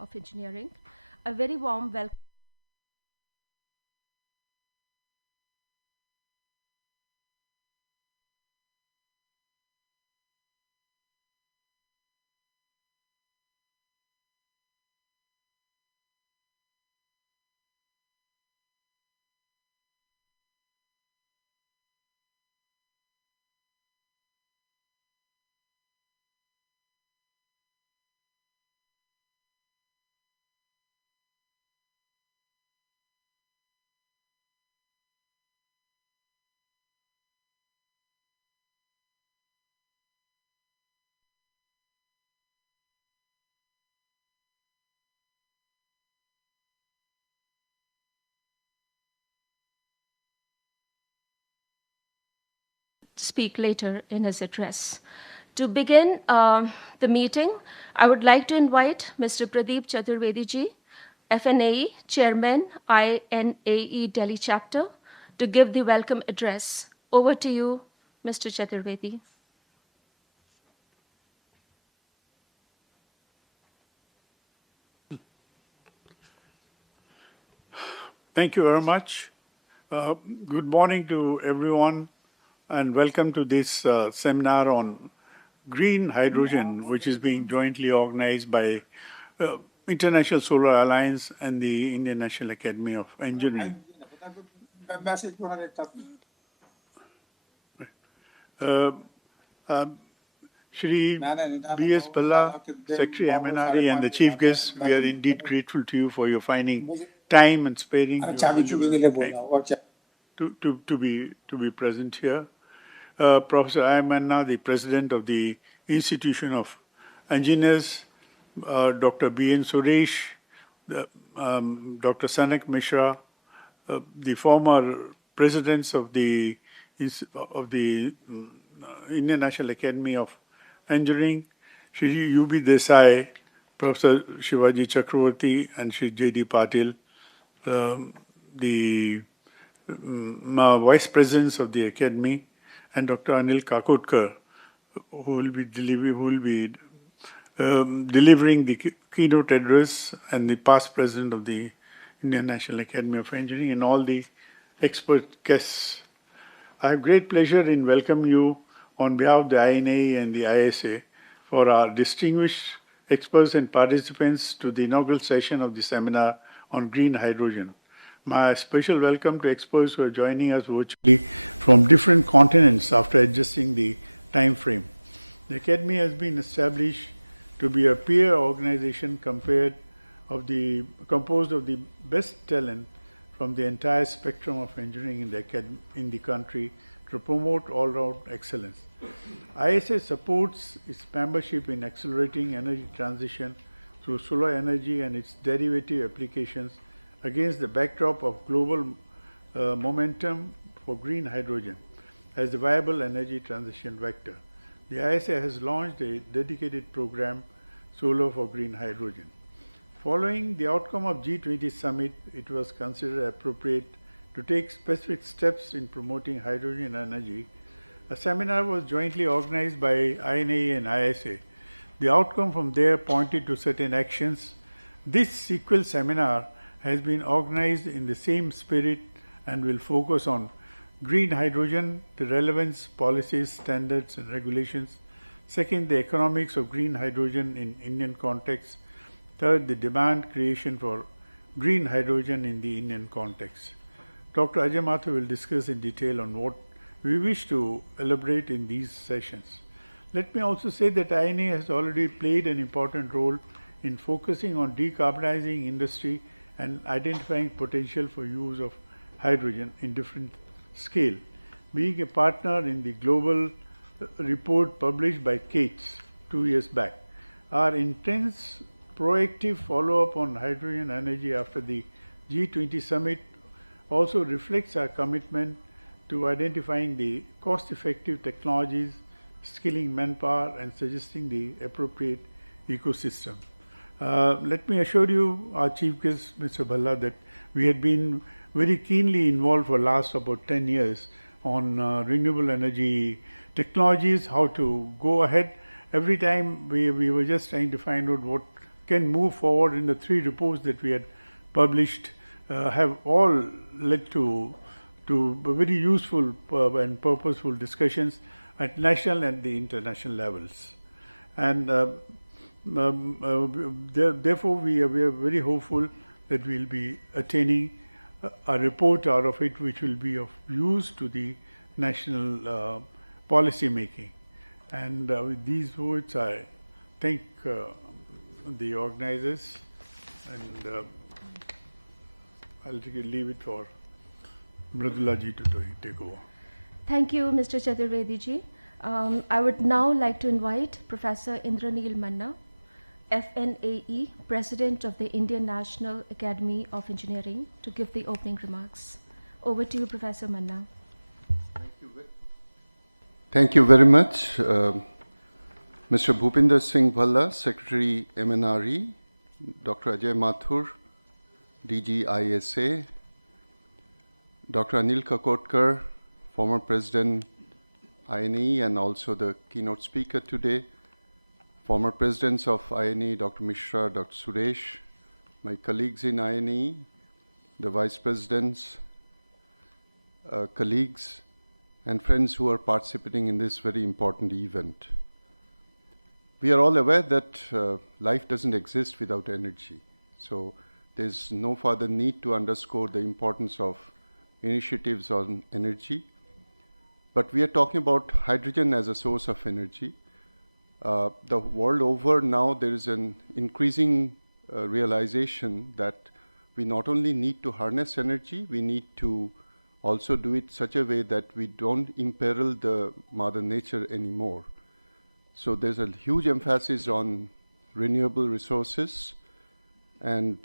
of Engineering. A very warm welcome. Speak later in his address. To begin the meeting, I would like to invite Mr. Pradeep Chaturvedi ji, FNAE Chairman, INAE Delhi Chapter, to give the welcome address. Over to you, Mr. Chaturvedi. Thank you very much. Good morning to everyone, and welcome to this seminar on green hydrogen, which is being jointly organized by International Solar Alliance and the Indian National Academy of Engineering. Shri B.S. Balla, Secretary MNRE, and the Chief Guest, we are indeed grateful to you for your finding time and sparing your valuable time to be present here. Professor Ayamanna, the President of the Institution of Engineers, Dr. B.N. Suresh, Dr. Sanak Mishra, the former presidents of the Indian National Academy of Engineering, Shri U.B. Desai, Professor Shivaji Chakravarti, and Shri J.D. Patil, the vice presidents of the Academy, and Dr. Anil Kakotkar, who will be delivering the keynote address, and the past president of the Indian National Academy of Engineering, and all the expert guests. I have great pleasure in welcoming you on behalf of the INA and the ISA for our distinguished experts and participants to the inaugural session of the seminar on green hydrogen. My special welcome to experts who are joining us virtually from different continents after adjusting the time frame. The Academy has been established to be a peer organization composed of the best talent from the entire spectrum of engineering in the country to promote all-round excellence. ISA supports its membership in accelerating energy transition through solar energy and its derivative applications against the backdrop of global momentum for green hydrogen as a viable energy transition vector. The ISA has launched a dedicated program, Solar for Green Hydrogen. Following the outcome of G20 summit, it was considered appropriate to take specific steps in promoting hydrogen energy. A seminar was jointly organized by INA and ISA. The outcome from there pointed to certain actions. This sequel seminar has been organized in the same spirit and will focus on green hydrogen, the relevance, policies, standards, and regulations. Second, the economics of green hydrogen in Indian context. Third, the demand creation for green hydrogen in the Indian context. Dr. Ajay Mathur will discuss in detail on what we wish to elaborate in these sessions. Let me also say that INA has already played an important role in focusing on decarbonizing industry and identifying potential for use of hydrogen in different scale. Being a partner in the global report published by Cates 2 years back, our intense proactive follow-up on hydrogen energy after the G20 summit also reflects our commitment to identifying the cost-effective technologies, skilling manpower, and suggesting the appropriate ecosystem. Let me assure you, our Chief Guest, Mr. Bhalla, that we had been very keenly involved for last about 10 years on renewable energy technologies, how to go ahead. Every time we were just trying to find out what can move forward in the 3 reports that we had published have all led to very useful and purposeful discussions at national and the international levels. And therefore, we are very hopeful that we'll be attaining a report out of it which will be of use to the national policy making. And with these words, I thank the organizers, and I'll leave it for Mridula ji to take over. Thank you, Mr. Chaturvedi ji. I would now like to invite Professor Indraneel Manna, FNAE, President of the Indian National Academy of Engineering, to give the opening remarks. Over to you, Professor Manna. Thank you very much. Mr. Bhupinder Singh Bhalla, Secretary MNRE, Dr. Ajay Mathur, DG ISA, Dr. Anil Kakotkar, former President INE and also the keynote speaker today, former presidents of INE, Dr. Mishra, Dr. Suresh, my colleagues in INE, the vice presidents, colleagues, and friends who are participating in this very important event. We are all aware that life doesn't exist without energy. So there's no further need to underscore the importance of initiatives on energy. But we are talking about hydrogen as a source of energy. The world over now, there is an increasing realization that we not only need to harness energy, we need to also do it such a way that we don't imperil the Mother Nature anymore. So there's a huge emphasis on renewable resources, and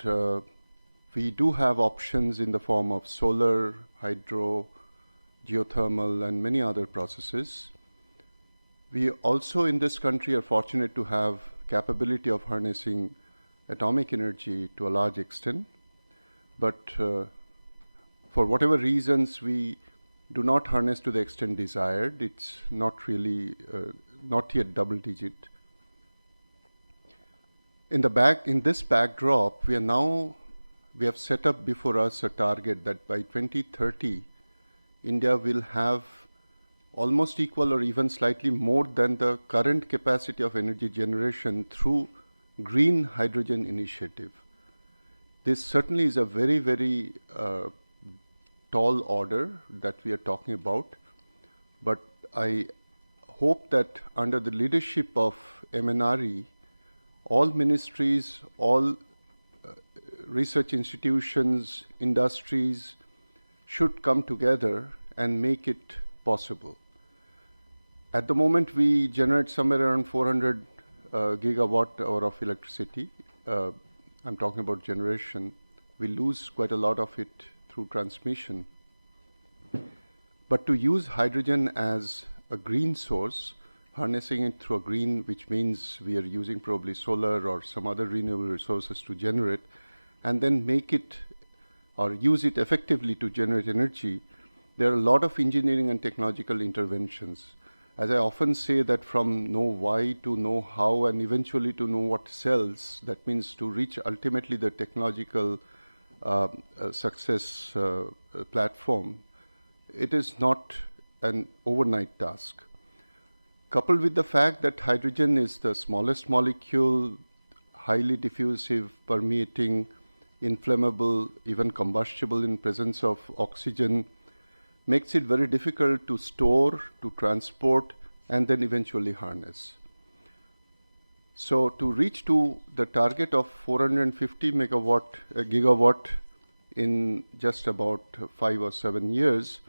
we do have options in the form of solar, hydro, geothermal, and many other processes. We also in this country are fortunate to have capability of harnessing atomic energy to a large extent, but for whatever reasons we do not harness to the extent desired. It's not really, not yet double digit. In this backdrop, we have set up before us a target that by 2030, India will have almost equal or even slightly more than the current capacity of energy generation through green hydrogen initiative. This certainly is a very, very tall order that we are talking about, but I hope that under the leadership of MNRE, all ministries, all research institutions, industries should come together and make it possible. At the moment, we generate somewhere around 400 gigawatt hour of electricity. I'm talking about generation. We lose quite a lot of it through transmission. But to use hydrogen as a green source, harnessing it through a green, which means we are using probably solar or some other renewable resources to generate, and then make it or use it effectively to generate energy, there are a lot of engineering and technological interventions. As I often say that from know why to know how and eventually to know what sells, that means to reach ultimately the technological success platform, it is not an overnight task. Coupled with the fact that hydrogen is the smallest molecule, highly diffusive, permeating, inflammable, even combustible in presence of oxygen, makes it very difficult to store, to transport, and then eventually harness. So to reach to the target of 450 gigawatt in just about 5 or 7 years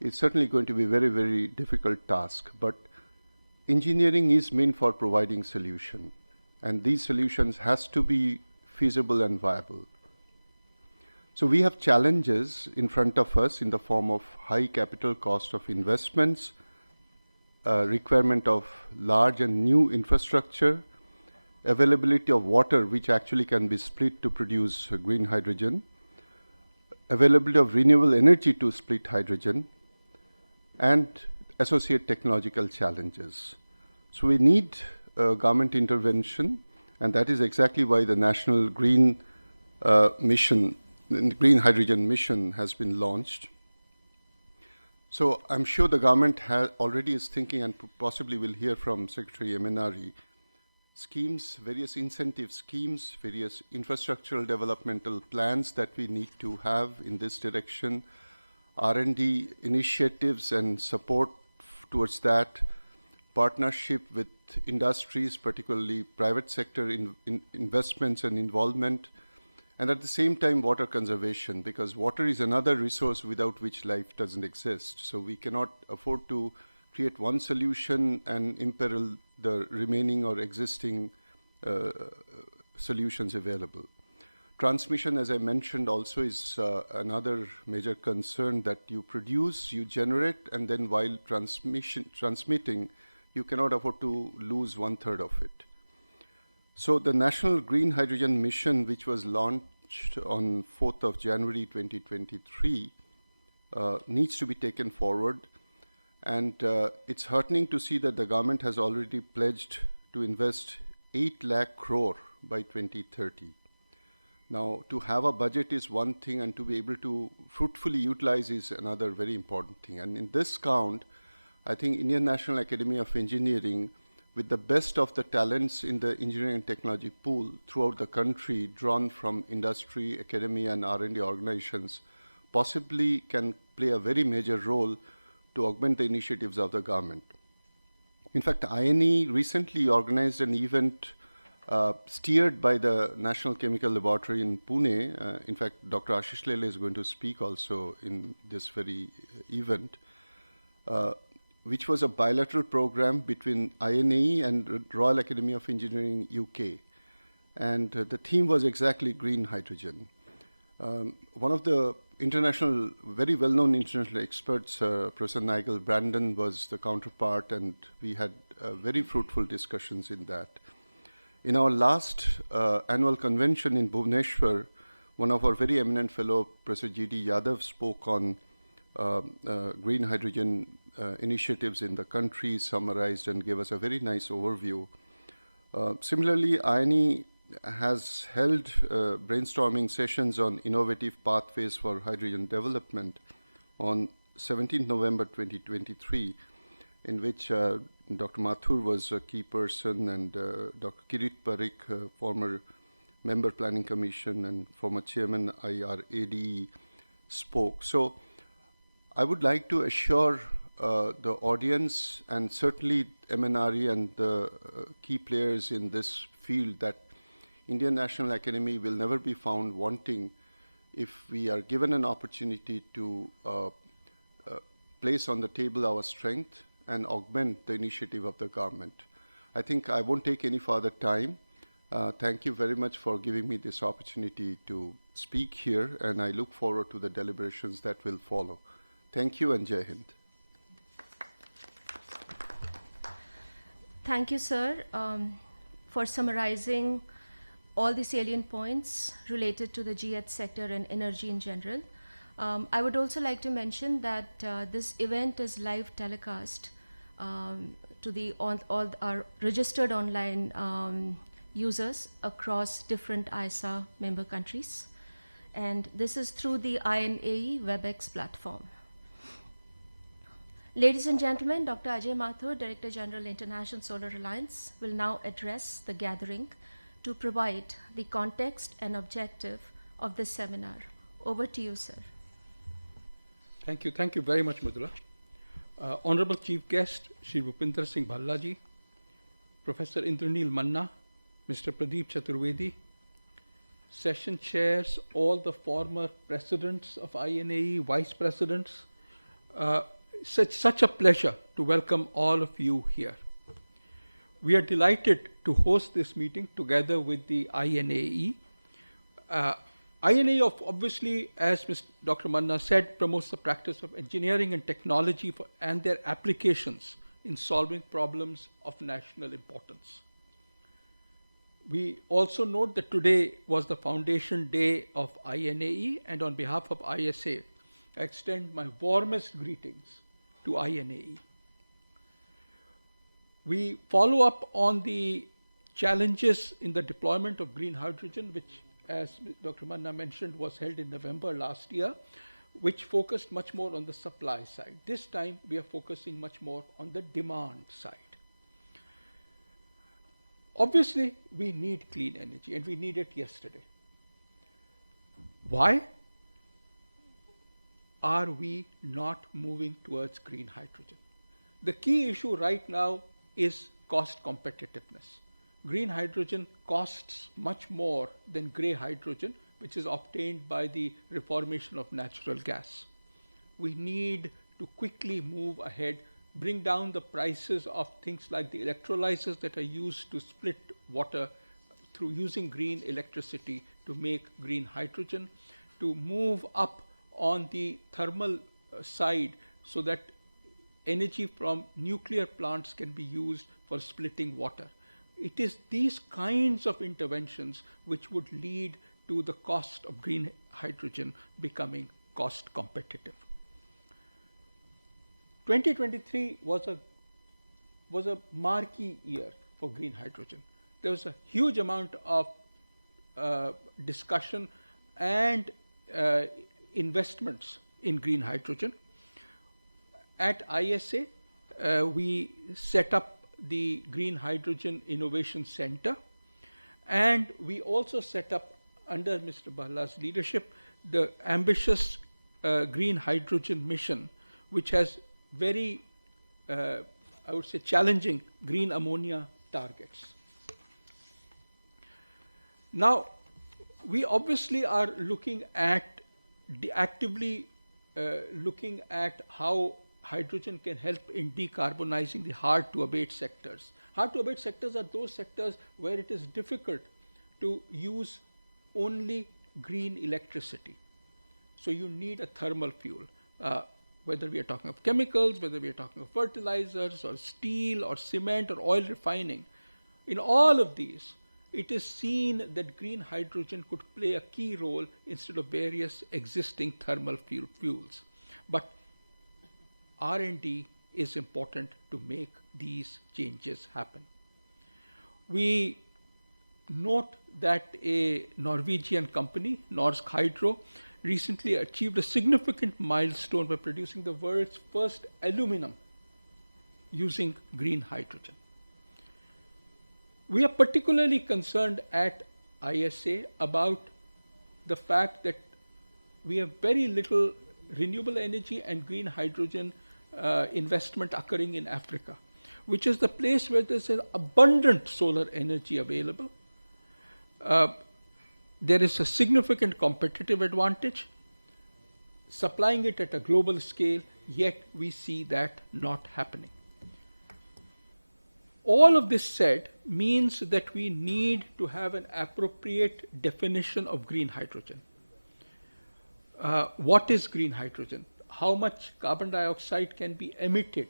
is certainly going to be a very, very difficult task. But engineering is meant for providing solution, and these solutions has to be feasible and viable. So we have challenges in front of us in the form of high capital cost of investments, requirement of large and new infrastructure, availability of water which actually can be split to produce green hydrogen, availability of renewable energy to split hydrogen, and associated technological challenges. So we need government intervention, And that is exactly why the National Green Mission, the Green Hydrogen Mission, has been launched. So I'm sure the government already is thinking, and possibly will hear from Secretary Eminari, schemes, various incentive schemes, various infrastructural developmental plans that we need to have in this direction, R&D initiatives and support towards that, partnership with industries, particularly private sector investments and involvement, and at the same time water conservation, because water is another resource without which life doesn't exist. So we cannot afford to create one solution and imperil the remaining or existing solutions available. Transmission, as I mentioned, also is another major concern, that you produce, you generate, and then while transmitting, you cannot afford to lose 1/3 of it. So the National Green Hydrogen Mission, which was launched on 4th of January 2023, needs to be taken forward. And it's heartening to see that the government has already pledged to invest 8 lakh crore by 2030. Now, to have a budget is one thing, and to be able to fruitfully utilize is another very important thing. And in this count, I think Indian National Academy of Engineering, with the best of the talents in the engineering and technology pool throughout the country, drawn from industry, academia, and R&D organizations, possibly can play a very major role to augment the initiatives of the government. In fact, INE recently organized an event steered by the National Chemical Laboratory in Pune. In fact, Dr. Ashish Lele is going to speak also in this very event, which was a bilateral program between INAE and Royal Academy of Engineering, UK. And the theme was exactly green hydrogen. One of the international, very well-known international experts, Professor Nigel Brandon, was the counterpart, and we had very fruitful discussions in that. In our last annual convention in Bhubaneswar, one of our very eminent fellow, Professor G.D. Yadav, spoke on green hydrogen initiatives in the country, summarized and gave us a very nice overview. Similarly, INE has held brainstorming sessions on innovative pathways for hydrogen development on 17th November 2023, in which Dr. Mathur was a key person, and Dr. Kirit Parikh, former member Planning Commission and former chairman IRADE, spoke. So I would like to assure the audience, and certainly MNRE and the key players in this field, that Indian National Academy will never be found wanting if we are given an opportunity to place on the table our strength and augment the initiative of the government. I think I won't take any further time. Thank you very much for giving me this opportunity to speak here, and I look forward to the deliberations that will follow. Thank you, and Jai Hind. Thank you, sir, for summarizing all the salient points related to the GH sector and energy in general. I would also like to mention that this event is live telecast to all our registered online users across different ISA member countries. And this is through the INAE WebEx platform. Ladies and gentlemen, Dr. Ajay Mathur, Director General, International Solar Alliance, will now address the gathering to provide the context and objective of this seminar. Over to you, sir. Thank you. Thank you very much, Madhula. Honorable Chief Guest, Shri Bhupinder Singh Bhallaji, Professor Indraneel Manna, Mr. Pradeep Chaturvedi, session chairs, all the former presidents of INAE, vice presidents. Such a pleasure to welcome all of you here. We are delighted to host this meeting together with the INAE. INAE, obviously, as Dr. Manna said, promotes the practice of engineering and technology and their applications in solving problems of national importance. We also note that today was the foundation day of INAE, and on behalf of ISA, I extend my warmest greetings to INAE. We follow up on the challenges in the deployment of green hydrogen, which, as Dr. Manna mentioned, was held in November last year, which focused much more on the supply side. This time, we are focusing much more on the demand side. Obviously, we need clean energy, and we need it yesterday. Why are we not moving towards green hydrogen? The key issue right now is cost competitiveness. Green hydrogen costs much more than grey hydrogen, which is obtained by the reformation of natural gas. We need to quickly move ahead, bring down the prices of things like the electrolyzers that are used to split water through using green electricity to make green hydrogen, to move up on the thermal side so that energy from nuclear plants can be used for splitting water. It is these kinds of interventions which would lead to the cost of green hydrogen becoming cost competitive. 2023 was a marquee year for green hydrogen. There was a huge amount of discussion and investments in green hydrogen. At ISA, we set up the Green Hydrogen Innovation Center, and we also set up, under Mr. Bhalla's leadership, the ambitious green hydrogen mission, which has very, I would say, challenging green ammonia targets. Now, we obviously are looking at actively looking at how hydrogen can help in decarbonizing the hard-to-abate sectors. Hard-to-abate sectors are those sectors where it is difficult to use only green electricity. So you need a thermal fuel, whether we are talking of chemicals, whether we are talking of fertilizers or steel or cement or oil refining. In all of these, it is seen that green hydrogen could play a key role instead of various existing thermal fuels. But R&D is important to make these changes happen. We note that a Norwegian company, Norsk Hydro, recently achieved a significant milestone by producing the world's first aluminum using green hydrogen. We are particularly concerned at ISA about the fact that we have very little renewable energy and green hydrogen investment occurring in Africa, which is the place where there's an abundant solar energy available. There is a significant competitive advantage, supplying it at a global scale, yet we see that not happening. All of this said means that we need to have an appropriate definition of green hydrogen. What is green hydrogen? How much carbon dioxide can be emitted?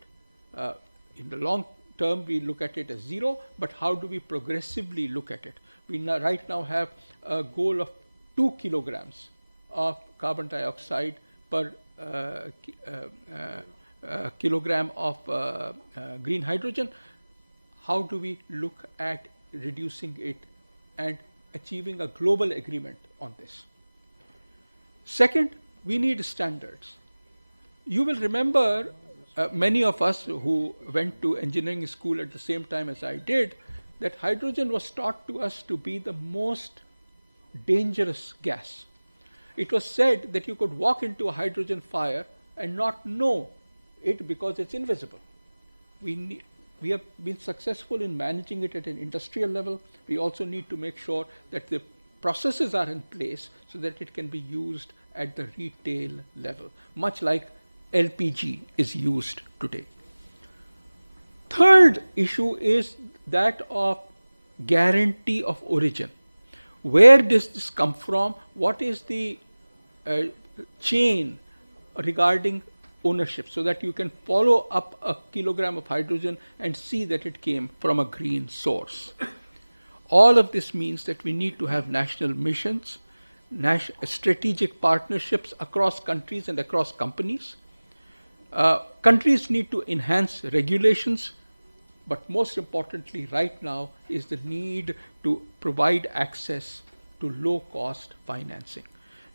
In the long term, we look at it as zero, but how do we progressively look at it? We right now have a goal of 2 kilograms of carbon dioxide per kilogram of green hydrogen. How do we look at reducing it and achieving a global agreement on this? Second, we need standards. You will remember, many of us who went to engineering school at the same time as I did, that hydrogen was taught to us to be the most dangerous gas. It was said that you could walk into a hydrogen fire and not know it because it's invisible. We have been successful in managing it at an industrial level. We also need to make sure that the processes are in place so that it can be used at the retail level, much like LPG is used today. Third issue is that of guarantee of origin. Where does this come from? What is the chain regarding ownership, so that you can follow up a kilogram of hydrogen and see that it came from a green source. All of this means that we need to have national missions, strategic partnerships across countries and across companies. Countries need to enhance regulations But most importantly, right now, is the need to provide access to low-cost financing.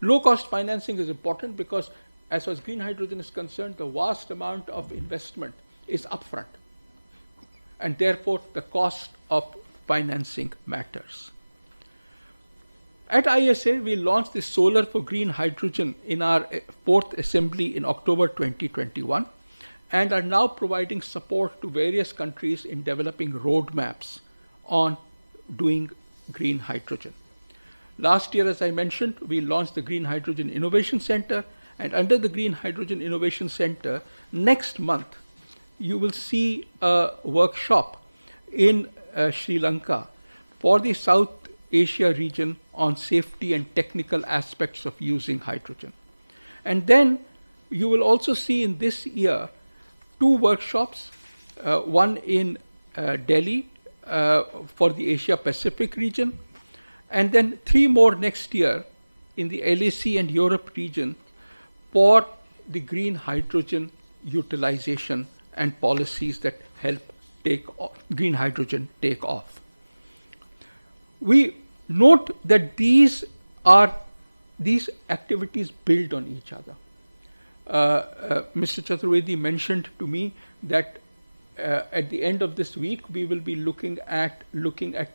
Low-cost financing is important because, as far as green hydrogen is concerned, the vast amount of investment is upfront. And therefore, the cost of financing matters. At ISA, we launched the Solar for Green Hydrogen in our fourth assembly in October 2021, and are now providing support to various countries in developing roadmaps on doing green hydrogen. Last year, as I mentioned, we launched the Green Hydrogen Innovation Center, and under the Green Hydrogen Innovation Center, next month, you will see a workshop in Sri Lanka for the South Asia region on safety and technical aspects of using hydrogen. And then you will also see in this year 2 workshops, one in Delhi for the Asia Pacific region, and then 3 more next year in the LAC and Europe region for the green hydrogen utilization and policies that help green hydrogen take off. We note that these activities build on each other. Mr. Chaturvedi mentioned to me that at the end of this week we will be looking at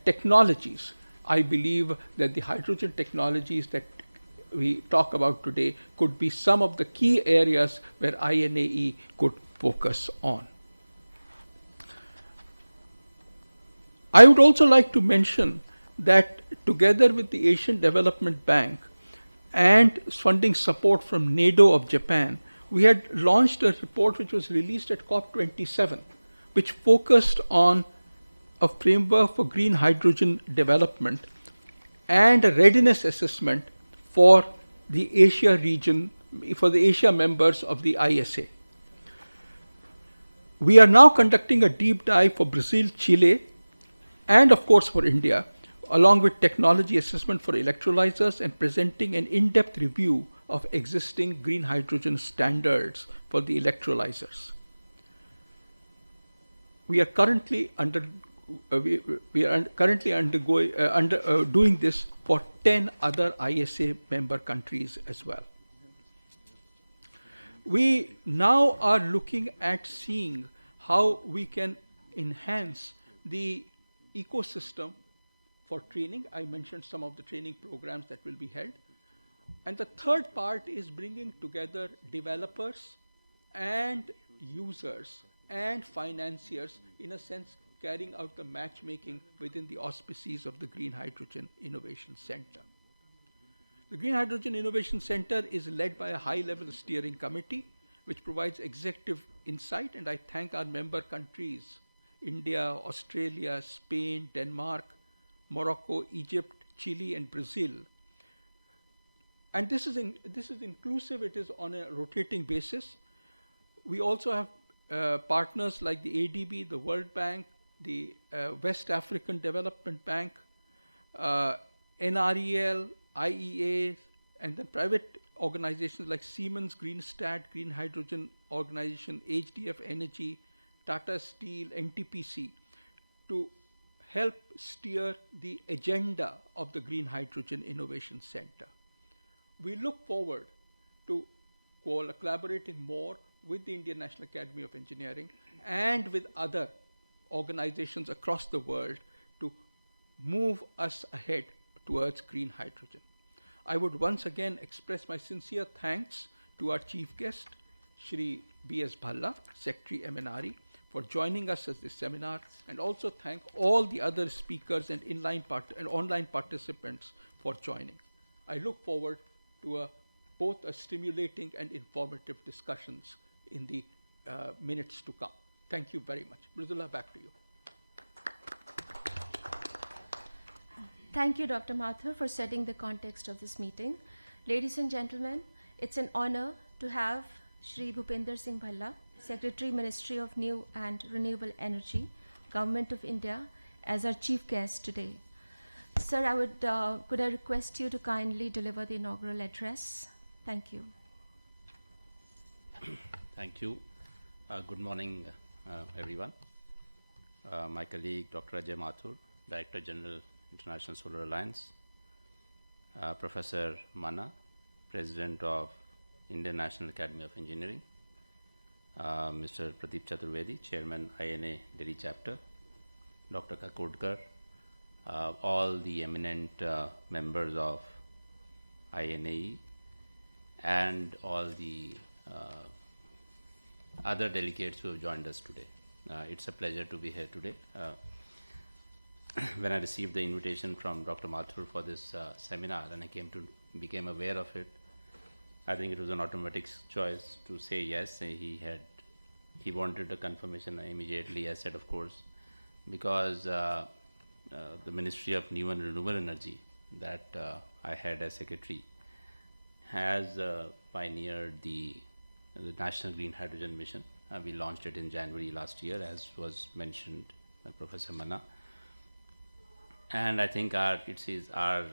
technologies. I believe that the hydrogen technologies that we talk about today could be some of the key areas where INAE could focus on. I would also like to mention that together with the Asian Development Bank and funding support from NADO of Japan, we had launched a report which was released at COP27, which focused on a framework for green hydrogen development and a readiness assessment for the Asia region, for the Asia members of the ISA. We are now conducting a deep dive for Brazil, Chile, and of course for India, along with technology assessment for electrolyzers and presenting an in-depth review of existing green hydrogen standards for the electrolyzers. We are currently doing this for 10 other ISA member countries as well. We now are looking at seeing how we can enhance the ecosystem for training. I mentioned some of the training programs that will be held. And the third part is bringing together developers and users and financiers, in a sense, carrying out the matchmaking within the auspices of the Green Hydrogen Innovation Center. The Green Hydrogen Innovation Center is led by a high-level steering committee, which provides executive insight, and I thank our member countries, India, Australia, Spain, Denmark, Morocco, Egypt, Chile, and Brazil. And this is inclusive. It is on a rotating basis. We also have partners like the ADB, the World Bank, the West African Development Bank, NREL, IEA, and then private organizations like Siemens, Greenstat, Green Hydrogen Organization, HDF Energy, Tata Steel, NTPC, to help steer the agenda of the Green Hydrogen Innovation Center. We look forward to collaborating more with the Indian National Academy of Engineering and with other organizations across the world to move us ahead towards green hydrogen. I would once again express my sincere thanks to our chief guest, Shri B.S. Bhalla, Secretary MNRE, for joining us at this seminar, and also thank all the other speakers and online participants for joining. I look forward to both a stimulating and informative discussions in the minutes to come. Thank you very much. Mridula, back to you. Thank you, Dr. Mathur, for setting the context of this meeting. Ladies and gentlemen, it's an honor to have Shri Bhupinder Singh Bhalla, Secretary, Ministry of New and Renewable Energy, Government of India, as our chief guest today. Sir, could I request you to kindly deliver the inaugural address? Thank you. Thank you. Good morning, everyone. my colleague Dr. Ajay Mathur, Director General, International Solar Alliance, Professor Manna, President of Indian National Academy of Engineering, Mr. Pradeep Chaturvedi, Chairman INA Delhi Chapter, Dr. Kakodkar, all the eminent members of INAE, and all the other delegates who have joined us today. It's a pleasure to be here today. When I received the invitation from Dr. Mathur for this seminar and I became aware of it, I think it was an automatic choice to say yes. He wanted a confirmation immediately. I said, of course, because the Ministry of New and Renewable Energy that I had as secretary has pioneered the National Green Hydrogen Mission. We launched it in January last year, as was mentioned by Professor Manna. And I think it is our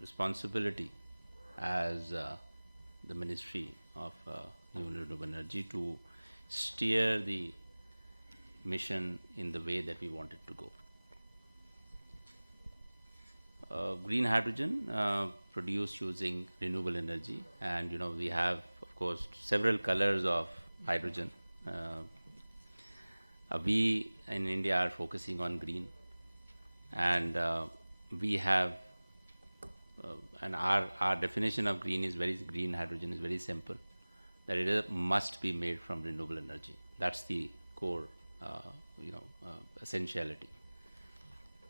responsibility as the Ministry of New and Renewable Energy to steer the mission in the way that we want it to go. Green hydrogen produced using renewable energy, and we have, of course, several colors of hydrogen. We in India are focusing on green, and we have and our definition of green hydrogen is very simple, that it must be made from renewable energy. That's the core essentiality.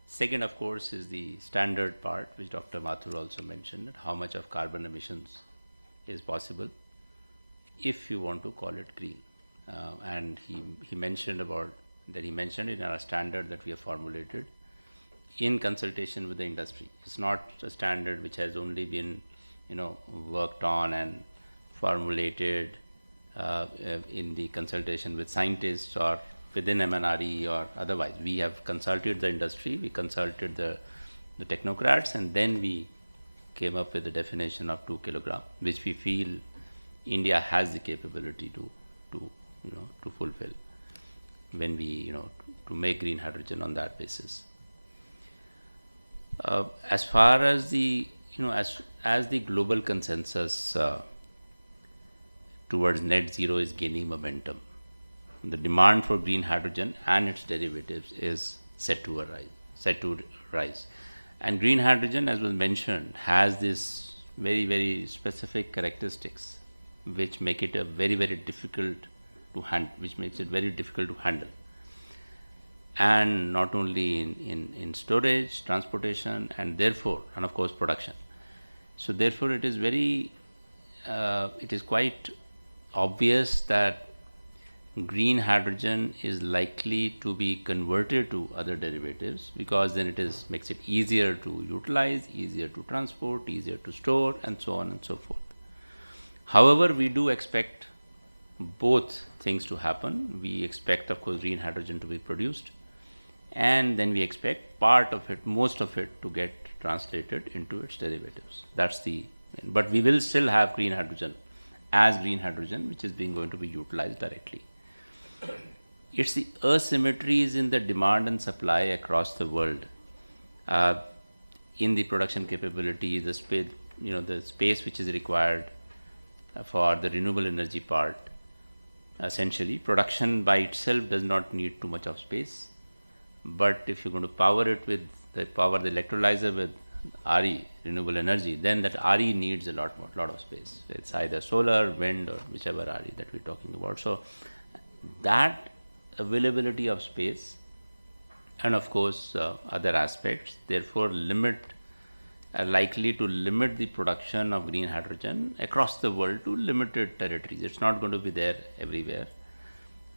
Second, of course, is the standard part, which Dr. Mathur also mentioned, that how much of carbon emissions is possible if you want to call it green. And he mentioned in our standard that we have formulated in consultation with the industry. It's not a standard which has only been worked on and formulated in the consultation with scientists or within MNRE or otherwise. We have consulted the industry, we consulted the technocrats, and then we came up with the definition of 2 kilogram, which we feel India has the capability to fulfill when we to make green hydrogen on that basis. As far as the as the global consensus towards net zero is gaining momentum, the demand for green hydrogen and its derivatives is set to rise. And green hydrogen, as was mentioned, has this very, very specific characteristics which make it very difficult to handle. And not only in storage, transportation, and of course production. So therefore it is quite obvious that green hydrogen is likely to be converted to other derivatives, because then makes it easier to utilize, easier to transport, easier to store, and so on and so forth. However, we do expect both things to happen. We expect, of course, green hydrogen to be produced, and then we expect most of it to get translated into its derivatives. But we will still have green hydrogen as green hydrogen, which is going to be utilized directly. It's the asymmetries in the demand and supply across the world, in the production capability, the space which is required for the renewable energy part. Essentially, production by itself does not need too much of space, but if you're going to power the electrolyzer with RE, renewable energy, then that RE needs a lot of space. It's either solar, wind, or whichever RE that we're talking about. So that availability of space and of course other aspects therefore are likely to limit the production of green hydrogen across the world to limited territories. It's not going to be there everywhere,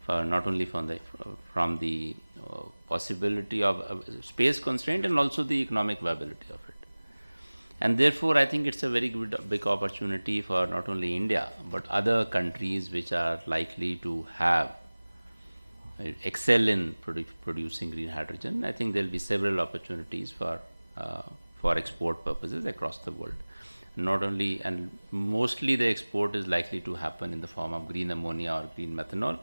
not only from the possibility of space constraint and also the economic viability of it. And therefore I think it's a very big opportunity for not only India but other countries which are likely to excel in producing green hydrogen. I think there will be several opportunities for export purposes across the world. Not only, and mostly the export is likely to happen in the form of green ammonia or green methanol,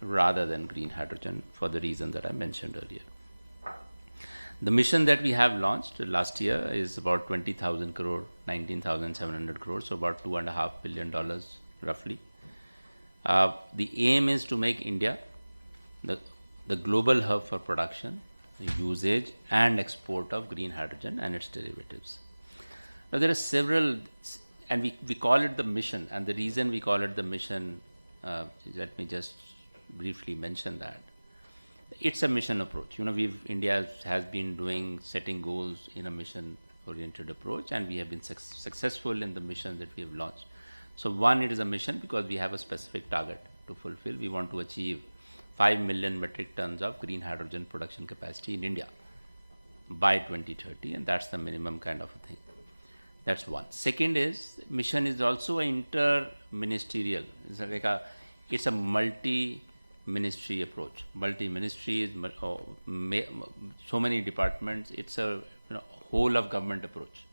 rather than green hydrogen for the reason that I mentioned earlier. The mission that we have launched last year is about 20,000 crore, 19,700 crore, so about $2.5 billion roughly. The aim is to make India the global hub for production, usage, and export of green hydrogen and its derivatives. Now, there are several, and we call it the mission, and the reason we call it the mission, let me just briefly mention that. It's a mission approach. India has been setting goals in a mission-oriented approach, and we have been successful in the mission that we have launched. So one, it is a mission because we have a specific target to fulfill. We want to achieve 5 million metric tons of green hydrogen production capacity in India by 2030, and that's the minimum kind of a thing. That's one. Second is, mission is also inter-ministerial. It's a multi-ministry approach. Multi-ministry is so many departments. It's a whole of government approach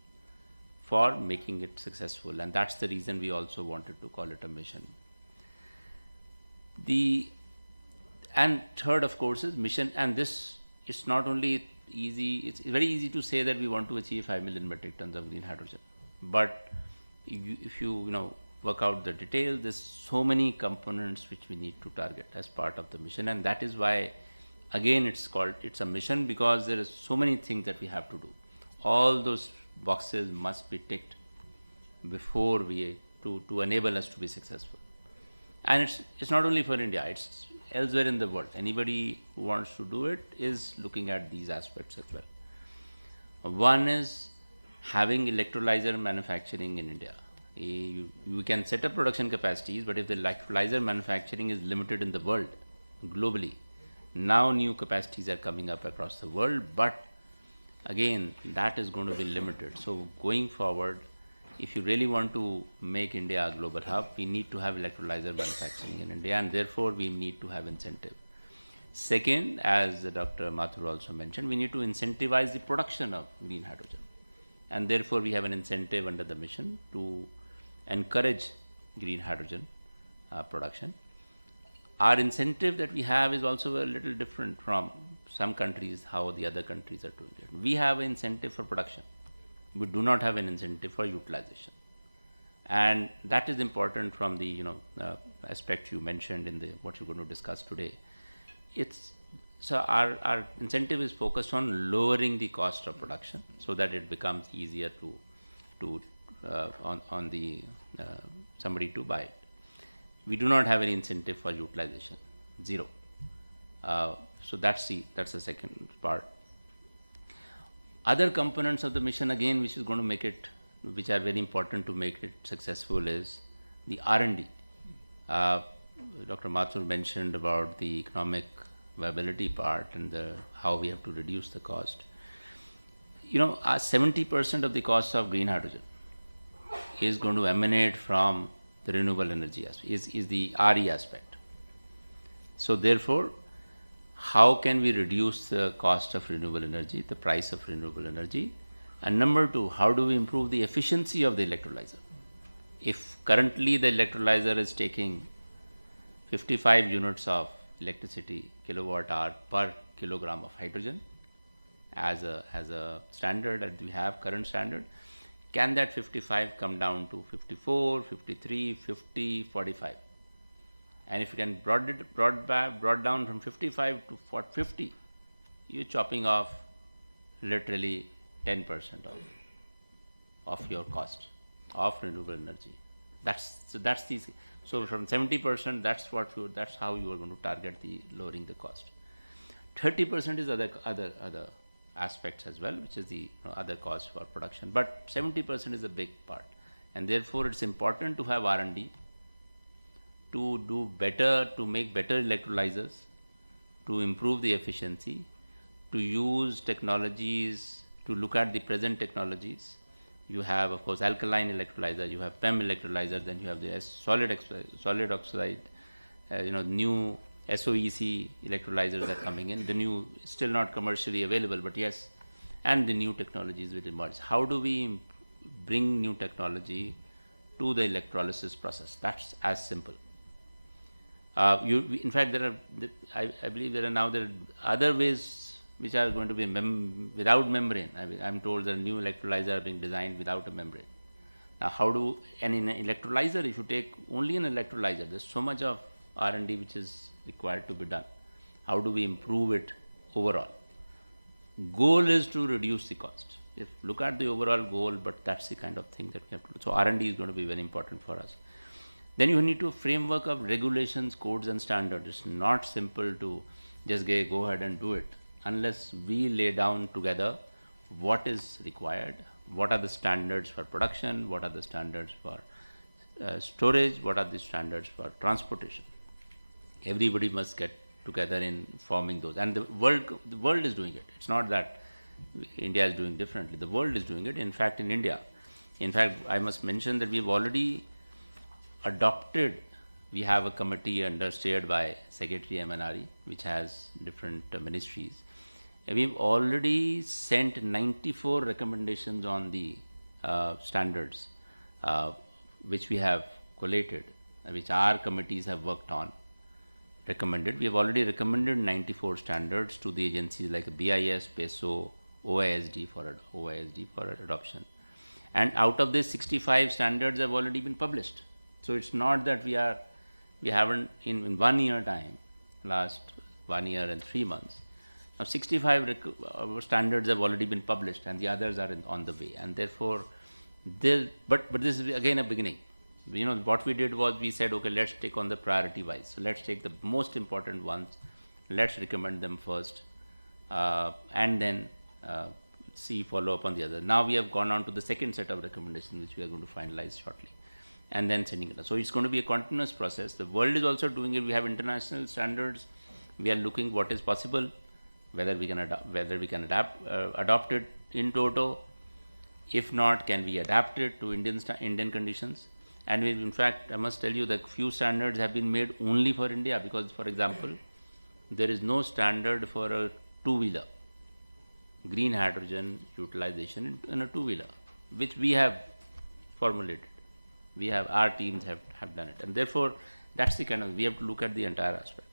for making it successful, and that's the reason we also wanted to call it a mission. And third, of course, is mission, and this, it's not only easy, it's very easy to say that we want to achieve 5 million metric tons of green hydrogen, but if you work out the details, there's so many components which we need to target as part of the mission, and that is why, again, it's a mission, because there is so many things that we have to do. All those boxes must be ticked before to enable us to be successful. And it's not only for India, it's elsewhere in the world. Anybody who wants to do it is looking at these aspects as well. One is having electrolyzer manufacturing in India. You can set up production capacities, but if the electrolyzer manufacturing is limited in the world, globally, now new capacities are coming up across the world, but again, that is going to be limited. So going forward, if you really want to make India a global hub, we need to have electrolyzer manufacturing in India, and therefore we need to have incentive. Second, as Dr. Mathur also mentioned, we need to incentivize the production of green hydrogen, and therefore we have an incentive under the mission to encourage green hydrogen production. Our incentive that we have is also a little different from some countries, how the other countries are doing it. We have an incentive for production. We do not have an incentive for utilization, and that is important from the aspect you mentioned in what you're going to discuss today. So our incentive is focused on lowering the cost of production so that it becomes easier to somebody to buy it. We do not have any incentive for utilization, zero. So that's the second part. Other components of the mission, again, which are very important to make it successful, is the R&D. Dr. Mathur mentioned about the economic viability part and how we have to reduce the cost. 70% of the cost of green hydrogen is going to emanate from the renewable energy aspect, is the RE aspect. So therefore, how can we reduce the cost of renewable energy, the price of renewable energy? And number two, how do we improve the efficiency of the electrolyzer? If currently the electrolyzer is taking 55 units of electricity, kilowatt hour per kilogram of hydrogen as a standard that we have, current standard, can that 55 come down to 54, 53, 50, 45? And if you can brought down from 55 to 50, you're chopping off literally 10% of your cost of renewable energy. So from 70%, that's how you are going to target the lowering the cost. 30% is other aspects as well, which is the other cost for production. But 70% is a big part, and therefore it's important to have R&D, to do better, to make better electrolyzers, to improve the efficiency, to use technologies, to look at the present technologies. You have, of course, alkaline electrolyzer, you have PEM electrolyzer, then you have the solid oxide, new SOEC electrolyzers are coming in, the new, still not commercially available, but yes, and the new technologies will emerge. How do we bring new technology to the electrolysis process? That's as simple. In fact, I believe there are other ways which are going to be without membrane. I'm told that new electrolyzer are being designed without a membrane. Now, and in an electrolyzer, if you take only an electrolyzer, there's so much of R&D which is required to be done. How do we improve it overall? Goal is to reduce the cost. If look at the overall goal, but that's the kind of thing that we have to do. So R&D is going to be very important for us. Then you need to framework of regulations, codes, and standards. It's not simple to just go ahead and do it unless we lay down together what is required, what are the standards for production, what are the standards for storage, what are the standards for transportation. Everybody must get together in forming those, and the world is doing it. It's not that India is doing differently. The world is doing it. In fact, I must mention that we've already adopted. We have a committee steered by Secretary MNRE, which has different ministries. And we've already sent 94 recommendations on the standards, which we have collated, which our committees have worked on, recommended. We have already recommended 94 standards to the agencies like BIS, PESO, OISD for adoption. And out of these, 65 standards have already been published. So it's not that we haven't in 1 year time, last 1 year and 3 months. Now 65 standards have already been published, and the others are on the way. And therefore, but this is again a beginning. What we did was we said, okay, let's take on the priority wise. So let's take the most important ones, let's recommend them first, and then follow up on the other. Now we have gone on to the second set of recommendations, which we are going to finalize shortly, and then sending it. So it's going to be a continuous process. The world is also doing it. We have international standards. We are looking what is possible, whether we can adopt it in toto. If not, can we adapt it to Indian conditions? And in fact, I must tell you that few standards have been made only for India, because, for example, there is no standard for a two-wheeler, green hydrogen utilization in a two-wheeler, which we have formulated. Our teams have done it. And therefore, that's the kind of, we have to look at the entire aspect.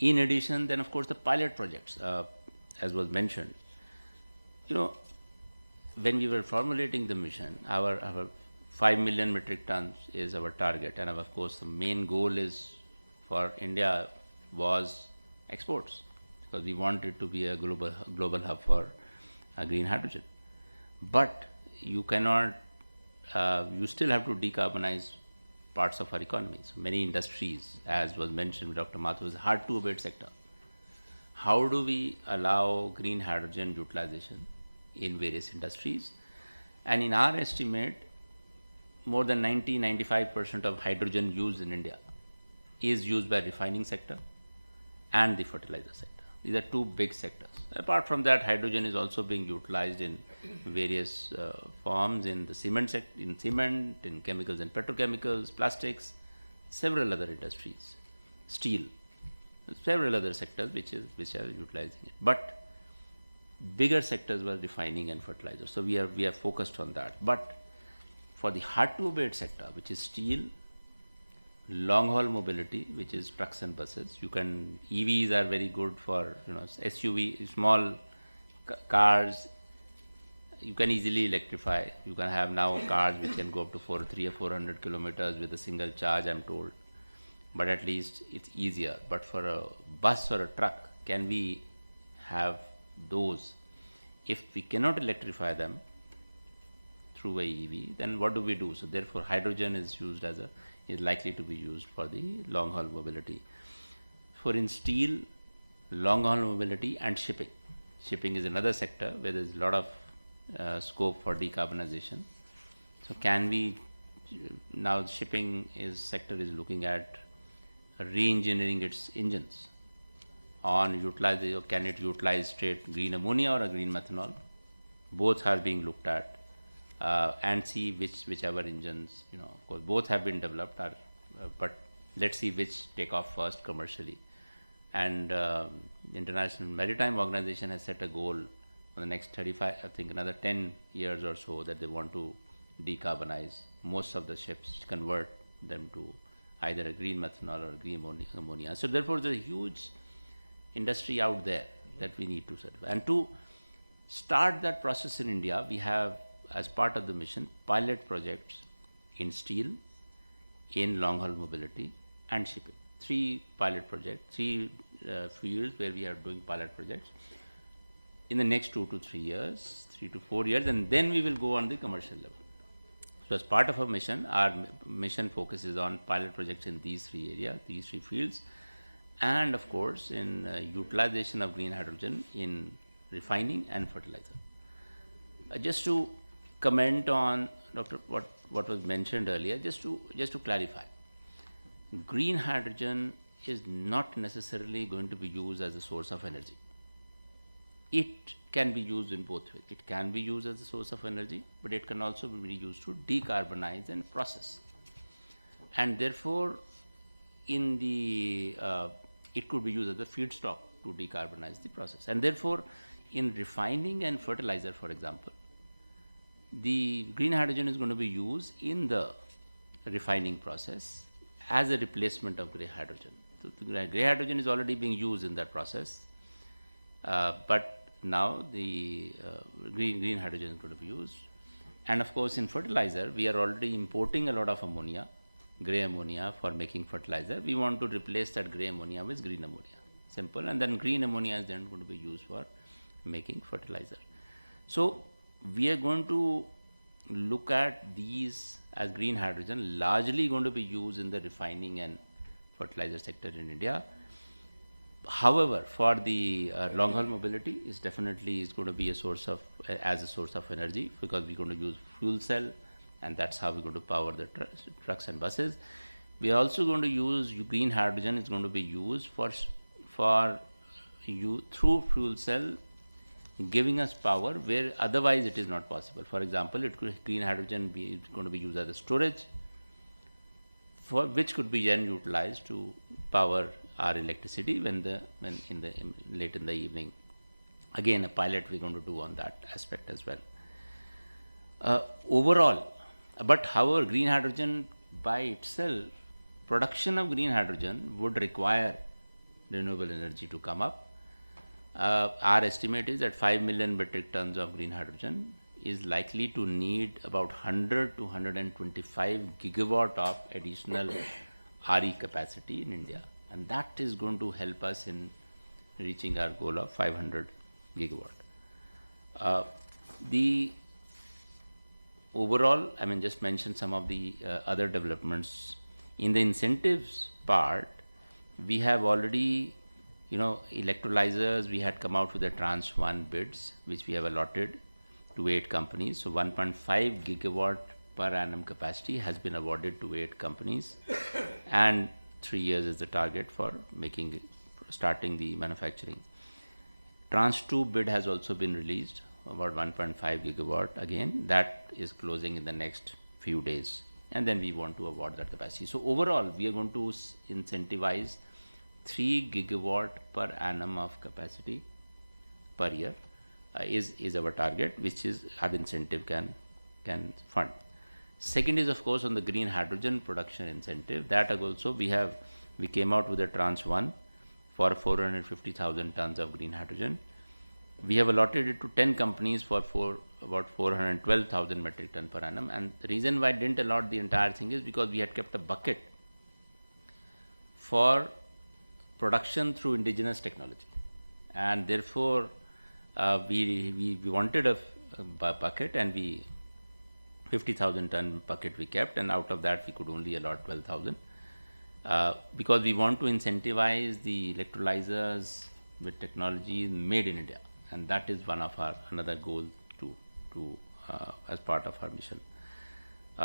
In addition, then of course, the pilot projects, as was mentioned. When we were formulating the mission, our 5 million metric tons is our target, and of course the main goal is for India was exports, because we wanted to be a global hub for green hydrogen. But you cannot, you still have to decarbonize parts of our economy. So many industries, as was mentioned by Dr. Mathur, is a hard to abate sector. How do we allow green hydrogen utilization in various industries? And in our estimate, more than 95% of hydrogen used in India is used by refining sector and the fertilizer sector. These are two big sectors. Apart from that, hydrogen is also being utilized in various forms in the cement, in chemicals and petrochemicals, plastics, several other industries, steel, several other sectors which are utilizing it. But bigger sectors were refining and fertilizer. So we are focused on that. But for the hard to abate sector, which is steel, long haul mobility, which is trucks and buses, EVs are very good for SUV, small cars. You can easily electrify. You can have now cars which can go up to 300 or 400 kilometers with a single charge, I'm told. But at least it's easier. But for a bus or a truck, can we have those? If we cannot electrify them through a EV, then what do we do? So therefore, hydrogen is likely to be used for the long haul mobility. For in steel, long haul mobility and shipping. Shipping is another sector where there's a lot of scope for decarbonization. So can we now shipping sector is looking at re-engineering its engines on utilization. Can it utilize straight green ammonia or a green methanol? Both are being looked at. And see whichever engines, of course, both have been developed, but let's see which take off first commercially. And the International Maritime Organization has set a goal for the next 35, I think another 10 years or so, that they want to decarbonize most of the ships, convert them to either a green methanol or green ammonia. So therefore, there's a huge industry out there that we need to serve. And to start that process in India, we have, as part of the mission, pilot projects in steel, in long haul mobility, and shipping. 3 pilot projects, 3 fields where we are doing pilot projects in the next 2 to 3 years, 3 to 4 years, and then we will go on the commercial level. So as part of our mission focuses on pilot projects in these 3 areas, these 3 fields, and of course in utilization of green hydrogen in refining and fertilizer. Just to comment on Dr. what was mentioned earlier, just to clarify, green hydrogen is not necessarily going to be used as a source of energy. It can be used in both ways. It can be used as a source of energy, but it can also be used to decarbonize and process. And therefore, in the it could be used as a feedstock to decarbonize the process. And therefore, in refining and fertilizer, for example, the green hydrogen is going to be used in the refining process as a replacement of gray hydrogen. So the gray hydrogen is already being used in that process, but now the green hydrogen is going to be used. And of course, in fertilizer, we are already importing a lot of ammonia, gray ammonia, for making fertilizer. We want to replace that gray ammonia with green ammonia. Simple. And then green ammonia is then going to be used for making fertilizer. So we are going to look at these as green hydrogen, largely going to be used in the refining and fertilizer sector in India. However, for the long haul mobility, is definitely is going to be a source of energy, because we're going to use fuel cell, and that's how we're going to power the trucks and buses. We are also going to use green hydrogen. Is going to be used for you through fuel cell, giving us power where otherwise it is not possible. For example, green hydrogen is going to be used as a storage, for which could be then utilized to power our electricity late in the evening. Again, a pilot we're going to do on that aspect as well. Overall, but however, green hydrogen by itself, production of green hydrogen would require renewable energy to come up. Our estimate is that 5 million metric tons of green hydrogen is likely to need about 100 to 125 gigawatt of additional RE capacity in India. And that is going to help us in reaching our goal of 500 gigawatt. The overall, just mention some of the other developments. In the incentives part, we have already, electrolyzers, we had come out with the tranche 1 bids, which we have allotted to 8 companies. So 1.5 gigawatt per annum capacity has been awarded to 8 companies, and 3 years is the target for starting the manufacturing. Tranche 2 bid has also been released, about 1.5 gigawatt. Again, that is closing in the next few days, and then we want to award that capacity. So overall, we are going to incentivize 3 gigawatt per annum of capacity per year is our target, which is our incentive can fund. Second is, of course, on the green hydrogen production incentive. That also we came out with a tranche 1 for 450,000 tons of green hydrogen. We have allotted it to 10 companies for about 412,000 metric ton per annum. And the reason why I didn't allot the entire thing is because we had kept a bucket for production through indigenous technology, and therefore we wanted a bucket, and 50,000 ton bucket we kept, and out of that we could only allot 12,000 because we want to incentivize the electrolyzers with technology made in India, and that is one of another goal to as part of our mission.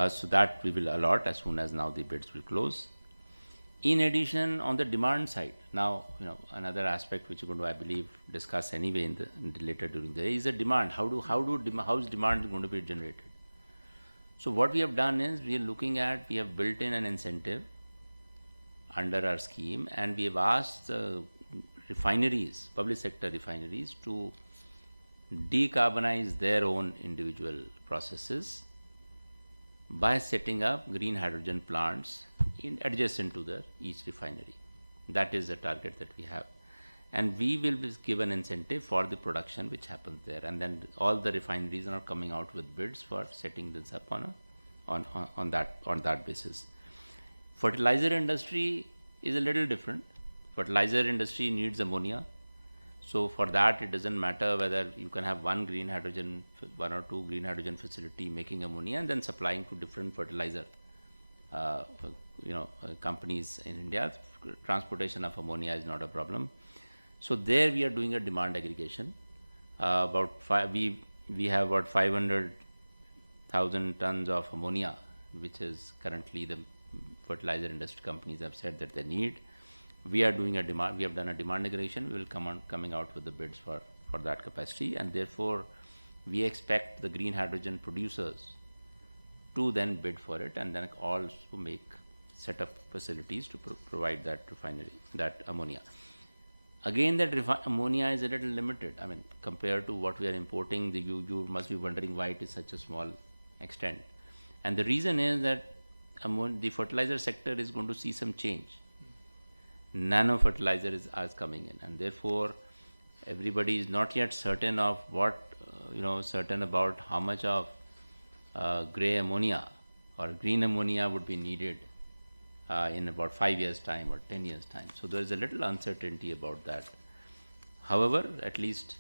So that we will allot as soon as now the bids will close. In addition, on the demand side, now another aspect which we're going to, I believe, discuss anyway later during the day is the demand. How is demand going to be generated? So what we have done is we have built in an incentive under our scheme, and we have asked refineries, public sector refineries, to decarbonize their own individual processes by setting up green hydrogen plants adjacent to the each refinery. That is the target that we have. And we will be given incentive for the production which happens there. And then all the refineries are coming out with bids for setting this up on that basis. Fertilizer industry is a little different. Fertilizer industry needs ammonia. So for that, it doesn't matter whether you can have one or two green hydrogen facility making ammonia and then supplying to different fertilizer companies in India. Transportation of ammonia is not a problem. So there we are doing a demand aggregation. We have about 500,000 tons of ammonia, which is currently the fertilizer industry companies have said that they need. We are doing a demand. We have done a demand aggregation. We will coming out with the bids for that capacity, and therefore we expect the green hydrogen producers to then bid for it, and then also set up facilities to provide that refinery, that ammonia. Again, that ammonia is a little limited. I mean, compared to what we are importing, you must be wondering why it is such a small extent. And the reason is that the fertilizer sector is going to see some change. Nano fertilizer is coming in, and therefore everybody is not yet certain of certain about how much of gray ammonia or green ammonia would be needed in about 5 years' time or 10 years' time. So there is a little uncertainty about that. However, at least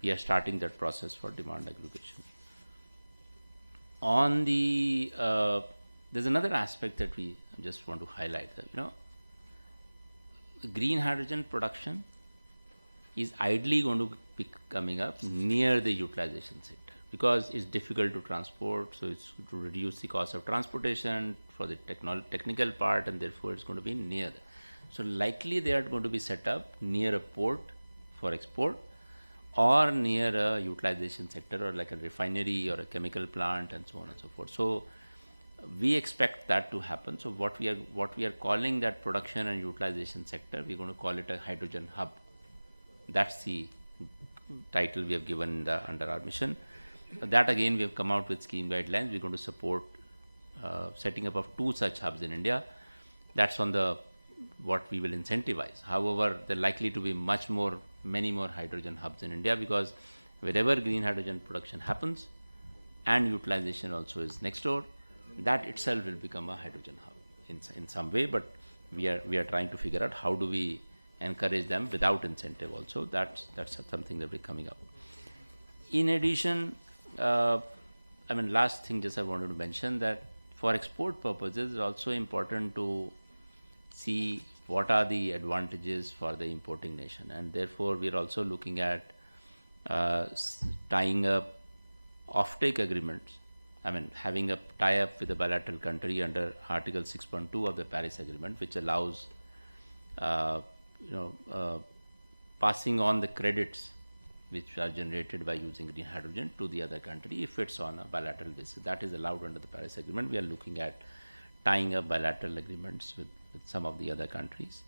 we are starting that process for demand aggregation. On the there's another aspect that we just want to highlight. Green hydrogen production is ideally going to be coming up near the utilization sector because it's difficult to transport, so it's to reduce the cost of transportation for the technical part, and therefore it's going to be near. So likely they are going to be set up near a port for export or near a utilization sector or like a refinery or a chemical plant and so on and so forth. So we expect that to happen. So what we are calling that production and utilization sector, we're going to call it a hydrogen hub. That's the title we have given under our mission. That again, we have come out with scheme guidelines. We're going to support setting up of 2 such hubs in India. That's on what we will incentivize. However, there are likely to be many more hydrogen hubs in India, because wherever green hydrogen production happens and utilization also is next door, that itself will become a hydrogen hub in some way. But we are trying to figure out how do we encourage them without incentive also. That's something that will be coming up. In addition, last thing just I wanted to mention that for export purposes, it's also important to see what are the advantages for the importing nation, and therefore we are also looking at tying up offtake agreements. Having a tie-up with a bilateral country under Article 6.2 of the Paris Agreement, which allows passing on the credits which are generated by using green hydrogen to the other country if it's on a bilateral basis. That is allowed under the Paris Agreement. We are looking at tying up bilateral agreements with some of the other countries.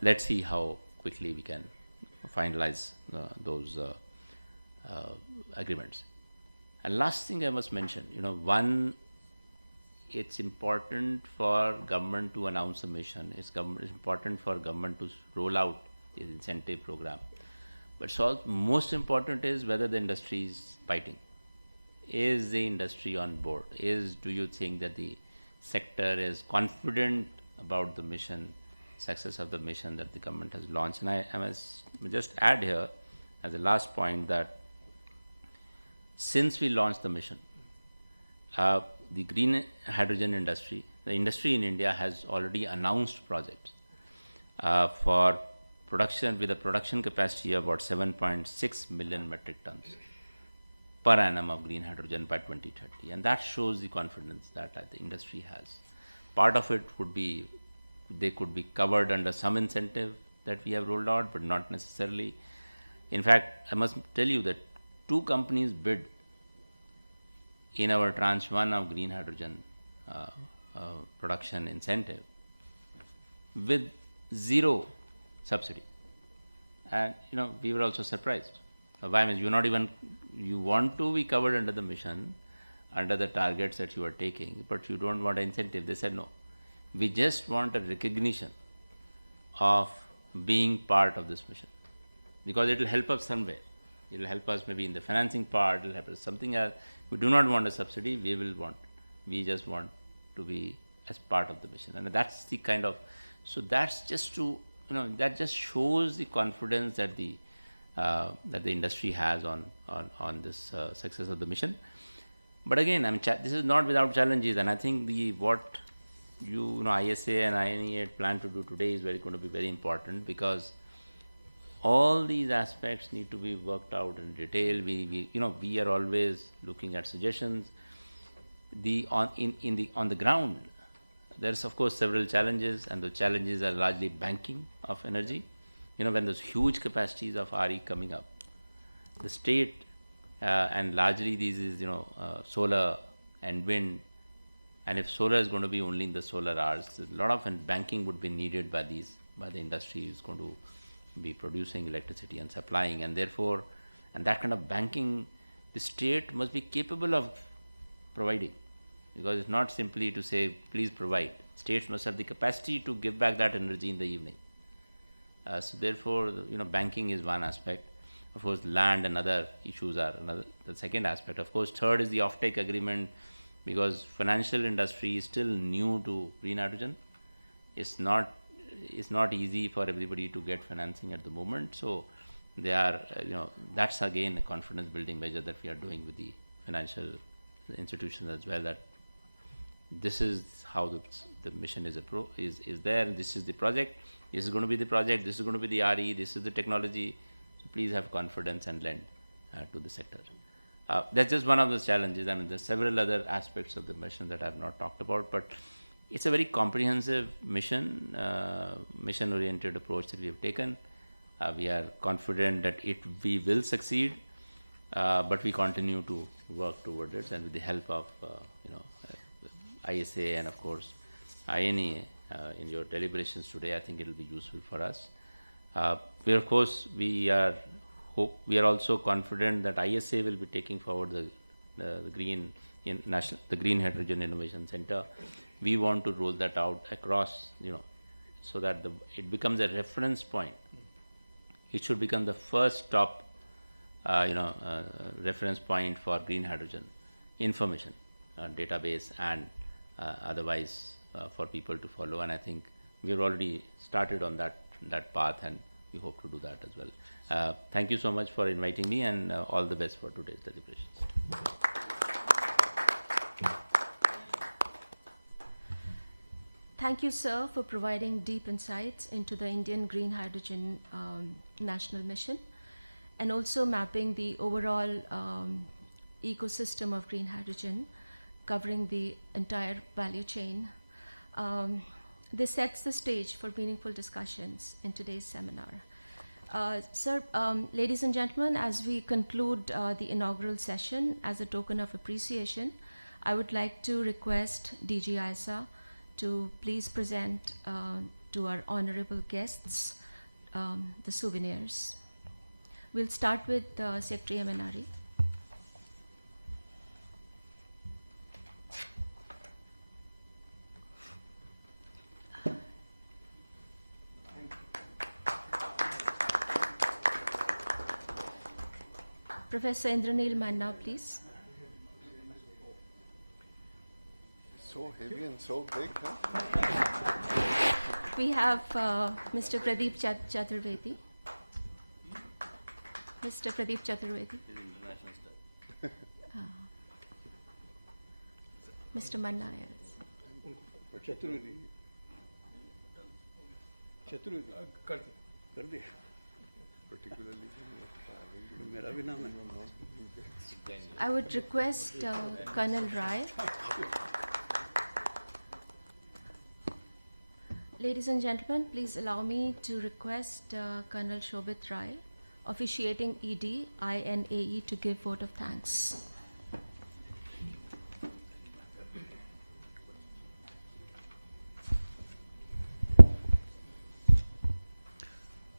Let's see how quickly we can finalize those agreements. And last thing I must mention, one, it's important for government to announce a mission. It's important for government to roll out the incentive program. But most important is whether the industry is biting. Is the industry on board? Do you think that the sector is confident about the mission, success of the mission that the government has launched? And I must just add here as a last point that since we launched the mission, the green hydrogen industry, the industry in India has already announced projects for production with a production capacity of about 7.6 million metric tons per annum of green hydrogen by 2030. And that shows the confidence that the industry has. Part of it would be, they could be covered under some incentive that we have rolled out, but not necessarily. In fact, I must tell you that 2 companies bid in our tranche 1 of green hydrogen production incentive with 0 subsidy. And we were also surprised. Why? You want to be covered under the mission, under the targets that you are taking, but you don't want an incentive. They said no. We just want a recognition of being part of this mission, because it will help us somewhere. It will help us maybe in the financing part, it will help us something else. We do not want a subsidy, we just want to be as part of the mission. And that's the kind of, so that's just to, that just shows the confidence that the industry has on this success of the mission. But again, this is not without challenges, and I think what ISA and INEA plan to do today is going to be very important, because all these aspects need to be worked out in detail. We are always looking at suggestions. On the ground, there's of course several challenges, and the challenges are largely banking of energy. When there's huge capacities of RE coming up, the state and largely these is solar and wind. And if solar is going to be only in the solar hours, a lot of banking would be needed by the industry who's going to be producing electricity and supplying, and therefore, and that kind of banking, the state must be capable of providing, because it's not simply to say, please provide. States must have the capacity to give back that energy in the evening. So therefore, banking is one aspect. Of course, land and other issues are the second aspect. Of course, third is the offtake agreement, because financial industry is still new to green hydrogen. It's not easy for everybody to get financing at the moment. So they are, that's again a confidence building measure that we are doing with the financial institutions as well, that this is how the mission is there, and this is the project, this is going to be the project, this is going to be the RE, this is the technology. So please have confidence and lend to the sector. That's just one of the challenges. There's several other aspects of the mission that I have not talked about, but it's a very comprehensive mission-oriented approach that we have taken. We are confident that we will succeed, but we continue to work towards it, and with the help of ISA and of course INEA in your deliberations today, I think it will be useful for us. We are also confident that ISA will be taking forward the Green Hydrogen Innovation Center. We want to roll that out across, so that it becomes a reference point. It should become the first top, reference point for green hydrogen information, database, and otherwise for people to follow. And I think we have already started on that path, and we hope to do that as well. Thank you so much for inviting me, and all the best for today's deliberations. Thank you, sir, for providing deep insights into the Indian Green Hydrogen National Mission, and also mapping the overall ecosystem of green hydrogen, covering the entire value chain. This sets the stage for meaningful discussions in today's seminar. Sir, ladies and gentlemen, as we conclude the inaugural session, as a token of appreciation, I would like to request DG ISA to please present to our honorable guests the souvenirs. We'll start with Secretary MNRE. Professor Indraneel Manna, please. So heavy and so big, huh? We have Mr. Pradeep Chaturvedi. Mr. Pradeep Chaturvedi. Mr. Manna, yes. Chaturvedi. कर दिया Particularly, मेरा भी नाम है. I would request Colonel Rai. Ladies and gentlemen, please allow me to request Colonel Shobit Rai, officiating ED, INAE, to give vote of thanks.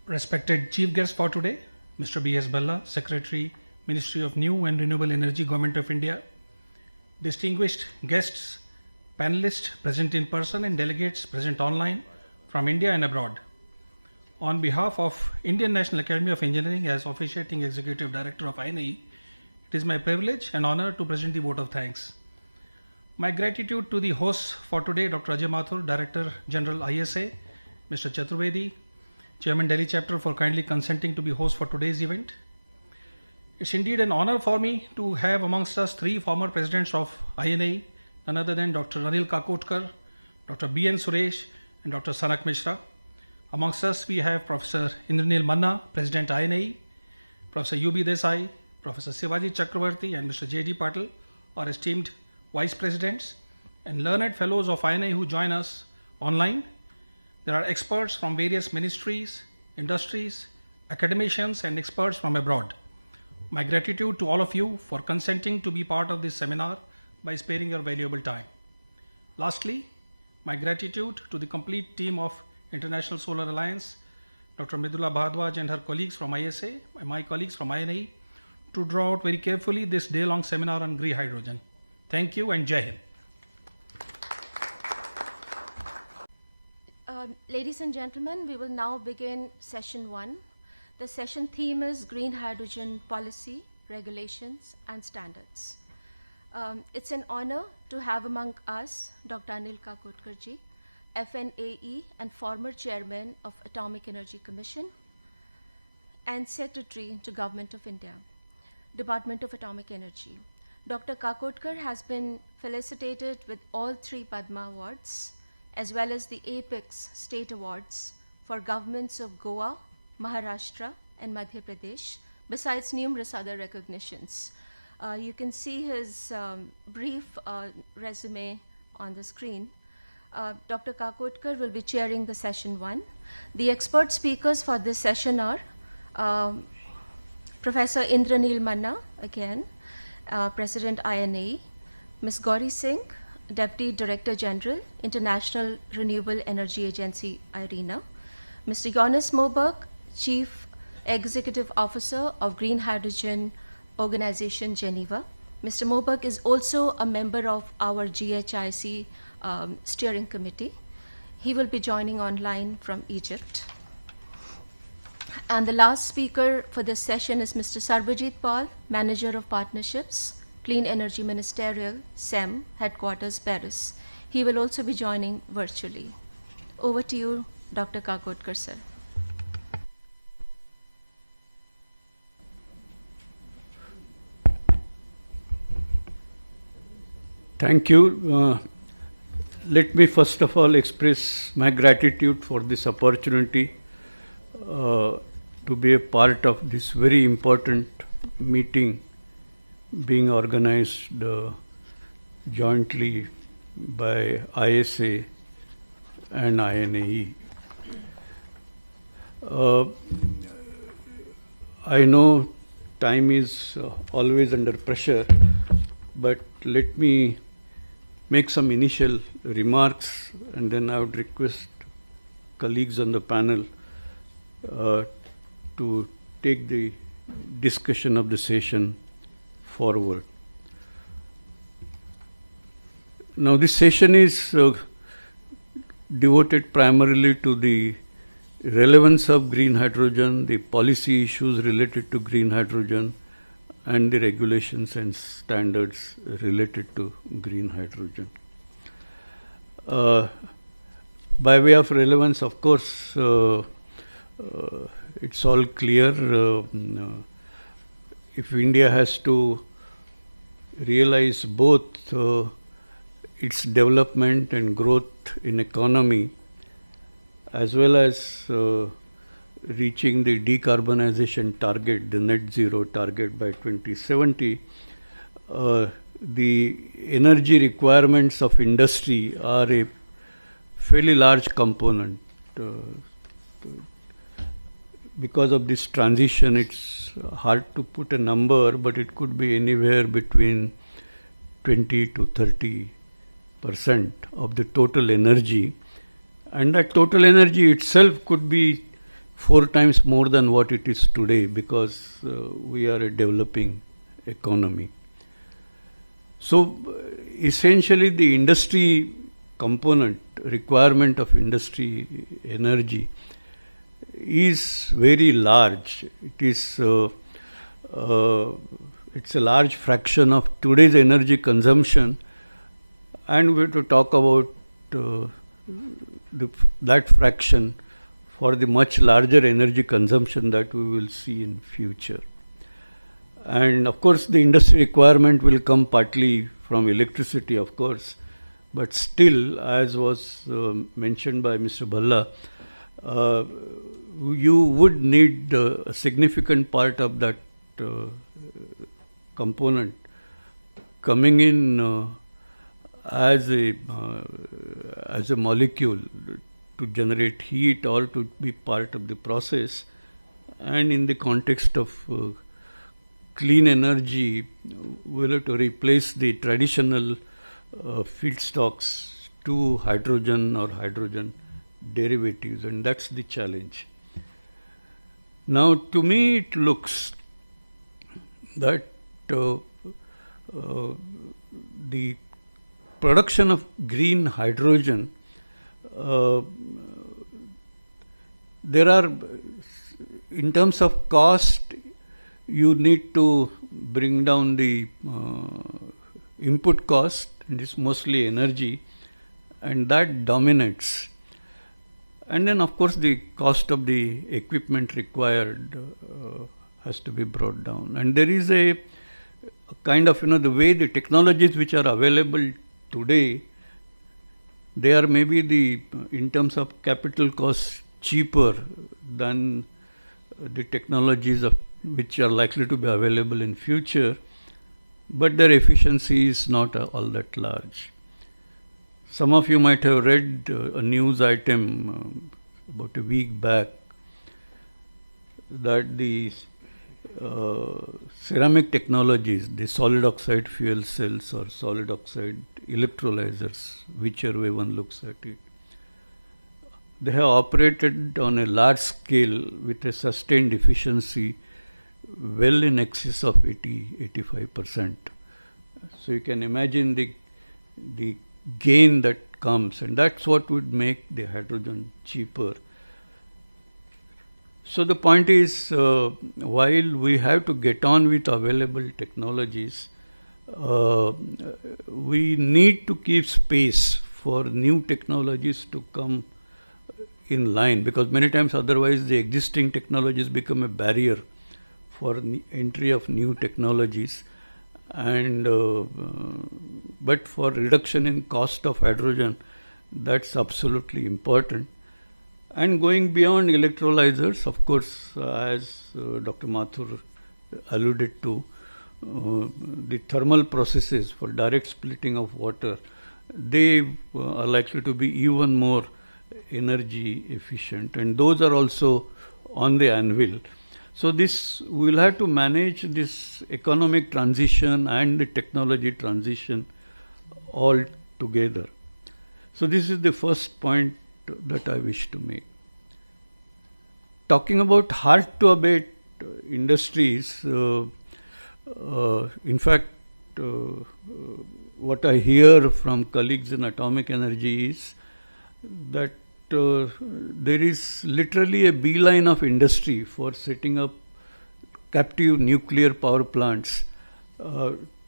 Respected Chief Guest for today, Mr. B.S. Bhalla, Secretary, Ministry of New and Renewable Energy, Government of India. Distinguished guests, panelists present in person and delegates present online from India and abroad. On behalf of Indian National Academy of Engineering as officiating Executive Director of INAE, it is my privilege and honor to present the vote of thanks. My gratitude to the hosts for today, Dr. Ajay Mathur, Director General ISA, Mr. Chaturvedi, Chairman Delhi Chapter, for kindly consenting to be host for today's event. It's indeed an honor for me to have amongst us three former presidents of INAE, none other than Dr. Anil Kakotkar, Dr. B.N. Suresh, and Dr. Sanak Mishra. Amongst us, we have Professor Indranil Manna, President INAE, Professor U.B. Desai, Professor Sivaji Chakravarti, and Mr. J.D. Patil, our esteemed Vice Presidents, and learned fellows of INAE who join us online. There are experts from various ministries, industries, academicians, and experts from abroad. My gratitude to all of you for consenting to be part of this seminar by sparing your valuable time. Lastly, my gratitude to the complete team of International Solar Alliance, Dr. Mridula Bhardwaj and her colleagues from ISA, my colleagues from INAE, to draw out very carefully this day-long seminar on green hydrogen. Thank you and Jai Hind. Ladies and gentlemen, we will now begin session 1. The session theme is Green Hydrogen Policy, Regulations and Standards. It's an honor to have among us Dr. Anil Kakotkarji, FNAE and former Chairman of Atomic Energy Commission and Secretary to Government of India, Department of Atomic Energy. Dr. Kakotkar has been felicitated with all 3 Padma Awards, as well as the Apex State Awards for governments of Goa, Maharashtra, and Madhya Pradesh, besides numerous other recognitions. You can see his brief resume on the screen. Dr. Kakotkar will be chairing the session 1. The expert speakers for this session are Professor Indranil Manna, again, President INAE, Ms. Gauri Singh, Deputy Director General, International Renewable Energy Agency, IRENA, Mr. Jonas Moberg, Chief Executive Officer of Green Hydrogen Organization, Geneva. Mr. Moberg is also a member of our GHIC steering committee. He will be joining online from Egypt. And the last speaker for this session is Mr. Sarbajit Pal, Manager of Partnerships, Clean Energy Ministerial, SEM, Headquarters, Paris. He will also be joining virtually. Over to you, Dr. Kakotkar, sir. Thank you. Let me first of all express my gratitude for this opportunity to be a part of this very important meeting being organized jointly by ISA and INAE. I know time is always under pressure, but let me make some initial remarks, and then I would request colleagues on the panel to take the discussion of the session forward. Now, this session is devoted primarily to the relevance of green hydrogen, the policy issues related to green hydrogen, and the regulations and standards related to green hydrogen. By way of relevance, of course, it's all clear. If India has to realize both its development and growth in economy, as well as reaching the decarbonization target, the net zero target by 2070, the energy requirements of industry are a fairly large component. Because of this transition, it's hard to put a number, but it could be anywhere between 20 to 30% of the total energy. And that total energy itself could be 4 times more than what it is today, because we are a developing economy. So essentially the industry component, requirement of industry energy is very large. It's a large fraction of today's energy consumption, and we have to talk about that fraction for the much larger energy consumption that we will see in future. And of course the industry requirement will come partly from electricity, of course, but still, as was mentioned by Mr. Bhalla, you would need a significant part of that component coming in as a molecule to generate heat or to be part of the process. And in the context of clean energy, we'll have to replace the traditional feedstocks to hydrogen or hydrogen derivatives, and that's the challenge. Now, to me, it looks that the production of green hydrogen, there are, in terms of cost, you need to bring down the input cost, and it's mostly energy, and that dominates. And then, of course, the cost of the equipment required has to be brought down. And there is a kind of, the way the technologies which are available today, they are maybe in terms of capital cost, cheaper than the technologies which are likely to be available in future, but their efficiency is not all that large. Some of you might have read a news item about a week back that the ceramic technologies, the solid oxide fuel cells or solid oxide electrolyzers, whichever way one looks at it, they have operated on a large scale with a sustained efficiency well in excess of 80-85%. So you can imagine the gain that comes, and that's what would make the hydrogen cheaper. So the point is, while we have to get on with available technologies, we need to keep space for new technologies to come in line, because many times otherwise the existing technologies become a barrier for the entry of new technologies. And but for reduction in cost of hydrogen, that's absolutely important. And going beyond electrolyzers, of course, as Dr. Mathur alluded to, the thermal processes for direct splitting of water, they are likely to be even more energy efficient, and those are also on the anvil. So this, we'll have to manage this economic transition and the technology transition all together. So this is the first point that I wish to make. Talking about hard to abate industries, in fact, what I hear from colleagues in atomic energy is that there is literally a beeline of industry for setting up captive nuclear power plants,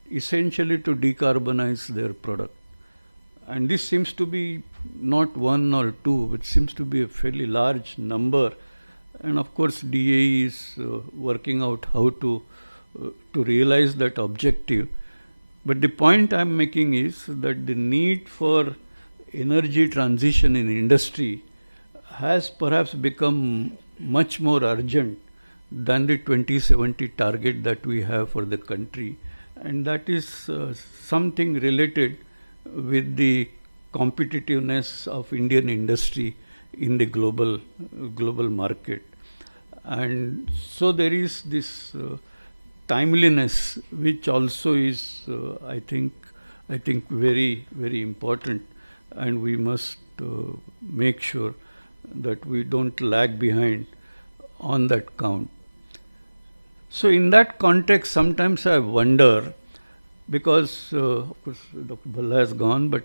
essentially to decarbonize their product. And this seems to be not one or two, but seems to be a fairly large number. And of course, DAE is working out how to realize that objective. But the point I'm making is that the need for energy transition in industry has perhaps become much more urgent than the 2070 target that we have for the country. And that is something related with the competitiveness of Indian industry in the global market. And so there is this timeliness, which also is, I think very, very important, and we must make sure that we don't lag behind on that count. So in that context, sometimes I wonder because, of course, Dr. Bhalla has gone, but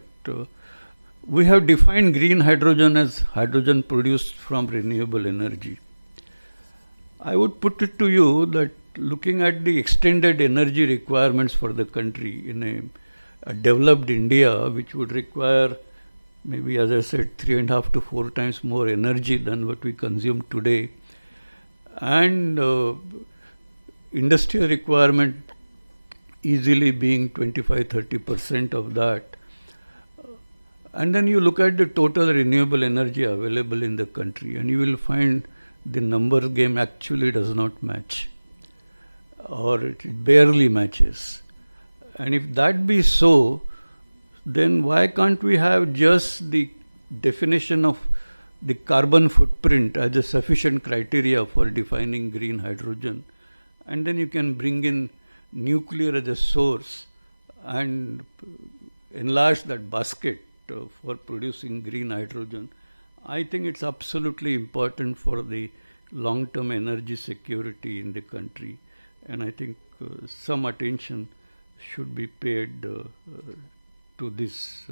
we have defined green hydrogen as hydrogen produced from renewable energy. I would put it to you that looking at the extended energy requirements for the country in a developed India, which would require maybe, as I said, 3.5 to 4 times more energy than what we consume today, and industrial requirement easily being 25-30% of that. And then you look at the total renewable energy available in the country, and you will find the numbers game actually does not match, or it barely matches. And if that be so, then why can't we have just the definition of the carbon footprint as a sufficient criteria for defining green hydrogen? And then you can bring in nuclear as a source and enlarge that basket for producing green hydrogen. I think it's absolutely important for the long-term energy security in the country, and I think some attention should be paid to this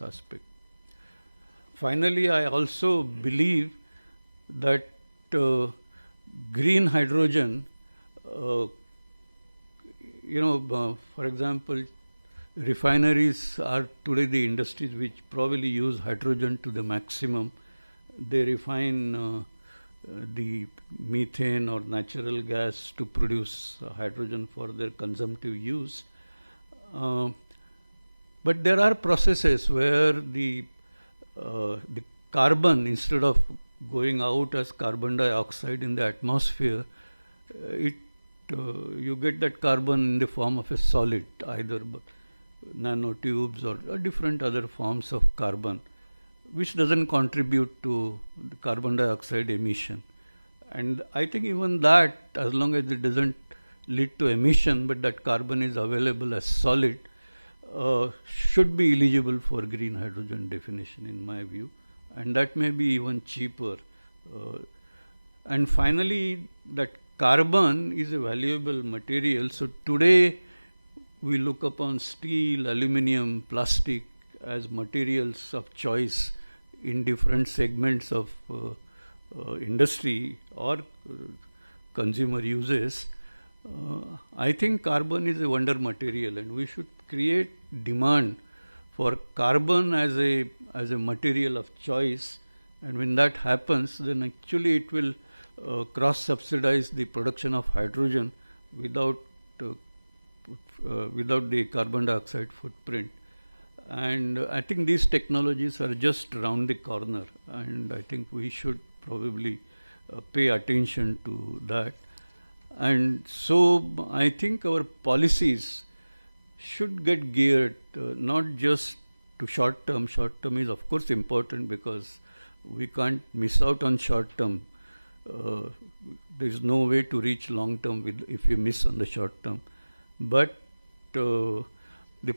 aspect. Finally, I also believe that green hydrogen, for example, refineries are today the industries which probably use hydrogen to the maximum. They refine the methane or natural gas to produce hydrogen for their consumptive use. But there are processes where the carbon, instead of going out as carbon dioxide in the atmosphere, you get that carbon in the form of a solid, either nanotubes or different other forms of carbon, which doesn't contribute to the carbon dioxide emission. And I think even that, as long as it doesn't lead to emission, but that carbon is available as solid, should be eligible for green hydrogen definition in my view, and that may be even cheaper. And finally, that carbon is a valuable material. So today we look upon steel, aluminium, plastic as materials of choice in different segments of industry or consumer uses. I think carbon is a wonder material, and we should create demand for carbon as a material of choice. And when that happens, then actually it will cross-subsidize the production of hydrogen without the carbon dioxide footprint. And I think these technologies are just around the corner, and I think we should probably pay attention to that. And so I think our policies should get geared not just to short term. Short term is of course important because we can't miss out on short term. There is no way to reach long term if you miss on the short term. But the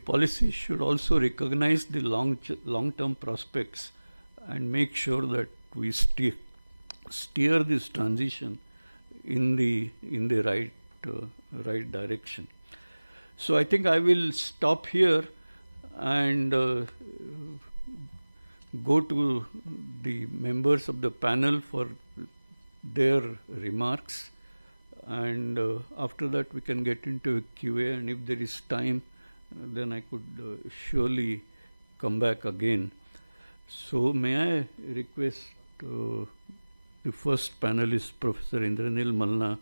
policy should also recognize the long-term prospects and make sure that we steer this transition in the right direction. So I think I will stop here and go to the members of the panel for their remarks, and after that we can get into a QA, and if there is time, then I could surely come back again. So may I request the first panelist, Professor Indranil Malna,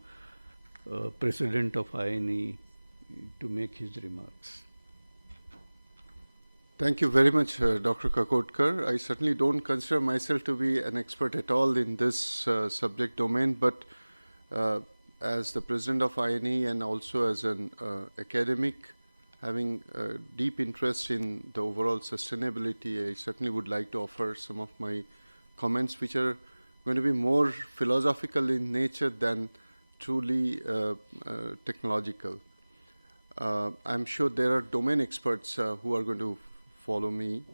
President of INE, to make his remarks. Thank you very much, Dr. Kakodkar. I certainly don't consider myself to be an expert at all in this subject domain, but as the president of INE and also as an academic having a deep interest in the overall sustainability, I certainly would like to offer some of my comments, which are going to be more philosophical in nature than truly technological. I'm sure there are domain experts who are going to follow me.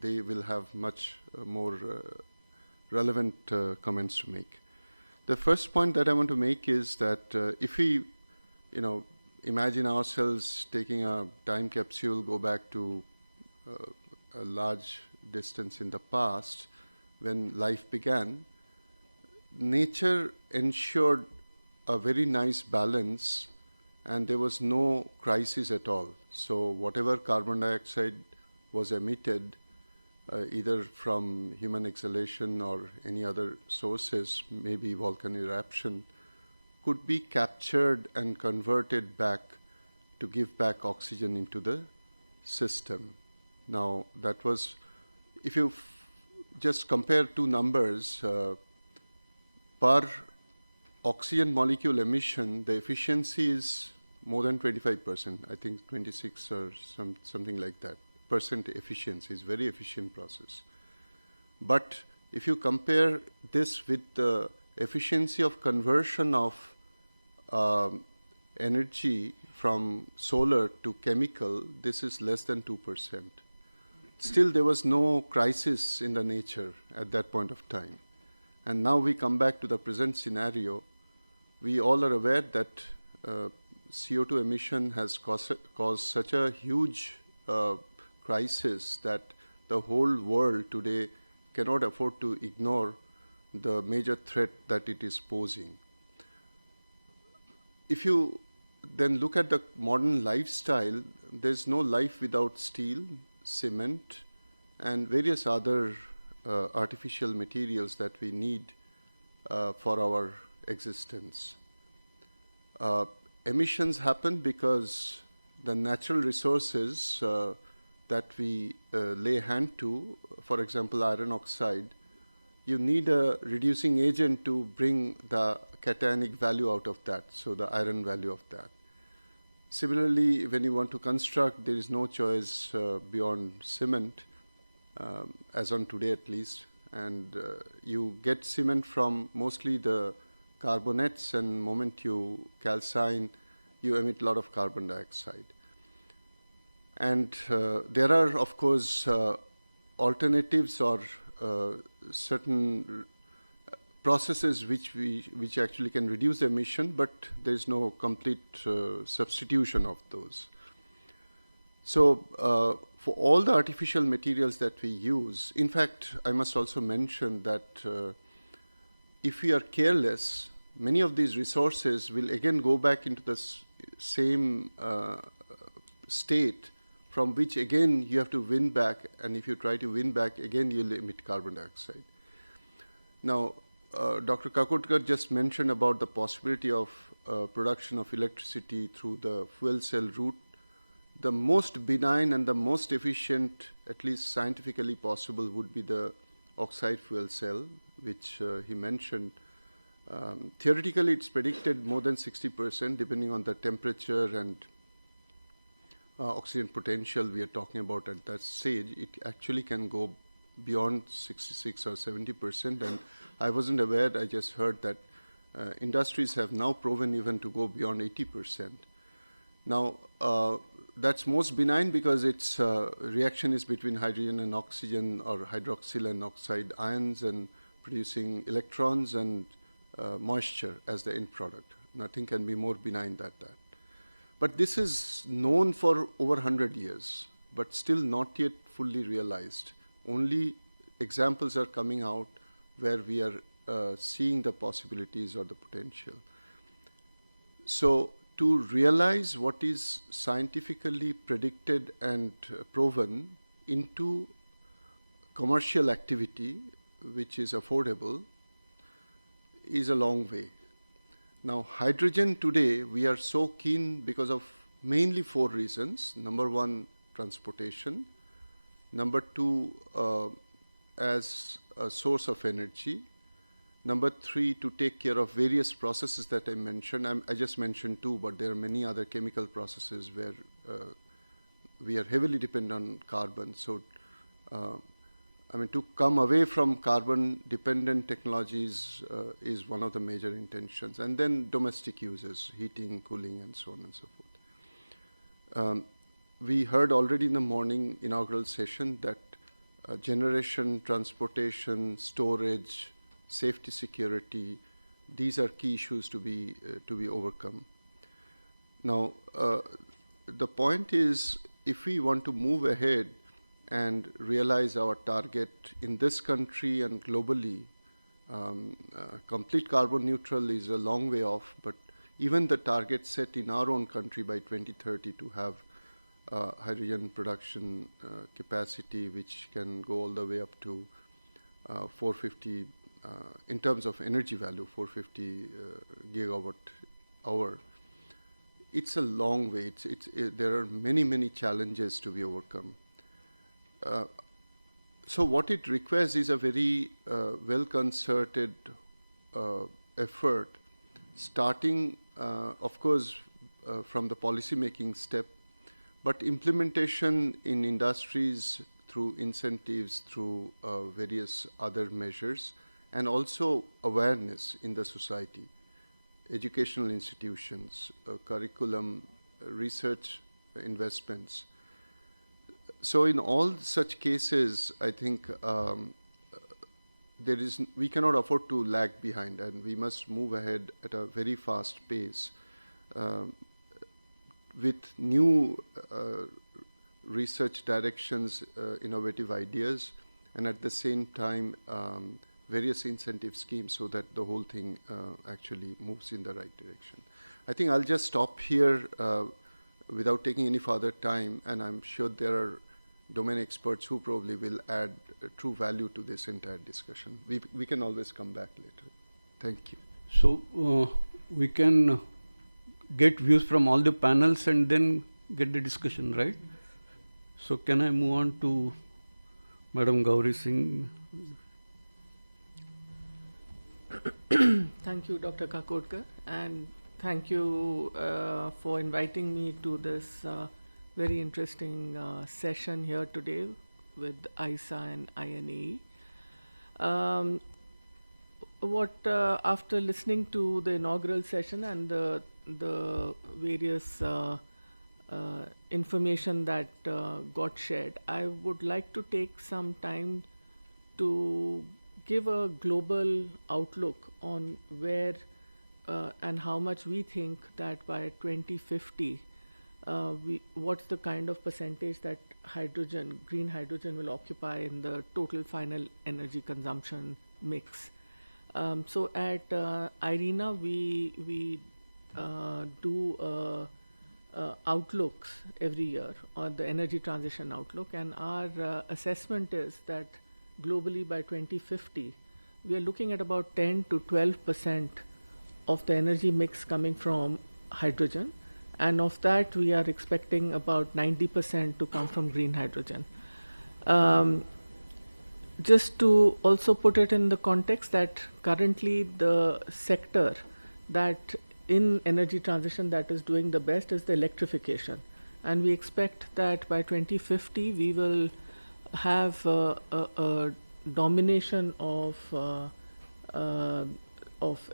They will have much more relevant comments to make. The first point that I want to make is that if we, imagine ourselves taking a time capsule, go back to a large distance in the past when life began. Nature ensured a very nice balance, and there was no crisis at all. So whatever carbon dioxide was emitted, either from human exhalation or any other sources, maybe volcanic eruption, could be captured and converted back to give back oxygen into the system. Now, that was, if you just compare two numbers, per oxygen molecule emission, the efficiency is more than 25%, I think 26 or something like that. Percent efficiency is very efficient process. But if you compare this with the efficiency of conversion of energy from solar to chemical, this is less than 2%. Still, there was no crisis in the nature at that point of time. And now we come back to the present scenario. We all are aware that CO2 emission has caused such a huge crisis that the whole world today cannot afford to ignore the major threat that it is posing. If you then look at the modern lifestyle, there's no life without steel, cement, and various other artificial materials that we need for our existence. Emissions happen because the natural resources that we lay hand to, for example, iron oxide, you need a reducing agent to bring the cationic value out of that, so the iron value of that. Similarly, when you want to construct, there is no choice beyond cement, as on today at least, and you get cement from mostly the carbonates, and moment you calcine, you emit a lot of carbon dioxide. And there are, of course, alternatives or certain processes which actually can reduce emission, but there is no complete substitution of those. So for all the artificial materials that we use, in fact, I must also mention that if we are careless, many of these resources will again go back into the same state from which again you have to win back, and if you try to win back, again you'll emit carbon dioxide. Now, Dr. Kakotkar just mentioned about the possibility of production of electricity through the fuel cell route. The most benign and the most efficient, at least scientifically possible, would be the oxide fuel cell, which he mentioned. Theoretically, it's predicted more than 60%, depending on the temperature and oxygen potential we are talking about at that stage. It actually can go beyond 66 or 70%, and I wasn't aware, I just heard that industries have now proven even to go beyond 80%. Now, that's most benign because its reaction is between hydrogen and oxygen, or hydroxyl and oxide ions, and producing electrons and moisture as the end product. Nothing can be more benign than that. But this is known for over 100 years, but still not yet fully realized. Only examples are coming out where we are seeing the possibilities or the potential. So to realize what is scientifically predicted and proven into commercial activity, which is affordable, is a long way. Now, hydrogen today, we are so keen because of mainly 4 reasons. Number 1, transportation. Number 2, as a source of energy. Number 3, to take care of various processes that I mentioned. I just mentioned 2, but there are many other chemical processes where we are heavily dependent on carbon. So, to come away from carbon-dependent technologies is one of the major intentions. And then domestic uses, heating, cooling, and so on and so forth. We heard already in the morning inaugural session that generation, transportation, storage, safety, security, these are key issues to be overcome. Now, the point is, if we want to move ahead and realize our target in this country and globally, complete carbon neutral is a long way off, but even the target set in our own country by 2030 to have hydrogen production capacity which can go all the way up to 450, in terms of energy value, 450 gigawatt hour. It's a long way. There are many, many challenges to be overcome. So what it requires is a very well-concerted effort, starting, of course, from the policy-making step, but implementation in industries through incentives, through various other measures, and also awareness in the society, educational institutions, curriculum, research investments. So in all such cases, I think we cannot afford to lag behind, and we must move ahead at a very fast pace with new research directions, innovative ideas, and at the same time various incentive schemes so that the whole thing actually moves in the right direction. I think I'll just stop here without taking any further time, and I'm sure there are domain experts who probably will add true value to this entire discussion. We can always come back later. Thank you. So we can get views from all the panels and then get the discussion, right? So can I move on to Madam Gauri Singh? Thank you, Dr. Kakodkar, and thank you for inviting me to this very interesting session here today with ISA and INAE. After listening to the inaugural session and the various information that got shared, I would like to take some time to give a global outlook on where and how much we think that by 2050, what's the kind of percentage that hydrogen, green hydrogen, will occupy in the total final energy consumption mix. So at IRENA, we do outlooks every year, or the energy transition outlook, and our assessment is that globally by 2050, we are looking at about 10 to 12% of the energy mix coming from hydrogen, and of that we are expecting about 90% to come from green hydrogen. Just to also put it in the context that currently the sector that in energy transition that is doing the best is the electrification, and we expect that by 2050 we will have a domination of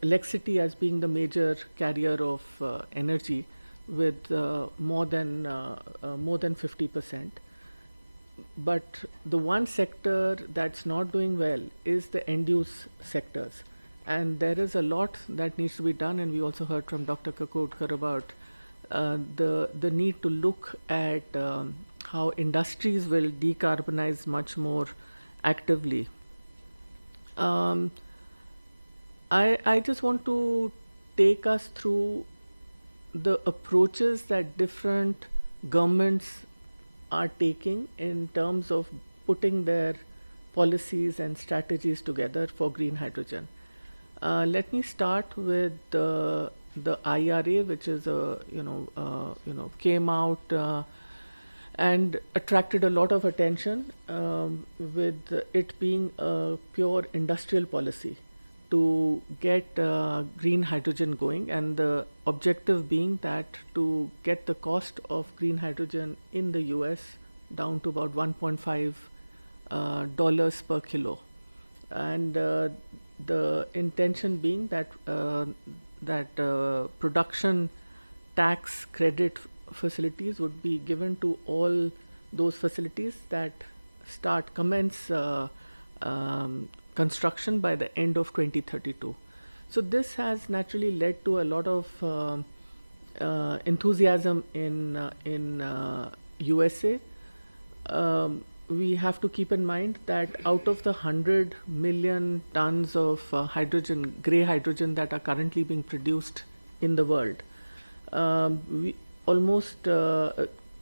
electricity as being the major carrier of energy, with more than 50%. But the one sector that's not doing well is the end-use sectors, and there is a lot that needs to be done. And we also heard from Dr. Kakodkar about the need to look at how industries will decarbonize much more actively. I just want to take us through the approaches that different governments are taking in terms of putting their policies and strategies together for green hydrogen. Let me start with the IRA, which is came out and attracted a lot of attention, with it being a pure industrial policy to get green hydrogen going, and the objective being that to get the cost of green hydrogen in the US down to about $1.5 per kilo, and the intention being that production tax credit facilities would be given to all those facilities that commence construction by the end of 2032. So this has naturally led to a lot of enthusiasm in USA. We have to keep in mind that out of the 100 million tons of hydrogen, gray hydrogen that are currently being produced in the world,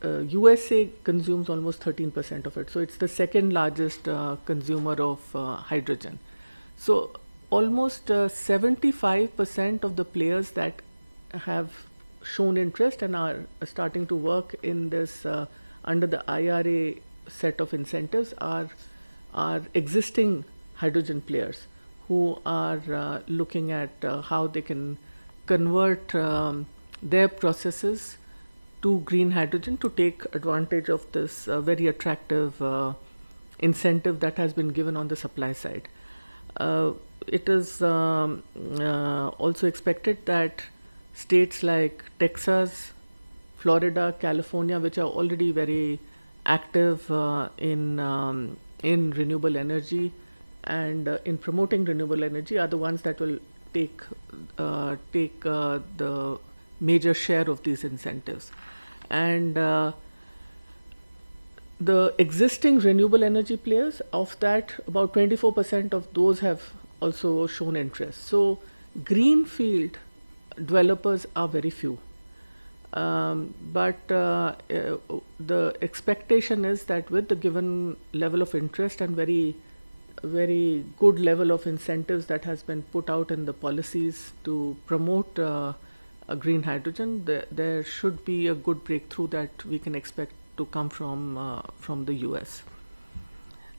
USA consumes almost 13% of it. So it's the second largest consumer of hydrogen. So almost 75% of the players that have shown interest and are starting to work in this under the IRA set of incentives are existing hydrogen players who are looking at how they can convert their processes to green hydrogen to take advantage of this very attractive incentive that has been given on the supply side. It is also expected that states like Texas, Florida, California, which are already very active in renewable energy and in promoting renewable energy, are the ones that will take the major share of these incentives. And the existing renewable energy players, of that, about 24% of those have also shown interest. So greenfield developers are very few. But the expectation is that with the given level of interest and very good level of incentives that has been put out in the policies to promote green hydrogen, there should be a good breakthrough that we can expect to come from the US.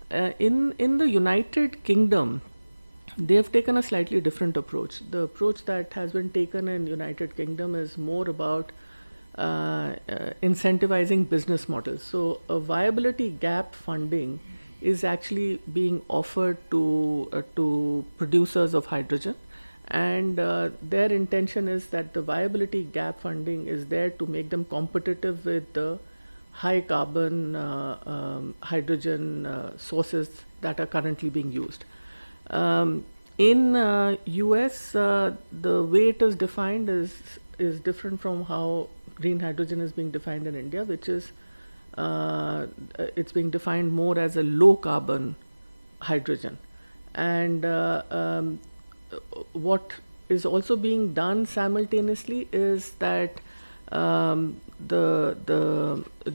In the United Kingdom, they have taken a slightly different approach. The approach that has been taken in United Kingdom is more about incentivizing business models. So a viability gap funding is actually being offered to producers of hydrogen, and their intention is that the viability gap funding is there to make them competitive with the high carbon hydrogen sources that are currently being used. In US, the way it is defined is different from how green hydrogen is being defined in India, which is it's being defined more as a low carbon hydrogen. And what is also being done simultaneously is that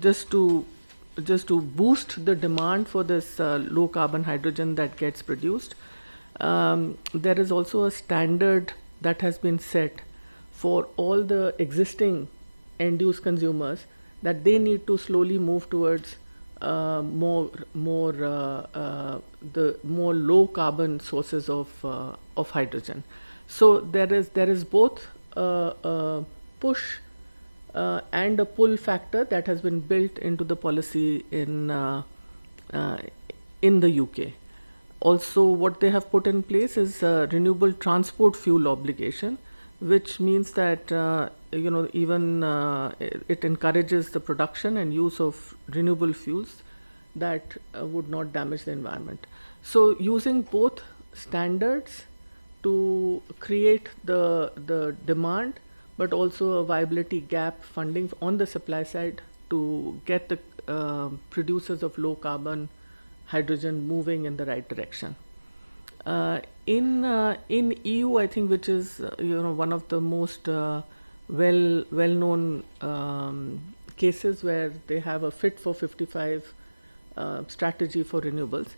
just to boost the demand for this low carbon hydrogen that gets produced, there is also a standard that has been set for all the existing end-use consumers that they need to slowly move towards the more low carbon sources of hydrogen. So there is both a push and a pull factor that has been built into the policy in the UK. Also, what they have put in place is a renewable transport fuel obligation, which means that even it encourages the production and use of renewable fuels that would not damage the environment. So using both standards to create the demand, but also a viability gap funding on the supply side to get the producers of low carbon hydrogen moving in the right direction. In EU, I think, which is one of the most well-known cases where they have a Fit for 55 strategy for renewables.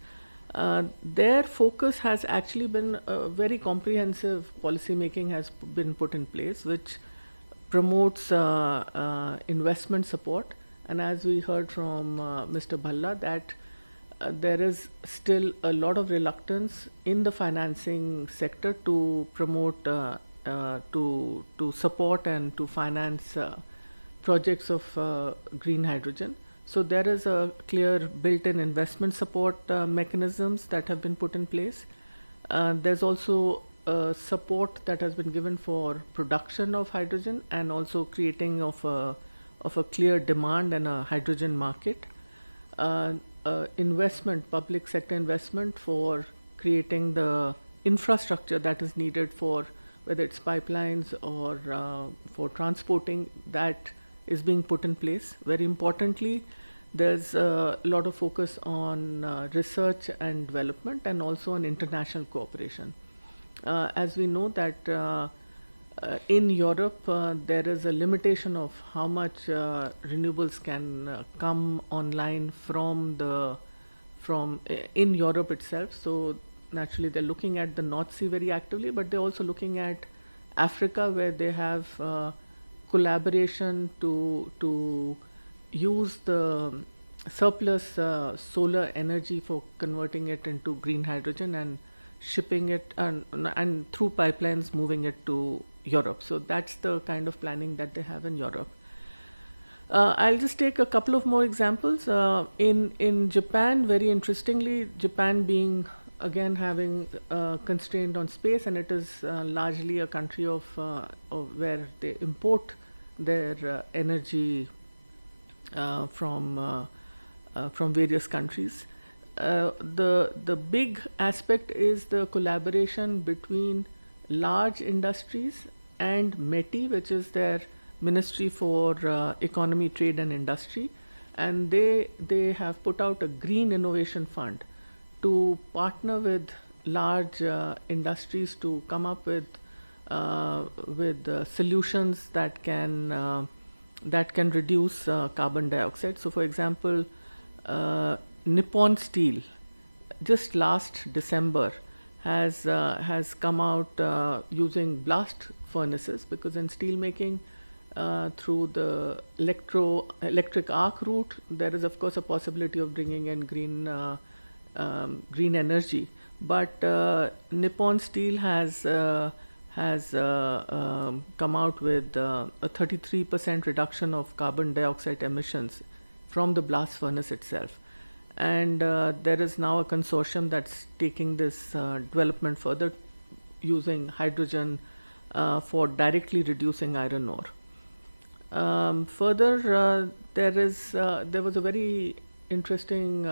Their focus has actually been very comprehensive policy making has been put in place, which promotes investment support. And as we heard from Mr. Bhalla, that there is still a lot of reluctance in the financing sector to promote, to support and to finance projects of green hydrogen. So there is a clear built-in investment support mechanisms that have been put in place. There's also support that has been given for production of hydrogen and also creating of a clear demand and a hydrogen market. Investment, public sector investment for creating the infrastructure that is needed for whether it's pipelines or for transporting, that is being put in place. Very importantly, there's a lot of focus on research and development and also on international cooperation. As we know that in Europe, there is a limitation of how much renewables can come online in Europe itself. So naturally, they're looking at the North Sea very actively, but they're also looking at Africa, where they have collaboration to use the surplus solar energy for converting it into green hydrogen and shipping it and through pipelines moving it to Europe. So that's the kind of planning that they have in Europe. I'll just take a couple of more examples. In Japan, very interestingly, Japan being again having constraint on space, and it is largely a country of where they import their energy from various countries. The big aspect is the collaboration between large industries and METI, which is their Ministry for Economy, Trade and Industry, and they have put out a Green Innovation Fund to partner with large industries to come up with solutions that can reduce carbon dioxide. So, for example, Nippon Steel, just last December, has come out using blast furnaces, because in steel making, through the electric arc route, there is of course a possibility of bringing in green energy. But Nippon Steel has come out with a 33% reduction of carbon dioxide emissions from the blast furnace itself. And there is now a consortium that's taking this development further, using hydrogen for directly reducing iron ore. Further, there was a very interesting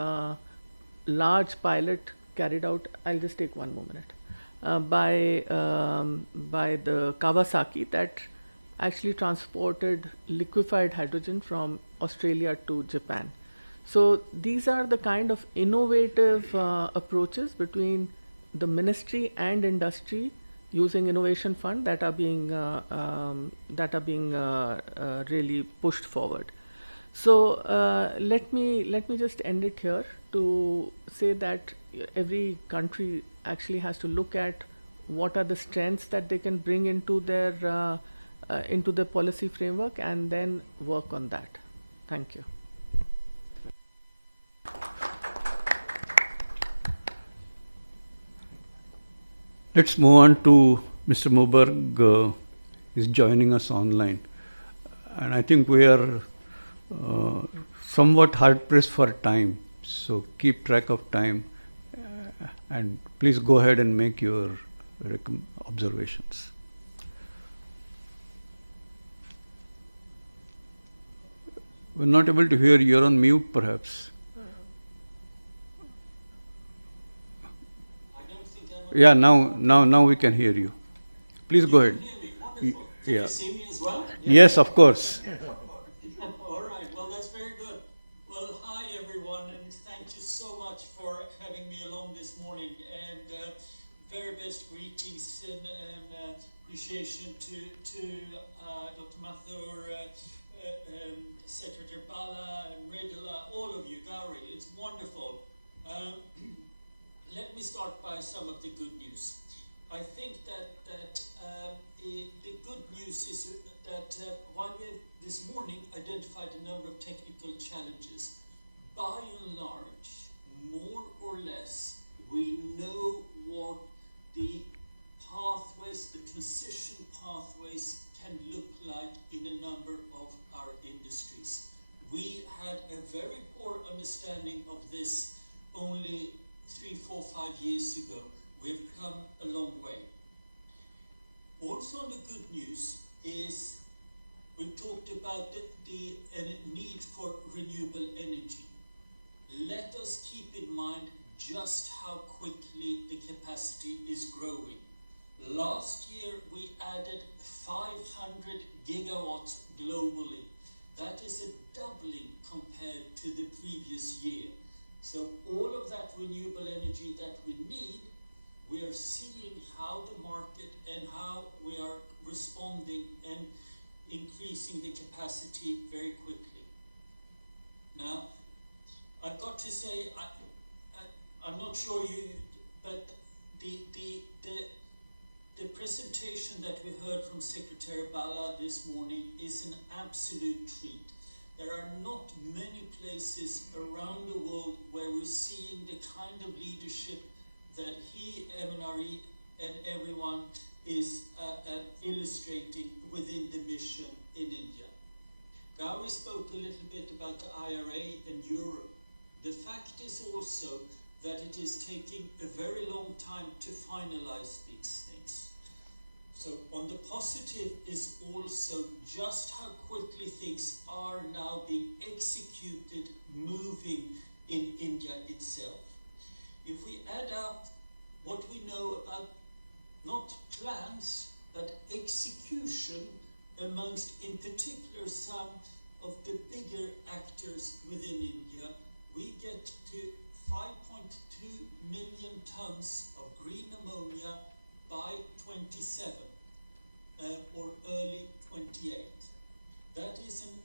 large pilot carried out. I'll just take one more minute. By the Kawasaki, that actually transported liquefied hydrogen from Australia to Japan. So these are the kind of innovative approaches between the ministry and industry using innovation fund that are being really pushed forward. So let me just end it here to say that every country actually has to look at what are the strengths that they can bring into their policy framework, and then work on that. Thank you. Let's move on to Mr. Moberg is joining us online. And I think we are somewhat hard pressed for time. So keep track of time and please go ahead and make your observations. We're not able to hear you. You're on mute, perhaps. Yeah, now we can hear you. Please go ahead. Wonderful. Can you see me as well? Yes, of course. All right. Well, that's very good. Well, hi everyone, and thank you so much for having me along this morning. And very best greetings and appreciation to Dr. Mathur, Secretary Bala, and Mridula, all of you, Gary. It's wonderful. Let me start by some of the good news. I think that the good news is that while we have this morning identified a number of technical challenges, by and large, more or less, we know what the pathways, the transition pathways can look like in a number of our industries. We had a very poor understanding of this only 3, 4, 5 years ago. We've come a long way. Also, the good news is we talked about the need for renewable energy. Let us keep in mind just how quickly the capacity is growing. Last year we added 500 gigawatts globally. That is a doubling compared to the previous year. So all of that renewable energy that we need, we are seeing how the market and how we are responding and increasing the capacity very quickly. Now, I've got to say, I'm not sure you, but the presentation that we heard from Secretary Balla this morning is an absolute treat. There are not many places around the world where we're seeing the kind of leadership that he, MNRE, and everyone is illustrating within the mission in India. Gauri spoke a little bit about the IRA and Europe. The fact is also that it is taking a very long time to finalize these things. So on the positive is also just how quickly things are now being executed, moving in India itself. If we add up what we know about not plans, but execution amongst, in particular, some of the bigger actors within India, we get to 5.2 million tons of green ammonia by 27 or early 28. That is an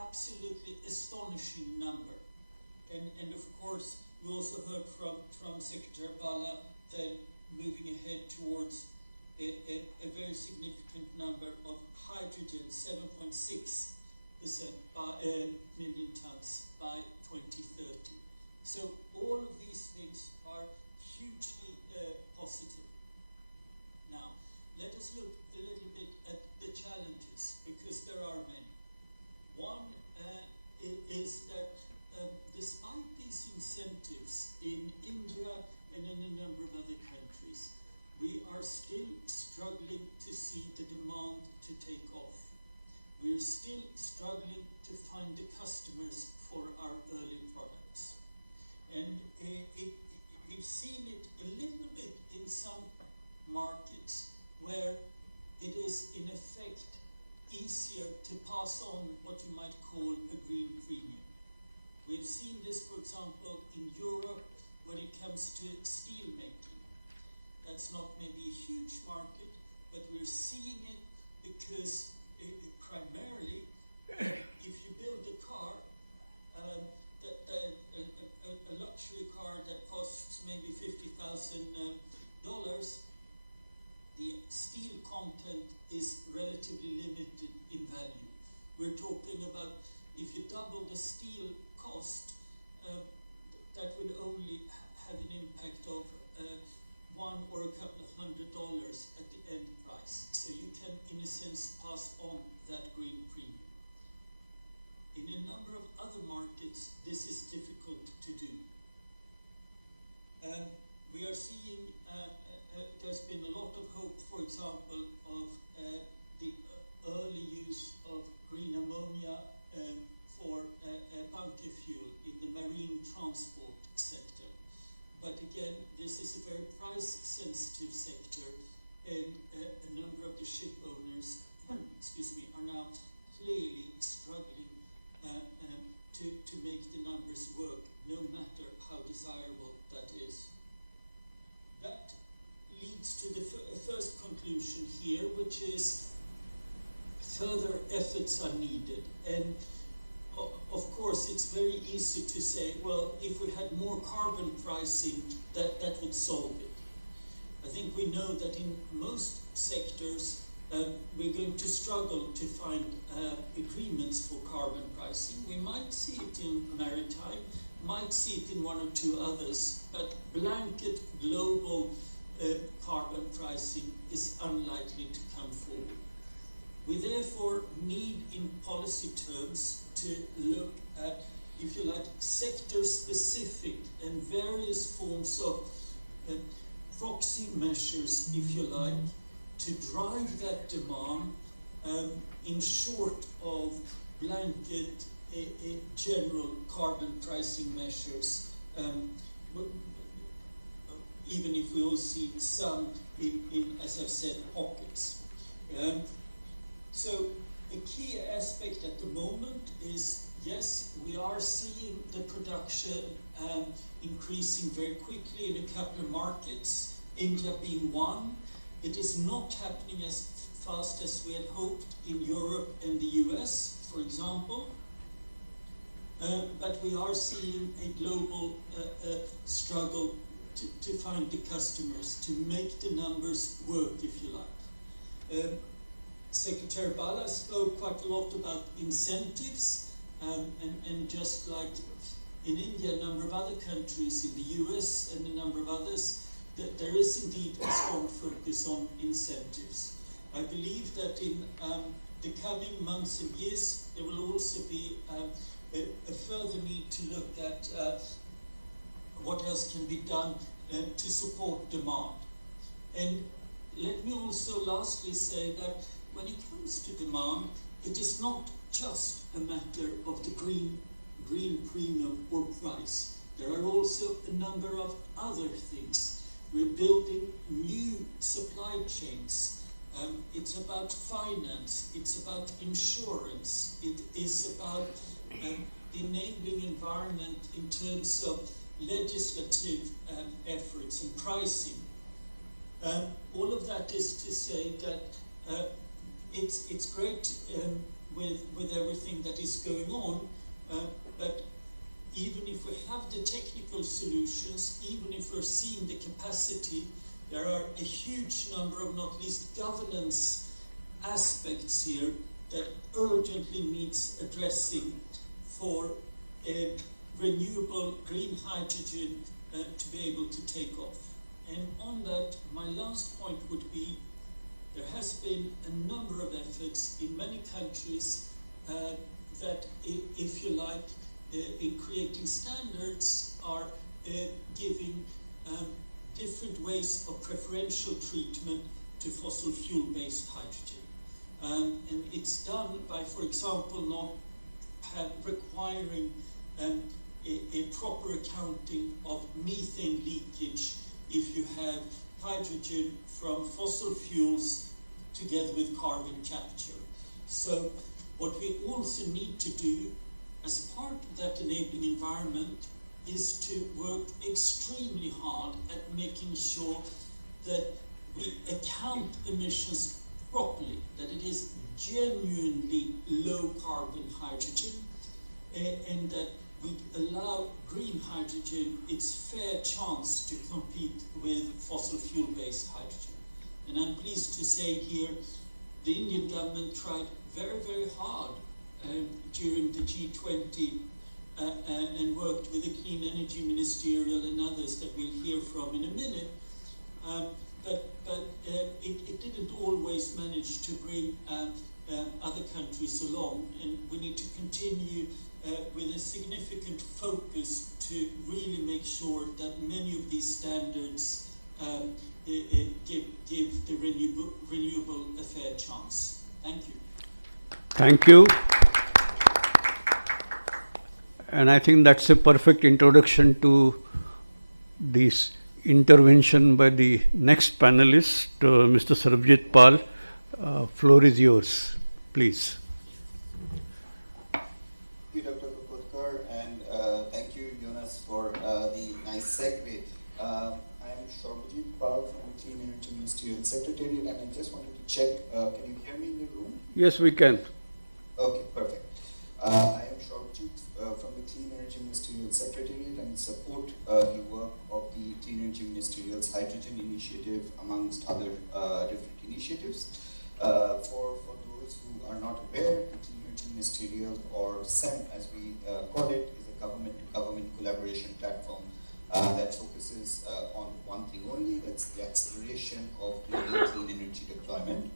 absolutely astonishing number. And of course, we also heard from Secretary Balla then moving ahead towards a very significant number of hydrogen, 7.6% million tons by 2030. So all of these things are hugely positive. Now, let us look a little bit at the challenges, because there are many. One is that despite these incentives in India and in a number of other countries, we are still struggling to see the demand to take off. We're still struggling to find the customers for our early products. And we've seen it a little bit in some markets where it is in effect easier to pass on what you might call a green premium. We've seen this, for example, in Europe when it comes to steel making. That's not maybe a huge market, but we're seeing it because primarily, if you build a car, a luxury car that costs maybe $50,000, the steel content is relatively limited in value. We're talking about, if you double the steel cost, that will only have an impact of $1 or a couple of $100 at the end price. So you can, in a sense, pass on that green premium. In a number of other markets, this is difficult to do. We are seeing there's been a lot of hope, for example, of the early use of green ammonia for bunker fuel in the marine transport sector. But again, this is a very price-sensitive sector, and a number of the ship owners, are now clearly struggling to make the numbers work, no matter how desirable that is. That leads to the first conclusion here, which is further efforts are needed. And of course, it's very easy to say, well, if we had more carbon pricing, that would solve it. I think we know that in most sectors, we're going to struggle to find agreements for carbon pricing. We might see it in maritime, might see it in one or two others, but blanket global carbon pricing is unlikely to come forward. We therefore need, in policy terms, to look at, if you like, sector-specific and various forms of proxy measures, if you like, to drive that demand in short of blanket general carbon pricing measures. even if we all see some as I've said, pockets. So a key aspect at the moment is, yes, we are seeing the production increasing very quickly in a couple of markets, India being one. It is not happening as fast as we had hoped in Europe and the US, for example. But we are seeing a global struggle to find the customers, to make the numbers work, if you like. Secretary Bala spoke quite a lot about incentives, and just like in India, a number of other countries, in the US and a number of others, that there is indeed a strong focus on incentives. I believe that in the coming months and years, there will also be a further need to look at what else can be done to support demand. And let me also lastly say that when it comes to demand, it is not just a matter of the green premium or price. There are also a number of other things. We're building new supply chains. It's about finance, it's about insurance, it is about the enabling environment in terms of legislative efforts and pricing. All of that is to say that it's great with everything that is going on, but even if we have the technical solutions, even if we're seeing the capacity, there are a huge number of not least governance aspects here that urgently needs addressing for renewable green hydrogen to be able to take off. And on that, my last point would be, there has been a number of efforts in many countries that, if you like, in creating standards, are giving different ways of preferential treatment to fossil fuel-based hydrogen. And it's done by, for example, not requiring a proper accounting of methane leakage if you have hydrogen from fossil fuels together with carbon capture. So what we also need to do as part of that enabling environment is to work extremely hard at making sure that we account emissions properly, that it is genuinely low carbon hydrogen, and that we allow green hydrogen its fair chance to compete with fossil fuel-based hydrogen. And I'm pleased to say here, the Indian government tried very, very hard during the G20 and worked with the Clean Energy Ministerial and others that we'll hear from in a minute. But it didn't always manage to bring other countries along, and we need to continue with a significant focus to really make sure that many of these standards give the renewable a fair chance. Thank you. Thank you. And I think that's a perfect introduction to this intervention by the next panelist, Mr. Sarbjit Pal. Floor is yours, please. Thank you, Dr. Kapotkar, and thank you, Jonas, for the nice segue. I am Sarbjit Pal from the Clean Energy Ministerial Secretariat, and I just wanted to check, can you hear me in the room? Yes, we can. Okay, perfect. I am Sarbjit from the Clean Energy Ministerial Secretariat and support the work of the Clean Energy Ministerial's Hydrogen Initiative, amongst other different initiatives. For those who are not aware, the Clean Energy Ministerial, or CEM as we call it, is a government-to-government collaboration platform that focuses on one thing only, that's the acceleration of global clean energy deployment.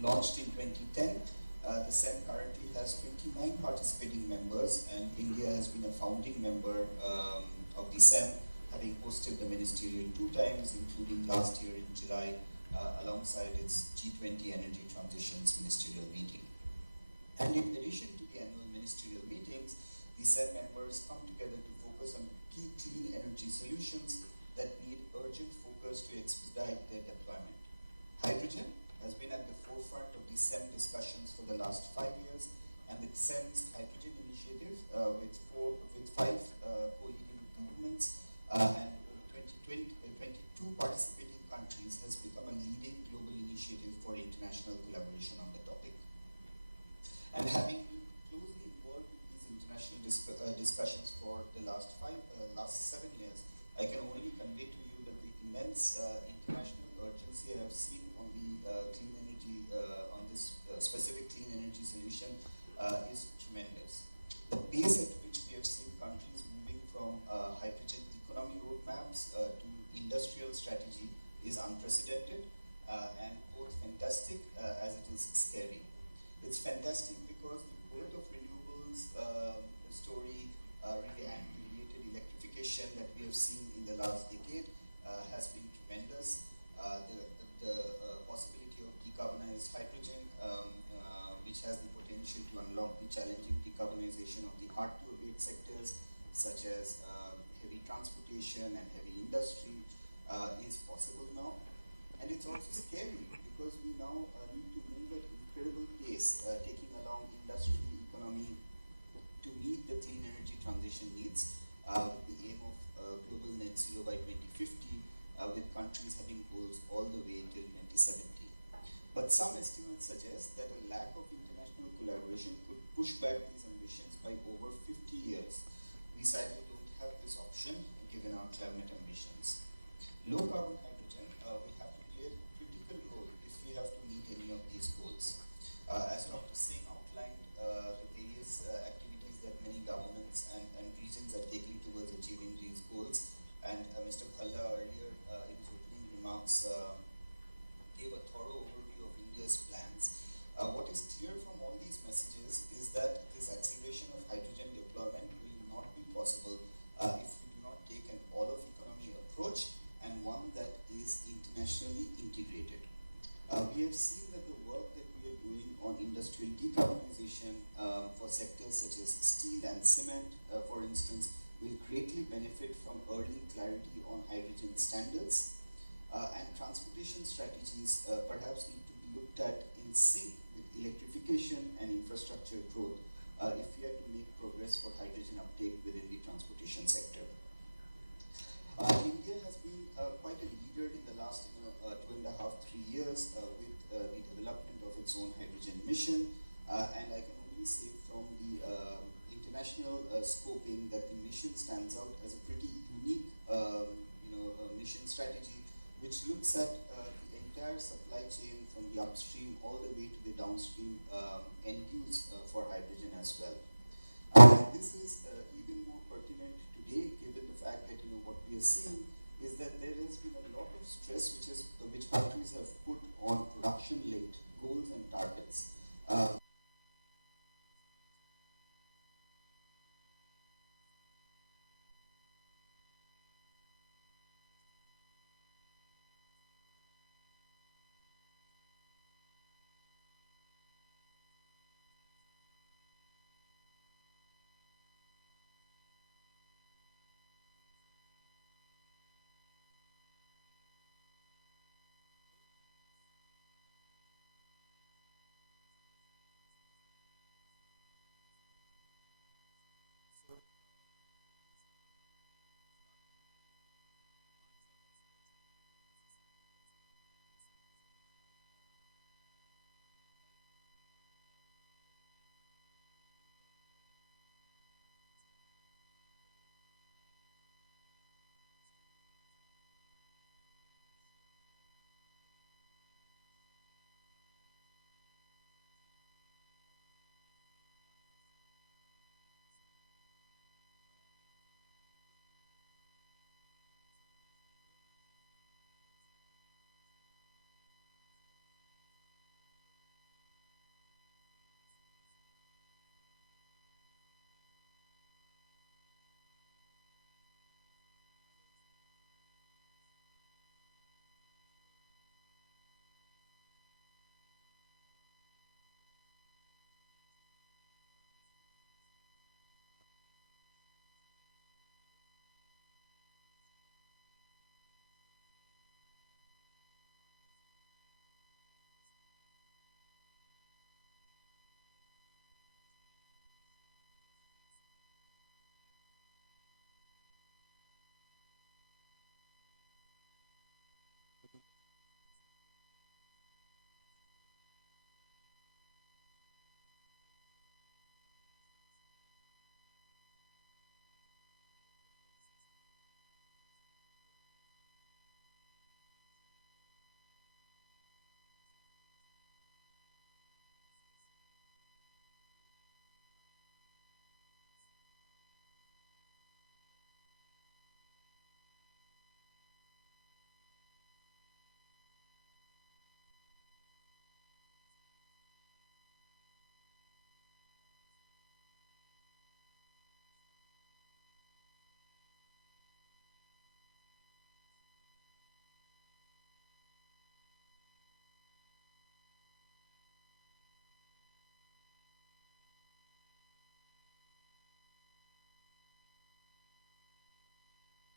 Launched in 2010, the CEM currently has 29 participating members, and India has been a founding member of the CEM, having hosted the ministerial 2 times, including last year in July, alongside its G20 Energy Transitions Ministerial Meeting. And in addition to the annual ministerial meetings, the CEM members come together to focus on key clean energy solutions that need urgent urgent focus to expedite their deployment. Hydrogen has been at the forefront of the SEM discussions for the last 5 years, and the SEM's Hydrogen Initiative, with 5 co-leading governments and 22 participating countries, has become a leading global initiative for international collaboration on the topic. And having been closely involved with these international discussions for the last 7 years, I can only convey to you that the immense international urgency I have seen on the clean energy, on this specific clean energy solution is tremendous. The pace at which we have seen countries moving from hydrogen economy roadmaps to industrial strategy is unprecedented and both fantastic as it is scary. It's fantastic because the growth of renewables story really and the related electrification that we have seen in the last decade has been tremendous. The possibility of decarbonized hydrogen, which has the potential to unlock the challenging decarbonization of the hard-to-abate sectors such as heavy transportation and heavy industry, is possible now. And it's also scary because we now need to move at incredible pace, taking along industry, economy to meet the clean energy transition needs with the aim of global net zero by 2050, with countries having goals all the way till 2070. But some estimates suggest that a lack of international collaboration could push back these ambitions by over 50 years. We sadly don't have this option given our climate ambitions. Low carbon hydrogen will have to play a critical role if we have to meet any of these goals. As Dr. Singh outlined, the various activities that many governments and regions are taking towards achieving these goals, and Mr. Bhalla earlier in his opening remarks gave a thorough overview of India's plans. What is clear from all these messages is that this acceleration of hydrogen deployment will not be possible if we do not take an all-of-economy approach and one that is internationally integrated. We have seen that the work that we are doing on industrial decarbonization for sectors such as steel and cement, for instance, will greatly benefit from early clarity on hydrogen standards. And transportation strategies perhaps need to be looked at in sync with electrification and infrastructure growth if we are to make progress for hydrogen uptake within the transportation sector. India has been quite a leader in the last 2.5-3 years with the development of its own hydrogen mission, and I can only say from the international scoping that the mission stands out as a pretty unique mission strategy, which looks at the entire supply chain from the upstream all the way to the downstream end use for hydrogen as well. And this is even more pertinent today, given the fact that what we are seeing is that there has been a lot of stress which countries have put on production-linked goals and targets.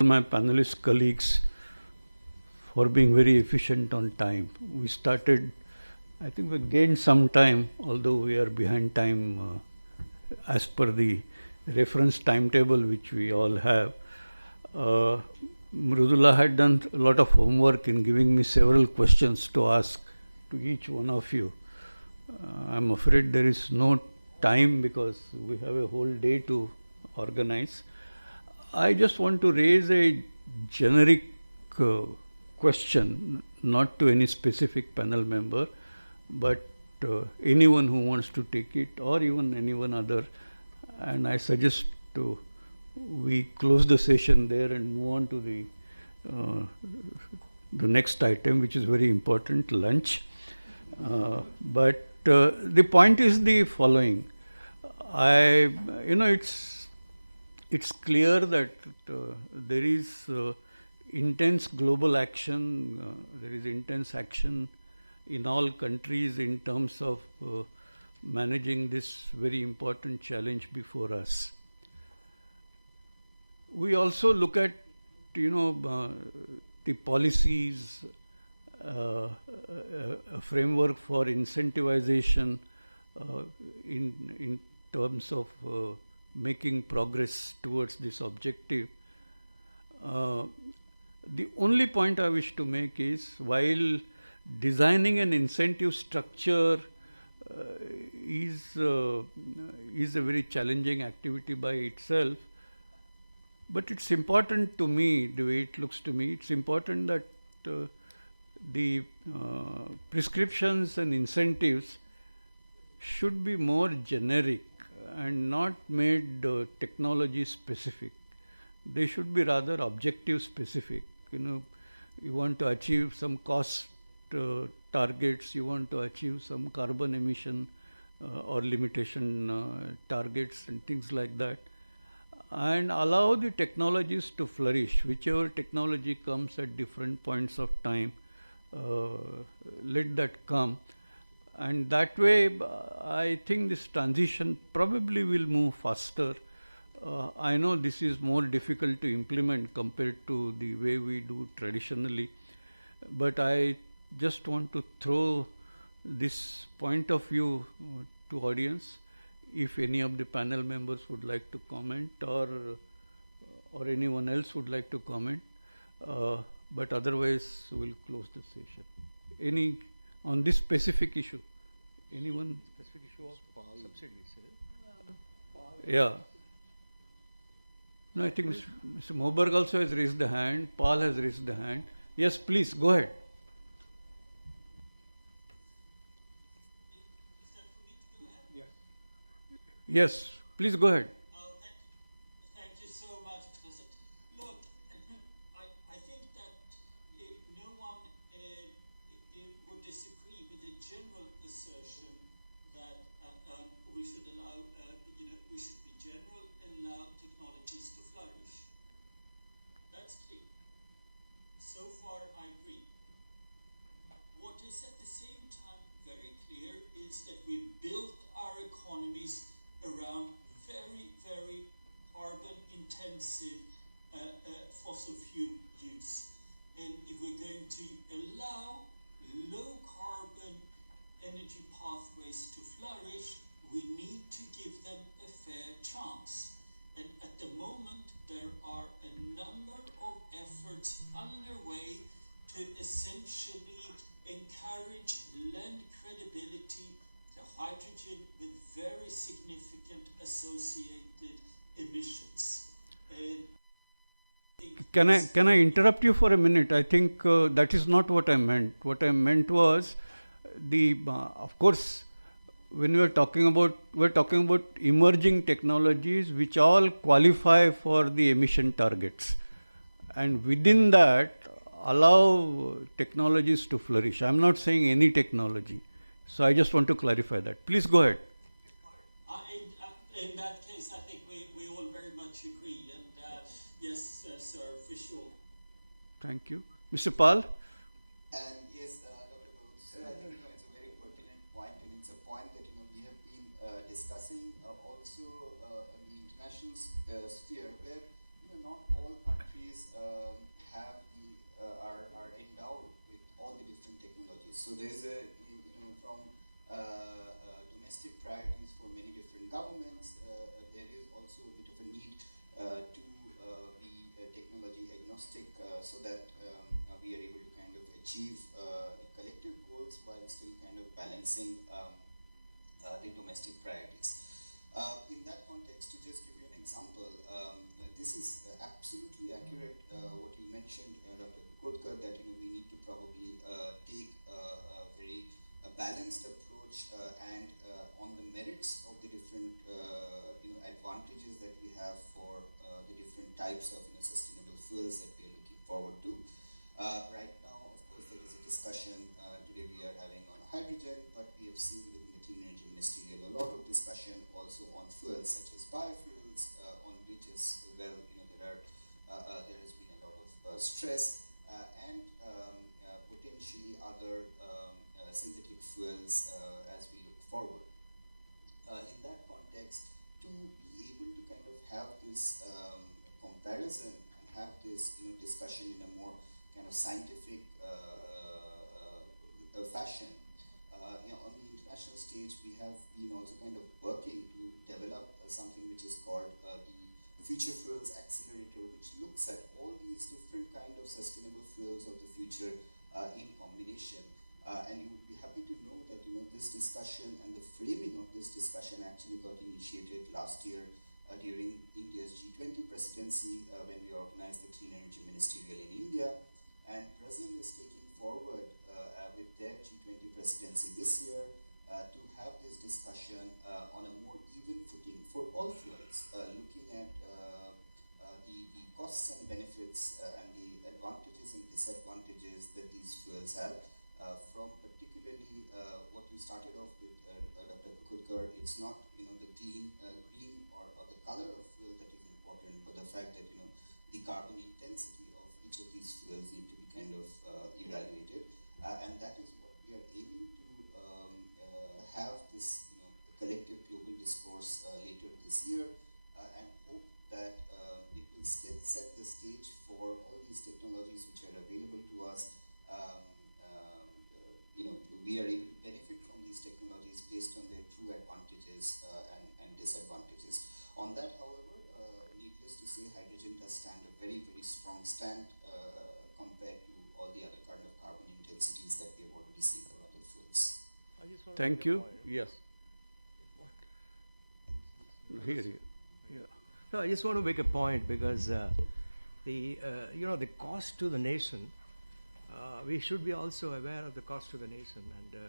my panelist colleagues for being very efficient on time. We started, I think we gained some time, although we are behind time as per the reference timetable which we all have. Mrudula had done a lot of homework in giving me several questions to ask to each one of you. I'm afraid there is no time because we have a whole day to organize. I just want to raise a generic question, not to any specific panel member, but anyone who wants to take it, or even anyone other. And I suggest we close the session there and move on to the next item, which is very important, lunch. But the point is the following. It's clear that there is intense global action, there is intense action in all countries in terms of managing this very important challenge before us. We also look at, the policies, a framework for incentivization in terms of making progress towards this objective. The only point I wish to make is, while designing an incentive structure is a very challenging activity by itself, but it's important to me, the way it looks to me, it's important that the prescriptions and incentives should be more generic and not made technology specific. They should be rather objective specific. You want to achieve some cost targets, you want to achieve some carbon emission or limitation targets and things like that, and allow the technologies to flourish. Whichever technology comes at different points of time, let that come. And that way, I think this transition probably will move faster. I know this is more difficult to implement compared to the way we do traditionally, but I just want to throw this point of view to audience. If any of the panel members would like to comment, or anyone else would like to comment, but otherwise we'll close the session. Any on this specific issue? Anyone? Specific issue of subsidies. Yeah. No, I think Mr. Moberg also has raised the hand. Paul has raised the hand. Yes, please go ahead. Yes, please go ahead. Thank you so much, Professor. Look, I think that no one would disagree with the general assertion that we should allow, we should be general and allow technologies to flourish. That's clear. So far, I agree. What is at the same time very clear is that we built our economies around very, very carbon-intensive fossil fuel use. And if we're going to allow low-carbon energy pathways to flourish, we need to give them a fair chance. And at the moment, there are a number of efforts underway to essentially encourage, lend credibility to hydrogen with very significant associated emissions. Can I interrupt you for a minute? I think that is not what I meant. What I meant was of course, when we're talking about emerging technologies which all qualify for the emission targets, and within that allow technologies to flourish. I'm not saying any technology. So I just want to clarify that. Please go ahead. In that case, I think we all very much agree. And yes, sir, for sure. Thank you. Mr. Pal? And yes, Dr. Bose, so I think it's a very pertinent point, and it's a point that we have been discussing also in the international sphere, where not all countries have are endowed with all the different technologies. So there's from domestic priorities for many different governments, there is also a bit of a need to be technology agnostic, so that we are able to kind of achieve the collective goals while still kind of balancing the domestic priorities. In that context, to just give you an example, this is absolutely accurate what you mentioned, Dr. Kakodkar, that we need to probably take a very balanced approach and on the merits of the different advantages that we have for the different types of sustainable fuels that we are looking forward to. Right now, of course, there is a discussion today we are having on hydrogen, but we have seen within the Clean Energy Ministerial a lot of discussion also on fuels such as biofuels, on which as well there has been a lot of stress, and potentially other synthetic fuels as we look forward. In that context, to be able to kind of have this comparison and have this discussion in a more kind of scientific fashion, on the international stage, we have been also kind of working to develop something which is called the Future Fuels Accelerator, which looks at all these different kind of sustainable fuels of the future in combination. And you would be happy to know that this discussion and the framing of this discussion actually got initiated last year during India's G20 presidency when we organized the Clean Energy Ministerial in India. And Brazil is taking forward with their G20 presidency this year to have this discussion on a more even footing for all fuels, looking at the costs and benefits and the advantages and disadvantages that these fuels have. From particularly what you started off with, Dr. Kakodkar, it's not the green or the color of fuel that is important, but the fact that the carbon intensity of each of these fuels need to be kind of evaluated, and that is what we are aiming to have this collective global discourse later this year, and hope that it will still set the stage for all these technologies which are available to us. We are able to benefit from these technologies based on their true advantages and disadvantages. On that, however, needless to say, hydrogen does stand a very, very strong stand compared to all the other kind of carbon intensities that we have already seen for other fuels. Thank you. Yes. Here. Yeah. No, I just want to make a point because the cost to the nation. We should be also aware of the cost to the nation, and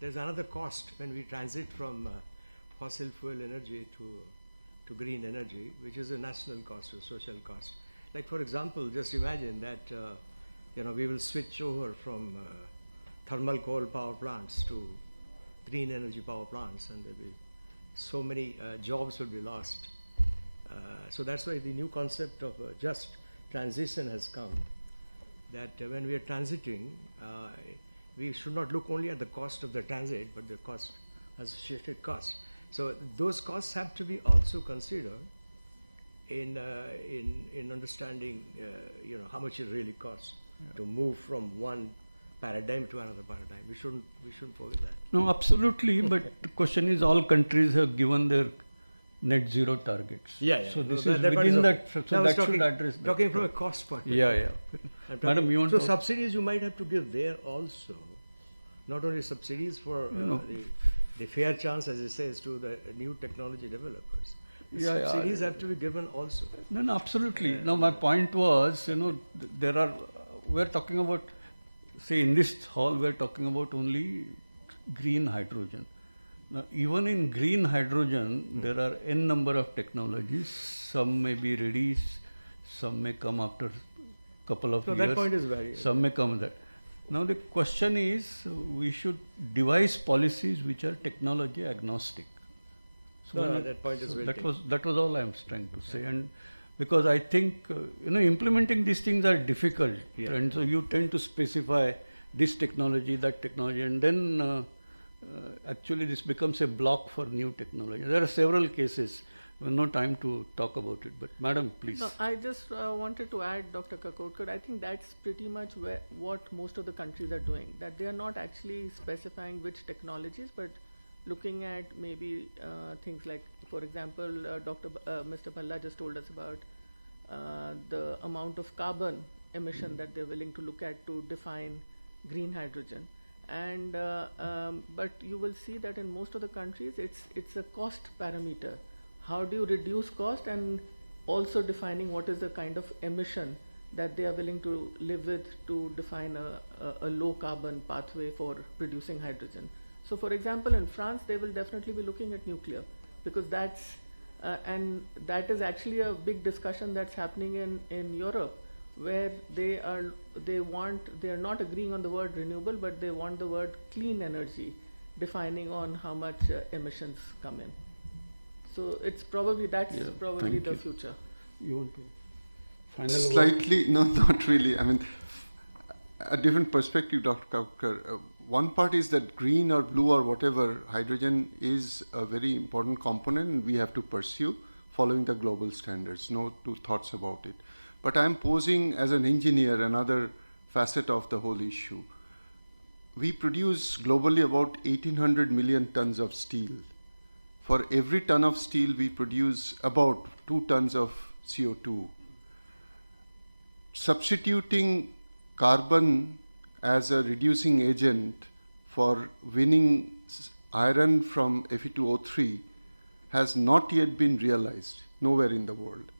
there's another cost when we transit from fossil fuel energy to green energy, which is a national cost or social cost. Like, for example, just imagine that we will switch over from thermal coal power plants to green energy power plants, and there will be so many jobs will be lost. So that's why the new concept of just transition has come. That when we are transiting, we should not look only at the cost of the transit, but the cost, associated costs. So those costs have to be also considered in understanding, how much it really costs to move from one paradigm to another paradigm. We shouldn't forget that. No, absolutely. But the question is, all countries have given their net zero targets. Yeah. So this is within that. So that should address that. Talking from a cost point. Yeah. Madam, you want so subsidies you might have to give there also, not only subsidies for the fair chance, as it says, to the new technology developers. Subsidies have to be given also. No, absolutely. Now my point was, we're talking about, say in this hall, we're talking about only green hydrogen. Now, even in green hydrogen, there are n number of technologies. Some may be ready, some may come after a couple of years. So that point is very. Some may come that. Now the question is, we should devise policies which are technology agnostic. So that point is very. That was all I was trying to say, and because I think implementing these things are difficult, and so you tend to specify this technology, that technology, and then. Actually, this becomes a block for new technology. There are several cases well, no time to talk about it. But Madam, please. No, I just wanted to add, Dr. Kakotkar, I think that's pretty much what most of the countries are doing, that they are not actually specifying which technologies, but looking at maybe things like, for example, Mr. Bhalla just told us about the amount of carbon emission that they're willing to look at to define green hydrogen. And but you will see that in most of the countries, it's a cost parameter. How do you reduce cost, and also defining what is the kind of emission that they are willing to live with to define a low carbon pathway for producing hydrogen. So for example, in France, they will definitely be looking at nuclear, because that's, and that is actually a big discussion that's happening in Europe, where they are not agreeing on the word renewable, but they want the word clean energy, defining on how much emissions come in. So it's probably, that's probably the future. You want to final word? Slightly, no, not really. I mean, a different perspective, Dr. Kaukar. One part is that green or blue or whatever, hydrogen is a very important component, and we have to pursue following the global standards. No two thoughts about it. But I'm posing as an engineer another facet of the whole issue. We produce globally about 1,800 million tons of steel. For every ton of steel, we produce about 2 tons of CO2. Substituting carbon as a reducing agent for winning iron from Fe2O3 has not yet been realized nowhere in the world.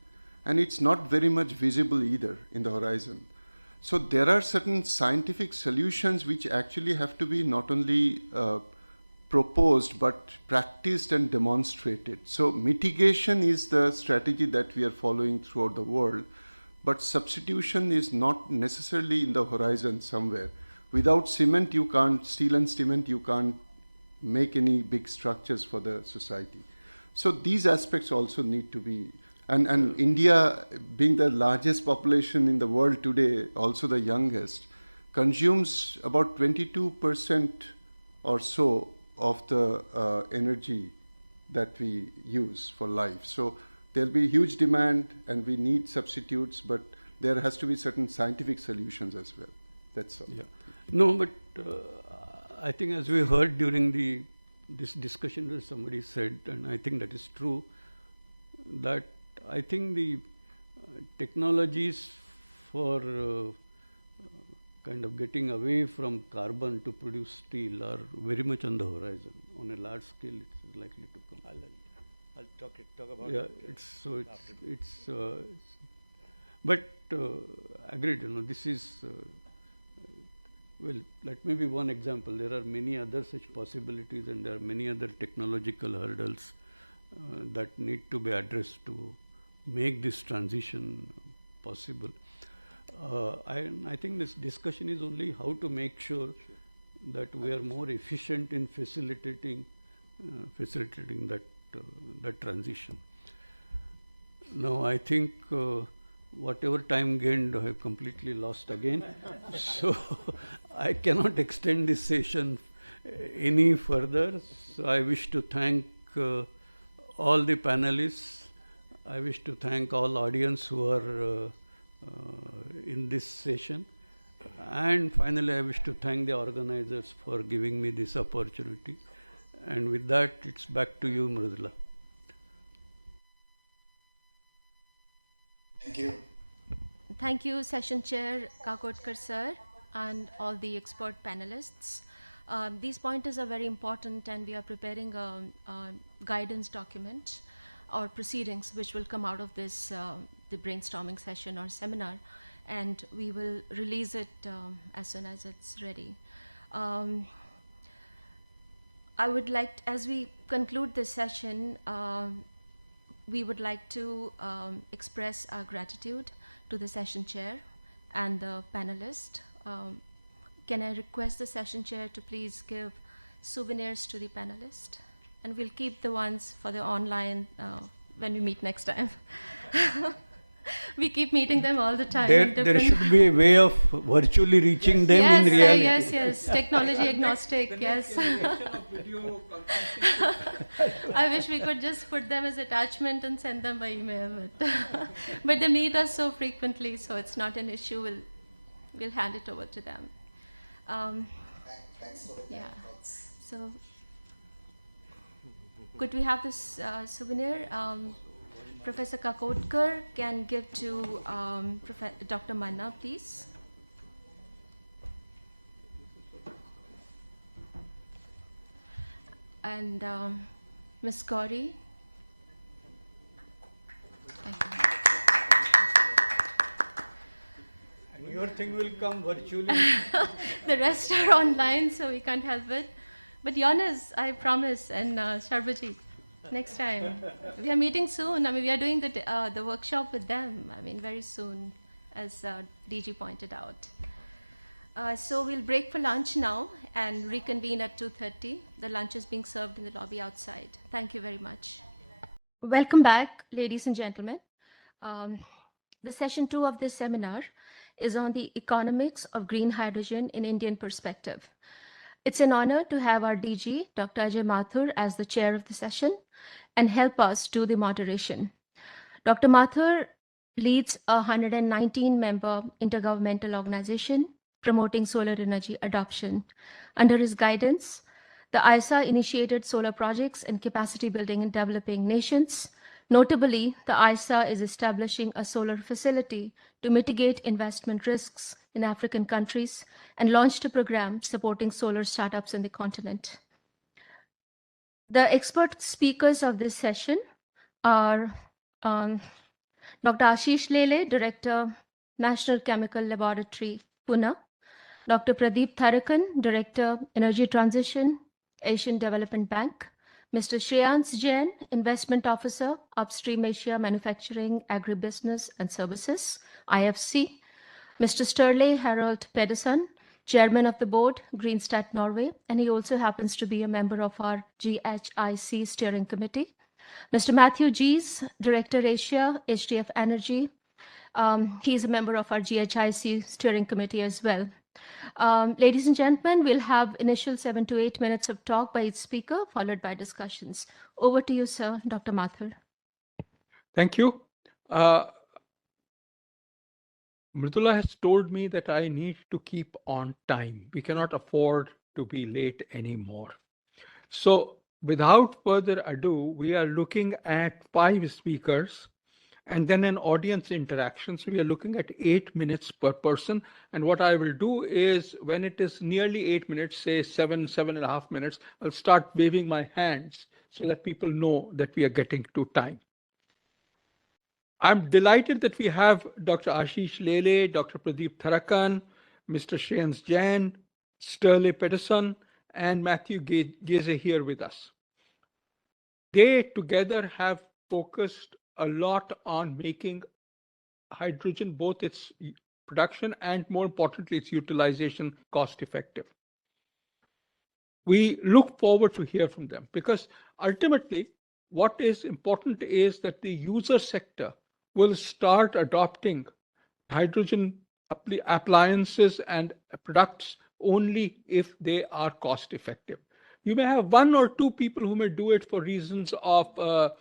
And it's not very much visible either in the horizon. So there are certain scientific solutions which actually have to be not only proposed but practiced and demonstrated. So mitigation is the strategy that we are following throughout the world, but substitution is not necessarily in the horizon somewhere. Without cement, you can't, steel and cement, you can't make any big structures for the society. So these aspects also need to be, and India, being the largest population in the world today, also the youngest, consumes about 22% or so of the energy that we use for life. So there'll be huge demand and we need substitutes, but there has to be certain scientific solutions as well. That's all. Yeah. No, but I think as we heard during this discussion where somebody said, and I think that is true, that I think the technologies for kind of getting away from carbon to produce steel are very much on the horizon. On a large scale, it's likely to come. I'll talk about it. But agreed, this is, well, that may be one example. There are many other such possibilities, and there are many other technological hurdles that need to be addressed to make this transition possible. I think this discussion is only how to make sure that we are more efficient in facilitating that transition. Now I think whatever time gained I have completely lost again. So I cannot extend this session any further. So I wish to thank all the panelists. I wish to thank all audience who are in this session. And finally, I wish to thank the organizers for giving me this opportunity. And with that, it's back to you, Mridula. Thank you. Thank you, Session Chair Kakotkar sir, and all the expert panelists. These pointers are very important, and we are preparing a guidance document or proceedings which will come out of this, the brainstorming session or seminar, and we will release it as soon as it's ready. I would like, as we conclude this session, we would like to express our gratitude to the session chair and the panelist. Can I request the session chair to please give souvenirs to the panelist? And we'll keep the ones for the online when we meet next time. We keep meeting them all the time. There should be a way of virtually reaching them yes, in reality. yes. Technology agnostic. Yes. I wish we could just put them as attachment and send them by email, but they meet us so frequently, so it's not an issue. We'll hand it over to them. Thanks for the Yeah. thoughts. So, could we have this souvenir? Professor Kakotkar can give to Dr. Manna, please. And Ms. Gauri. Thank you. And your thing will come virtually. The rest are online, so we can't help it. But Yonas, I promise, and Sharbajit, next time. We are meeting soon. I mean, we are doing the workshop with them, I mean, very soon, as DG pointed out. So we'll break for lunch now and reconvene at 2:30. The lunch is being served in the lobby outside. Thank you very much. Welcome back, ladies and gentlemen. The session 2 of this seminar is on the economics of green hydrogen in Indian perspective. It's an honor to have our DG, Dr. Ajay Mathur, as the chair of the session and help us do the moderation. Dr. Mathur leads a 119-member intergovernmental organization promoting solar energy adoption. Under his guidance, the ISA initiated solar projects and capacity building in developing nations. Notably, the ISA is establishing a solar facility to mitigate investment risks in African countries and launched a program supporting solar startups in the continent. The expert speakers of this session are Dr. Ashish Lele, Director, National Chemical Laboratory, Pune; Dr. Pradeep Tharakan, Director, Energy Transition, Asian Development Bank; Mr. Shreyans Jain, Investment Officer, Upstream Asia Manufacturing, Agribusiness and Services, IFC; Mr. Sturley Harold Pedersen, Chairman of the Board, Greenstat Norway, and he also happens to be a member of our GHIC Steering Committee; Mr. Matthew Gies, Director Asia, HDF Energy. He's a member of our GHIC Steering Committee as well. Ladies and gentlemen, we'll have initial 7 to 8 minutes of talk by each speaker, followed by discussions. Over to you, sir, Dr. Mathur. Thank you. Mridula has told me that I need to keep on time. We cannot afford to be late anymore. So without further ado, we are looking at 5 speakers and then an audience interaction. So we are looking at 8 minutes per person. And what I will do is when it is nearly 8 minutes, say 7.5 minutes, I'll start waving my hands so that people know that we are getting to time. I'm delighted that we have Dr. Ashish Lele, Dr. Pradeep Tharakan, Mr. Shreyans Jain, Sturley Pedersen, and Matthew Geze here with us. They together have focused a lot on making hydrogen, both its production and more importantly, its utilization cost effective. We look forward to hear from them because ultimately what is important is that the user sector will start adopting hydrogen appliances and products only if they are cost effective. You may have 1 or 2 people who may do it for reasons of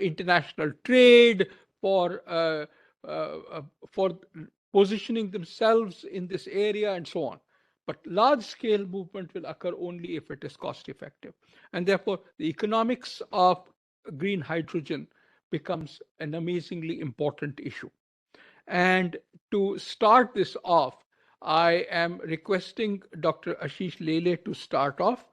international trade, for positioning themselves in this area and so on. But large scale movement will occur only if it is cost effective. And therefore the economics of green hydrogen becomes an amazingly important issue. And to start this off, I am requesting Dr. Ashish Lele to start off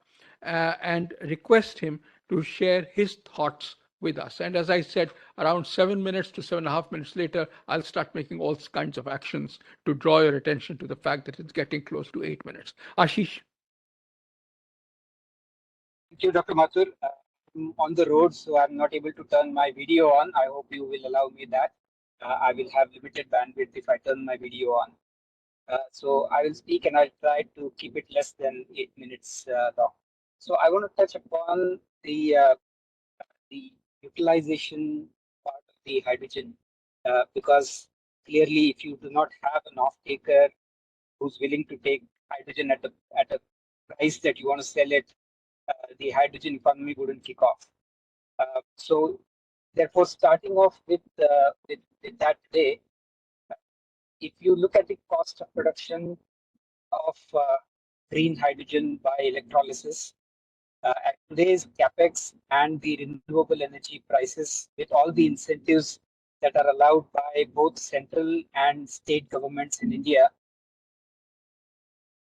and request him to share his thoughts with us. And as I said, around 7 minutes to 7.5 minutes later, I'll start making all kinds of actions to draw your attention to the fact that it's getting close to 8 minutes. Ashish. Thank you, Dr. Mathur. I'm on the road, so I'm not able to turn my video on. I hope you will allow me that. I will have limited bandwidth if I turn my video on. So I will speak and I'll try to keep it less than 8 minutes long. So I want to touch upon the utilization part of the hydrogen because clearly, if you do not have an off-taker who's willing to take hydrogen at a price that you want to sell it, the hydrogen economy wouldn't kick off. So, therefore, starting off with that today, if you look at the cost of production of green hydrogen by electrolysis, at today's capex and the renewable energy prices, with all the incentives that are allowed by both central and state governments in India,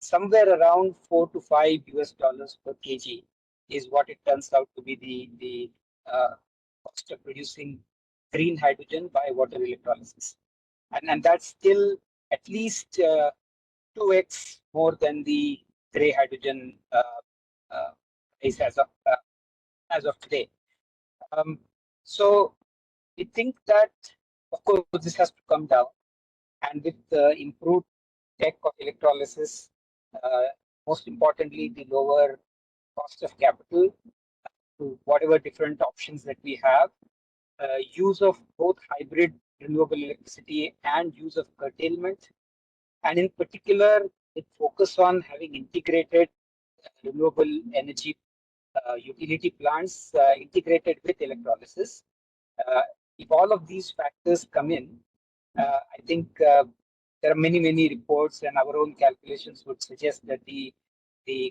somewhere around $4 to $5 per kg is what it turns out to be the cost of producing green hydrogen by water electrolysis, and that's still at least 2x more than the gray hydrogen price as of today. So we think that, of course, this has to come down, and with the improved tech of electrolysis, most importantly, the lower cost of capital to whatever different options that we have, use of both hybrid renewable electricity and use of curtailment, and in particular, it focus on having integrated renewable energy utility plants integrated with electrolysis. If all of these factors come in, I think there are many reports, and our own calculations would suggest that the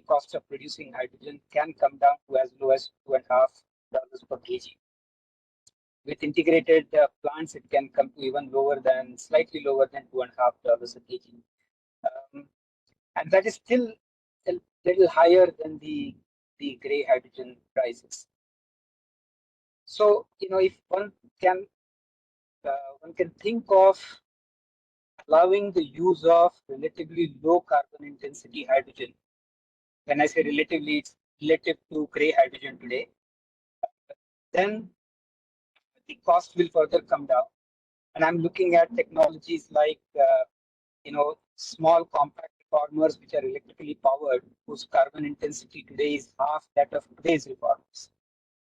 cost of producing hydrogen can come down to as low as $2.50 per kg. With integrated plants, it can come to even slightly lower than $2.50 a kg. And that is still a little higher than the gray hydrogen prices. So, if one can think of allowing the use of relatively low carbon intensity hydrogen. When I say relatively, it's relative to gray hydrogen today. Then the cost will further come down. And I'm looking at technologies like, small compact reformers which are electrically powered, whose carbon intensity today is half that of today's reformers.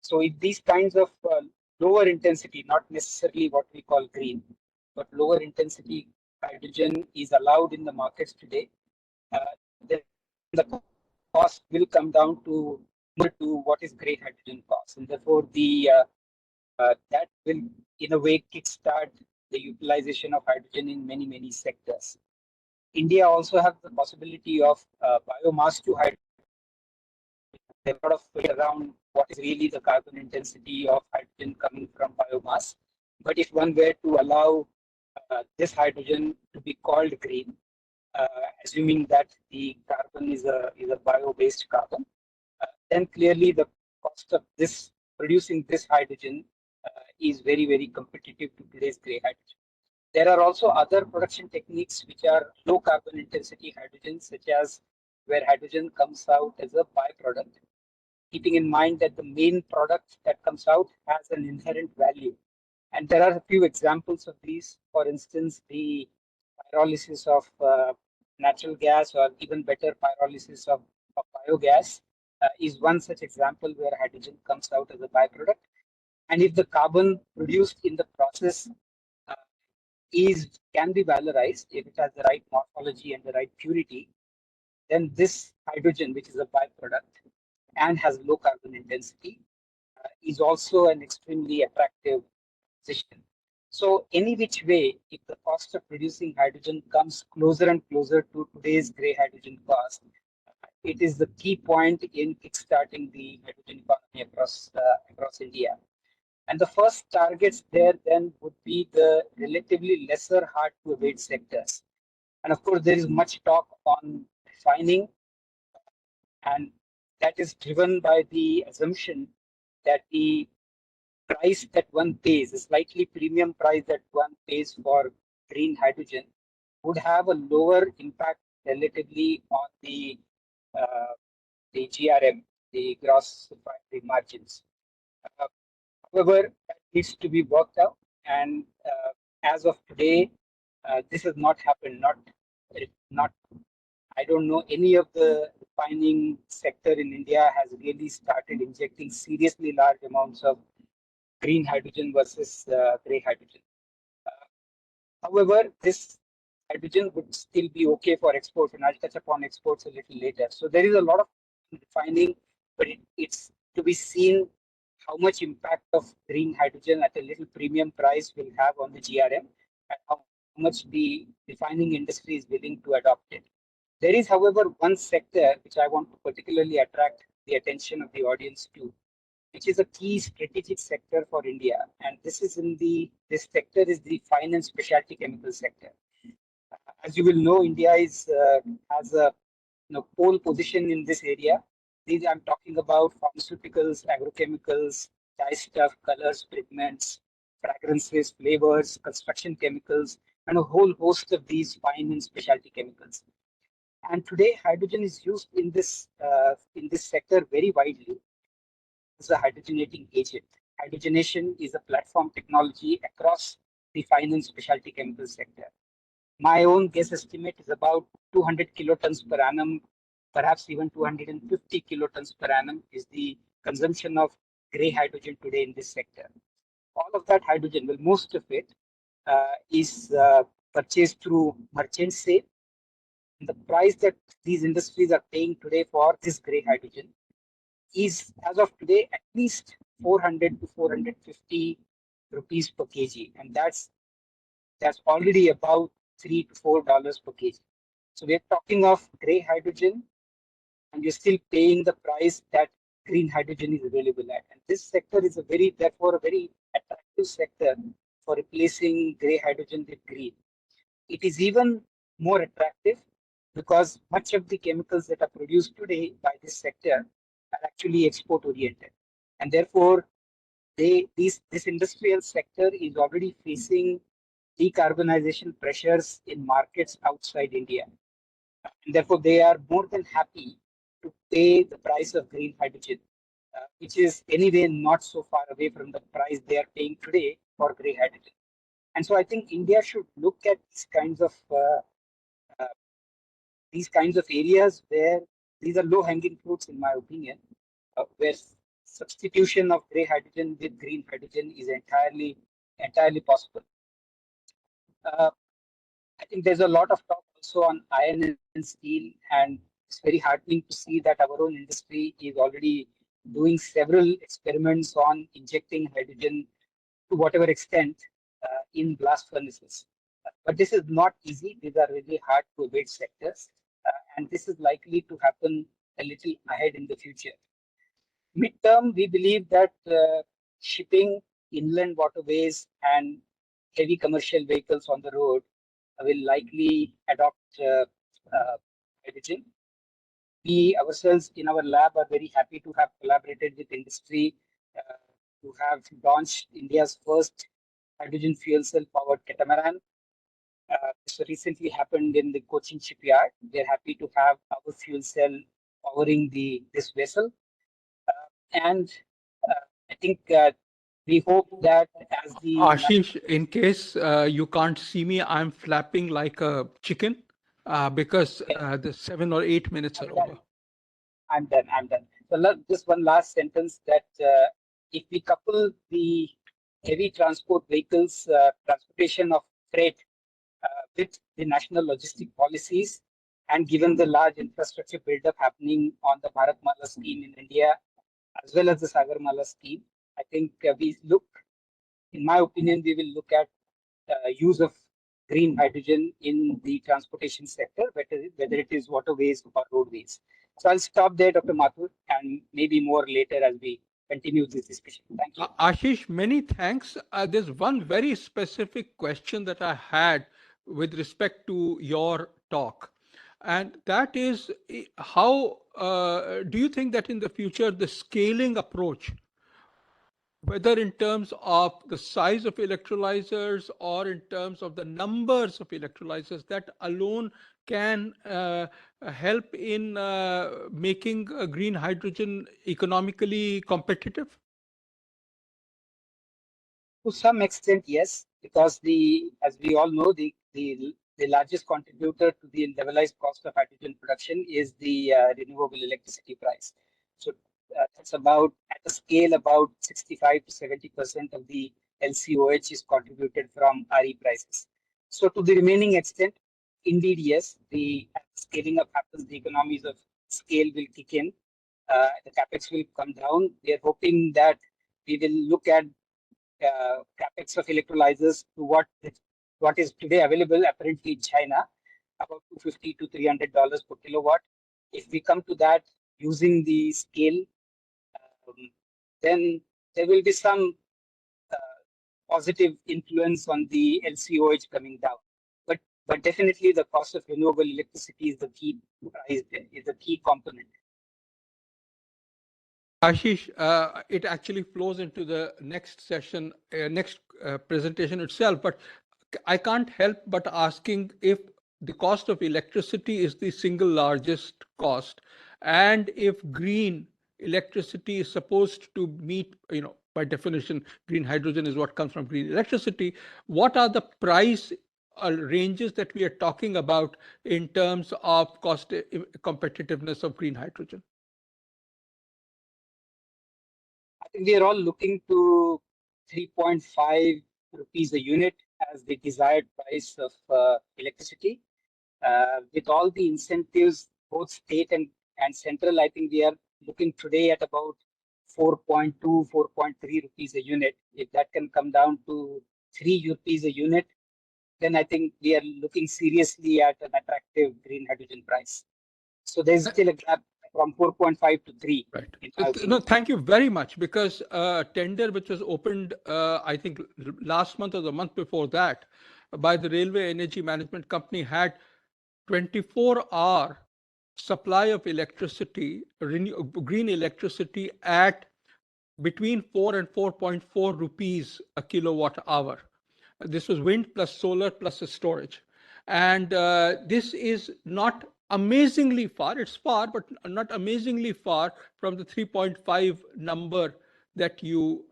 So if these kinds of lower intensity, not necessarily what we call green, but lower intensity hydrogen is allowed in the markets today, then the cost will come down to what is gray hydrogen cost. And therefore, that will, in a way, kickstart the utilization of hydrogen in many sectors. India also has the possibility of biomass to hydrogen. There are a lot of debate around what is really the carbon intensity of hydrogen coming from biomass. But if one were to allow this hydrogen to be called green, assuming that the carbon is a bio-based carbon, then clearly the cost of producing this hydrogen is very competitive to today's gray hydrogen. There are also other production techniques which are low carbon intensity hydrogen, such as where hydrogen comes out as a byproduct, keeping in mind that the main product that comes out has an inherent value. And there are a few examples of these. For instance, the pyrolysis of natural gas, or even better, pyrolysis of biogas is one such example where hydrogen comes out as a byproduct. And if the carbon produced in the process can be valorized, if it has the right morphology and the right purity, then this hydrogen, which is a byproduct and has low carbon intensity, is also an extremely attractive position. So any which way, if the cost of producing hydrogen comes closer and closer to today's gray hydrogen cost, it is the key point in kickstarting the hydrogen economy across India. And the first targets there then would be the relatively lesser hard to abate sectors. And of course, there is much talk on refining, and that is driven by the assumption that the price that one pays, a slightly premium price that one pays for green hydrogen, would have a lower impact relatively on the GRM, the gross refinery margins. However, that needs to be worked out, and as of today, this has not happened. I don't know any of the refining sector in India has really started injecting seriously large amounts of green hydrogen versus gray hydrogen. However, this hydrogen would still be okay for exports, and I'll touch upon exports a little later. So there is a lot of refining, but it's to be seen how much impact of green hydrogen at a little premium price will have on the GRM and how much the refining industry is willing to adopt it. There is, however, one sector which I want to particularly attract the attention of the audience to, which is a key strategic sector for India. And this sector is the fine and specialty chemical sector. As you will know, India has a pole position in this area. These I'm talking about pharmaceuticals, agrochemicals, dye stuff, colors, pigments, fragrances, flavors, construction chemicals, and a whole host of these fine and specialty chemicals. And today, hydrogen is used in this sector very widely as a hydrogenating agent. Hydrogenation is a platform technology across the fine and specialty chemical sector. My own guess estimate is about 200 kilotons per annum, perhaps even 250 kilotons per annum is the consumption of gray hydrogen today in this sector. All of that hydrogen, well, most of it is purchased through merchant sale. And the price that these industries are paying today for this gray hydrogen is, as of today, at least 400 to 450 rupees per kg, and that's already about $3 to $4 per kg. So we're talking of gray hydrogen, and you're still paying the price that green hydrogen is available at. And this sector is therefore a very attractive sector for replacing gray hydrogen with green. It is even more attractive because much of the chemicals that are produced today by this sector are actually export oriented, and therefore this industrial sector is already facing decarbonization pressures in markets outside India. And therefore, they are more than happy to pay the price of green hydrogen, which is anyway not so far away from the price they are paying today for gray hydrogen. And so I think India should look at these kinds of areas where these are low-hanging fruits, in my opinion, where substitution of gray hydrogen with green hydrogen is entirely possible. I think there's a lot of talk also on iron and steel, and it's very heartening to see that our own industry is already doing several experiments on injecting hydrogen to whatever extent in blast furnaces. But this is not easy. These are really hard to abate sectors, and this is likely to happen a little ahead in the future. Midterm, we believe that shipping, inland waterways, and heavy commercial vehicles on the road will likely adopt hydrogen. We ourselves in our lab are very happy to have collaborated with industry to have launched India's first hydrogen fuel cell powered catamaran. This recently happened in the Cochin shipyard. We're happy to have our fuel cell powering this vessel. And I think we hope that as the Ashish, in case you can't see me, I'm flapping like a chicken because the 7 or 8 minutes are over. I'm done. So just one last sentence that if we couple the heavy transport vehicles, transportation of freight with the national logistic policies, and given the large infrastructure buildup happening on the Bharatmala scheme in India, as well as the Sagarmala scheme, I think in my opinion, we will look at use of green hydrogen in the transportation sector, whether it is waterways or roadways. So I'll stop there, Dr. Mathur, and maybe more later as we continue this discussion. Thank you. Ashish, many thanks. There's one very specific question that I had with respect to your talk. And that is how do you think that in the future, the scaling approach, whether in terms of the size of electrolyzers or in terms of the numbers of electrolyzers, that alone can help in making green hydrogen economically competitive? To some extent, yes, because as we all know, the largest contributor to the levelized cost of hydrogen production is the renewable electricity price. So that's about, at a scale, about 65 to 70% of the LCOH is contributed from RE prices. So to the remaining extent, indeed, yes, the scaling up happens, the economies of scale will kick in, the capex will come down. We are hoping that we will look at capex of electrolyzers to what is today available apparently in China, about $250 to $300 per kilowatt. If we come to that using the scale, then there will be some positive influence on the LCOH coming down. But definitely the cost of renewable electricity is the key price, is the key component. Ashish, it actually flows into the next session, next presentation itself, but I can't help but asking if the cost of electricity is the single largest cost, and if green electricity is supposed to meet, by definition, green hydrogen is what comes from green electricity, what are the price ranges that we are talking about in terms of cost competitiveness of green hydrogen? I think we are all looking to 3.5 rupees a unit as the desired price of electricity. With all the incentives, both state and central, I think we are looking today at about 4.2, 4.3 rupees a unit. If that can come down to 3 rupees a unit, then I think we are looking seriously at an attractive green hydrogen price. So there's still a gap from 4.5 to 3. Right. No, thank you very much, because tender which was opened, I think last month or the month before that, by the Railway Energy Management Company had 24-hour supply of electricity, green electricity at between 4 and 4.4 rupees a kilowatt hour. This was wind plus solar plus storage. And this is not amazingly far. It's far, but not amazingly far from the 3.5 number that you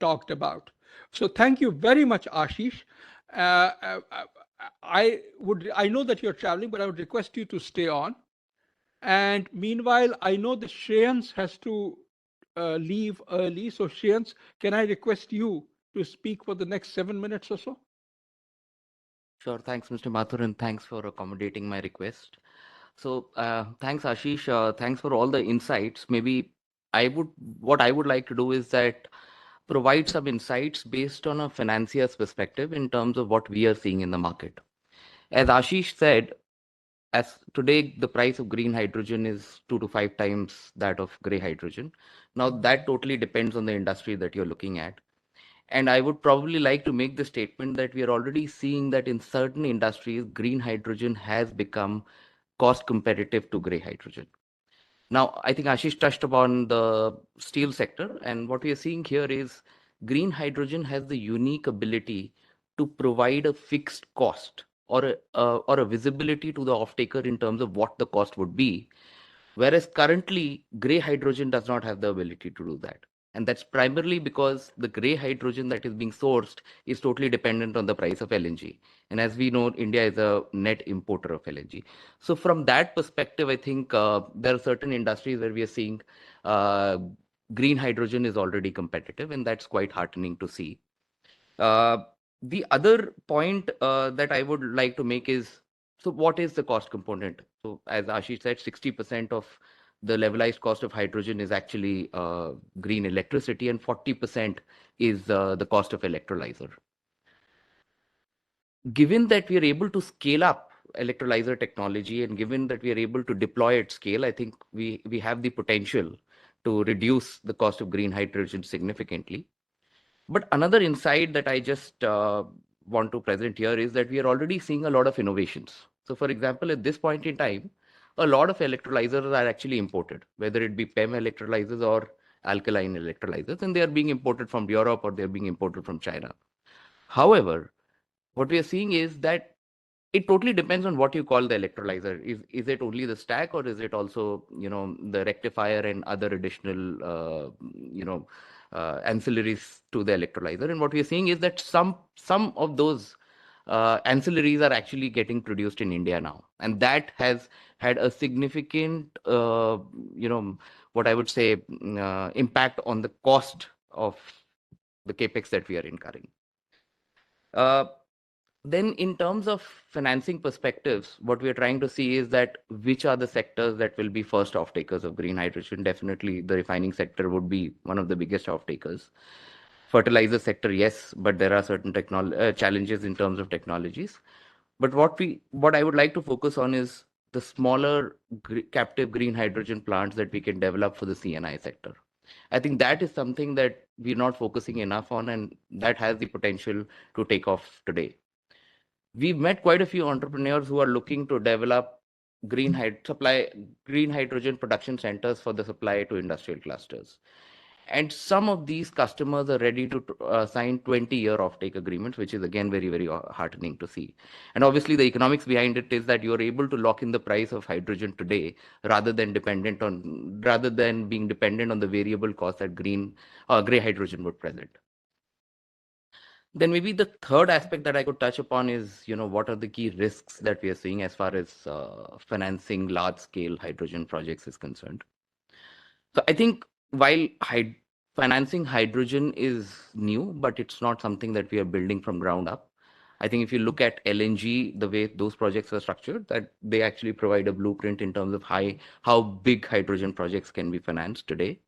talked about. So thank you very much, Ashish. I know that you're traveling, but I would request you to stay on. And meanwhile, I know that Shreyans has to leave early. So Shreyans, can I request you to speak for the next 7 minutes or so? Sure. Thanks, Mr. Mathur, and thanks for accommodating my request. So thanks, Ashish. Thanks for all the insights. Maybe what I would like to do is that provide some insights based on a financier's perspective in terms of what we are seeing in the market. As Ashish said, as today the price of green hydrogen is 2 to 5 times that of gray hydrogen. Now that totally depends on the industry that you're looking at. And I would probably like to make the statement that we are already seeing that in certain industries, green hydrogen has become cost competitive to gray hydrogen. Now, I think Ashish touched upon the steel sector, and what we are seeing here is green hydrogen has the unique ability to provide a fixed cost or a visibility to the off-taker in terms of what the cost would be, whereas currently gray hydrogen does not have the ability to do that. And that's primarily because the gray hydrogen that is being sourced is totally dependent on the price of LNG. And as we know, India is a net importer of LNG. So from that perspective, I think there are certain industries where we are seeing green hydrogen is already competitive, and that's quite heartening to see. The other point that I would like to make is, so what is the cost component? So as Ashish said, 60% of the levelized cost of hydrogen is actually green electricity, and 40% is the cost of electrolyzer. Given that we are able to scale up electrolyzer technology, and given that we are able to deploy at scale, I think we have the potential to reduce the cost of green hydrogen significantly. But another insight that I just want to present here is that we are already seeing a lot of innovations. So for example, at this point in time, a lot of electrolyzers are actually imported, whether it be PEM electrolyzers or alkaline electrolyzers, and they are being imported from Europe or they're being imported from China. However, what we are seeing is that it totally depends on what you call the electrolyzer. Is it only the stack, or is it also, the rectifier and other additional, ancillaries to the electrolyzer? And what we are seeing is that some of those ancillaries are actually getting produced in India now, and that has had a significant, what I would say, impact on the cost of the capex that we are incurring. Then in terms of financing perspectives, what we are trying to see is that which are the sectors that will be first off-takers of green hydrogen. Definitely the refining sector would be one of the biggest off-takers. Fertilizer sector, yes, but there are certain challenges in terms of technologies. But what I would like to focus on is the smaller captive green hydrogen plants that we can develop for the CNI sector. I think that is something that we're not focusing enough on, and that has the potential to take off today. We've met quite a few entrepreneurs who are looking to develop green hydrogen production centers for the supply to industrial clusters. And some of these customers are ready to sign 20-year offtake agreements, which is again very, very heartening to see. And obviously the economics behind it is that you're able to lock in the price of hydrogen today rather than being dependent on the variable cost that gray hydrogen would present. Then maybe the third aspect that I could touch upon is, what are the key risks that we are seeing as far as financing large-scale hydrogen projects is concerned. So I think while financing hydrogen is new, but it's not something that we are building from ground up. I think if you look at LNG, the way those projects are structured, that they actually provide a blueprint in terms of how big hydrogen projects can be financed today.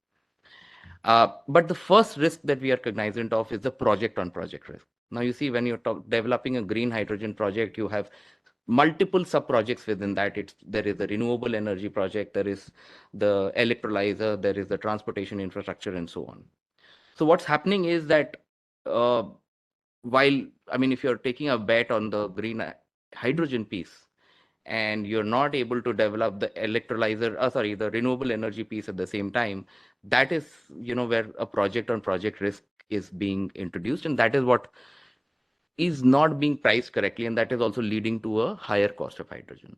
But the first risk that we are cognizant of is the project-on-project risk. Now, you see, when you're developing a green hydrogen project, you have multiple sub-projects within that. There is a renewable energy project, there is the electrolyzer, there is the transportation infrastructure, and so on. So what's happening is that if you're taking a bet on the green hydrogen piece, and you're not able to develop the the renewable energy piece at the same time, that is, where a project-on-project risk is being introduced, and that is what is not being priced correctly, and that is also leading to a higher cost of hydrogen.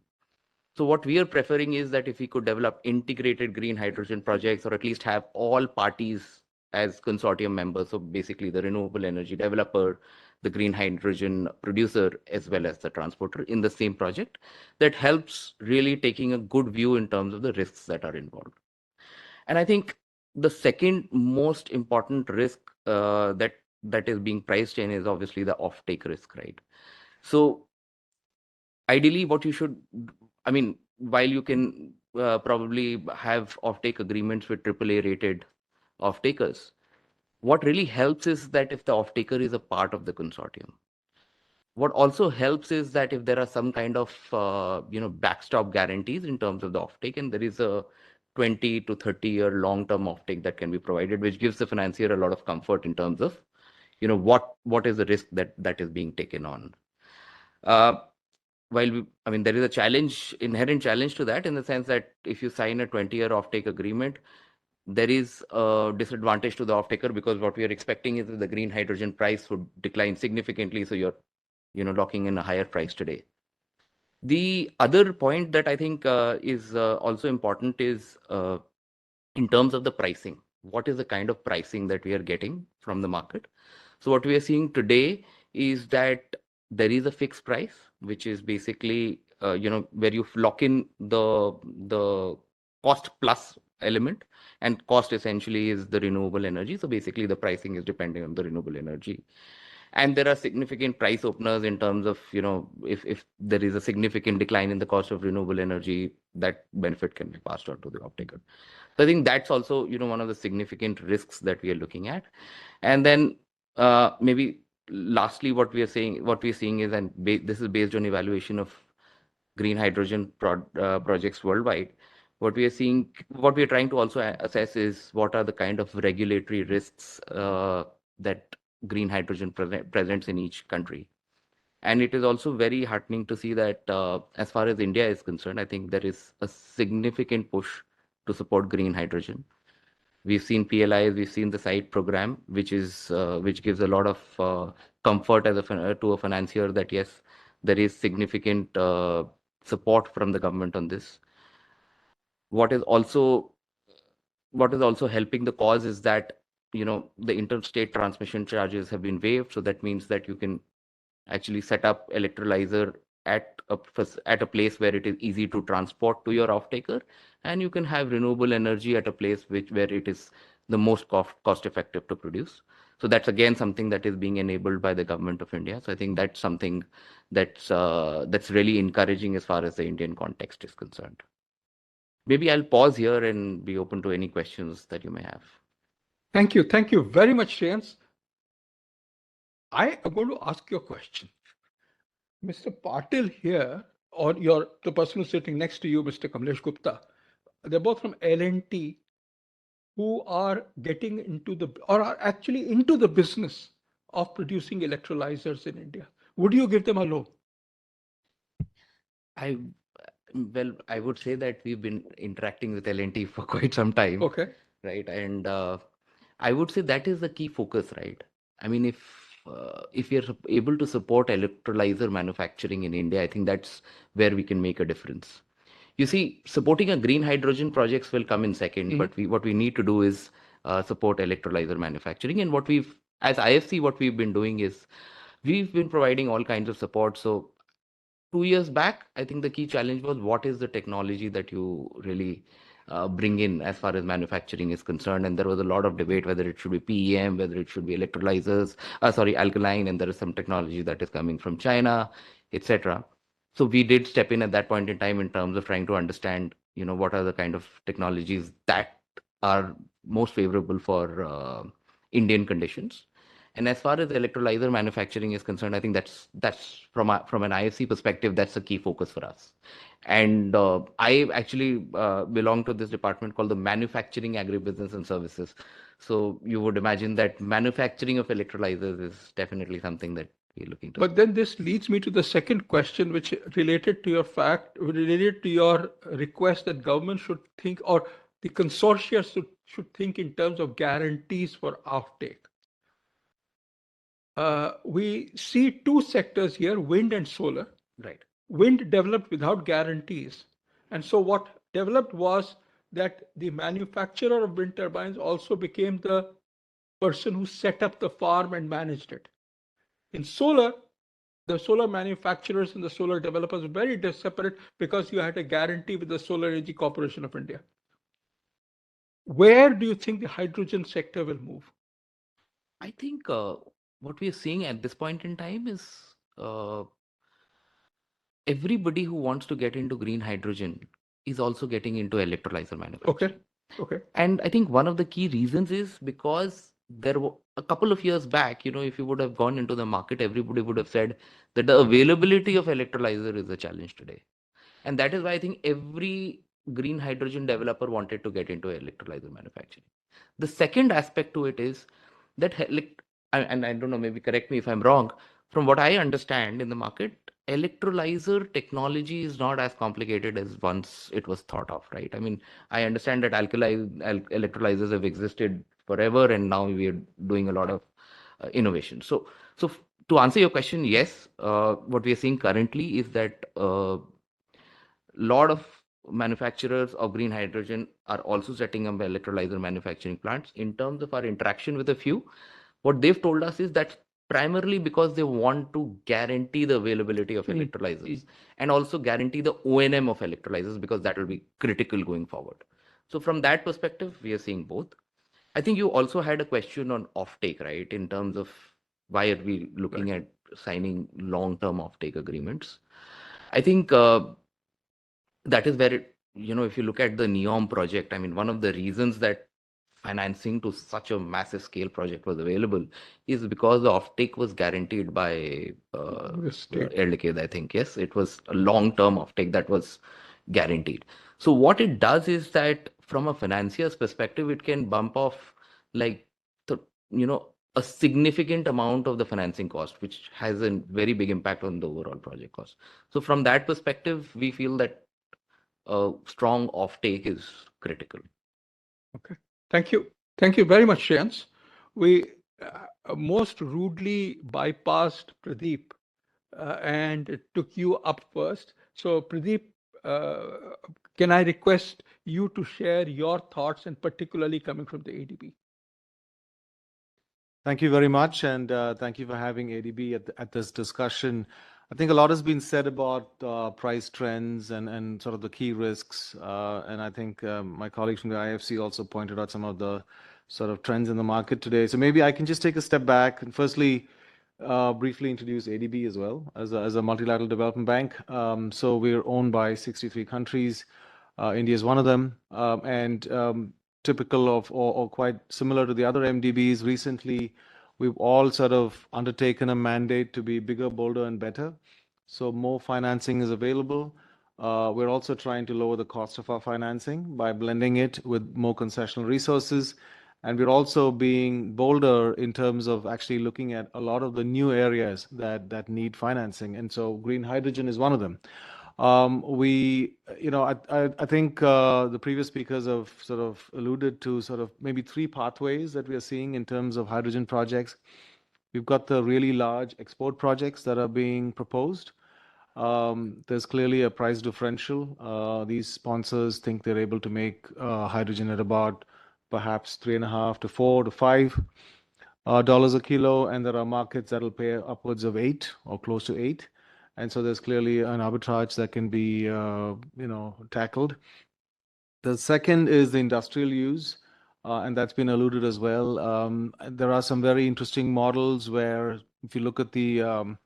So what we are preferring is that if we could develop integrated green hydrogen projects, or at least have all parties as consortium members, so basically the renewable energy developer, the green hydrogen producer, as well as the transporter in the same project, that helps really taking a good view in terms of the risks that are involved. And I think the second most important risk that is being priced in is obviously the offtake risk, right? So ideally, what you should, while you can probably have offtake agreements with AAA rated off-takers, what really helps is that if the off-taker is a part of the consortium. What also helps is that if there are some kind of backstop guarantees in terms of the offtake, and there is a 20 to 30-year long-term offtake that can be provided, which gives the financier a lot of comfort in terms of what is the risk that is being taken on. There is a inherent challenge to that, in the sense that if you sign a 20-year offtake agreement, there is a disadvantage to the off-taker, because what we are expecting is that the green hydrogen price would decline significantly, so you're locking in a higher price today. The other point that I think is also important is in terms of the pricing. What is the kind of pricing that we are getting from the market? So what we are seeing today is that there is a fixed price, which is basically where you lock in the cost plus element, and cost essentially is the renewable energy. So basically the pricing is depending on the renewable energy. And there are significant price openers in terms of, if there is a significant decline in the cost of renewable energy, that benefit can be passed on to the off-taker. So I think that's also, one of the significant risks that we are looking at. And then maybe lastly, what we're seeing is, and this is based on evaluation of green hydrogen projects worldwide, what we are trying to also assess is what are the kind of regulatory risks that green hydrogen presents in each country. And it is also very heartening to see that as far as India is concerned, I think there is a significant push to support green hydrogen. We've seen PLIs, we've seen the SIDE program, which gives a lot of comfort to a financier that yes, there is significant support from the government on this. What is also helping the cause is that the interstate transmission charges have been waived, so that means that you can actually set up electrolyzer at a place where it is easy to transport to your off-taker, and you can have renewable energy at a place where it is the most cost effective to produce. So that's again something that is being enabled by the government of India. So I think that's something that's really encouraging as far as the Indian context is concerned. Maybe I'll pause here and be open to any questions that you may have. Thank you very much, Shreyans. I am going to ask you a question. Mr. Patil here, or the person who's sitting next to you, Mr. Kamlesh Gupta, they're both from L&T, who are getting into or are actually into the business of producing electrolyzers in India. Would you give them a loan? Well, I would say that we've been interacting with L&T for quite some time. Okay. Right. And I would say that is the key focus, right? I mean, if you're able to support electrolyzer manufacturing in India, I think that's where we can make a difference. You see, supporting a green hydrogen projects will come in second, but what we need to do is support electrolyzer manufacturing. And as IFC, what we've been doing is we've been providing all kinds of support. So 2 years back, I think the key challenge was what is the technology that you really bring in as far as manufacturing is concerned. And there was a lot of debate whether it should be PEM, whether it should be electrolyzers, alkaline, and there is some technology that is coming from China, etc. So we did step in at that point in time in terms of trying to understand, what are the kind of technologies that are most favorable for Indian conditions. And as far as electrolyzer manufacturing is concerned, I think that's from an IFC perspective, that's a key focus for us. And I actually belong to this department called the Manufacturing, Agribusiness and Services. So you would imagine that manufacturing of electrolyzers is definitely something that we're looking to. But then this leads me to the second question, which related to your request that government should think, or the consortia should think in terms of guarantees for offtake. We see two sectors here, wind and solar. Right. Wind developed without guarantees. And so what developed was that the manufacturer of wind turbines also became the person who set up the farm and managed it. In solar, the solar manufacturers and the solar developers were very separate because you had a guarantee with the Solar Energy Corporation of India. Where do you think the hydrogen sector will move? I think what we are seeing at this point in time is everybody who wants to get into green hydrogen is also getting into electrolyzer manufacturing. Okay. And I think one of the key reasons is because there were a couple of years back, if you would have gone into the market, everybody would have said that the availability of electrolyzer is a challenge today. And that is why I think every green hydrogen developer wanted to get into electrolyzer manufacturing. The second aspect to it is that, and I don't know, maybe correct me if I'm wrong, from what I understand in the market, electrolyzer technology is not as complicated as once it was thought of, right? I mean, I understand that electrolyzers have existed forever, and now we are doing a lot of innovation. So to answer your question, yes, what we are seeing currently is that a lot of manufacturers of green hydrogen are also setting up electrolyzer manufacturing plants. In terms of our interaction with a few, what they've told us is that primarily because they want to guarantee the availability of electrolyzers and also guarantee the O&M of electrolyzers, because that will be critical going forward. So from that perspective, we are seeing both. I think you also had a question on offtake, right? In terms of why are we looking at signing long-term offtake agreements? I think that is where if you look at the NEOM project, I mean, one of the reasons that financing to such a massive scale project was available is because the offtake was guaranteed by Air Liquide, I think. Yes, it was a long-term offtake that was guaranteed. So what it does is that from a financier's perspective, it can bump off a significant amount of the financing cost, which has a very big impact on the overall project cost. So from that perspective, we feel that a strong offtake is critical. Okay. Thank you. Thank you very much, Shreyans. We most rudely bypassed Pradeep and took you up first. So Pradeep, can I request you to share your thoughts, and particularly coming from the ADB? Thank you very much, and thank you for having ADB at this discussion. I think a lot has been said about price trends and sort of the key risks, and I think my colleagues from the IFC also pointed out some of the sort of trends in the market today. So maybe I can just take a step back and firstly briefly introduce ADB as well as a multilateral development bank. So we're owned by 63 countries. India is one of them, and typical of or quite similar to the other MDBs. Recently, we've all sort of undertaken a mandate to be bigger, bolder, and better. So more financing is available. We're also trying to lower the cost of our financing by blending it with more concessional resources. And we're also being bolder in terms of actually looking at a lot of the new areas that need financing. And so green hydrogen is one of them. I think the previous speakers have sort of alluded to sort of maybe three pathways that we are seeing in terms of hydrogen projects. We've got the really large export projects that are being proposed. There's clearly a price differential. These sponsors think they're able to make hydrogen at about perhaps $3.5 to $4 to $5 a kilo, and there are markets that'll pay upwards of 8 or close to 8. And so there's clearly an arbitrage that can be, tackled. The second is the industrial use, and that's been alluded as well. There are some very interesting models where, if you look at the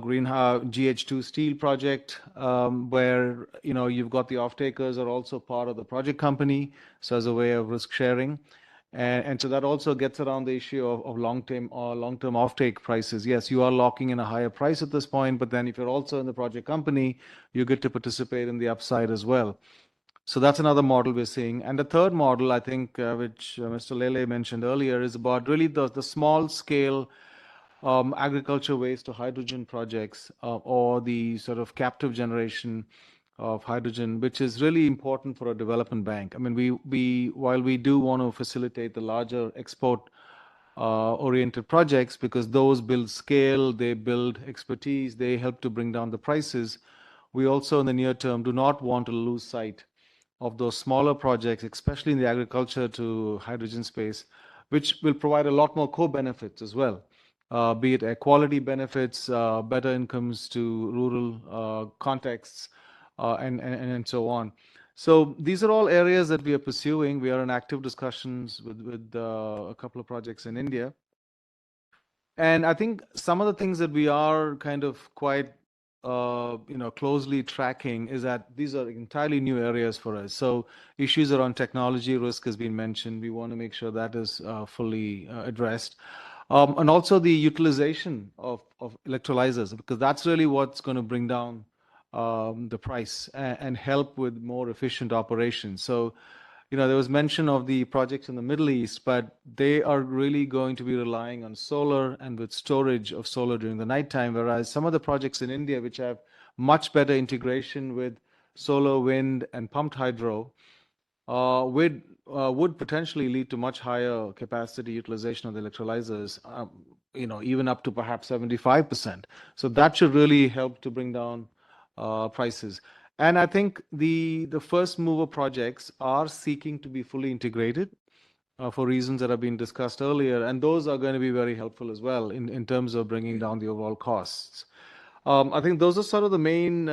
greenhouse GH2 steel project, where you've got the off-takers are also part of the project company, so as a way of risk sharing. And so that also gets around the issue of long-term offtake prices. Yes, you are locking in a higher price at this point, but then if you're also in the project company, you get to participate in the upside as well. So that's another model we're seeing. And the third model, I think, which Mr. Lele mentioned earlier, is about really the small-scale agriculture waste to hydrogen projects, or the sort of captive generation of hydrogen, which is really important for a development bank. I mean, while we do want to facilitate the larger export oriented projects, because those build scale, they build expertise, they help to bring down the prices, we also in the near term do not want to lose sight of those smaller projects, especially in the agriculture to hydrogen space, which will provide a lot more co-benefits as well. Be it air quality benefits, better incomes to rural contexts, and so on. So these are all areas that we are pursuing. We are in active discussions with a couple of projects in India. And I think some of the things that we are kind of quite closely tracking is that these are entirely new areas for us. So issues around technology risk has been mentioned. We want to make sure that is fully addressed. And also the utilization of electrolyzers, because that's really what's going to bring down the price and help with more efficient operations. So, there was mention of the projects in the Middle East, but they are really going to be relying on solar and with storage of solar during the nighttime, whereas some of the projects in India, which have much better integration with solar, wind, and pumped hydro, would potentially lead to much higher capacity utilization of the electrolyzers, even up to perhaps 75%. So that should really help to bring down prices. And I think the first mover projects are seeking to be fully integrated for reasons that have been discussed earlier, and those are going to be very helpful as well in terms of bringing down the overall costs. I think those are sort of the main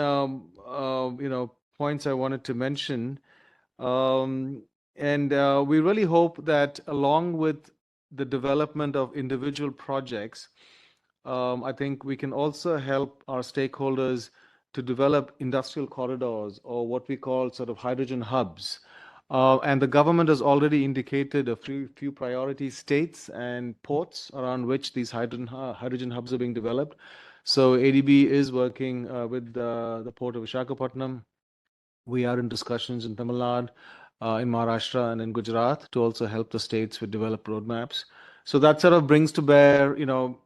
points I wanted to mention. And we really hope that along with the development of individual projects, I think we can also help our stakeholders to develop industrial corridors, or what we call sort of hydrogen hubs. And the government has already indicated a few priority states and ports around which these hydrogen hubs are being developed. So ADB is working with the port of Visakhapatnam. We are in discussions in Tamil Nadu, in Maharashtra, and in Gujarat to also help the states with develop roadmaps. So that sort of brings to bear,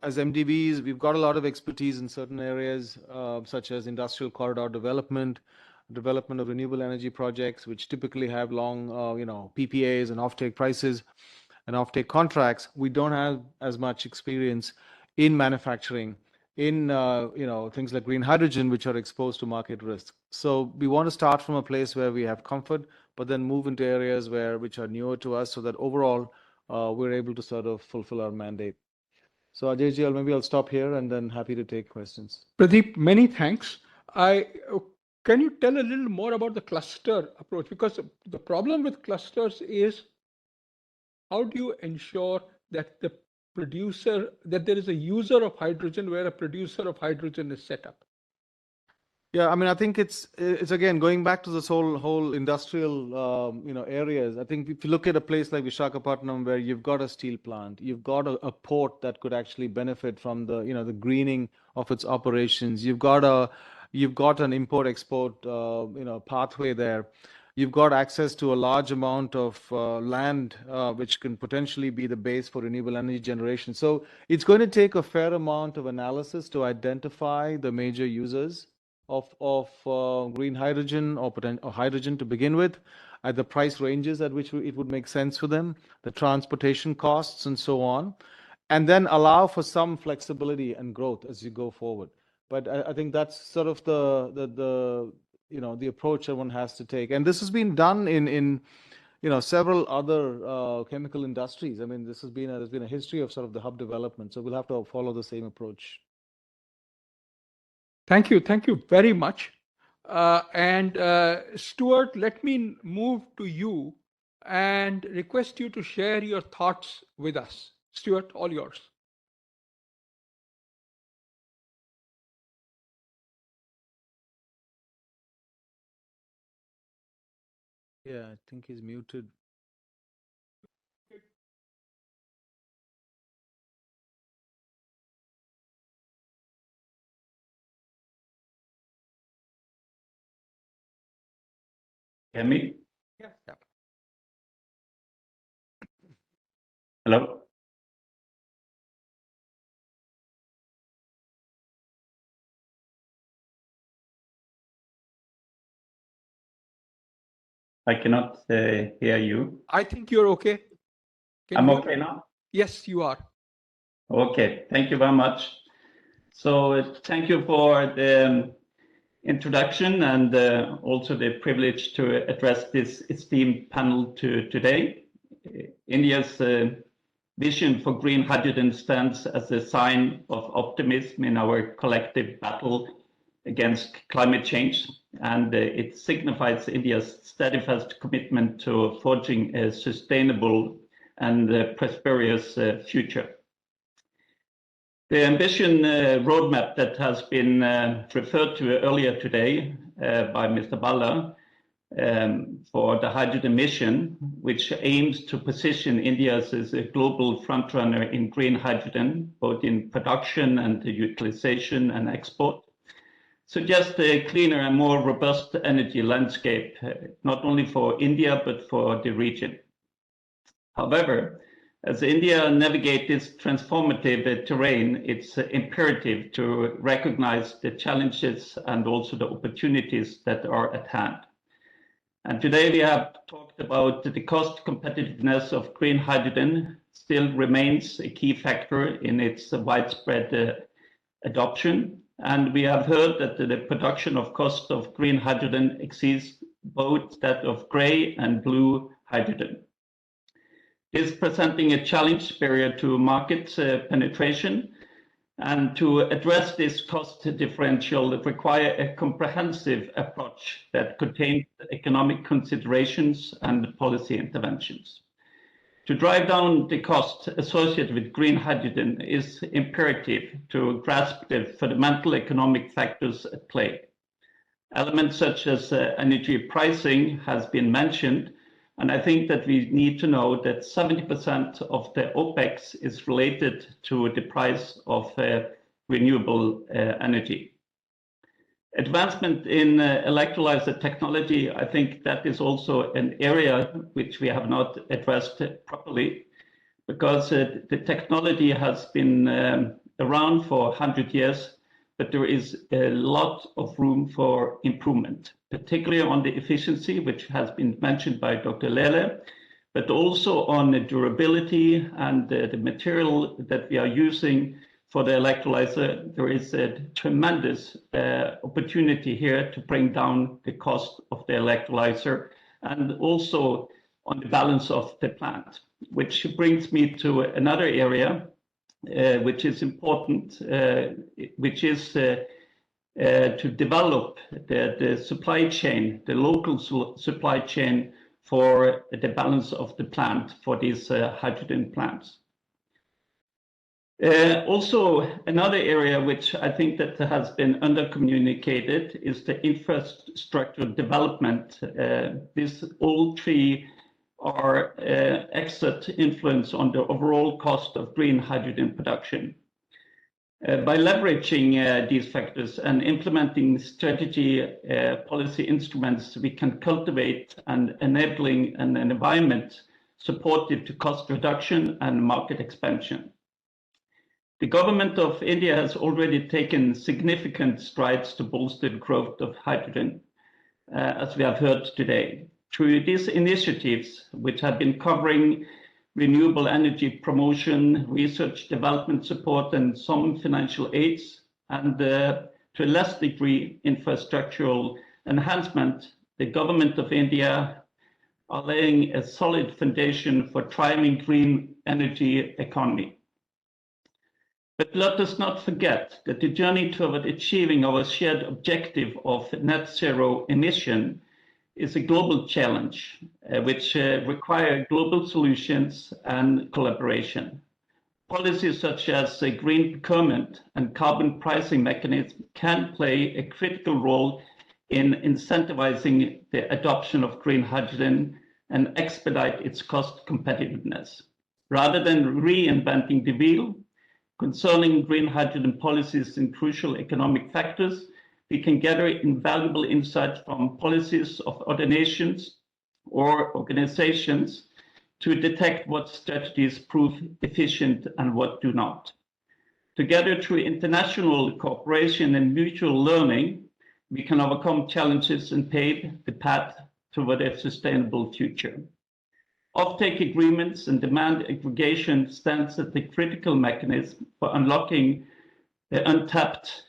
as MDBs, we've got a lot of expertise in certain areas, such as industrial corridor development of renewable energy projects, which typically have long, PPAs and offtake prices and offtake contracts. We don't have as much experience in manufacturing, in things like green hydrogen, which are exposed to market risk. So we want to start from a place where we have comfort, but then move into areas which are newer to us, so that overall we're able to sort of fulfill our mandate. So Ajay, maybe I'll stop here and then happy to take questions. Pradeep, many thanks. Can you tell a little more about the cluster approach? Because the problem with clusters is how do you ensure that that there is a user of hydrogen where a producer of hydrogen is set up? Yeah, I mean, I think it's again going back to this whole industrial areas. I think if you look at a place like Visakhapatnam, where you've got a steel plant, you've got a port that could actually benefit from the greening of its operations. You've got an import-export pathway there. You've got access to a large amount of land, which can potentially be the base for renewable energy generation. So it's going to take a fair amount of analysis to identify the major users of green hydrogen or hydrogen to begin with, at the price ranges at which it would make sense for them, the transportation costs and so on, and then allow for some flexibility and growth as you go forward. But I think that's sort of the approach that one has to take. And this has been done in several other chemical industries. I mean, there's been a history of sort of the hub development. So we'll have to follow the same approach. Thank you very much. Stuart, let me move to you and request you to share your thoughts with us. Stuart, all yours. Yeah, I think he's muted. Hear me? Yeah. Hello? I cannot hear you. I think you're okay. I'm okay now? Yes, you are. Okay, thank you very much. So thank you for the introduction and also the privilege to address this esteemed panel today. India's vision for green hydrogen stands as a sign of optimism in our collective battle against climate change, and it signifies India's steadfast commitment to forging a sustainable and prosperous future. The ambition roadmap that has been referred to earlier today by Mr. Bhalla for the hydrogen mission, which aims to position India as a global frontrunner in green hydrogen, both in production and utilization and export, suggests a cleaner and more robust energy landscape, not only for India, but for the region. However, as India navigates this transformative terrain, it's imperative to recognize the challenges and also the opportunities that are at hand. And today we have talked about the cost competitiveness of green hydrogen still remains a key factor in its widespread adoption. And we have heard that the production of cost of green hydrogen exceeds both that of gray and blue hydrogen. This is presenting a challenge barrier to market penetration, and to address this cost differential require a comprehensive approach that contains economic considerations and policy interventions. To drive down the cost associated with green hydrogen is imperative to grasp the fundamental economic factors at play. Elements such as energy pricing has been mentioned, and I think that we need to know that 70% of the OPEX is related to the price of renewable energy. Advancement in electrolyzer technology, I think that is also an area which we have not addressed properly, because the technology has been around for 100 years, but there is a lot of room for improvement, particularly on the efficiency, which has been mentioned by Dr. Lele, but also on the durability and the material that we are using for the electrolyzer. There is a tremendous opportunity here to bring down the cost of the electrolyzer, and also on the balance of the plant, which brings me to another area which is important, which is to develop the supply chain, the local supply chain for the balance of the plant for these hydrogen plants. Also, another area which I think that has been under-communicated is the infrastructure development. These all three are exert influence on the overall cost of green hydrogen production. By leveraging these factors and implementing strategy policy instruments, we can cultivate and enabling an environment supportive to cost reduction and market expansion. The government of India has already taken significant strides to bolster the growth of hydrogen, as we have heard today. Through these initiatives, which have been covering renewable energy promotion, research development support, and some financial aids, and to a less degree, infrastructural enhancement, the government of India are laying a solid foundation for thriving green energy economy. But let us not forget that the journey toward achieving our shared objective of net zero emission is a global challenge, which require global solutions and collaboration. Policies such as green procurement and carbon pricing mechanism can play a critical role in incentivizing the adoption of green hydrogen and expedite its cost competitiveness. Rather than reinventing the wheel, concerning green hydrogen policies and crucial economic factors, we can gather invaluable insights from policies of other nations or organizations to detect what strategies prove efficient and what do not. Together, through international cooperation and mutual learning, we can overcome challenges and pave the path toward a sustainable future. Offtake agreements and demand aggregation stands as the critical mechanism for unlocking the untapped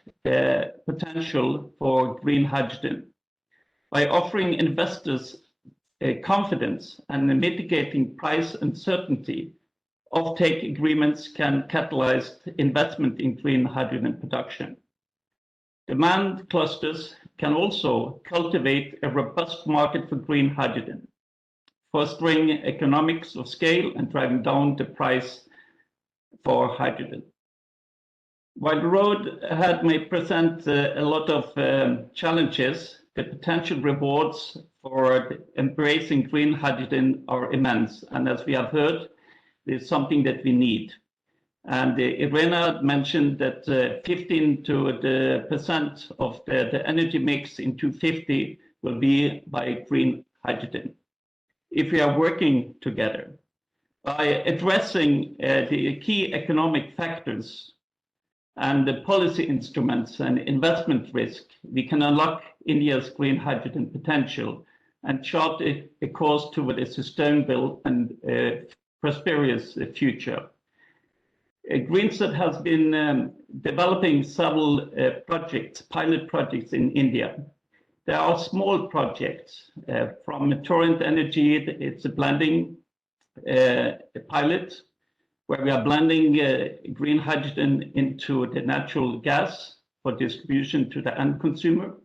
potential for green hydrogen. By offering investors confidence and mitigating price uncertainty, offtake agreements can catalyze investment in green hydrogen production. Demand clusters can also cultivate a robust market for green hydrogen, fostering economics of scale and driving down the price for hydrogen. While the road ahead may present a lot of challenges, the potential rewards for embracing green hydrogen are immense. And as we have heard, it's something that we need. And Irena mentioned that 15% of the energy mix in 2050 will be by green hydrogen. If we are working together by addressing the key economic factors and the policy instruments and investment risk, we can unlock India's green hydrogen potential and chart a course toward a sustainable and prosperous future. Greenstat has been developing several pilot projects in India. There are small projects from Torrent Energy. It's a blending pilot where we are blending green hydrogen into the natural gas for distribution to the end consumer.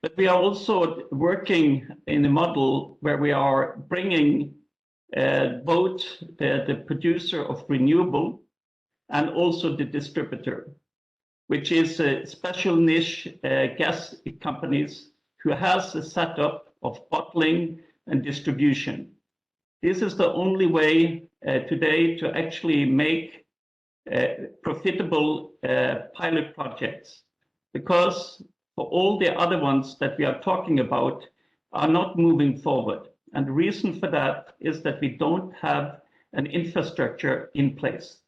But we are also working in a model where we are bringing both the producer of renewable and also the distributor, which is a special niche gas companies who has a setup of bottling and distribution. This is the only way today to actually make profitable pilot projects, because for all the other ones that we are talking about are not moving forward. And the reason for that is that we don't have an infrastructure in place.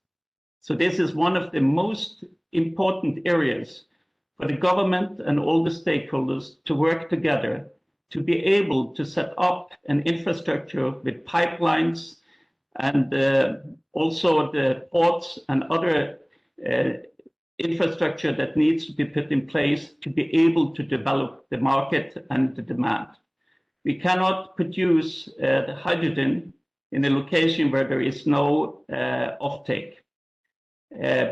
So this is one of the most important areas for the government and all the stakeholders to work together to be able to set up an infrastructure with pipelines and also the ports and other infrastructure that needs to be put in place to be able to develop the market and the demand. We cannot produce the hydrogen in a location where there is no offtake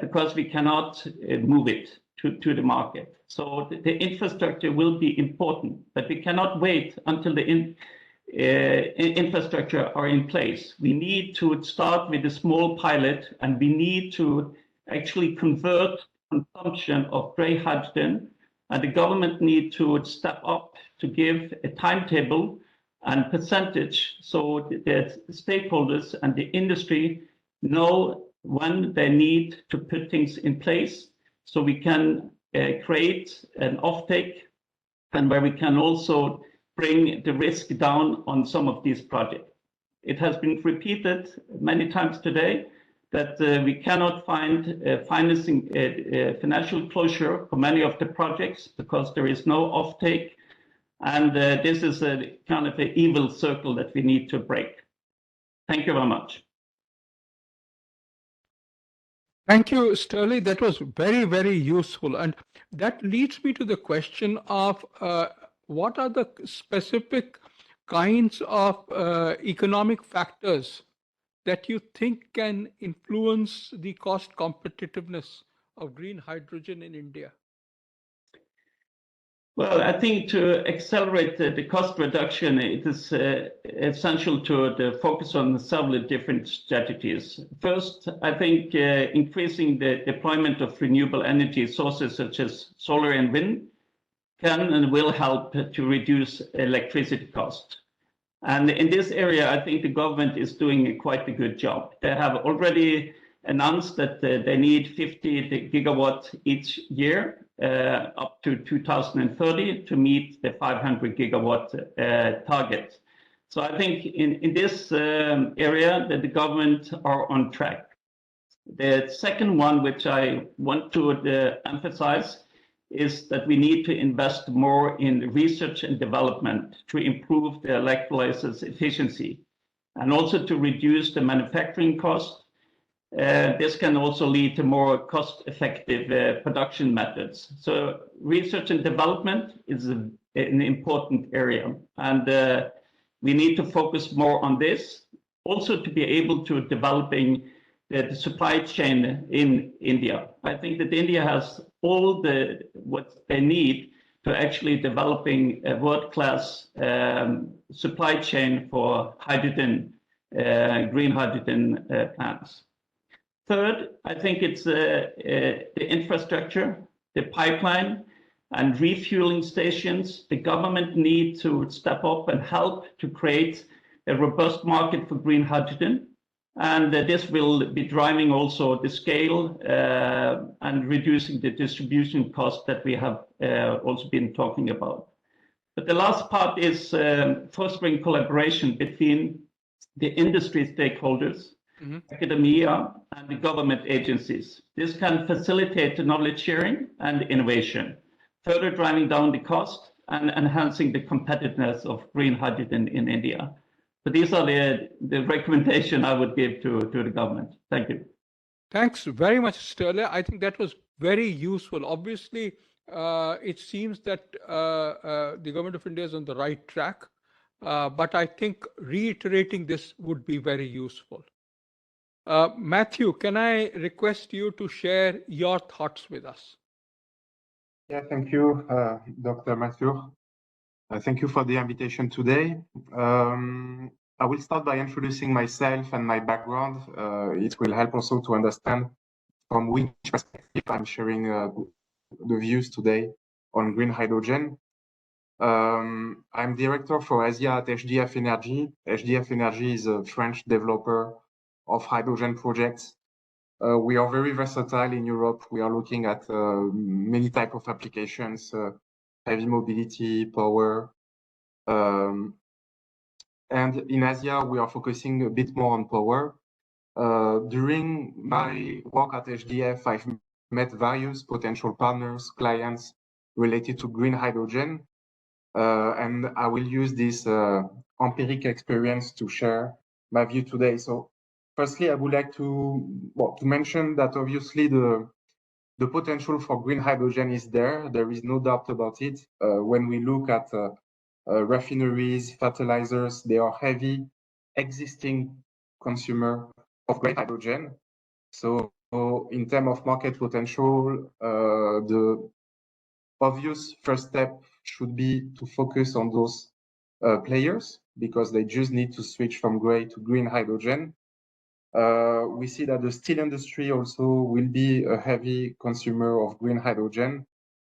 because we cannot move it to the market. So the infrastructure will be important, but we cannot wait until the infrastructure are in place. We need to start with a small pilot, and we need to actually convert consumption of gray hydrogen, and the government need to step up to give a timetable and percentage so that the stakeholders and the industry know when they need to put things in place, so we can create an offtake, and where we can also bring the risk down on some of these projects. It has been repeated many times today that we cannot find financial closure for many of the projects because there is no offtake, and this is a kind of an evil circle that we need to break. Thank you very much. Thank you, Sterling. That was very, very useful. And that leads me to the question of what are the specific kinds of economic factors that you think can influence the cost competitiveness of green hydrogen in India? Well, I think to accelerate the cost reduction, it is essential to focus on several different strategies. First, I think increasing the deployment of renewable energy sources such as solar and wind can and will help to reduce electricity cost. And in this area, I think the government is doing quite a good job. They have already announced that they need 50 gigawatts each year up to 2030 to meet the 500 gigawatt target. So I think in this area that the government are on track. The second one, which I want to emphasize, is that we need to invest more in research and development to improve the electrolysis efficiency and also to reduce the manufacturing cost. This can also lead to more cost-effective production methods. So research and development is an important area, and we need to focus more on this, also to be able to developing the supply chain in India. I think that India has all what they need to actually developing a world-class supply chain for hydrogen, green hydrogen plants. Third, I think it's the infrastructure, the pipeline, and refueling stations. The government need to step up and help to create a robust market for green hydrogen. And this will be driving also the scale and reducing the distribution cost that we have also been talking about. But the last part is fostering collaboration between the industry stakeholders, academia, and the government agencies. This can facilitate the knowledge sharing and innovation, further driving down the cost and enhancing the competitiveness of green hydrogen in India. So these are the recommendation I would give to the government. Thank you. Thanks very much, Sterling. I think that was very useful. Obviously, it seems that the government of India is on the right track, but I think reiterating this would be very useful. Matthew, can I request you to share your thoughts with us? Yeah, thank you, Dr. Matthew. Thank you for the invitation today. I will start by introducing myself and my background. It will help also to understand from which perspective I'm sharing the views today on green hydrogen. I'm director for Asia at HDF Energy. HDF Energy is a French developer of hydrogen projects. We are very versatile in Europe. We are looking at many types of applications, heavy mobility, power. And in Asia, we are focusing a bit more on power. During my work at HDF, I've met various potential partners, clients related to green hydrogen. And I will use this empiric experience to share my view today. So firstly, I would like to mention that obviously the potential for green hydrogen is there. There is no doubt about it. When we look at refineries, fertilizers, they are heavy existing consumer of green hydrogen. So in terms of market potential, the obvious first step should be to focus on those players because they just need to switch from gray to green hydrogen. We see that the steel industry also will be a heavy consumer of green hydrogen.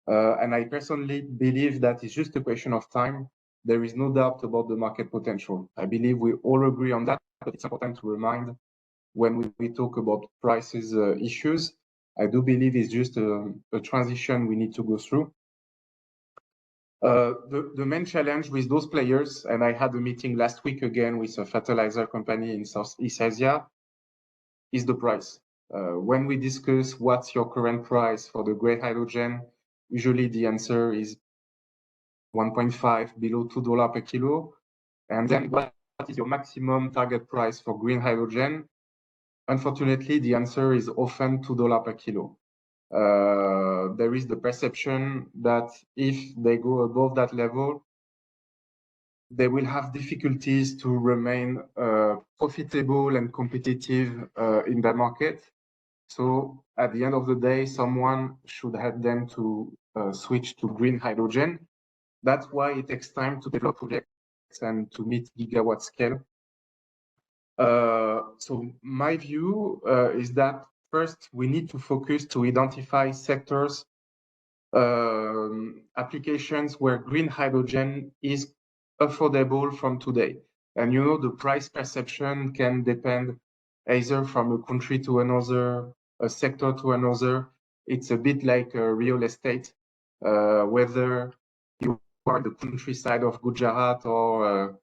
And I personally believe that it's just a question of time. There is no doubt about the market potential. I believe we all agree on that, but it's important to remind when we talk about prices issues. I do believe it's just a transition we need to go through. The main challenge with those players, and I had a meeting last week again with a fertilizer company in Southeast Asia, is the price. When we discuss what's your current price for the gray hydrogen, usually the answer is 1.5, below $2 per kilo. And then what is your maximum target price for green hydrogen? Unfortunately, the answer is often $2 per kilo. There is the perception that if they go above that level, they will have difficulties to remain profitable and competitive in the market. So at the end of the day, someone should help them to switch to green hydrogen. That's why it takes time to develop projects and to meet gigawatt scale. So my view is that first we need to focus to identify sectors, applications where green hydrogen is affordable from today. And you know, the price perception can depend either from a country to another, a sector to another. It's a bit like real estate, whether you are the countryside of Gujarat or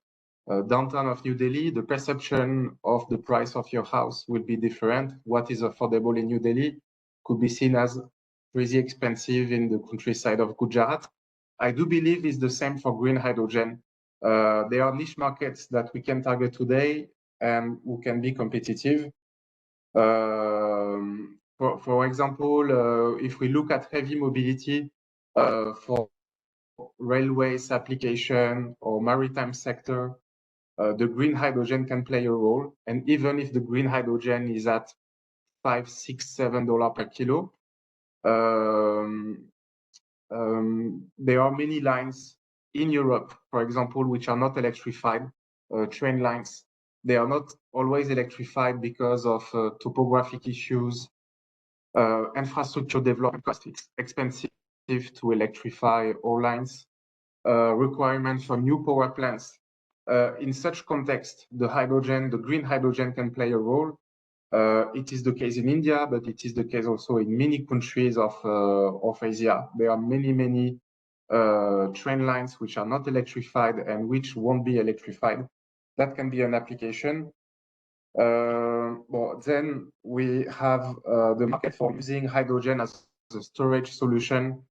downtown of New Delhi, the perception of the price of your house will be different. What is affordable in New Delhi could be seen as crazy expensive in the countryside of Gujarat. I do believe it's the same for green hydrogen. There are niche markets that we can target today and who can be competitive. For example, if we look at heavy mobility for railways application or maritime sector, the green hydrogen can play a role. And even if the green hydrogen is at $5, $6, $7 per kilo, there are many lines in Europe, for example, which are not electrified, train lines. They are not always electrified because of topographic issues, infrastructure development costs. It's expensive to electrify all lines, requirements for new power plants. In such context, the green hydrogen can play a role. It is the case in India, but it is the case also in many countries of Asia. There are many train lines which are not electrified and which won't be electrified. That can be an application. Well, then we have the market for using hydrogen as a storage solution,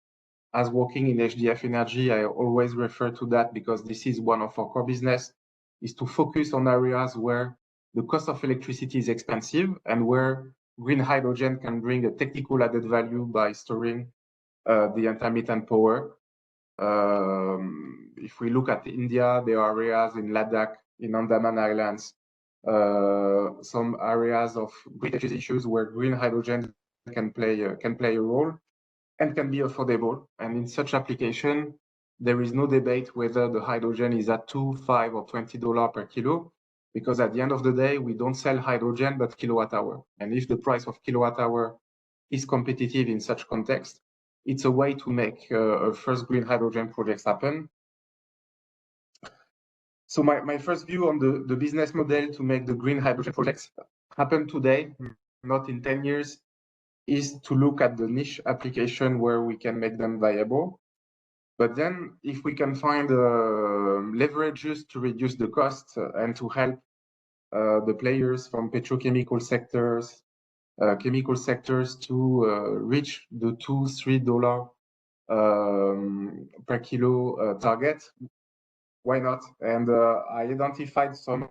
as working in HDF Energy. I always refer to that because this is one of our core business, is to focus on areas where the cost of electricity is expensive and where green hydrogen can bring a technical added value by storing the intermittent power. If we look at India, there are areas in Ladakh, in Andaman Islands, some areas of grid issues where green hydrogen can play a role and can be affordable. And in such application, there is no debate whether the hydrogen is at $2, $5, or $20 per kilo, because at the end of the day, we don't sell hydrogen, but kilowatt hour. And if the price of kilowatt hour is competitive in such context, it's a way to make a first green hydrogen projects happen. So my first view on the business model to make the green hydrogen projects happen today, not in 10 years, is to look at the niche application where we can make them viable. But then if we can find leverages to reduce the cost and to help the players from petrochemical sectors, chemical sectors to reach the $2-3 per kilo target, why not? And I identified some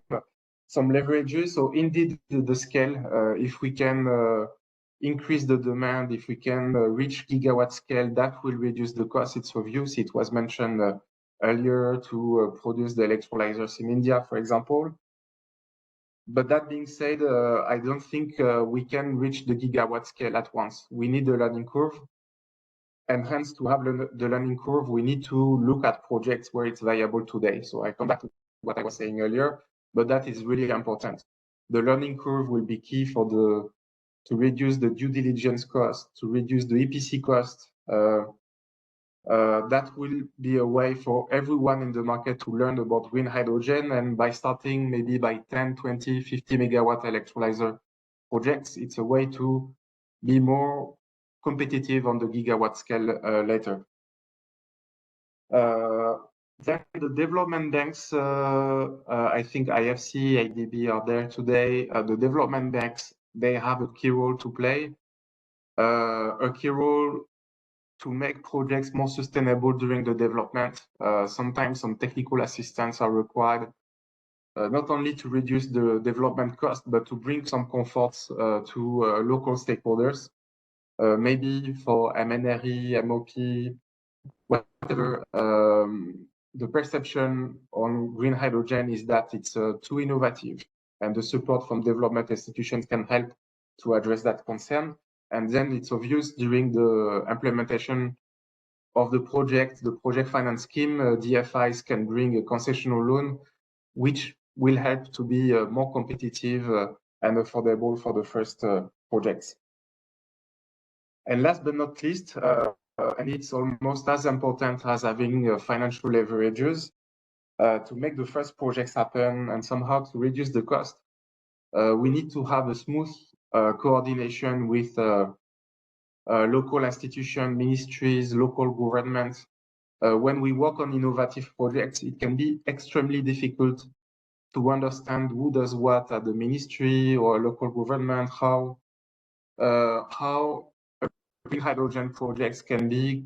leverages. So indeed, the scale, if we can increase the demand, if we can reach gigawatt scale, that will reduce the cost. It's obvious. It was mentioned earlier to produce the electrolyzers in India, for example. But that being said, I don't think we can reach the gigawatt scale at once. We need a learning curve. And hence, to have the learning curve, we need to look at projects where it's viable today. So I come back to what I was saying earlier, but that is really important. The learning curve will be key to reduce the due diligence cost, to reduce the EPC cost. That will be a way for everyone in the market to learn about green hydrogen. And by starting maybe by 10, 20, 50 megawatt electrolyzer projects, it's a way to be more competitive on the gigawatt scale later. Then the development banks, I think IFC, ADB are there today. The development banks, they have a key role to play, a key role to make projects more sustainable during the development. Sometimes some technical assistance are required, not only to reduce the development cost, but to bring some comforts to local stakeholders, maybe for MNRE, MOP, whatever. The perception on green hydrogen is that it's too innovative, and the support from development institutions can help to address that concern. And then it's obvious during the implementation of the project finance scheme, DFIs can bring a concessional loan, which will help to be more competitive and affordable for the first projects. And last but not least, and it's almost as important as having financial leverages, to make the first projects happen and somehow to reduce the cost, we need to have a smooth coordination with local institutions, ministries, local governments. When we work on innovative projects, it can be extremely difficult to understand who does what at the ministry or local government, how green hydrogen projects can be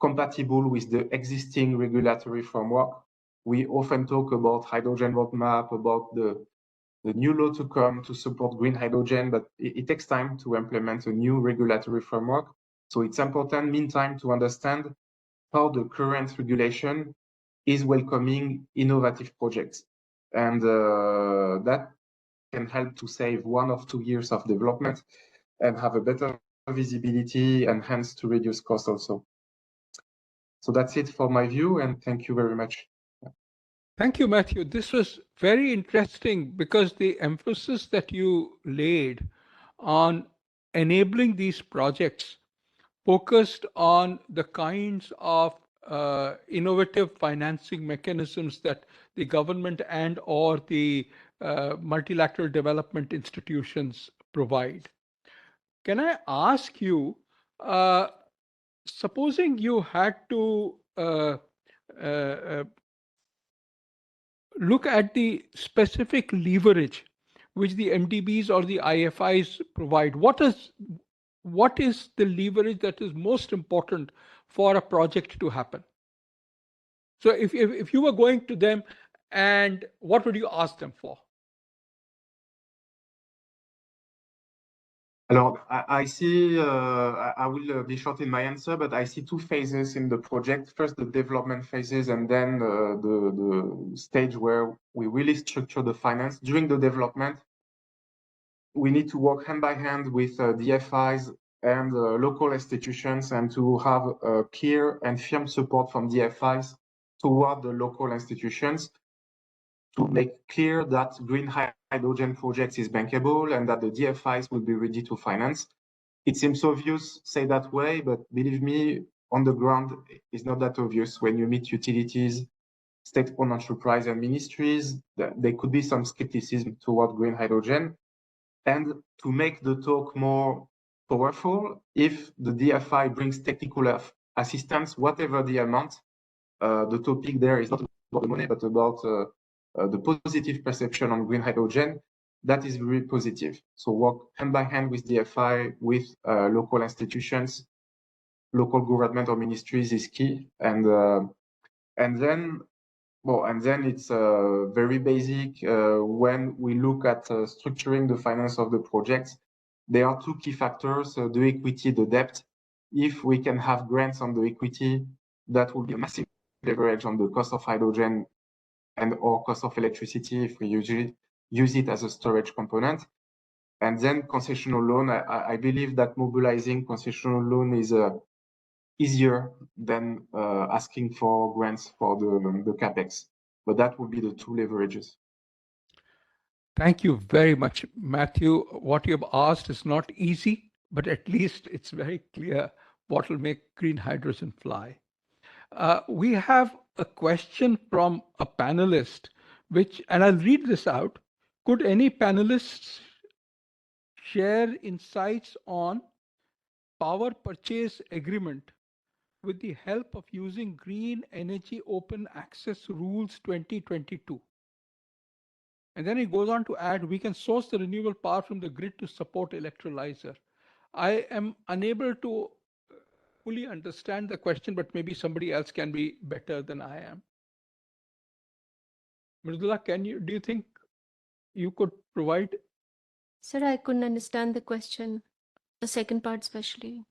compatible with the existing regulatory framework. We often talk about hydrogen roadmap, about the new law to come to support green hydrogen, but it takes time to implement a new regulatory framework. So it's important, meantime, to understand how the current regulation is welcoming innovative projects. And that can help to save 1 or 2 years of development and have a better visibility and hence to reduce cost also. So that's it for my view, and thank you very much. Thank you, Matthew. This was very interesting because the emphasis that you laid on enabling these projects focused on the kinds of innovative financing mechanisms that the government and or the multilateral development institutions provide. Can I ask you, supposing you had to look at the specific leverage which the MDBs or the IFIs provide, what is the leverage that is most important for a project to happen? So if you were going to them, and what would you ask them for? Alors, I see, I will be short in my answer, but I see 2 phases in the project. First, the development phases, and then the stage where we really structure the finance. During the development, we need to work hand by hand with DFIs and local institutions, and to have clear and firm support from DFIs toward the local institutions to make clear that green hydrogen projects is bankable and that the DFIs will be ready to finance. It seems obvious, say that way, but believe me, on the ground, it's not that obvious. When you meet utilities, state-owned enterprise and ministries, there could be some skepticism toward green hydrogen. And to make the talk more powerful, if the DFI brings technical assistance, whatever the amount, the topic there is not about the money, but about the positive perception on green hydrogen, that is very positive. So work hand by hand with DFI, with local institutions, local government or ministries is key. And then it's very basic. When we look at structuring the finance of the project, there are 2 key factors, the equity, the debt. If we can have grants on the equity, that will be a massive leverage on the cost of hydrogen and or cost of electricity if we usually use it as a storage component. And then concessional loan, I believe that mobilizing concessional loan is easier than asking for grants for the CapEx. but that would be the two leverages. Thank you very much, Matthew. What you have asked is not easy, but at least it's very clear what will make green hydrogen fly. We have a question from a panelist, and I'll read this out. Could any panelists share insights on power purchase agreement with the help of using Green Energy Open Access Rules 2022? And then he goes on to add, we can source the renewable power from the grid to support electrolyzer. I am unable to fully understand the question, but maybe somebody else can be better than I am. Mridula, do you think you could provide? Sir, I couldn't understand the question, the second part especially.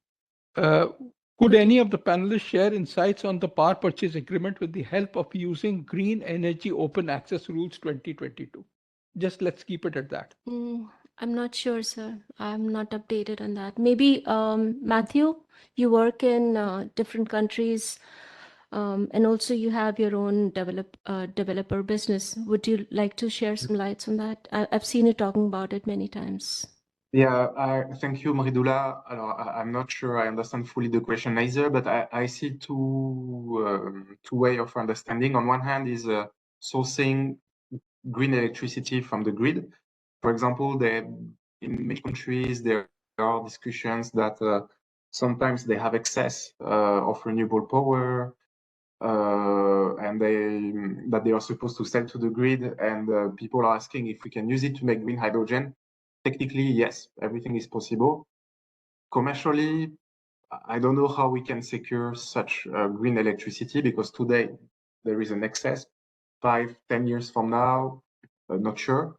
Could any of the panelists share insights on the power purchase agreement with the help of using Green Energy Open Access Rules 2022? Just let's keep it at that. I'm not sure, sir. I'm not updated on that. Maybe, Matthew, you work in different countries, and also you have your own developer business. Would you like to share some lights on that? I've seen you talking about it many times. Yeah, thank you, Mridula. I'm not sure I understand fully the question either, but I see two ways of understanding. On one hand is sourcing green electricity from the grid. For example, in many countries, there are discussions that sometimes they have excess of renewable power, and that they are supposed to sell to the grid, and people are asking if we can use it to make green hydrogen. Technically, yes, everything is possible. Commercially, I don't know how we can secure such green electricity, because today there is an excess. 5-10 years from now, not sure.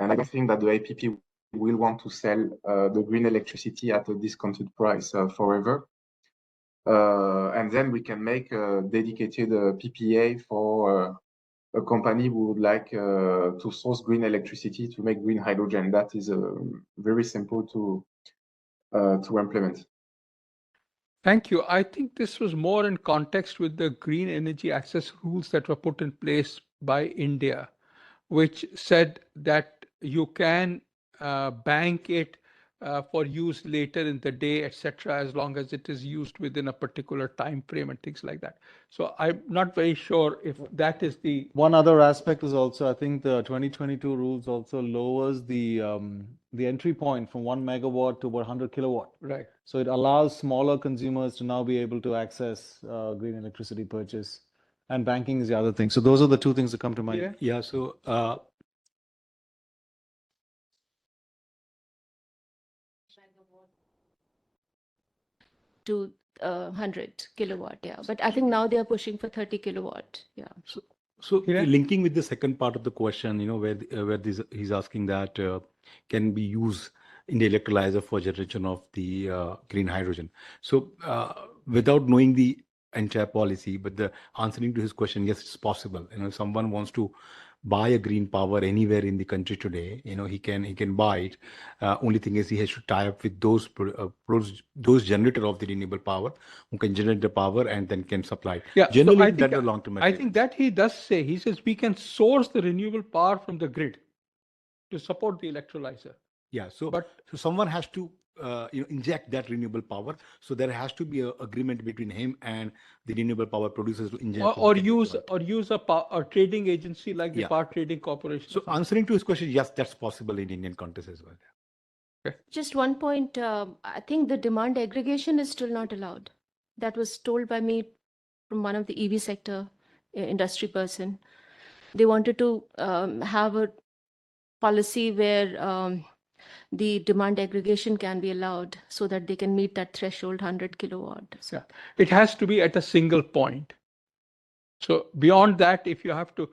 And I don't think that the IPP will want to sell the green electricity at a discounted price forever. And then we can make a dedicated PPA for a company who would like to source green electricity to make green hydrogen. That is very simple to implement. Thank you. I think this was more in context with the green energy access rules that were put in place by India, which said that you can bank it for use later in the day, etc., as long as it is used within a particular time frame and things like that. So I'm not very sure if that is the... One other aspect is also, I think the 2022 rules also lowers the entry point from 1 megawatt to about 100 kilowatt. Right. So it allows smaller consumers to now be able to access green electricity purchase. And banking is the other thing. So those are the two things that come to mind. Yeah, so to 100 kilowatt, yeah. But I think now they are pushing for 30 kilowatt, yeah. So linking with the second part of the question, where he's asking that can be used in the electrolyzer for generation of the green hydrogen. So without knowing the entire policy, but the answering to his question, yes, it's possible. If someone wants to buy a green power anywhere in the country today, he can buy it. Only thing is he has to tie up with those generator of the renewable power who can generate the power and then can supply it. Yeah, generally, so I think, that's a long-term. I think that he does say, he says we can source the renewable power from the grid to support the electrolyzer. Yeah, so someone has to inject that renewable power. So there has to be an agreement between him and the renewable power producers to inject. Or use a trading agency like the Power Trading Corporation. So answering to his question, yes, that's possible in Indian context as well. Just one point, I think the demand aggregation is still not allowed. That was told by me from one of the EV sector industry person. They wanted to have a policy where the demand aggregation can be allowed so that they can meet that threshold 100 kilowatt. Yeah. It has to be at a single point. So beyond that, if you have to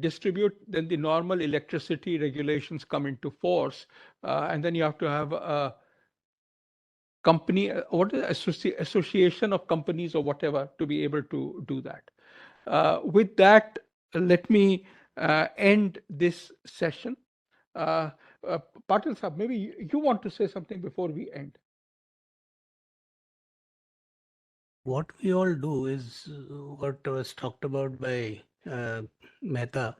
distribute, then the normal electricity regulations come into force, and then you have to have a company, association of companies or whatever to be able to do that. With that, let me end this session. Patil Sahab, maybe you want to say something before we end. What we all do is what was talked about by Mehta,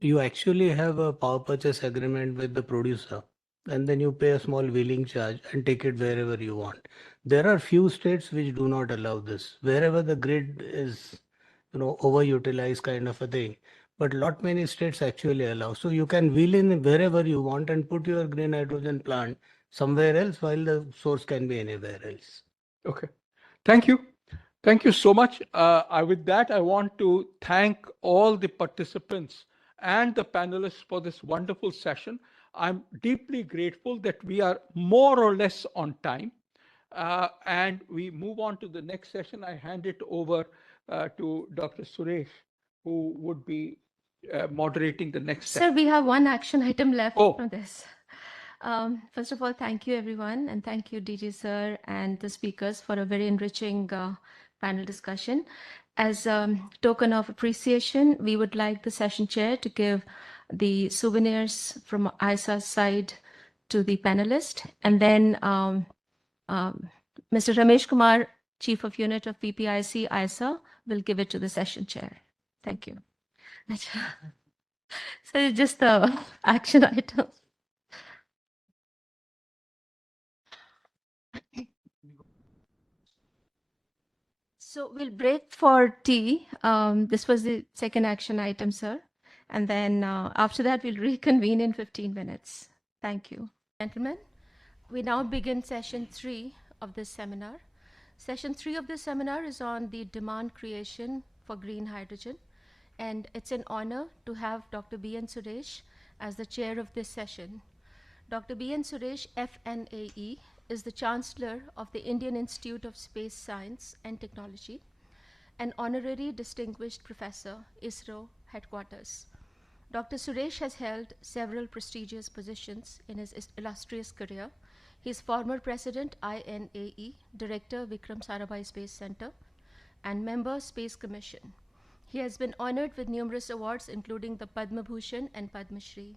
you actually have a power purchase agreement with the producer, and then you pay a small wheeling charge and take it wherever you want. There are few states which do not allow this. Wherever the grid is, overutilized kind of a thing, but lot many states actually allow. So you can wheel in wherever you want and put your green hydrogen plant somewhere else while the source can be anywhere else. Okay. Thank you. Thank you so much. With that, I want to thank all the participants and the panelists for this wonderful session. I'm deeply grateful that we are more or less on time. And we move on to the next session. I hand it over to Dr. Suresh, who would be moderating the next Sir, session. we have one action item left Oh. from this. First of all, thank you everyone, and thank you DG sir and the speakers for a very enriching panel discussion. As a token of appreciation, we would like the session chair to give the souvenirs from ISA's side to the panelist, and then Mr. Ramesh Kumar, Chief of Unit of PPIC ISA, will give it to the session chair. Thank you. So just the action item. So we'll break for tea. This was the second action item, sir. And then after that, we'll reconvene in 15 minutes. Thank you. Gentlemen, we now begin session 3 of this seminar. Session 3 of this seminar is on the demand creation for green hydrogen. And it's an honor to have Dr. B.N. Suresh as the chair of this session. Dr. B.N. Suresh, FNAE, is the Chancellor of the Indian Institute of Space Science and Technology, an honorary distinguished professor, ISRO headquarters. Dr. Suresh has held several prestigious positions in his illustrious career. He is former president, INAE, director, Vikram Sarabhai Space Center, and member, Space Commission. He has been honored with numerous awards, including the Padma Bhushan and Padma Shri.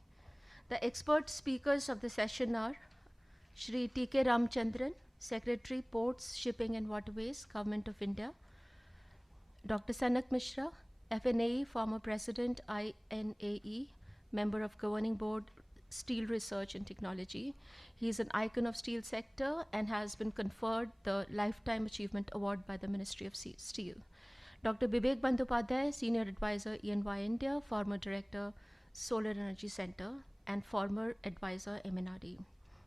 The expert speakers of the session are Shri T.K. Ramchandran, Secretary, Ports, Shipping and Waterways, Government of India. Dr. Sanak Mishra, FNAE, former President, INAE, Member of Governing Board, Steel Research and Technology. He is an icon of steel sector and has been conferred the Lifetime Achievement Award by the Ministry of Steel. Dr. Bibek Bandyopadhyay, Senior Advisor, EY India, former Director, Solar Energy Center, and former Advisor, MNRE.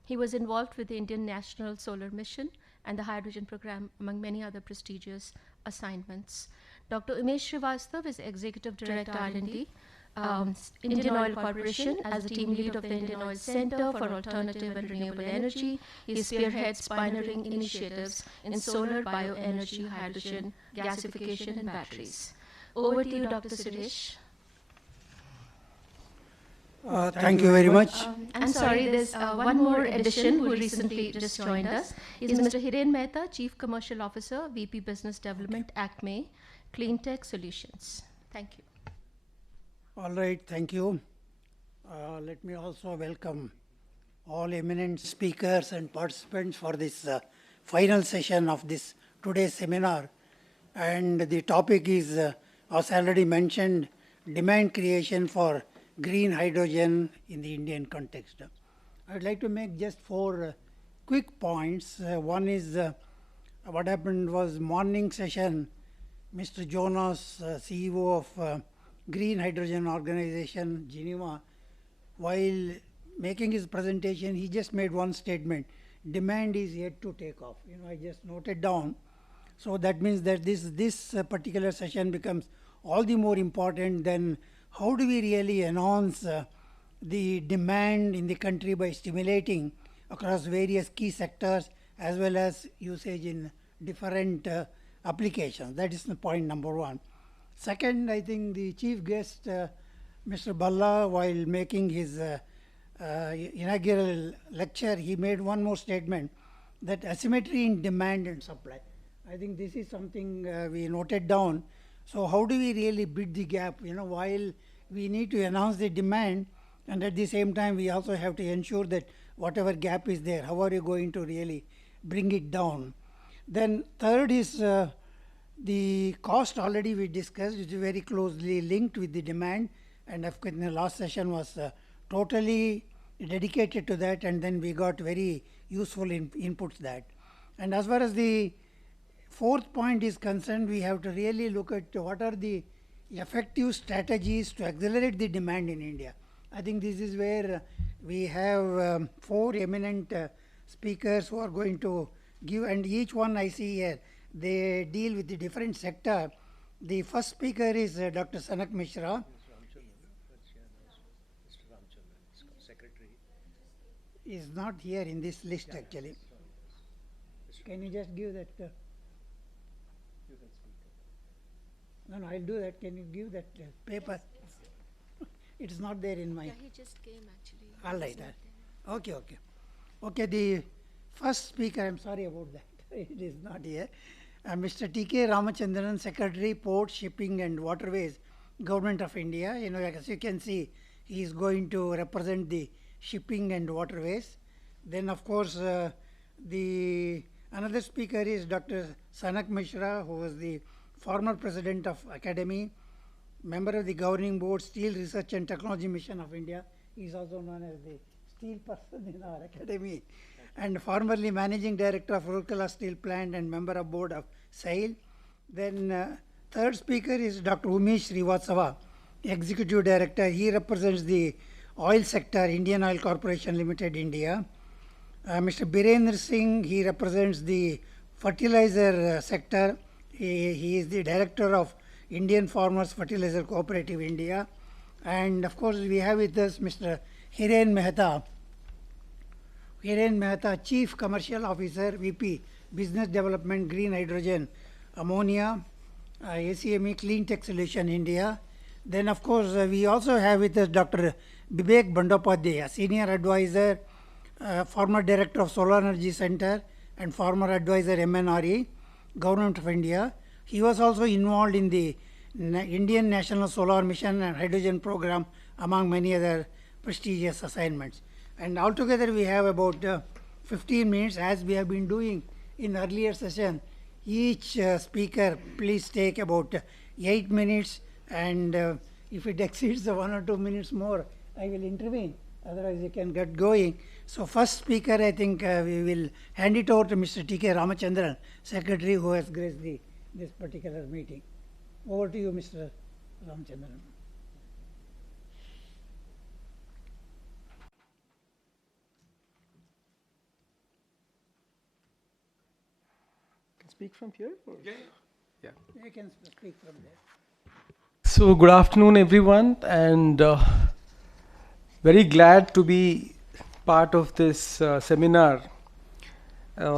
He was involved with the Indian National Solar Mission and the Hydrogen Program, among many other prestigious assignments. Dr. Umesh Srivastav is Executive Director, R&D, Indian Oil Corporation, as the team lead of the Indian Oil Center for Alternative and Renewable Energy. He spearheads pioneering initiatives in solar, bioenergy, hydrogen, gasification, and batteries. Over to you, Dr. Suresh. Thank you very much. I'm sorry, there's one more addition who recently just joined us. Is Mr. Hiren Mehta, Chief Commercial Officer, VP Business Development, ACME, Clean Tech Solutions. Thank you. All right, thank you. Let me also welcome all eminent speakers and participants for this final session of this today's seminar. And the topic is, as already mentioned, demand creation for green hydrogen in the Indian context. I'd like to make just 4 quick points. One is what happened was morning session, Mr. Jonas, CEO of Green Hydrogen Organization, Geneva, while making his presentation, he just made one statement: demand is yet to take off. I just noted down. So that means that this particular session becomes all the more important than how do we really enhance the demand in the country by stimulating across various key sectors as well as usage in different applications. That is the point number 1. Second, I think the chief guest, Mr. Bhalla, while making his inaugural lecture, he made one more statement, that asymmetry in demand and supply. I think this is something we noted down. So how do we really bridge the gap? While we need to enhance the demand, and at the same time we also have to ensure that whatever gap is there, how are you going to really bring it down? Then third is The cost already we discussed, which is very closely linked with the demand, and of course, in the last session was totally dedicated to that, and then we got very useful inputs that. And as far as the fourth point is concerned, we have to really look at what are the effective strategies to accelerate the demand in India. I think this is where we have four eminent speakers who are going to give, and each one I see here, they deal with the different sector. The first speaker is Dr. Sanak Mishra. Is not here in this list actually. Can you just give that? No, I'll do that. Can you give that paper? It is not there in my. Yeah, he just came actually. All right. Okay. Okay. The first speaker, I'm sorry about that. It is not here. Mr. T.K. Ramachandran, Secretary, Port, Shipping and Waterways, Government of India. As you can see, he is going to represent the shipping and waterways. Then, of course, another speaker is Dr. Sanak Mishra, who was the former president of Academy, member of the governing board, Steel Research and Technology Mission of India. He is also known as the steel person in our Academy, and formerly managing director of Rourkela Steel Plant and member of board of SAIL. Then third speaker is Dr. Umesh Srivastava, executive director. He represents the oil sector, Indian Oil Corporation Limited, India. Mr. Birendra Singh, he represents the fertilizer sector. He is the director of Indian Farmers Fertilizer Cooperative, India. And of course, we have with us Mr. Hiren Mehta. Hiren Mehta, Chief Commercial Officer, VP, Business Development, Green Hydrogen, Ammonia, ACME, Clean Tech Solution, India. Then, of course, we also have with us Dr. Bibek Bandopadhyay, Senior Advisor, former Director of Solar Energy Center, and former Advisor, MNRE, Government of India. He was also involved in the Indian National Solar Mission and Hydrogen Program, among many other prestigious assignments. And altogether, we have about 15 minutes, as we have been doing in earlier session. Each speaker, please take about 8 minutes, and if it exceeds the 1 or 2 minutes more, I will intervene. Otherwise, you can get going. So first speaker, I think we will hand it over to Mr. T.K. Ramachandran, Secretary, who has graced this particular meeting. Over to you, Mr. Ramachandran. Speak from here? Or? Yeah. You can speak from there. So good afternoon, everyone, and very glad to be part of this seminar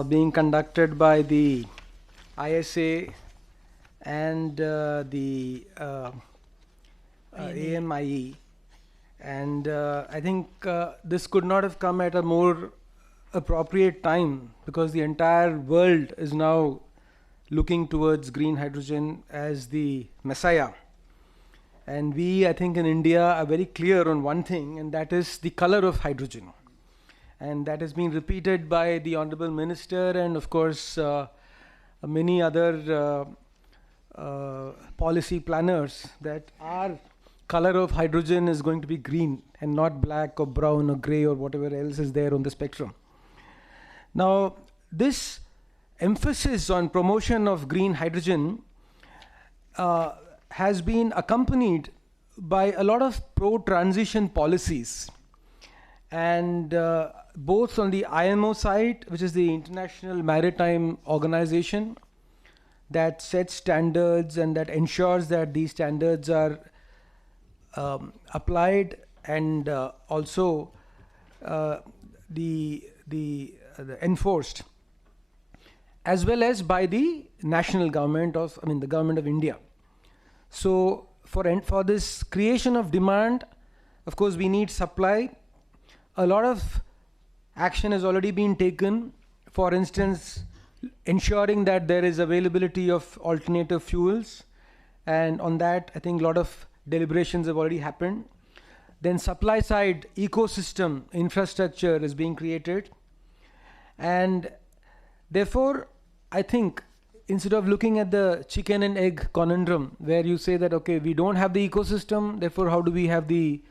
being conducted by the ISA and the AMIE. And I think this could not have come at a more appropriate time, because the entire world is now looking towards green hydrogen as the messiah. And we, I think in India, are very clear on one thing, and that is the color of hydrogen. And that has been repeated by the Honorable Minister and, of course, many other policy planners, that our color of hydrogen is going to be green and not black or brown or gray or whatever else is there on the spectrum. Now, this emphasis on promotion of green hydrogen has been accompanied by a lot of pro-transition policies, and both on the IMO side, which is the International Maritime Organization, that sets standards and that ensures that these standards are applied, and also enforced, as well as by the national government of, the government of India. So for this creation of demand, of course, we need supply. A lot of action has already been taken. For instance, ensuring that there is availability of alternative fuels. And on that, I think a lot of deliberations have already happened. Then supply side ecosystem infrastructure is being created. And therefore, I think instead of looking at the chicken and egg conundrum, where you say that, okay, we don't have the ecosystem, therefore how do we have the,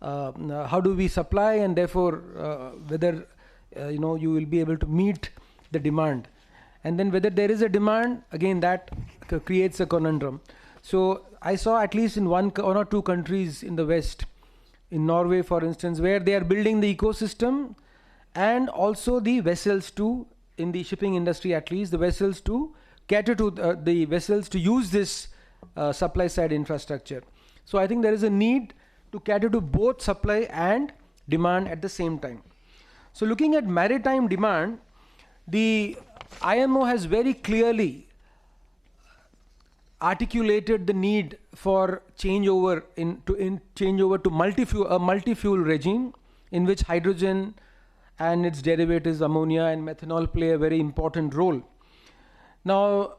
how do we supply, and therefore whether you will be able to meet the demand. And then whether there is a demand, again that creates a conundrum. So I saw at least in one or two countries in the West, in Norway for instance, where they are building the ecosystem and also the vessels to, in the shipping industry at least, the vessels to cater to the vessels to use this supply side infrastructure. So I think there is a need to cater to both supply and demand at the same time. So looking at maritime demand, the IMO has very clearly articulated the need for changeover to multi-fuel regime, in which hydrogen and its derivatives ammonia and methanol play a very important role. Now,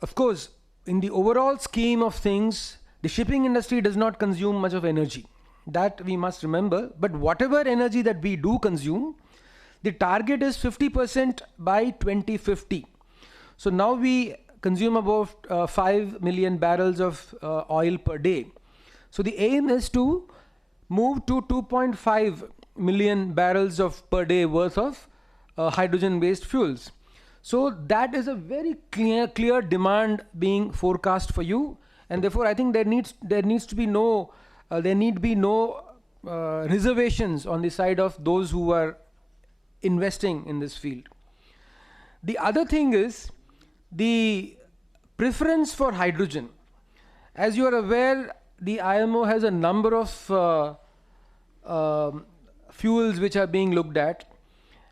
of course, in the overall scheme of things, the shipping industry does not consume much of energy. That we must remember. But whatever energy that we do consume, the target is 50% by 2050. So now we consume about 5 million barrels of oil per day. So the aim is to move to 2.5 million barrels of per day worth of hydrogen-based fuels. So that is a very clear demand being forecast for you, and therefore I think there needs to be no reservations on the side of those who are investing in this field. The other thing is the preference for hydrogen. As you are aware, the IMO has a number of fuels which are being looked at,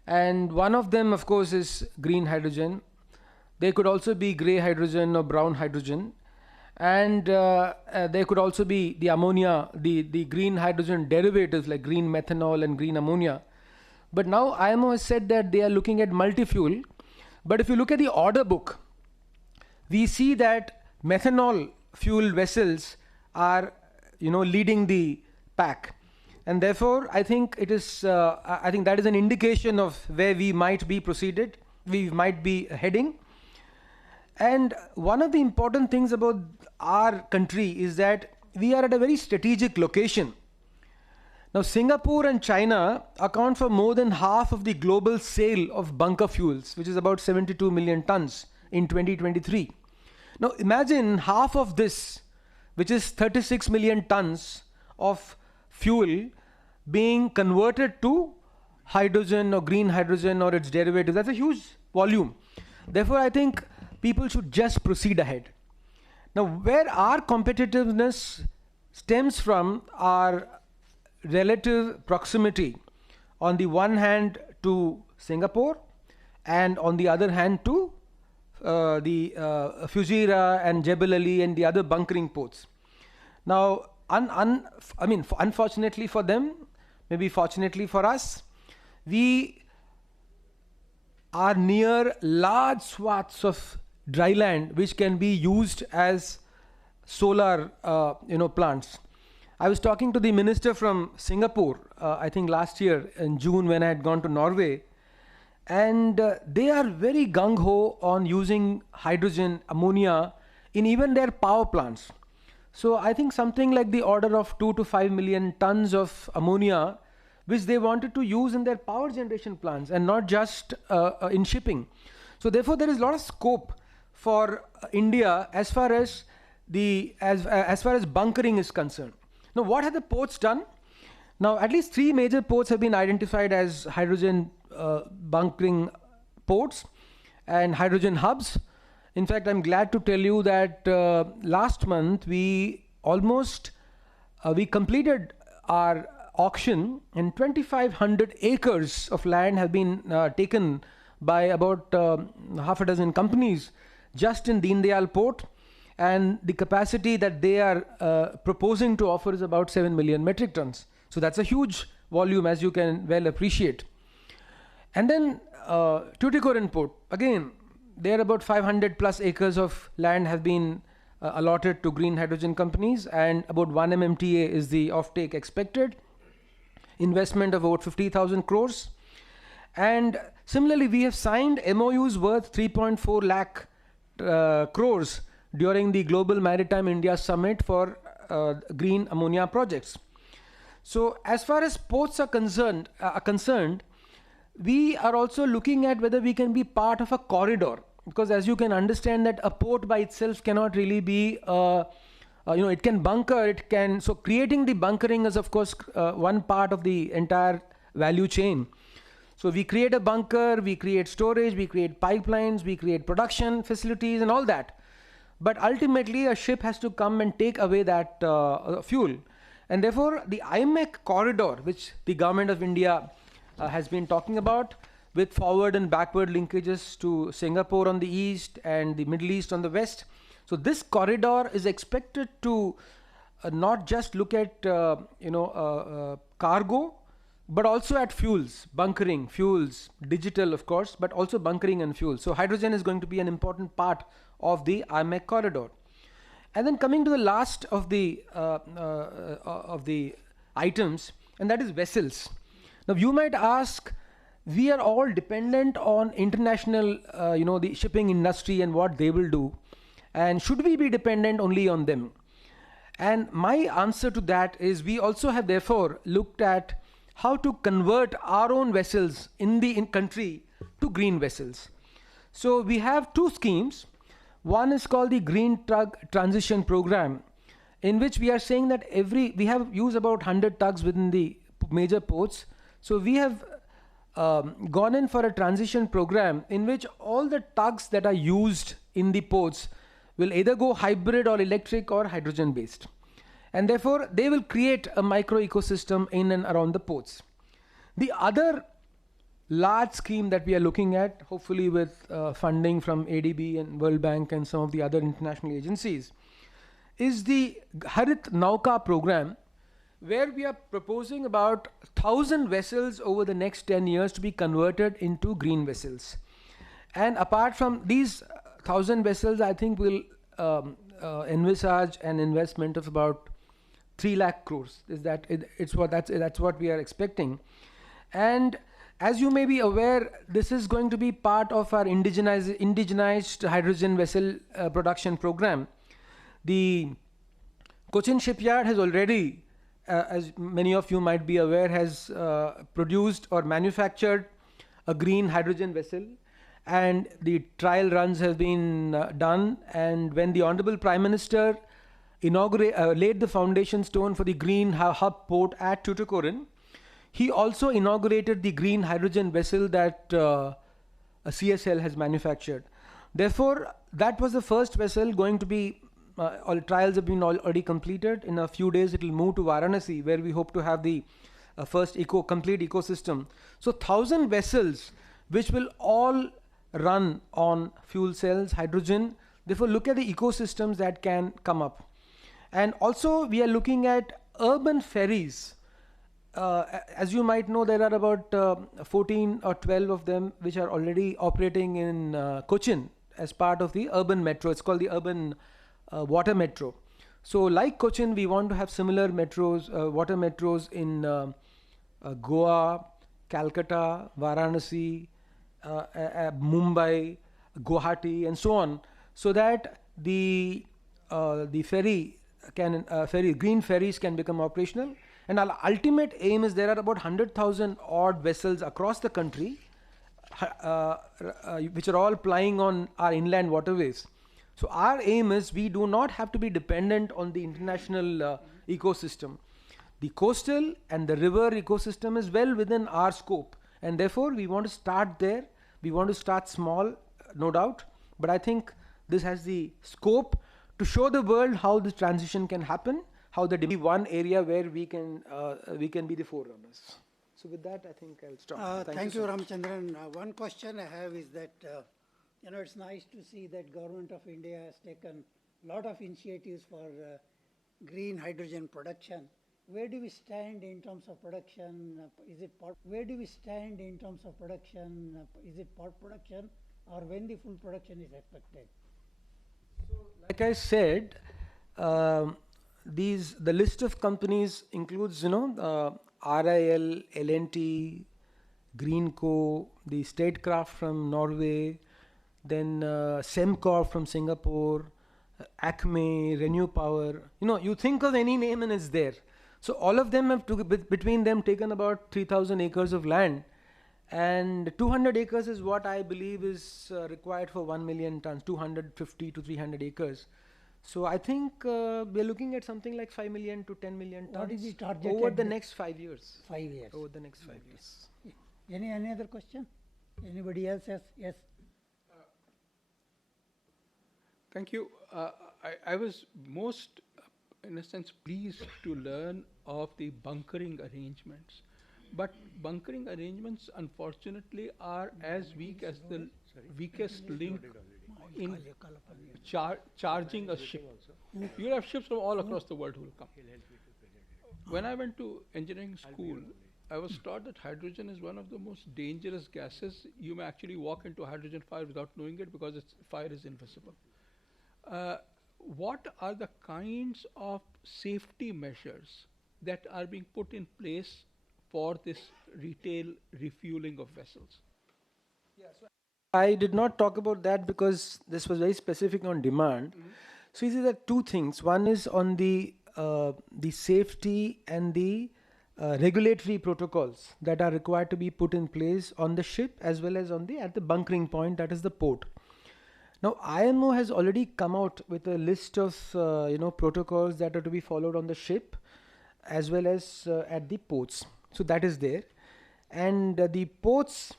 and one of them of course is green hydrogen. There could also be grey hydrogen or brown hydrogen, and there could also be the ammonia, the green hydrogen derivatives like green methanol and green ammonia. But now IMO has said that they are looking at multi-fuel. But if you look at the order book, we see that methanol fuel vessels are leading the pack, and therefore I think it is I think that is an indication of where we might be heading. And one of the important things about our country is that we are at a very strategic location. Now Singapore and China account for more than half of the global sale of bunker fuels, which is about 72 million tons in 2023. Now imagine half of this, which is 36 million tons of fuel, being converted to hydrogen or green hydrogen or its derivatives. That's a huge volume. Therefore I think people should just proceed ahead. Now where our competitiveness stems from our relative proximity, on the one hand to Singapore and on the other hand to the Fujairah and Jebel Ali and the other bunkering ports. Now unfortunately for them, maybe fortunately for us, we are near large swaths of dry land which can be used as solar plants. I was talking to the minister from Singapore, I think last year in June when I had gone to Norway, and they are very gung-ho on using hydrogen, ammonia in even their power plants. So I think something like the order of 2 to 5 million tons of ammonia, which they wanted to use in their power generation plants and not just in shipping. So therefore there is a lot of scope for India as far as bunkering is concerned. Now what have the ports done? Now at least 3 major ports have been identified as hydrogen bunkering ports and hydrogen hubs. In fact, I'm glad to tell you that last month we completed our auction, and 2,500 acres of land have been taken by about half a dozen companies just in Deen Dayal port, and the capacity that they are proposing to offer is about 7 million metric tons. So that's a huge volume, as you can well appreciate. And then Tuticorin port, again, there about 500 plus acres of land have been allotted to green hydrogen companies, and about 1 MMTA is the offtake expected. Investment of about 50,000 crores. And similarly, we have signed MOUs worth 3.4 lakh crores during the Global Maritime India Summit for green ammonia projects. So as far as ports are concerned, we are also looking at whether we can be part of a corridor, because as you can understand that a port by itself cannot really be, it can bunker, so creating the bunkering is of course one part of the entire value chain. So we create a bunker, we create storage, we create pipelines, we create production facilities and all that. But ultimately a ship has to come and take away that fuel. And therefore the IMEC corridor, which the government of India has been talking about, with forward and backward linkages to Singapore on the east and the Middle East on the west. So this corridor is expected to not just look at cargo, but also at fuels, bunkering, fuels, digital of course, but also bunkering and fuels. So hydrogen is going to be an important part of the IMEC corridor. And then coming to the last of the items, and that is vessels. Now you might ask, we are all dependent on international, the shipping industry and what they will do. And should we be dependent only on them? And my answer to that is we also have therefore looked at how to convert our own vessels in the country to green vessels. So we have two schemes. One is called the Green Tug Transition Program, in which we are saying that we have used about 100 tugs within the major ports. So we have gone in for a transition program in which all the tugs that are used in the ports will either go hybrid or electric or hydrogen based. And therefore they will create a micro ecosystem in and around the ports. The other large scheme that we are looking at, hopefully with funding from ADB and World Bank and some of the other international agencies, is the Harit Nauka program, where we are proposing about 1,000 vessels over the next 10 years to be converted into green vessels. And apart from these 1,000 vessels, I think we'll envisage an investment of about 3 lakh crores. That's what we are expecting. And as you may be aware, this is going to be part of our indigenized hydrogen vessel production program. The Cochin shipyard has already, as many of you might be aware, has produced or manufactured a green hydrogen vessel, and the trial runs have been done. And when the Honorable Prime Minister laid the foundation stone for the green hub port at Tuticorin, he also inaugurated the green hydrogen vessel that CSL has manufactured. Therefore, that was the first vessel going to be, all trials have been already completed. In a few days, it will move to Varanasi, where we hope to have the first complete ecosystem. So 1,000 vessels, which will all run on fuel cells, hydrogen. Therefore, look at the ecosystems that can come up. And also, we are looking at urban ferries. As you might know, there are about 14 or 12 of them which are already operating in Cochin as part of the urban metro. It's called the urban water metro. So like Cochin, we want to have similar metros, water metros in Goa, Calcutta, Varanasi, Mumbai, Guwahati, and so on, so that the green ferries can become operational. And our ultimate aim is there are about 100,000 odd vessels across the country, which are all plying on our inland waterways. So our aim is we do not have to be dependent on the international ecosystem. The coastal and the river ecosystem is well within our scope, and therefore we want to start there. We want to start small, no doubt, but I think this has the scope to show the world how this transition can happen, how the one area where we can be the forerunners. So with that, I think I'll stop. Thank you, so much. Ramchandran. One question I have is that, it's nice to see that Government of India has taken a lot of initiatives for green hydrogen production. Where do we stand in terms of production? Where do we stand in terms of production? Is it part production, or when the full production is expected? Like I said, the list of companies includes, RIL, L&T, Greenco, the Statecraft from Norway, then Semcorp from Singapore, Acme, Renew Power. You think of any name and it's there. So all of them have between them taken about 3,000 acres of land, and 200 acres is what I believe is required for 1 million tons, 250 to 300 acres. So I think we're looking at something like 5 million to 10 million tons. What is the target over at the the- next 5 years? 5 years. Over the next 5 years. Any other question? Anybody else has? Yes. Thank you. I was most, in a sense, pleased to learn of the bunkering arrangements. But bunkering arrangements, unfortunately, are as weak as the weakest link in charging a ship. You have ships from all across the world who will come. When I went to engineering school, I was taught that hydrogen is one of the most dangerous gases. You may actually walk into a hydrogen fire without knowing it because its fire is invisible. What are the kinds of safety measures that are being put in place for this retail refueling of vessels? I did not talk about that because this was very specific on demand. So you see there are two things. One is on the safety and the regulatory protocols that are required to be put in place on the ship as well as at the bunkering point, that is the port. Now IMO has already come out with a list of protocols that are to be followed on the ship as well as at the ports. So that is there, and the ports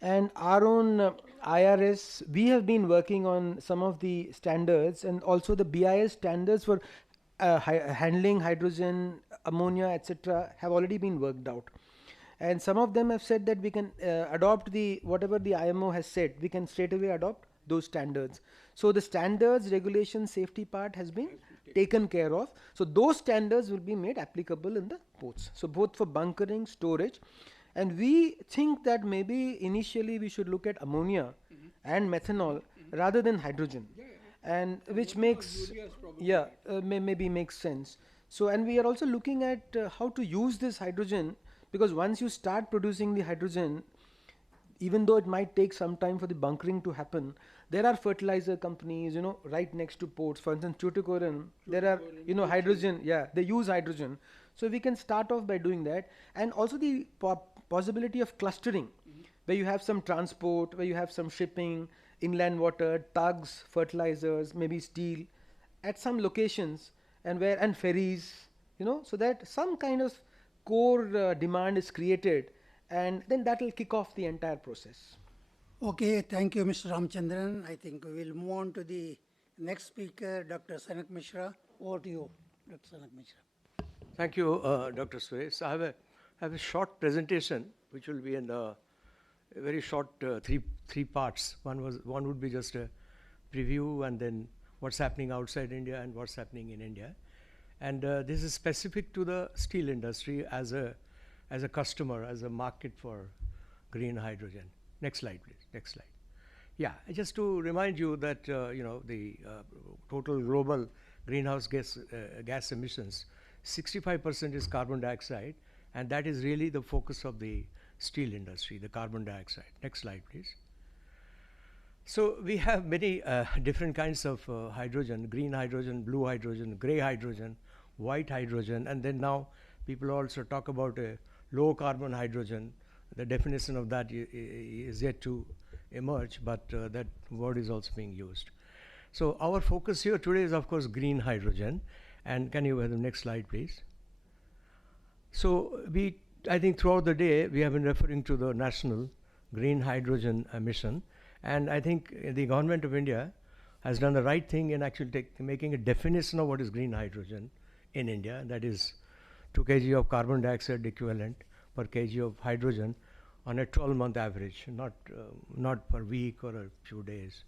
and our own IRS, we have been working on some of the standards, and also the BIS standards for handling hydrogen, ammonia, etc. have already been worked out. And some of them have said that we can adopt whatever the IMO has said, we can straight away adopt those standards. So the standards, regulation, safety part has been taken care of. So those standards will be made applicable in the ports. So both for bunkering, storage, and we think that maybe initially we should look at ammonia and methanol rather than hydrogen, and which makes maybe makes sense. So, and we are also looking at how to use this hydrogen, because once you start producing the hydrogen, even though it might take some time for the bunkering to happen, there are fertilizer companies, right next to ports. For instance, Tuticorin, there are, hydrogen, they use hydrogen. So we can start off by doing that, and also the possibility of clustering, where you have some transport, where you have some shipping, inland water, tugs, fertilizers, maybe steel, at some locations, and ferries, so that some kind of core demand is created, and then that will kick off the entire process. Okay, thank you, Mr. Ramchandran. I think we will move on to the next speaker, Dr. Sanak Mishra. Over to you, Dr. Sanak Mishra. Thank you, Dr. Suresh. I have a short presentation, which will be in a very short three parts. One would be just a preview, and then what's happening outside India and what's happening in India. And this is specific to the steel industry as a customer, as a market for green hydrogen. Next slide, please. Next slide. Yeah, just to remind you that the total global greenhouse gas emissions, 65% is carbon dioxide, and that is really the focus of the steel industry, the carbon dioxide. Next slide, please. So we have many different kinds of hydrogen: green hydrogen, blue hydrogen, gray hydrogen, white hydrogen, and then now people also talk about a low carbon hydrogen. The definition of that is yet to emerge, but that word is also being used. So our focus here today is, of course, green hydrogen. And can you have the next slide, please? So I think throughout the day, we have been referring to the National Green Hydrogen Mission. And I think the government of India has done the right thing in actually making a definition of what is green hydrogen in India. That is 2 kg of carbon dioxide equivalent per kg of hydrogen on a 12-month average, not per week or a few days.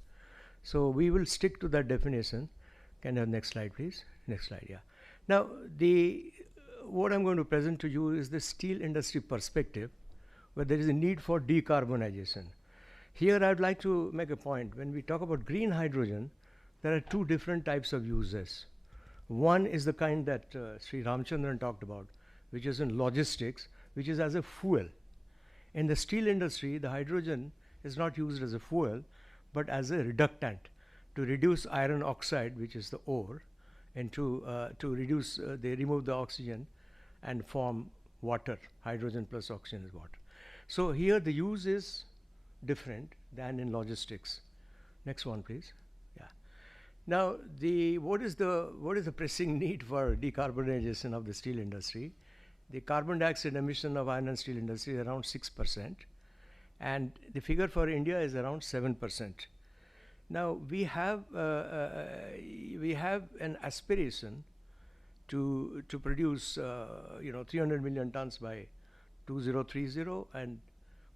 So we will stick to that definition. Can I have next slide, please? Next slide, yeah. Now, what I'm going to present to you is the steel industry perspective, where there is a need for decarbonization. Here, I'd like to make a point. When we talk about green hydrogen, there are two different types of uses. One is the kind that Sri Ramchandran talked about, which is in logistics, which is as a fuel. In the steel industry, the hydrogen is not used as a fuel, but as a reductant to reduce iron oxide, which is the ore, and to reduce, they remove the oxygen and form water. Hydrogen plus oxygen is water. So here the use is different than in logistics. Next one, please. Yeah. Now, what is the pressing need for decarbonization of the steel industry? The carbon dioxide emission of iron and steel industry is around 6%, and the figure for India is around 7%. Now we have an aspiration to produce 300 million tons by 2030 and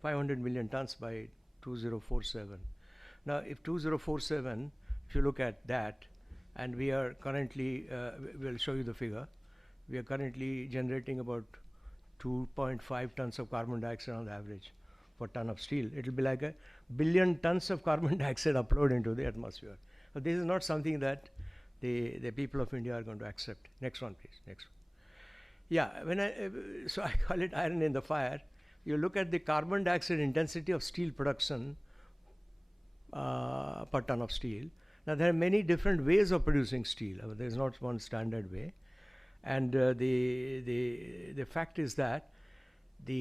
500 million tons by 2047. Now, if 2047, if you look at that, and we are currently, we'll show you the figure, we are currently generating about 2.5 tons of carbon dioxide on the average per ton of steel. It will be like 1 billion tons of carbon dioxide uploaded into the atmosphere. So this is not something that the people of India are going to accept. Next one, please. Next one. Yeah, so I call it iron in the fire. You look at the carbon dioxide intensity of steel production per ton of steel. Now there are many different ways of producing steel. There is not one standard way. And the fact is that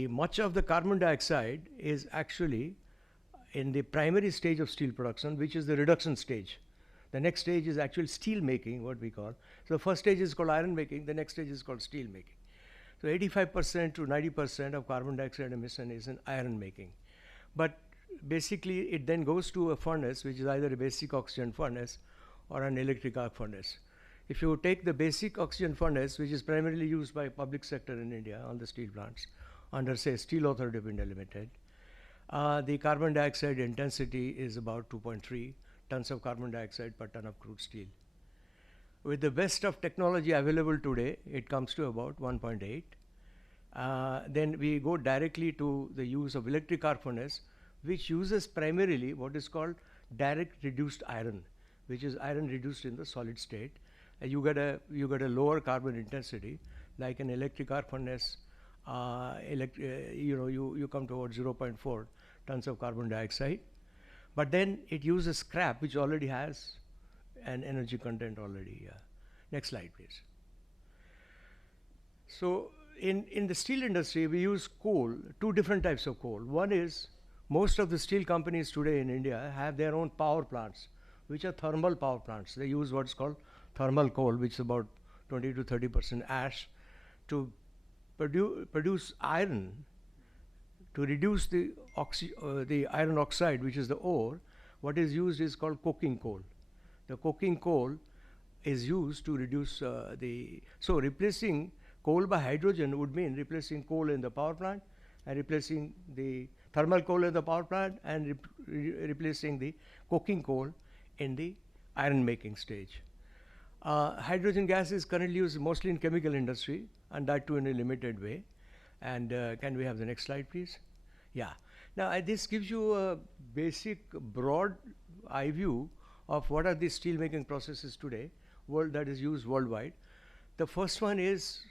much of the carbon dioxide is actually in the primary stage of steel production, which is the reduction stage. The next stage is actually steel making, what we call. So the first stage is called iron making, the next stage is called steel making. So 85% to 90% of carbon dioxide emission is in iron making. But basically it then goes to a furnace, which is either a basic oxygen furnace or an electric arc furnace. If you take the basic oxygen furnace, which is primarily used by public sector in India on the steel plants, under say Steel Authority of India Limited, the carbon dioxide intensity is about 2.3 tons of carbon dioxide per ton of crude steel. With the best of technology available today, it comes to about 1.8. Then we go directly to the use of electric arc furnace, which uses primarily what is called direct reduced iron, which is iron reduced in the solid state. You get a lower carbon intensity, like an electric arc furnace. You come towards 0.4 tons of carbon dioxide, but then it uses scrap, which already has an energy content already. Yeah. Next slide, please. So in the steel industry, we use coal, two different types of coal. One is, most of the steel companies today in India have their own power plants, which are thermal power plants. They use what's called thermal coal, which is about 20 to 30% ash, to produce iron. To reduce the iron oxide, which is the ore, what is used is called coking coal. The coking coal is used to reduce so replacing coal by hydrogen would mean replacing coal in the power plant and replacing the thermal coal in the power plant and replacing the coking coal in the iron making stage. Hydrogen gas is currently used mostly in chemical industry, and that too in a limited way. And can we have the next slide, please? Yeah. Now this gives you a basic broad eye view of what are the steel making processes today, that is used worldwide. The first one is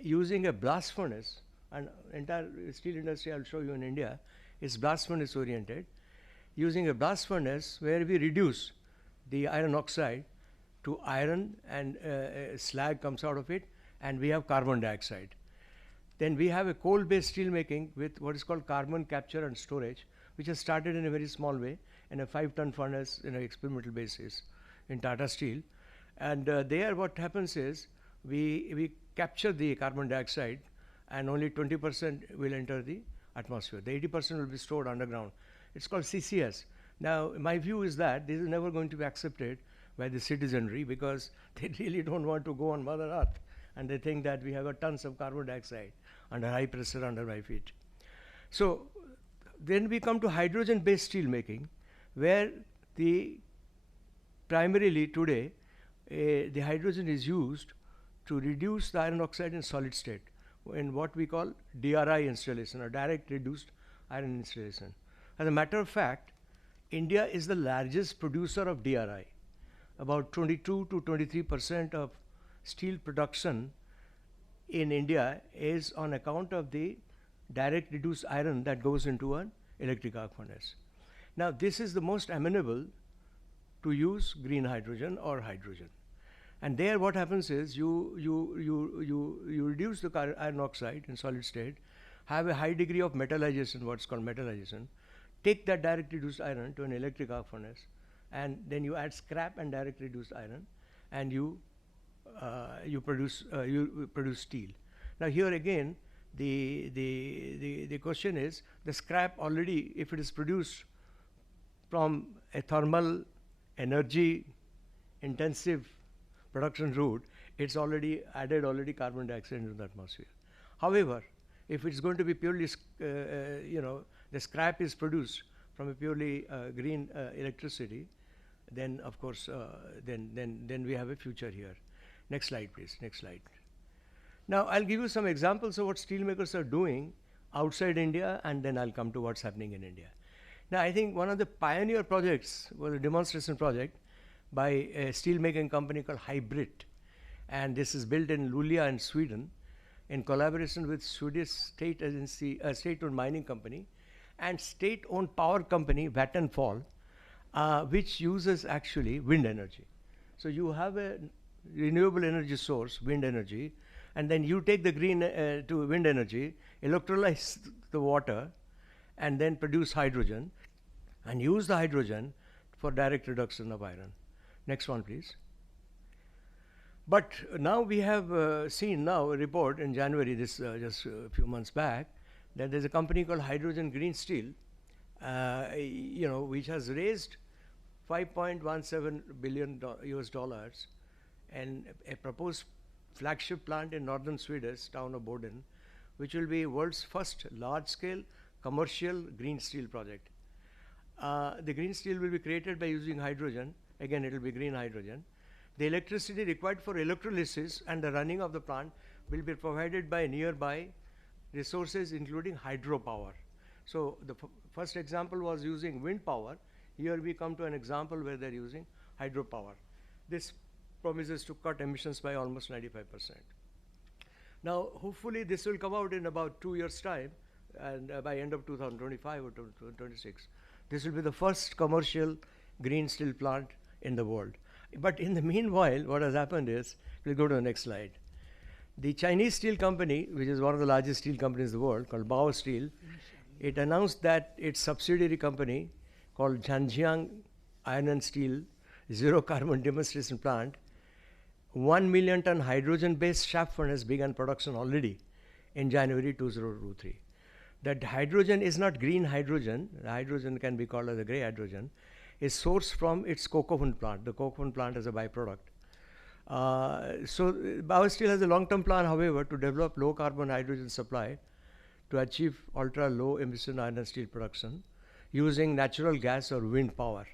using a blast furnace, and entire steel industry I'll show you in India is blast furnace oriented. Using a blast furnace where we reduce the iron oxide to iron, and slag comes out of it, and we have carbon dioxide. Then we have a coal-based steel making with what is called carbon capture and storage, which has started in a very small way in a 5-ton furnace in an experimental basis in Tata Steel. And there what happens is we capture the carbon dioxide, and only 20% will enter the atmosphere. The 80% will be stored underground. It's called CCS. Now, my view is that this is never going to be accepted by the citizenry, because they really don't want to go on Mother Earth, and they think that we have got tons of carbon dioxide under high pressure under my feet. So then we come to hydrogen-based steel making, where primarily today the hydrogen is used to reduce the iron oxide in solid state in what we call DRI installation, or direct reduced iron installation. As a matter of fact, India is the largest producer of DRI. About 22 to 23% of steel production in India is on account of the direct reduced iron that goes into an electric arc furnace. Now, this is the most amenable to use green hydrogen or hydrogen. And there what happens is you reduce the iron oxide in solid state, have a high degree of metallization, what's called metallization, take that direct reduced iron to an electric arc furnace, and then you add scrap and direct reduced iron, and you produce steel. Now here again, the question is, the scrap already, if it is produced from a thermal energy intensive production route, it's already added carbon dioxide into the atmosphere. However, if it's going to be purely, the scrap is produced from a purely green electricity, then of course, then we have a future here. Next slide, please. Next slide. Now, I'll give you some examples of what steelmakers are doing outside India, and then I'll come to what's happening in India. Now, I think one of the pioneer projects was a demonstration project by a steelmaking company called Hybrit, and this is built in Luleå in Sweden in collaboration with Swedish state agency, state-owned mining company, and state-owned power company Vattenfall, which uses actually wind energy. So you have a renewable energy source, wind energy, and then you take the green to wind energy, electrolyze the water, and then produce hydrogen, and use the hydrogen for direct reduction of iron. Next one, please. But now we have seen now a report in January, this just a few months back, that there's a company called Hydrogen Green Steel, which has raised $5.17 billion US dollars, and a proposed flagship plant in northern Sweden's town of Boden, which will be world's first large-scale commercial green steel project. The green steel will be created by using hydrogen. Again, it will be green hydrogen. The electricity required for electrolysis and the running of the plant will be provided by nearby resources, including hydropower. So the first example was using wind power. Here we come to an example where they're using hydropower. This promises to cut emissions by almost 95%. Now, hopefully this will come out in about 2 years' time, and by end of 2025 or 2026. This will be the first commercial green steel plant in the world. But in the meanwhile, what has happened is, we'll go to the next slide. The Chinese steel company, which is one of the largest steel companies in the world, called Bao Steel, it announced that its subsidiary company, called Zhanjiang Iron and Steel Zero Carbon Demonstration Plant, 1 million ton hydrogen-based shaft furnace began production already in January 2023. That hydrogen is not green hydrogen. Hydrogen can be called as a gray hydrogen. Is sourced from its coke oven plant. The coke oven plant is a byproduct. So Bao Steel has a long-term plan, however, to develop low-carbon hydrogen supply to achieve ultra-low emission iron and steel production using natural gas or wind power.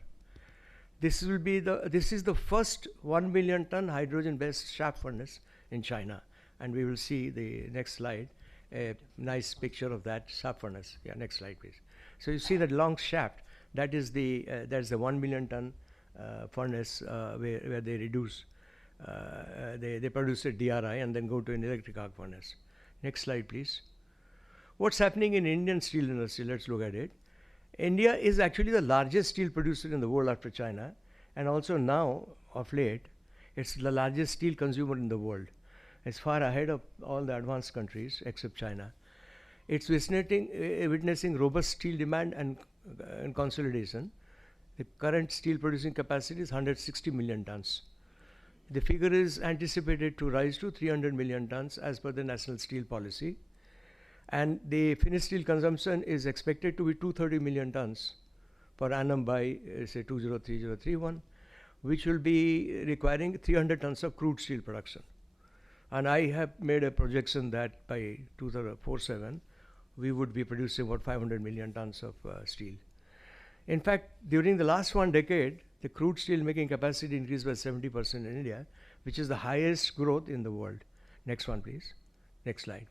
This is the first 1 million ton hydrogen-based shaft furnace in China, and we will see the next slide, a nice picture of that shaft furnace. Yeah, next slide, please. So you see that long shaft. That is that's the 1 million ton furnace where they reduce, they produce a DRI and then go to an electric arc furnace. Next slide, please. What's happening in Indian steel industry? Let's look at it. India is actually the largest steel producer in the world after China, and also now, of late, it's the largest steel consumer in the world. It's far ahead of all the advanced countries except China. It's witnessing robust steel demand and consolidation. The current steel producing capacity is 160 million tons. The figure is anticipated to rise to 300 million tons as per the National Steel Policy. And the finished steel consumption is expected to be 230 million tons per annum by, say, 2030-31, which will be requiring 300 tons of crude steel production. And I have made a projection that by 2047, we would be producing about 500 million tons of steel. In fact, during the last 1 decade, the crude steel making capacity increased by 70% in India, which is the highest growth in the world. Next one, please. Next slide.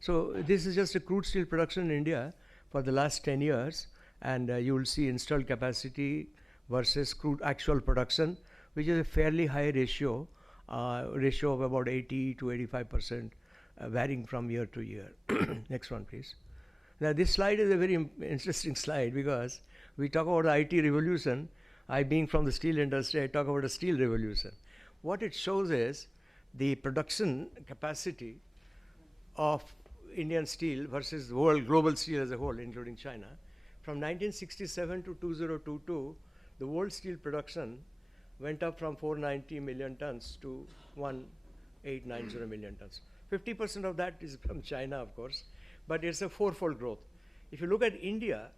So this is just a crude steel production in India for the last 10 years, and you will see installed capacity versus crude actual production, which is a fairly high ratio of about 80 to 85%, varying from year to year. Next one, please. Now, this slide is a very interesting slide because we talk about the IT revolution. I, being from the steel industry, I talk about the steel revolution. What it shows is the production capacity of Indian steel versus the world global steel as a whole, including China. From 1967 to 2022, the world steel production went up from 490 million tons to 1890 million tons. 50% of that is from China, of course, but it's a fourfold growth. If you look at India,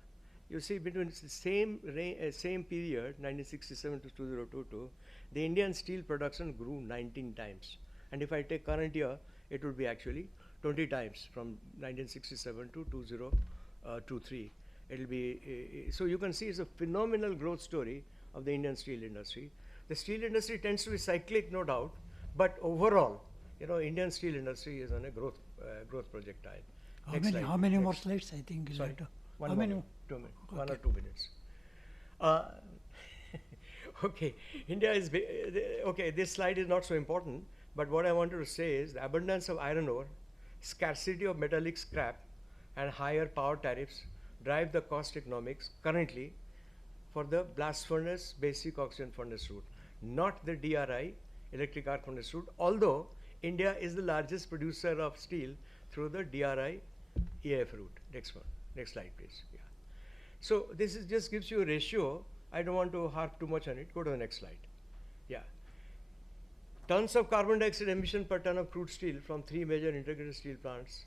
you see between the same period, 1967 to 2022, the Indian steel production grew 19 times. And if I take current year, it would be actually 20 times from 1967 to 2023. It'll be, so you can see it's a phenomenal growth story of the Indian steel industry. The steel industry tends to be cyclic, no doubt, but overall, you know, Indian steel industry is on a growth projectile. How many more slides, I think? Is Sorry, that, one how more, many? 2 minutes, Okay. 1 or 2 minutes. Okay, India is, okay, this slide is not so important, but what I wanted to say is the abundance of iron ore, scarcity of metallic scrap, and higher power tariffs drive the cost economics currently for the blast furnace basic oxygen furnace route, not the DRI, electric arc furnace route, although India is the largest producer of steel through the DRI EAF route. Next one, next slide please. Yeah. So this is just gives you a ratio. I don't want to harp too much on it. Go to the next slide. Yeah. Tons of carbon dioxide emission per ton of crude steel from 3 major integrated steel plants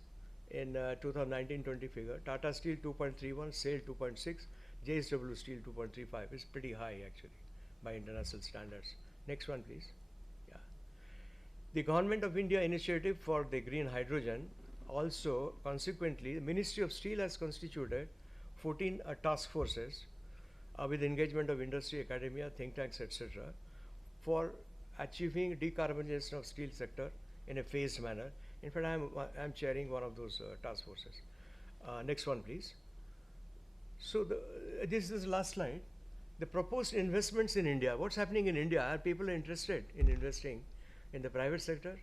in 2019-20 figure. Tata Steel 2.31, SAIL 2.6, JSW Steel 2.35. It's pretty high actually by international standards. Next one please. Yeah. The Government of India initiative for the green hydrogen, also consequently the Ministry of Steel has constituted 14 task forces with engagement of industry, academia, think tanks, etc. for achieving decarbonization of steel sector in a phased manner. In fact, I'm chairing one of those task forces. Next one, please. So this is the last slide. The proposed investments in India. What's happening in India? Are people interested in investing in the private sector?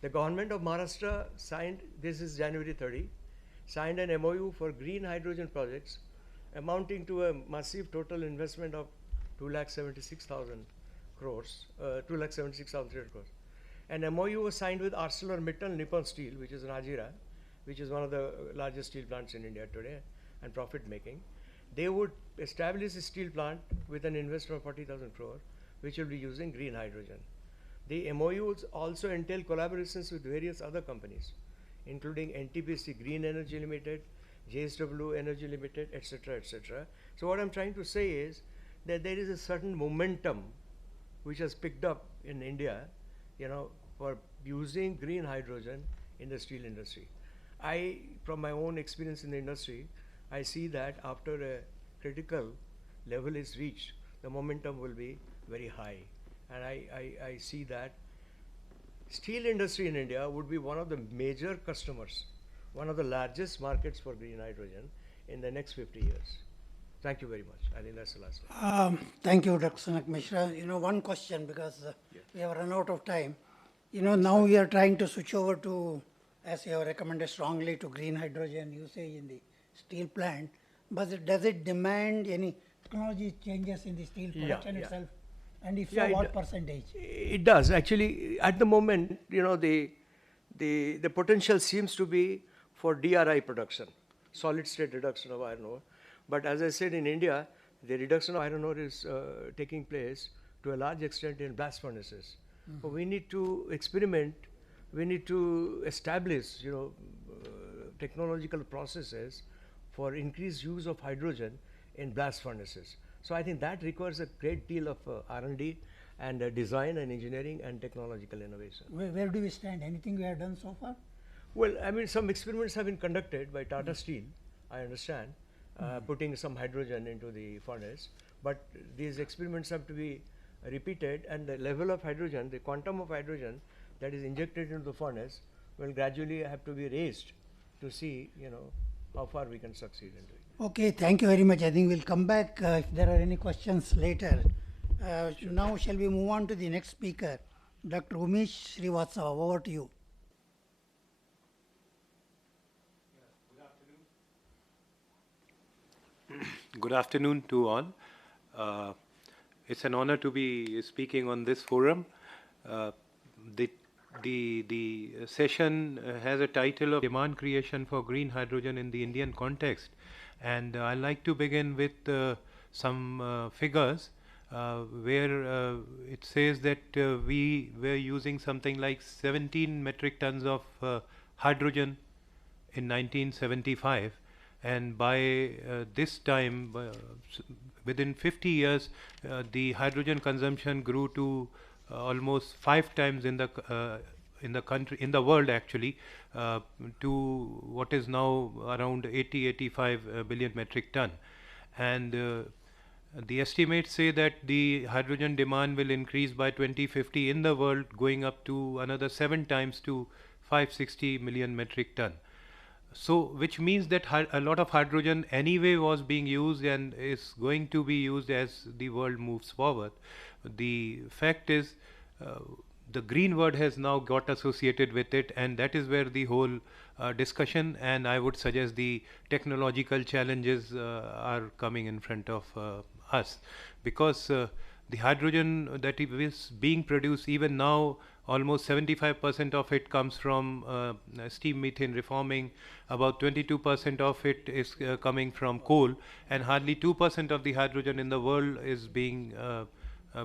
The government of Maharashtra signed, this is January 30, signed an MOU for green hydrogen projects amounting to a massive total investment of 2,76,000 crores, 2,76,300 crores. An MOU was signed with ArcelorMittal Nippon Steel, which is in Hazira, which is one of the largest steel plants in India today and profit making. They would establish a steel plant with an investment of 40,000 crore, which will be using green hydrogen. The MOUs also entail collaborations with various other companies, including NTPC Green Energy Limited, JSW Energy Limited, etc., etc. So what I'm trying to say is that there is a certain momentum which has picked up in India, you know, for using green hydrogen in the steel industry. From my own experience in the industry, I see that after a critical level is reached, the momentum will be very high. And I see that steel industry in India would be one of the major customers, one of the largest markets for green hydrogen in the next 50 years. Thank you very much. I think that's the last one. Thank you, Dr. Sanak Mishra. You know, one question because we have run out of time. You know, now we are trying to switch over to, as you have recommended strongly, to green hydrogen usage in the steel plant. But does it demand any technology changes in the steel production itself? And if so, what percentage? It does. Actually, at the moment, you know, the potential seems to be for DRI production, solid state reduction of iron ore. But as I said, in India, the reduction of iron ore is taking place to a large extent in blast furnaces. So we need to experiment, we need to establish, you know, technological processes for increased use of hydrogen in blast furnaces. So I think that requires a great deal of R&D and design and engineering and technological innovation. Where do we stand? Anything we have done so far? Well, I mean, some experiments have been conducted by Tata Steel, I understand, putting some hydrogen into the furnace. But these experiments have to be repeated, and the level of hydrogen, the quantum of hydrogen that is injected into the furnace will gradually have to be raised to see, you know, how far we can succeed in doing. Okay, thank you very much. I think we'll come back if there are any questions later. Now, shall we move on to the next speaker, Dr. Umesh Srivastava. Over to you. Good afternoon to all. It's an honor to be speaking on this forum. The session has a title of Demand Creation for Green Hydrogen in the Indian Context, and I'd like to begin with some figures where it says that we were using something like 17 metric tons of hydrogen in 1975, and by this time, within 50 years, the hydrogen consumption grew to almost 5 times in the country, in the world actually, to what is now around 85 billion metric ton. And the estimates say that the hydrogen demand will increase by 2050 in the world, going up to another 7 times to 560 million metric ton. So, which means that a lot of hydrogen anyway was being used and is going to be used as the world moves forward. The fact is, the green word has now got associated with it, and that is where the whole discussion, and I would suggest the technological challenges are coming in front of us, because the hydrogen that is being produced even now, almost 75% of it comes from steam methane reforming, about 22% of it is coming from coal, and hardly 2% of the hydrogen in the world is being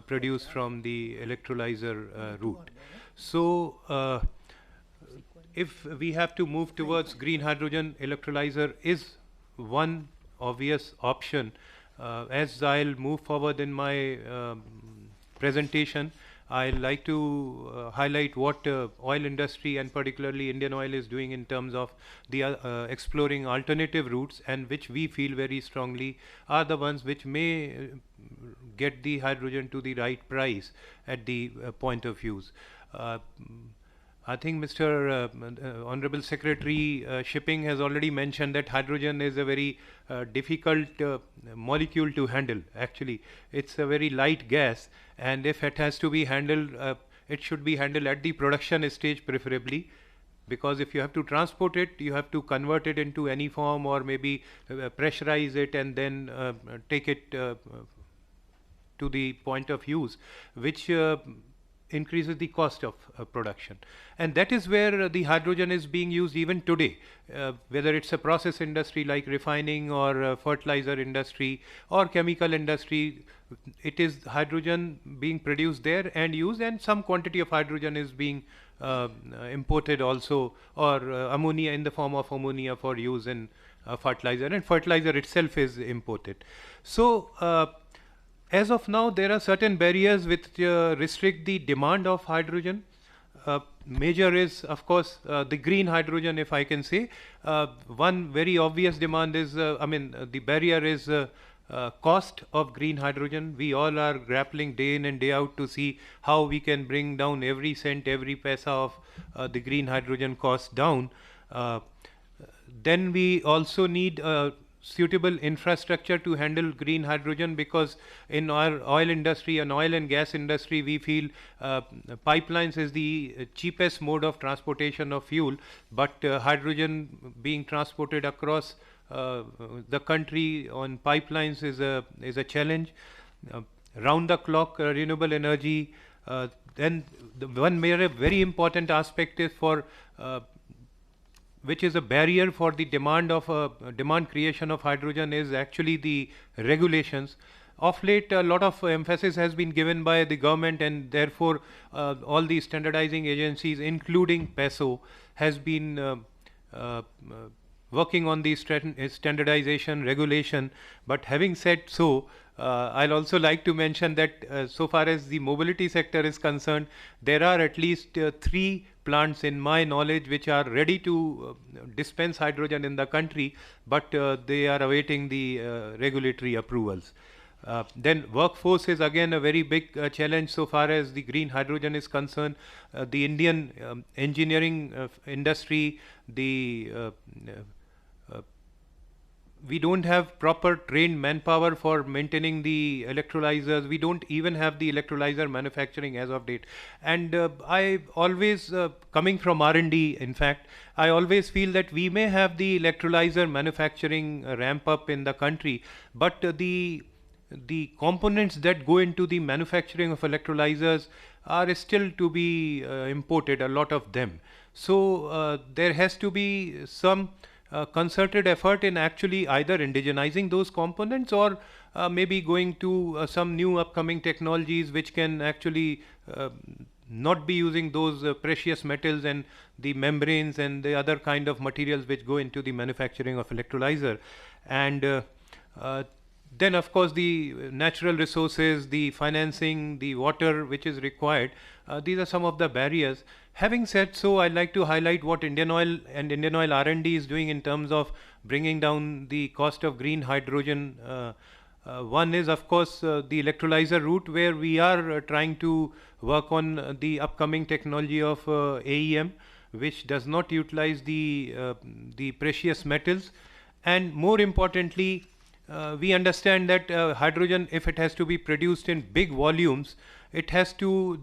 produced from the electrolyzer route. So if we have to move towards green hydrogen, electrolyzer is one obvious option. As I'll move forward in my presentation, I like to highlight what oil industry and particularly Indian Oil is doing in terms of the exploring alternative routes, and which we feel very strongly are the ones which may get the hydrogen to the right price at the point of use. I think Mr. Honorable Secretary Shipping has already mentioned that hydrogen is a very difficult molecule to handle. Actually, it's a very light gas, and if it has to be handled, it should be handled at the production stage preferably, because if you have to transport it, you have to convert it into any form, or maybe pressurize it and then take it to the point of use, which increases the cost of production. And that is where the hydrogen is being used even today, whether it's a process industry like refining, or fertilizer industry, or chemical industry. It is hydrogen being produced there and used, and some quantity of hydrogen is being imported also, or ammonia, in the form of ammonia for use in fertilizer, and fertilizer itself is imported. So as of now, there are certain barriers which restrict the demand of hydrogen. Major is, of course, the green hydrogen, if I can say. One very obvious demand is, the barrier is cost of green hydrogen. We all are grappling day in and day out to see how we can bring down every cent, every paisa of the green hydrogen cost down. Then we also need suitable infrastructure to handle green hydrogen, because in our oil industry and oil and gas industry, we feel pipelines is the cheapest mode of transportation of fuel, but hydrogen being transported across the country on pipelines is a challenge. Round the clock renewable energy. Then the one very important aspect is for which is a barrier for the demand creation of hydrogen, is actually the regulations. Of late, a lot of emphasis has been given by the government, and therefore all the standardizing agencies, including PESO, has been working on the standardization regulation. But having said so, I'll also like to mention that so far as the mobility sector is concerned, there are at least 3 plants in my knowledge which are ready to dispense hydrogen in the country, but they are awaiting the regulatory approvals. Then workforce is again a very big challenge so far as the green hydrogen is concerned. The Indian engineering industry, the we don't have proper trained manpower for maintaining the electrolyzers. We don't even have the electrolyzer manufacturing as of date. And I always, coming from R&D, in fact, I always feel that we may have the electrolyzer manufacturing ramp up in the country, but the components that go into the manufacturing of electrolyzers are still to be imported, a lot of them. So there has to be some concerted effort in actually either indigenizing those components or maybe going to some new upcoming technologies which can actually not be using those precious metals and the membranes and the other kind of materials which go into the manufacturing of electrolyzer. And then of course the natural resources, the financing, the water which is required, these are some of the barriers. Having said so, I'd like to highlight what Indian Oil and Indian Oil R&D is doing in terms of bringing down the cost of green hydrogen. One is of course the electrolyzer route, where we are trying to work on the upcoming technology of AEM, which does not utilize the precious metals. And more importantly, we understand that hydrogen, if it has to be produced in big volumes, it has to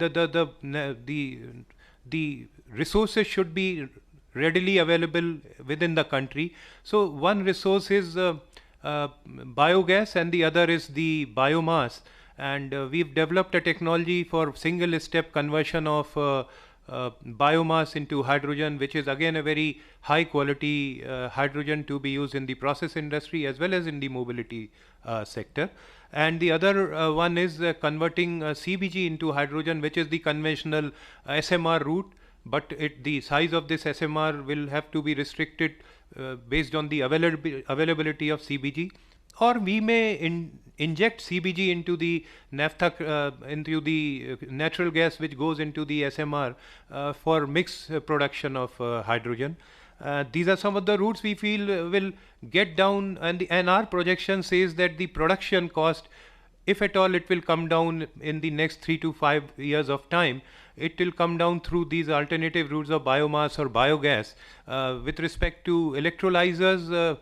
the resources should be readily available within the country. So one resource is biogas and the other is the biomass, and we've developed a technology for single step conversion of biomass into hydrogen, which is again a very high quality hydrogen to be used in the process industry as well as in the mobility sector. And the other one is converting CBG into hydrogen, which is the conventional SMR route, but the size of this SMR will have to be restricted based on the availability of CBG, or we may inject CBG into the naphtha, into the natural gas which goes into the SMR for mixed production of hydrogen. These are some of the routes we feel will get down, and our projection says that the production cost, if at all it will come down in the next 3 to 5 years of time, it will come down through these alternative routes of biomass or biogas. With respect to electrolyzers,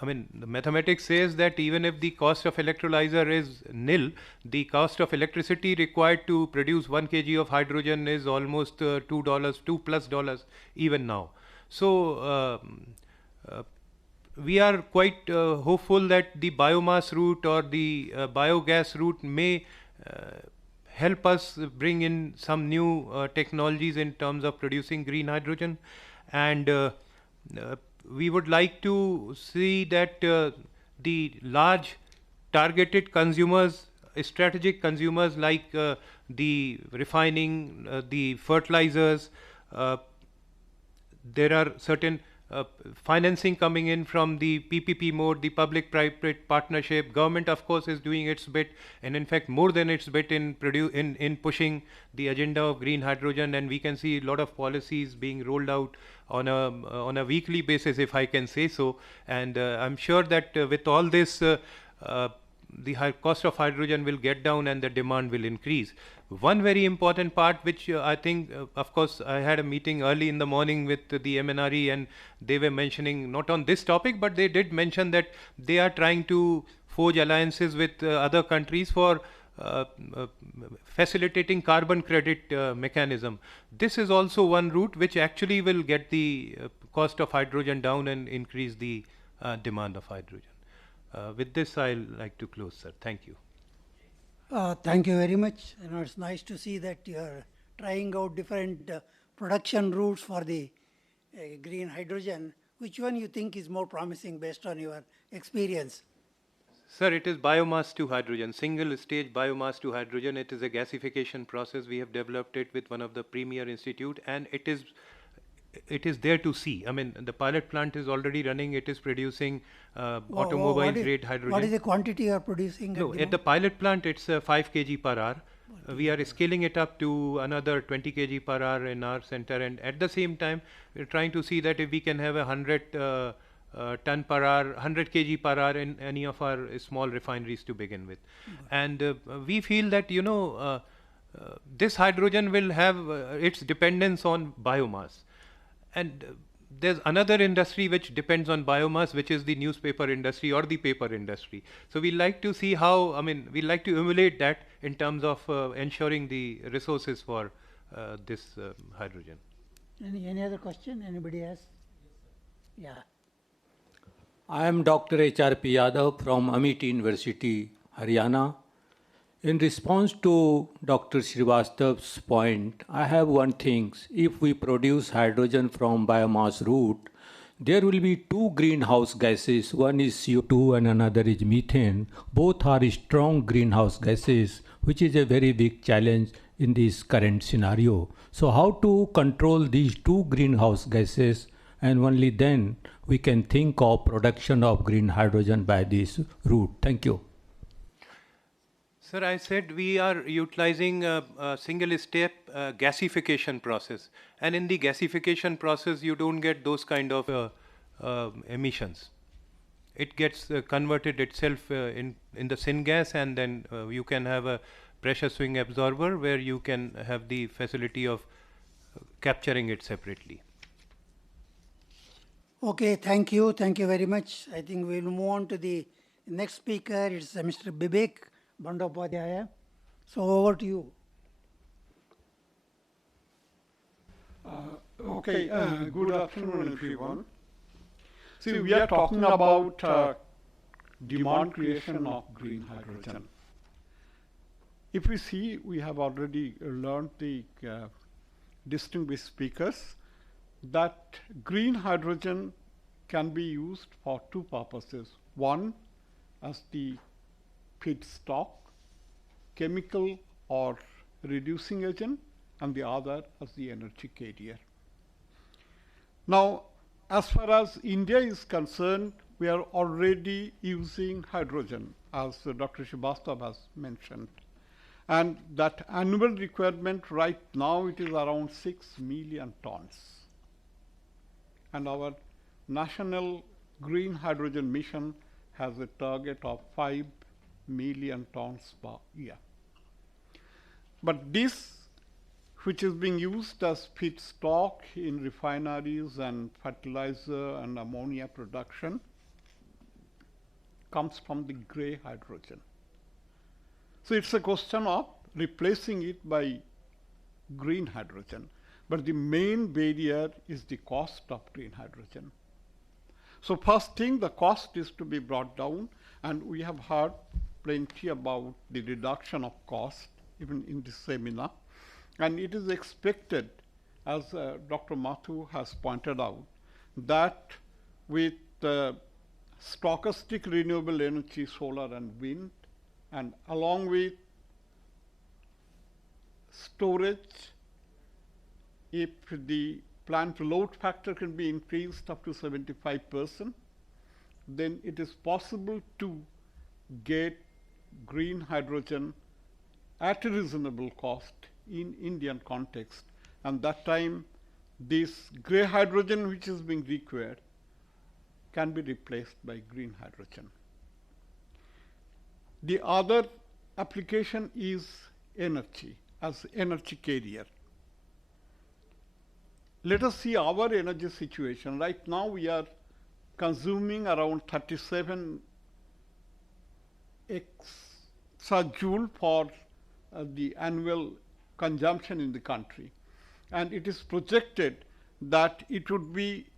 I mean, the mathematics says that even if the cost of electrolyzer is nil, the cost of electricity required to produce 1 kg of hydrogen is almost $2+ even now. So we are quite hopeful that the biomass route or the biogas route may help us bring in some new technologies in terms of producing green hydrogen. And we would like to see that the large targeted consumers, strategic consumers like the refining, the fertilizers, there are certain financing coming in from the PPP mode, the public-private partnership. Government, of course, is doing its bit, and in fact, more than its bit in pushing the agenda of green hydrogen. And we can see a lot of policies being rolled out on a weekly basis, if I can say so. And I'm sure that with all this, the high cost of hydrogen will get down and the demand will increase. One very important part, which I think, of course, I had a meeting early in the morning with the MNRE, and they were mentioning, not on this topic, but they did mention that they are trying to forge alliances with other countries for facilitating carbon credit mechanism. This is also one route which actually will get the cost of hydrogen down and increase the demand of hydrogen. With this, I'll like to close, sir. Thank you. Thank you very much. It's nice to see that you are trying out different production routes for the green hydrogen. Which one you think is more promising based on your experience? Sir, it is biomass to hydrogen, single stage biomass to hydrogen. It is a gasification process. We have developed it with one of the premier institute, and it is there to see. I mean, the pilot plant is already running. It is producing automobile grade hydrogen. What is the quantity you are producing? No, at the pilot plant, it's 5 kg per hour. We are scaling it up to another 20 kg per hour in our center, and at the same time, we're trying to see that if we can have 100 ton per hour, 100 kg per hour in any of our small refineries to begin with. And we feel that, you know, this hydrogen will have its dependence on biomass. And there's another industry which depends on biomass, which is the newspaper industry or the paper industry. So we like to see how, I mean, we like to emulate that in terms of ensuring the resources for this hydrogen. Any other question? Anybody else? Yeah. I am Dr. H.R.P. Yadav from Amity University, Haryana. In response to Dr. Srivastav's point, I have one thing. If we produce hydrogen from biomass route, there will be two greenhouse gases. One is CO2 and another is methane. Both are strong greenhouse gases, which is a very big challenge in this current scenario. So how to control these two greenhouse gases, and only then we can think of production of green hydrogen by this route. Thank you. Sir, I said we are utilizing a single step gasification process, and in the gasification process you don't get those kind of emissions. It gets converted itself in the syngas, and then you can have a pressure swing absorber where you can have the facility of capturing it separately. Okay, thank you. Thank you very much. I think we'll move on to the next speaker. It's Mr. Bibek Bandyopadhyaya. So over to you. Good afternoon, everyone. See, we are talking about demand creation of green hydrogen. If we see, we have already learned the distinguished speakers that green hydrogen can be used for two purposes. One, as the feedstock, chemical or reducing agent, and the other as the energy carrier. Now, as far as India is concerned, we are already using hydrogen, as Dr. Srivastav has mentioned. And that annual requirement right now, it is around 6 million tons. And our national green hydrogen mission has a target of 5 million tons per year. But this, which is being used as feedstock in refineries and fertilizer and ammonia production, comes from the gray hydrogen. So it's a question of replacing it by green hydrogen. But the main barrier is the cost of green hydrogen. So first thing, the cost is to be brought down, and we have heard plenty about the reduction of cost even in this seminar. And it is expected, as Dr. Mathur has pointed out, that with stochastic renewable energy, solar and wind, and along with storage, if the plant load factor can be increased up to 75%, then it is possible to get green hydrogen at a reasonable cost in Indian context. And that time, this gray hydrogen which is being required can be replaced by green hydrogen. The other application is energy, as energy carrier. Let us see our energy situation. Right now we are consuming around 37 exajoule for the annual consumption in the country. And it is projected that it would be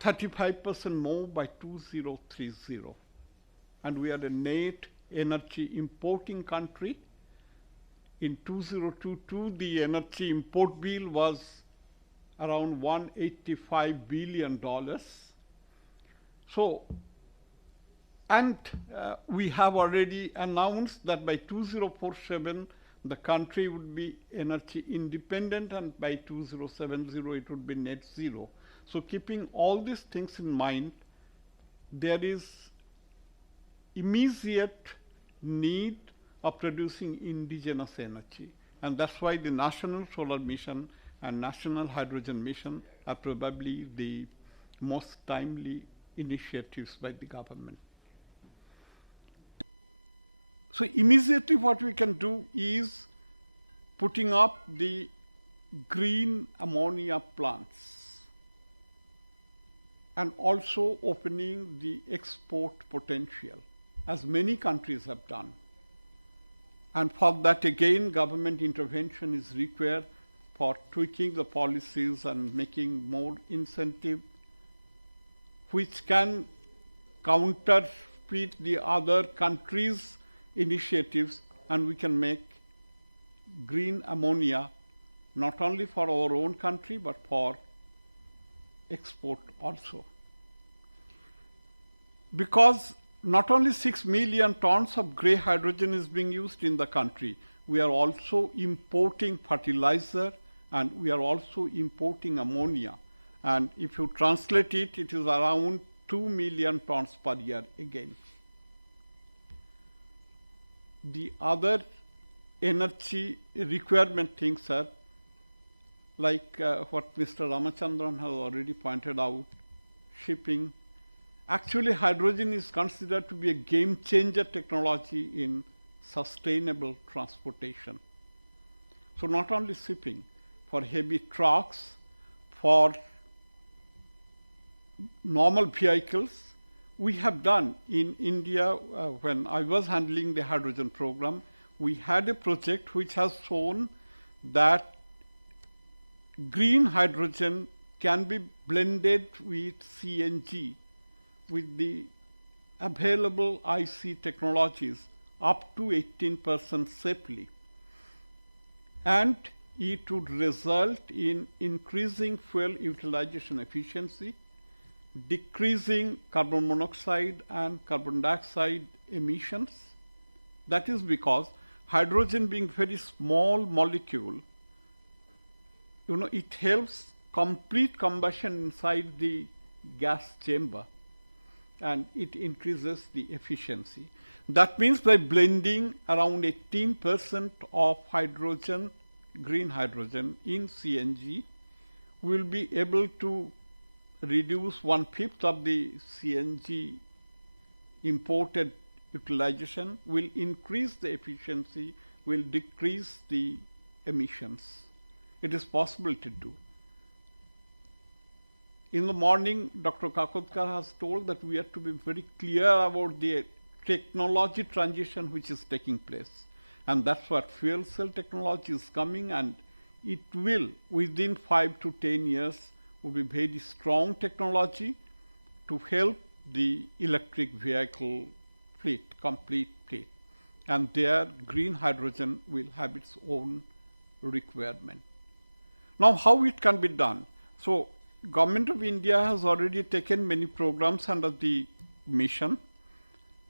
35% more by 2030. And we are a net energy importing country. In 2022, the energy import bill was around $185 billion. So, and we have already announced that by 2047, the country would be energy independent, and by 2070, it would be net zero. So keeping all these things in mind, there is immediate need of producing indigenous energy. And that's why the National Solar Mission and National Hydrogen Mission are probably the most timely initiatives by the government. So immediately what we can do is putting up the green ammonia plants. and also opening the export potential, as many countries have done. And for that, again, government intervention is required for tweaking the policies and making more incentive, which can counterfeit the other countries' initiatives, and we can make green ammonia not only for our own country, but for export also. Because not only 6 million tons of gray hydrogen is being used in the country, we are also importing fertilizer and we are also importing ammonia. And if you translate it, it is around 2 million tons per year again. The other energy requirement things are like what Mr. Ramachandran has already pointed out, shipping. Actually, hydrogen is considered to be a game changer technology in sustainable transportation. So not only shipping, for heavy trucks, for normal vehicles, we have done in India, when I was handling the hydrogen program, we had a project which has shown that green hydrogen can be blended with CNG with the available IC technologies up to 18% safely. And it would result in increasing fuel utilization efficiency, decreasing carbon monoxide and carbon dioxide emissions. That is because hydrogen being very small molecule, it helps complete combustion inside the gas chamber and it increases the efficiency. That means by blending around 18% of hydrogen, green hydrogen in CNG, we will be able to reduce 1/5 of the CNG imported utilization, will increase the efficiency, will decrease the emissions. It is possible to do. In the morning, Dr. Kakotkar has told that we have to be very clear about the technology transition which is taking place. And that's what fuel cell technology is coming, and it will, within 5 to 10 years, will be very strong technology to help the electric vehicle fleet, complete fleet. And there, green hydrogen will have its own requirement. Now, how it can be done? So, Government of India has already taken many programs under the mission.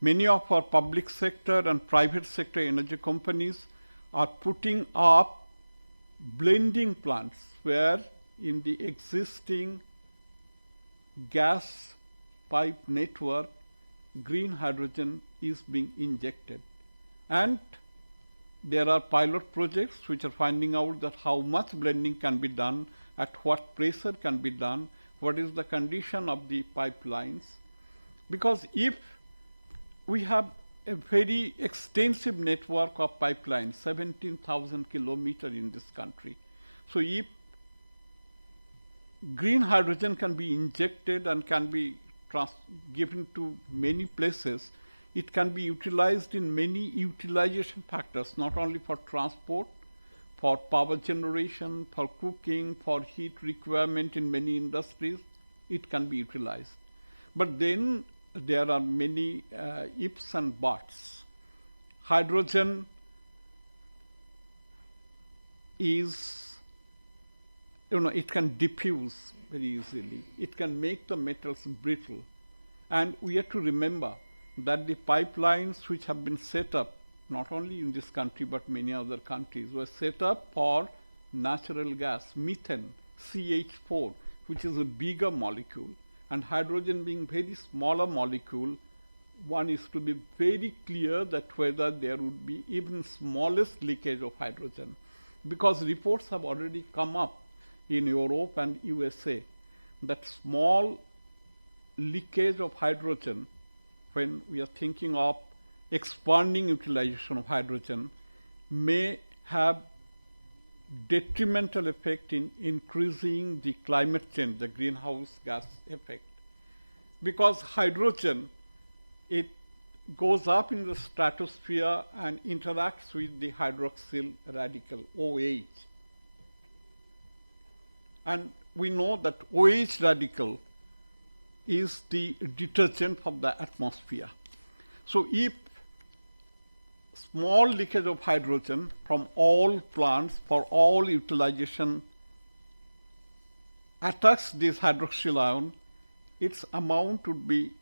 Many of our public sector and private sector energy companies are putting up blending plants where in the existing gas pipe network, green hydrogen is being injected. And there are pilot projects which are finding out that how much blending can be done, at what pressure can be done, what is the condition of the pipelines. Because if we have a very extensive network of pipelines, 17,000 kilometers in this country. So if green hydrogen can be injected and can be given to many places, it can be utilized in many utilization factors, not only for transport, for power generation, for cooking, for heat requirement in many industries, it can be utilized. But then there are many ifs and buts. Hydrogen is, it can diffuse very easily. It can make the metals brittle. And we have to remember that the pipelines which have been set up, not only in this country but many other countries, were set up for natural gas, methane, CH4, which is a bigger molecule, and hydrogen being very smaller molecule, one is to be very clear that whether there would be even smallest leakage of hydrogen, because reports have already come up in Europe and USA that small leakage of hydrogen, when we are thinking of expanding utilization of hydrogen, may have detrimental effect in increasing the climate change, the greenhouse gas effect. because hydrogen, it goes up in the stratosphere and interacts with the hydroxyl radical, OH. And we know that OH radical is the detergent of the atmosphere. So if small leakage of hydrogen from all plants for all utilization attacks this hydroxyl ion, its amount would be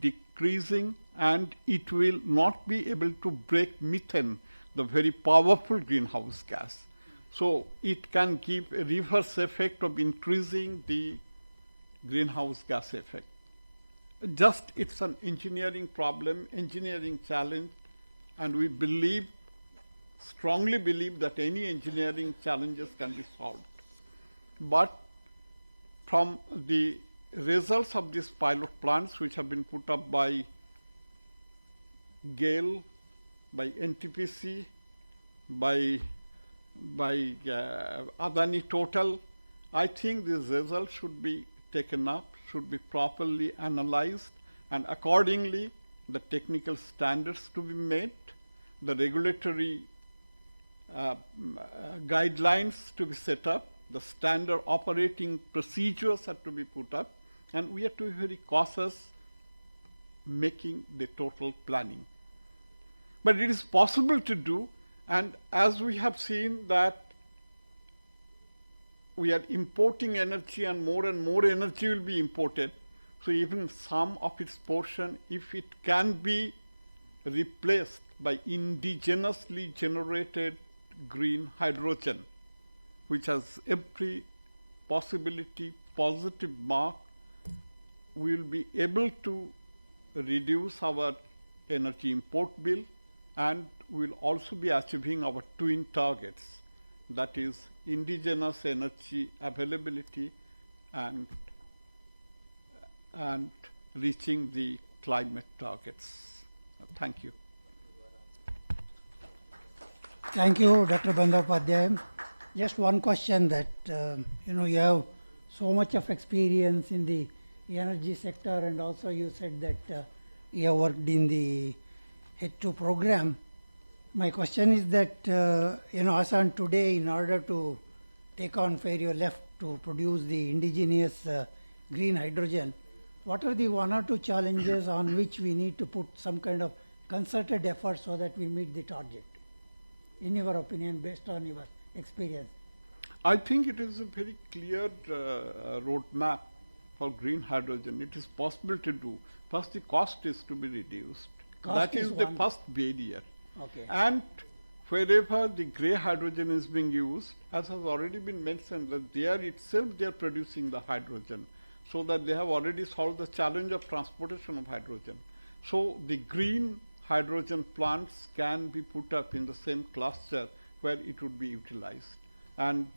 decreasing and it will not be able to break methane, the very powerful greenhouse gas. So it can give a reverse effect of increasing the greenhouse gas effect. Just it's an engineering problem, engineering challenge, and we believe, strongly believe that any engineering challenges can be solved. But from the results of these pilot plants which have been put up by GAIL, by NTPC, by Adani Total, I think these results should be taken up, should be properly analyzed, and accordingly the technical standards to be met, the regulatory guidelines to be set up, the standard operating procedures have to be put up, and we have to be very cautious making the total planning. But it is possible to do, and as we have seen that we are importing energy and more energy will be imported. So even some of its portion, if it can be replaced by indigenously generated green hydrogen, which has every possibility, positive mark, we will be able to reduce our energy import bill, and we will also be achieving our twin targets, that is indigenous energy availability and reaching the climate targets. Thank you. Thank you, Dr. Bandyopadhyay. Just one question that, you have so much of experience in the energy sector, and also you said that you have worked in the H2 program. My question is that, as on today, in order to take on where you left to produce the indigenous green hydrogen, what are the one or two challenges on which we need to put some kind of concerted effort so that we meet the target? In your opinion, based on your experience? I think it is a very clear roadmap for green hydrogen. It is possible to do. First, the cost is to be reduced. That is the first barrier. Okay. And wherever the gray hydrogen is being used, as has already been mentioned, that they are itself they are producing the hydrogen, so that they have already solved the challenge of transportation of hydrogen. So the green hydrogen plants can be put up in the same cluster where it would be utilized. And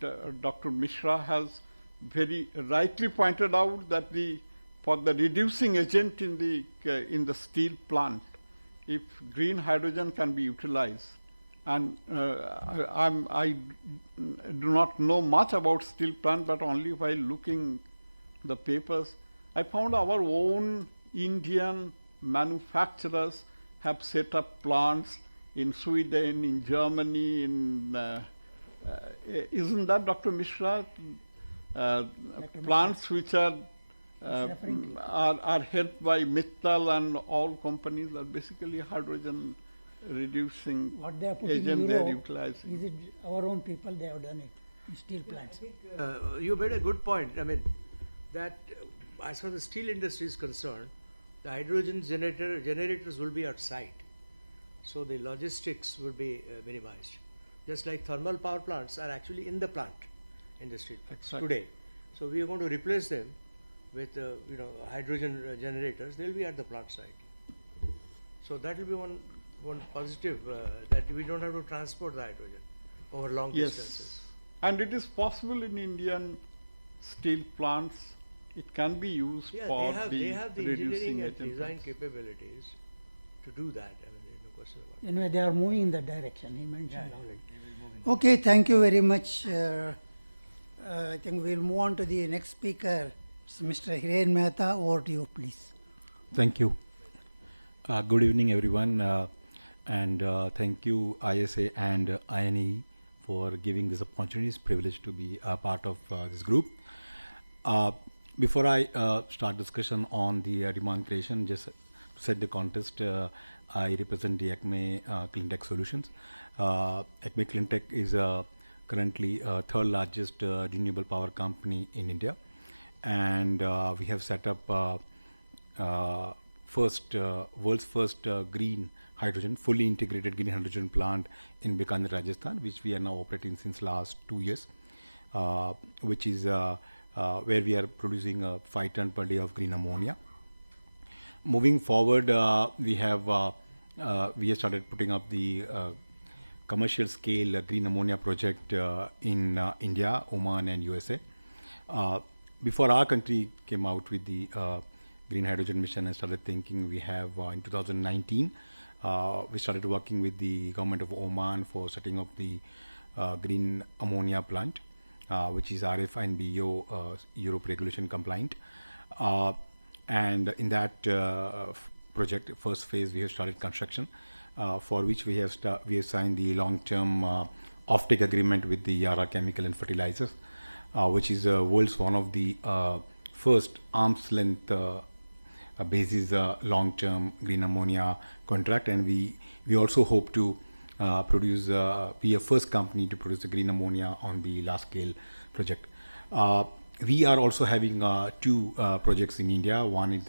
Dr. Mishra has very rightly pointed out that for the reducing agent in the steel plant, if green hydrogen can be utilized, and I do not know much about steel plant, but only while looking the papers, I found our own Indian manufacturers have set up plants in Sweden, in Germany, isn't that Dr. Mishra? Plants which are helped by Mittal and all companies are basically hydrogen reducing what they are putting agent in they are Europe, utilizing. is it our own people, they have done it in steel plants? I think you made a good point. I mean, that as far as the steel industry is concerned, the hydrogen generators will be at site. So the logistics will be minimized. Just like thermal power plants are actually in the plant in the steel plants today. So we are going to replace them with hydrogen generators. They'll be at the plant site. So that will be one positive, that we don't have to transport the hydrogen over long distances. And it is possible in Indian steel plants. It can be used for they have the reducing engineering and agent. design capabilities to do that. I mean, there's no question about it. Anyway, they are moving in that direction, he mentioned already. Okay, thank you very much. I think we'll move on to the next speaker, So Mr. Hiren Mehta, over to you, please. Thank you. Good evening, everyone. And thank you, ISA and INE, for giving this opportunity. It's a privilege to be a part of this group. Before I start discussion on the demand creation, just to set the context, I represent the ACME Cleantech Solutions. ACME Cleantech is currently third largest renewable power company in India. And we have set up world's first green hydrogen, fully integrated green hydrogen plant in Bikaner, Rajasthan, which we are now operating since last 2 years, which is where we are producing 5 tons per day of green ammonia. Moving forward, we have started putting up the commercial scale green ammonia project in India, Oman, and USA. Before our country came out with the green hydrogen mission and started thinking, we have in 2019 we started working with the government of Oman for setting up the green ammonia plant, which is RF and BO Europe regulation compliant. And in that project, first phase, we have started construction, for which we have signed the long-term offtake agreement with the Yara Chemical and Fertilizers, which is world's one of the first arm's length basis long-term green ammonia contract, and we also hope to be a first company to produce the green ammonia on the large scale project. We are also having 2 projects in India. One is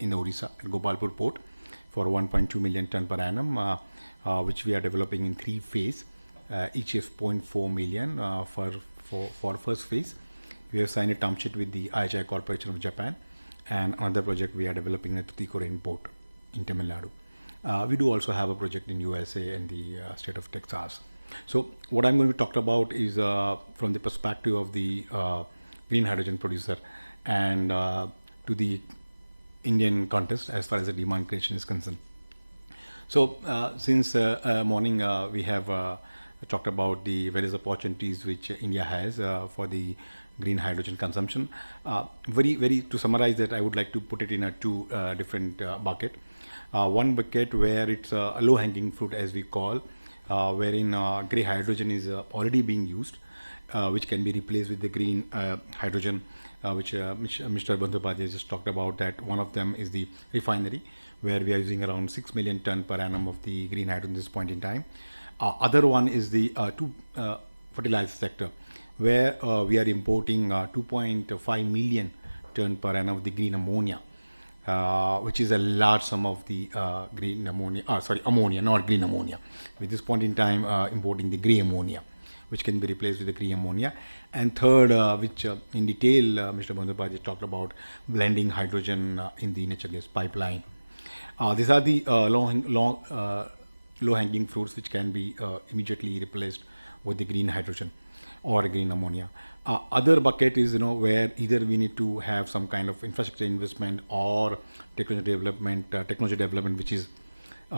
in Odisha at Gopalpur port for 1.2 million ton per annum, which we are developing in 3 phases. Each is 0.4 million for first phase. We have signed a term sheet with the IHI Corporation of Japan, and another project we are developing at Tuticorin port in Tamil Nadu. We do also have a project in USA and the state of Texas. So what I'm going to talk about is from the perspective of the green hydrogen producer and to the Indian context as far as the demand creation is concerned. So since morning we have talked about the various opportunities which India has for the green hydrogen consumption. Very to summarize that, I would like to put it in 2 different bucket. One bucket where it's a low-hanging fruit, as we call, wherein grey hydrogen is already being used, which can be replaced with the green hydrogen, which Mr. Bandyopadhyay just talked about. That one of them is the refinery, where we are using around 6 million ton per annum of the green hydrogen at this point in time. Other one is the fertilizer sector, where we are importing 2.5 million ton per annum of the green ammonia, which is a large sum of the green ammonia, ammonia, not green ammonia. At this point in time, importing the grey ammonia, which can be replaced with the green ammonia. And third, which in detail Mr. Bandyopadhyay talked about, blending hydrogen in the natural gas pipeline. These are the low-hanging fruits which can be immediately replaced with the green hydrogen or green ammonia. Other bucket is where either we need to have some kind of infrastructure investment or technology development, which is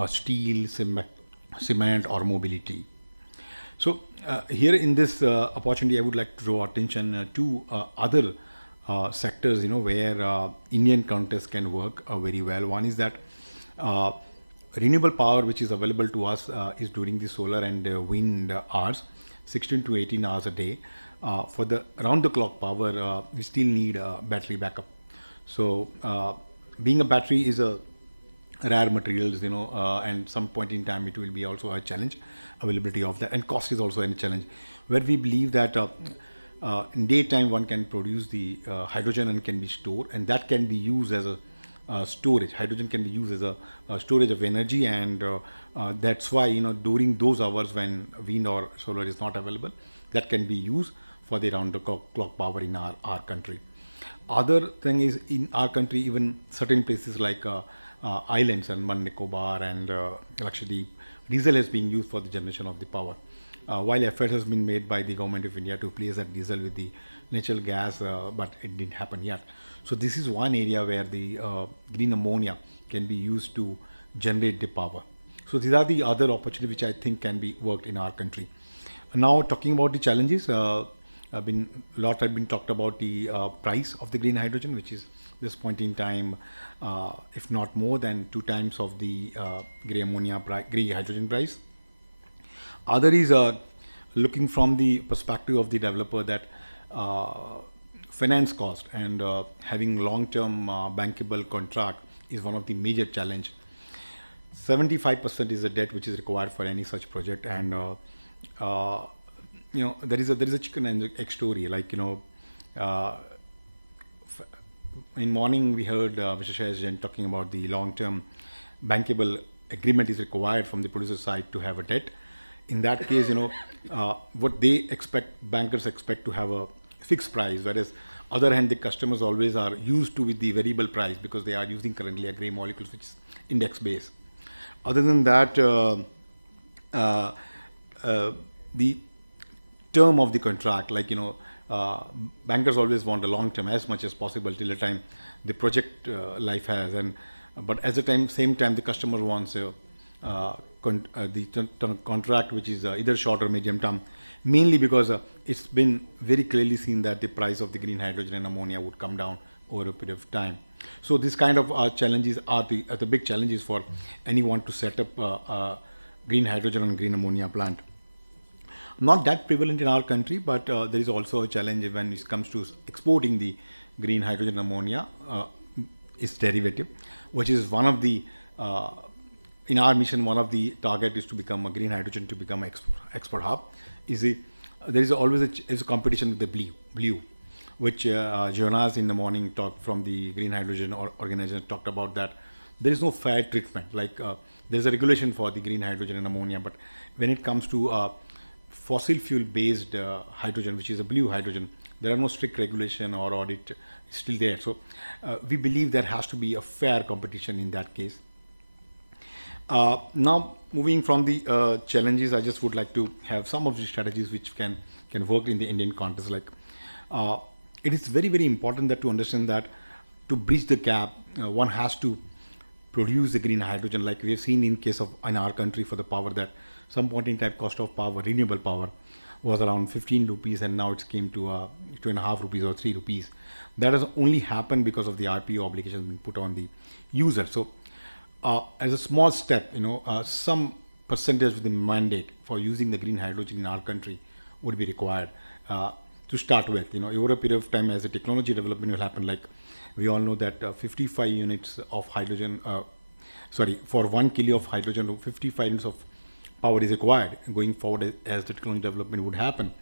steel, cement, or mobility. So here in this opportunity, I would like to draw attention to other sectors, where Indian context can work very well. One is that renewable power which is available to us is during the solar and wind hours, 16 to 18 hours a day. For the round-the-clock power, we still need battery backup. So being a battery is a rare materials, and some point in time it will be also a challenge, availability of that, and cost is also a challenge, where we believe that in daytime one can produce the hydrogen and can be stored, and that can be used as a storage. Hydrogen can be used as a storage of energy, and that's why during those hours when wind or solar is not available, that can be used for the round-the-clock power in our country. Other thing is, in our country, even certain places like islands, Andaman Nicobar and Lakshadweep, diesel has been used for the generation of the power. While effort has been made by the government of India to replace that diesel with the natural gas, but it didn't happen yet. So this is one area where the green ammonia can be used to generate the power. So these are the other opportunities which I think can be worked in our country. Now talking about the challenges, lot had been talked about the price of the green hydrogen, which is this point in time, if not more than 2 times of the grey hydrogen price. Other is looking from the perspective of the developer that finance cost and having long-term bankable contract is one of the major challenge. 75% is the debt which is required for any such project, and there is a chicken and egg story. Like in morning we heard Mr. Shahez Jain talking about the long-term bankable agreement is required from the producer side to have a debt. In that case, what they expect, bankers expect to have a fixed price, whereas other hand the customers always are used to with the variable price because they are using currently a gray molecules which is index based. Other than that, the term of the contract, like bankers always want a long term as much as possible till the time the project life has, and but at the same time the customer wants the contract which is either short or medium term, mainly because it's been very clearly seen that the price of the green hydrogen and ammonia would come down over a period of time. So this kind of challenges are the big challenges for anyone to set up a green hydrogen and green ammonia plant. Not that prevalent in our country, but there is also a challenge when it comes to exporting the green hydrogen and ammonia, its derivative, which is one of the in our mission, one of the target is to become a green hydrogen to become export hub. There is always a competition with the blue, which Jonas in the morning talked from the green hydrogen organization talked about that there is no fair treatment. Like there's a regulation for the green hydrogen and ammonia, but when it comes to fossil fuel based hydrogen, which is a blue hydrogen, there are no strict regulation or audit still there. So we believe there has to be a fair competition in that case. Now moving from the challenges, I just would like to have some of the strategies which can work in the Indian context. Like it is very, very important that to understand that to bridge the gap, one has to produce the green hydrogen, like we have seen in case of in our country for the power, that some point in time cost of power, renewable power, was around 15 rupees and now it's came to 2.5 rupees or 3 rupees. That has only happened because of the RPO obligations being put on the user. So as a small step, some percentage of the mandate for using the green hydrogen in our country would be required to start with. Over a period of time, as the technology development will happen, like we all know that 55 units of hydrogen, for 1 kilo of hydrogen, 55 units of power is required. Going forward, as the technology development would happen,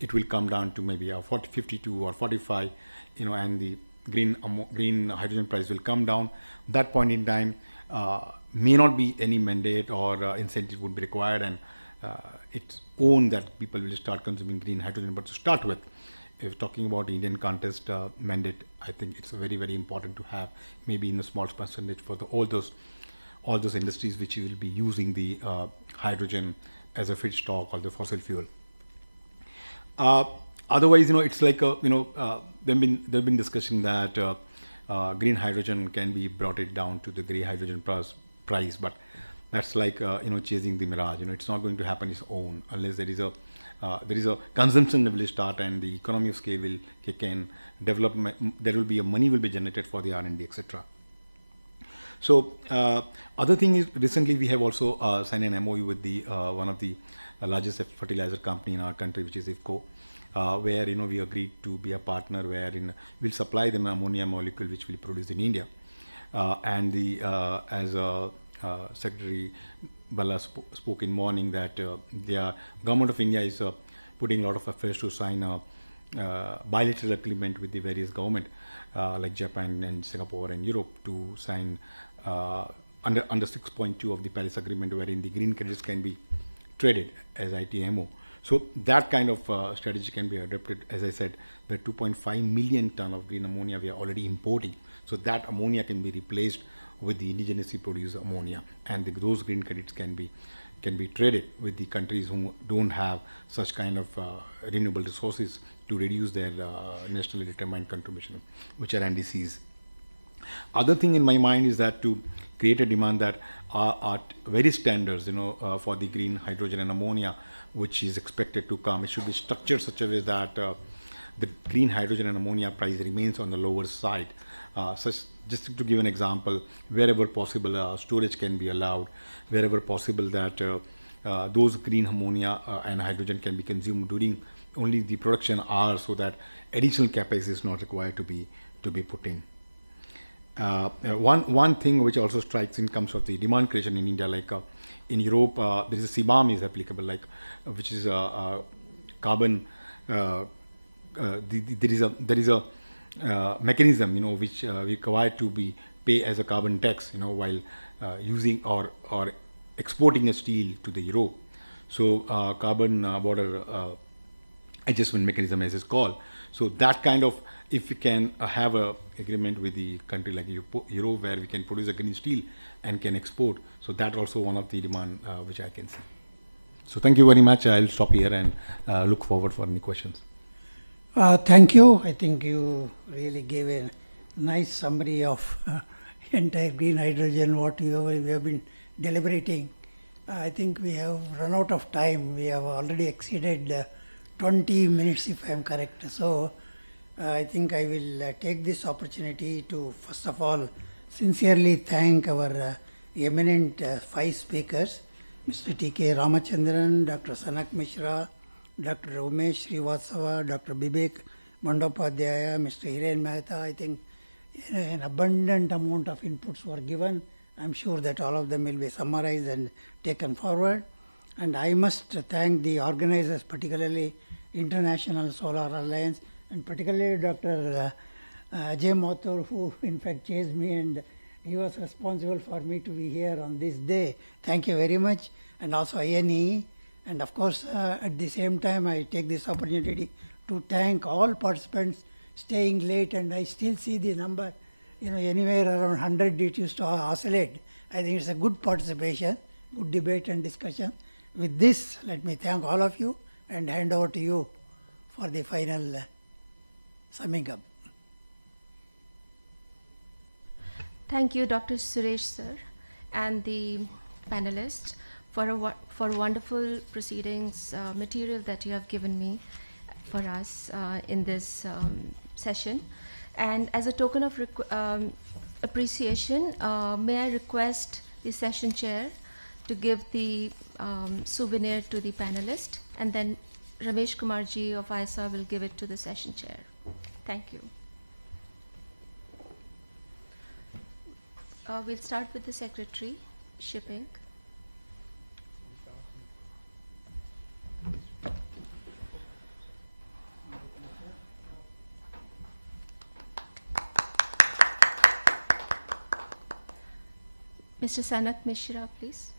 it will come down to maybe 52 or 45, and the green hydrogen price will come down. That point in time, may not be any mandate or incentive would be required, and it's own that people will start consuming green hydrogen. But to start with, if talking about the Indian context mandate, I think it's very, very important to have maybe in a small percentage for all those industries which will be using the hydrogen as a feedstock or the fossil fuel. Otherwise, it's like there've been discussion that green hydrogen can be brought it down to the grey hydrogen price, but that's like chasing the mirage. It's not going to happen its own unless there is a consumption will start and the economy of scale will kick in. Development, there will be money will be generated for the R&D, etc. So other thing is, recently we have also signed an MOU with the one of the largest fertilizer company in our country, which is IFFCO, where we agreed to be a partner wherein we'll supply them ammonia molecule which will produce in India, and as Secretary Balla spoke in morning that the government of India is putting a lot of efforts to sign a bilateral agreement with the various government like Japan and Singapore and Europe to sign under 6.2 of the Paris Agreement, wherein the green credits can be traded as ITMO. So that kind of strategy can be adopted. As I said, the 2.5 million ton of green ammonia we are already importing. So that ammonia can be replaced with the indigenously produced ammonia, and those green credits can be traded with the countries who don't have such kind of renewable resources to reduce their nationally determined contribution, which are NDCs. Other thing in my mind is that to create a demand that are various standards, for the green hydrogen and ammonia, which is expected to come. It should be structured such a way that the green hydrogen and ammonia price remains on the lower side. Just to give an example, wherever possible, storage can be allowed, wherever possible that those green ammonia and hydrogen can be consumed during only the production hours, so that additional capex is not required to be put in. One thing which also strikes in terms of the demand creation in India, like in Europe, there is a CBAM is applicable, like which is carbon. There is a mechanism, which required to be pay as a carbon tax, while using or exporting a steel to the Europe. So carbon border adjustment mechanism, as it's called. So that kind of, if we can have a agreement with the country like Europe, where we can produce a green steel and can export, so that also one of the demand which I can see. So thank you very much. I'll stop here and look forward for any questions. Thank you. I think you really gave a nice summary of entire green hydrogen, what we have been deliberating. I think we have run out of time. We have already exceeded 20 minutes, if I am correct. So I think I will take this opportunity to, first of all, sincerely thank our eminent 5 speakers, Mr. T.K. Ramachandran, Dr. Sanak Mishra, Dr. Umesh Srivastava, Dr. Bibek Bandopadhyaya, Mr. Hiren Mehta. I think an abundant amount of inputs were given. I am sure that all of them will be summarized and taken forward. And I must thank the organizers, particularly International Solar Alliance, and particularly Dr. Ajay Mathur, who in fact chased me, and he was responsible for me to be here on this day. Thank you very much. And also INE. And of course, at the same time, I take this opportunity to thank all participants staying late, and I still see the number, anywhere around 100 it used to oscillate. I think it's a good participation, good debate and discussion. With this, let me thank all of you and hand over to you for the final summing up. Thank you, Dr. Suresh sir, and the panelists for wonderful proceedings material that you have given me for us in this session. And as a token of appreciation, may I request the session chair to give the souvenir to the panelist, and then Ramesh Kumarji of ISA will give it to the session chair. Thank you. We'll start with the Secretary, Shipping. Mr. Sanak Mishra, please.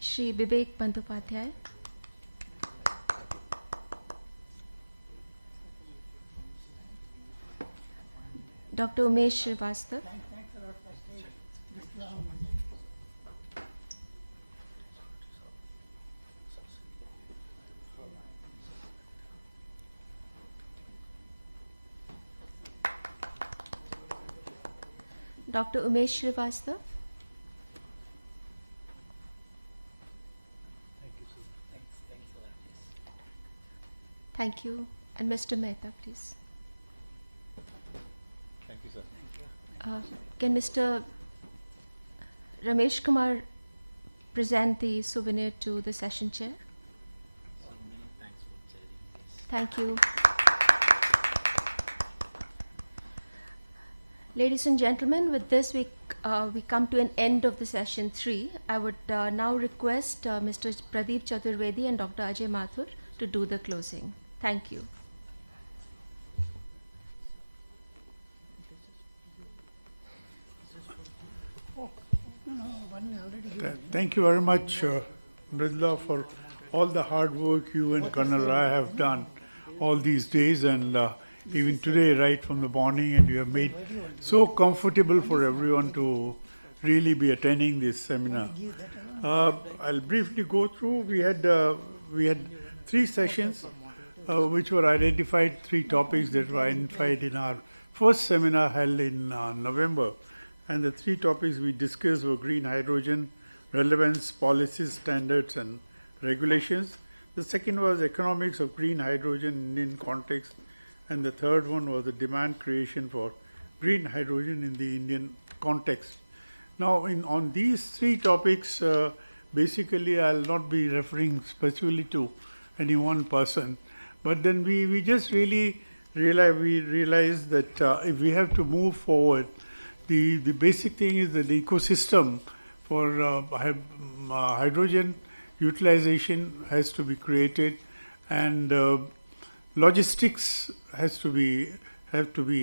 Shri Bibek Bandopadhyay. Dr. Umesh Srivastava. Dr. Umesh Srivastava. Thank you. And Mr. Mehta, please. Thank you, sir. Can Mr. Ramesh Kumar present the souvenir to the session chair? Thank you. Ladies and gentlemen, with this we come to an end of the session 3. I would now request Mr. Pradeep Chaturvedi and Dr. Ajay Mathur to do the closing. Thank you. Thank you very much, Mridula, for all the hard work you and Colonel Rai have done all these days, and even today, right from the morning, and you have made so comfortable for everyone to really be attending this seminar. I'll briefly go through. We had 3 sessions, which were identified, 3 topics that were identified in our first seminar held in November. And the 3 topics we discussed were green hydrogen, relevance, policies, standards, and regulations. The second was economics of green hydrogen in Indian context. And the third one was the demand creation for green hydrogen in the Indian context. Now, on these three topics, basically I'll not be referring specifically to any one person, but then we just really realize that if we have to move forward, the basic thing is that the ecosystem for hydrogen utilization has to be created, and logistics have to be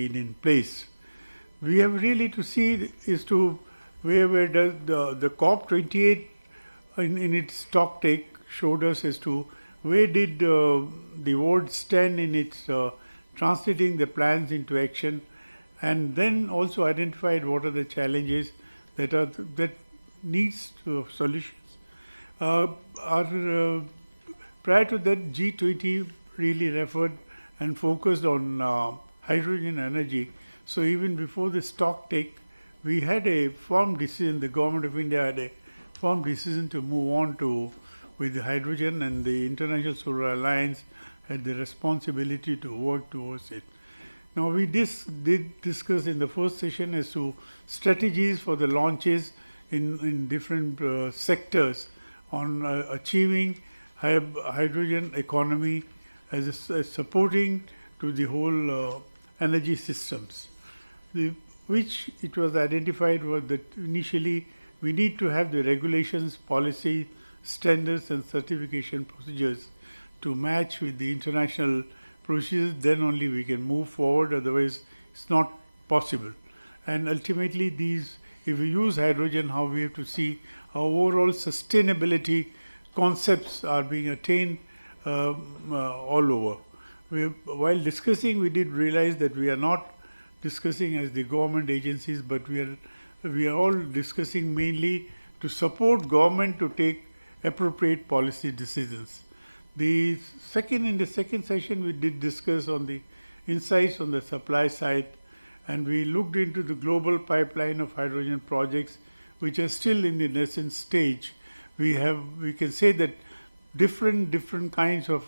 in place. We have really to see is to where does the COP28 in its stock take showed us as to where did the world stand in its translating the plans into action, and then also identified what are the challenges that needs solutions. Prior to that, G20 really referred and focused on hydrogen energy. So even before the stock take, we had a firm decision, the government of India had a firm decision to move on with the hydrogen, and the International Solar Alliance had the responsibility to work towards it. Now we did discuss in the first session as to strategies for the launches in different sectors on achieving hydrogen economy as supporting to the whole energy systems. Which it was identified was that initially we need to have the regulations, policy, standards and certification procedures to match with the international procedures. Then only we can move forward, otherwise it's not possible. And ultimately these, if we use hydrogen, how we have to see how overall sustainability concepts are being attained all over. While discussing, we did realize that we are not discussing as the government agencies, but we are all discussing mainly to support government to take appropriate policy decisions. In the second session, we did discuss on the insights on the supply side, and we looked into the global pipeline of hydrogen projects, which are still in the nascent stage. We can say that different kinds of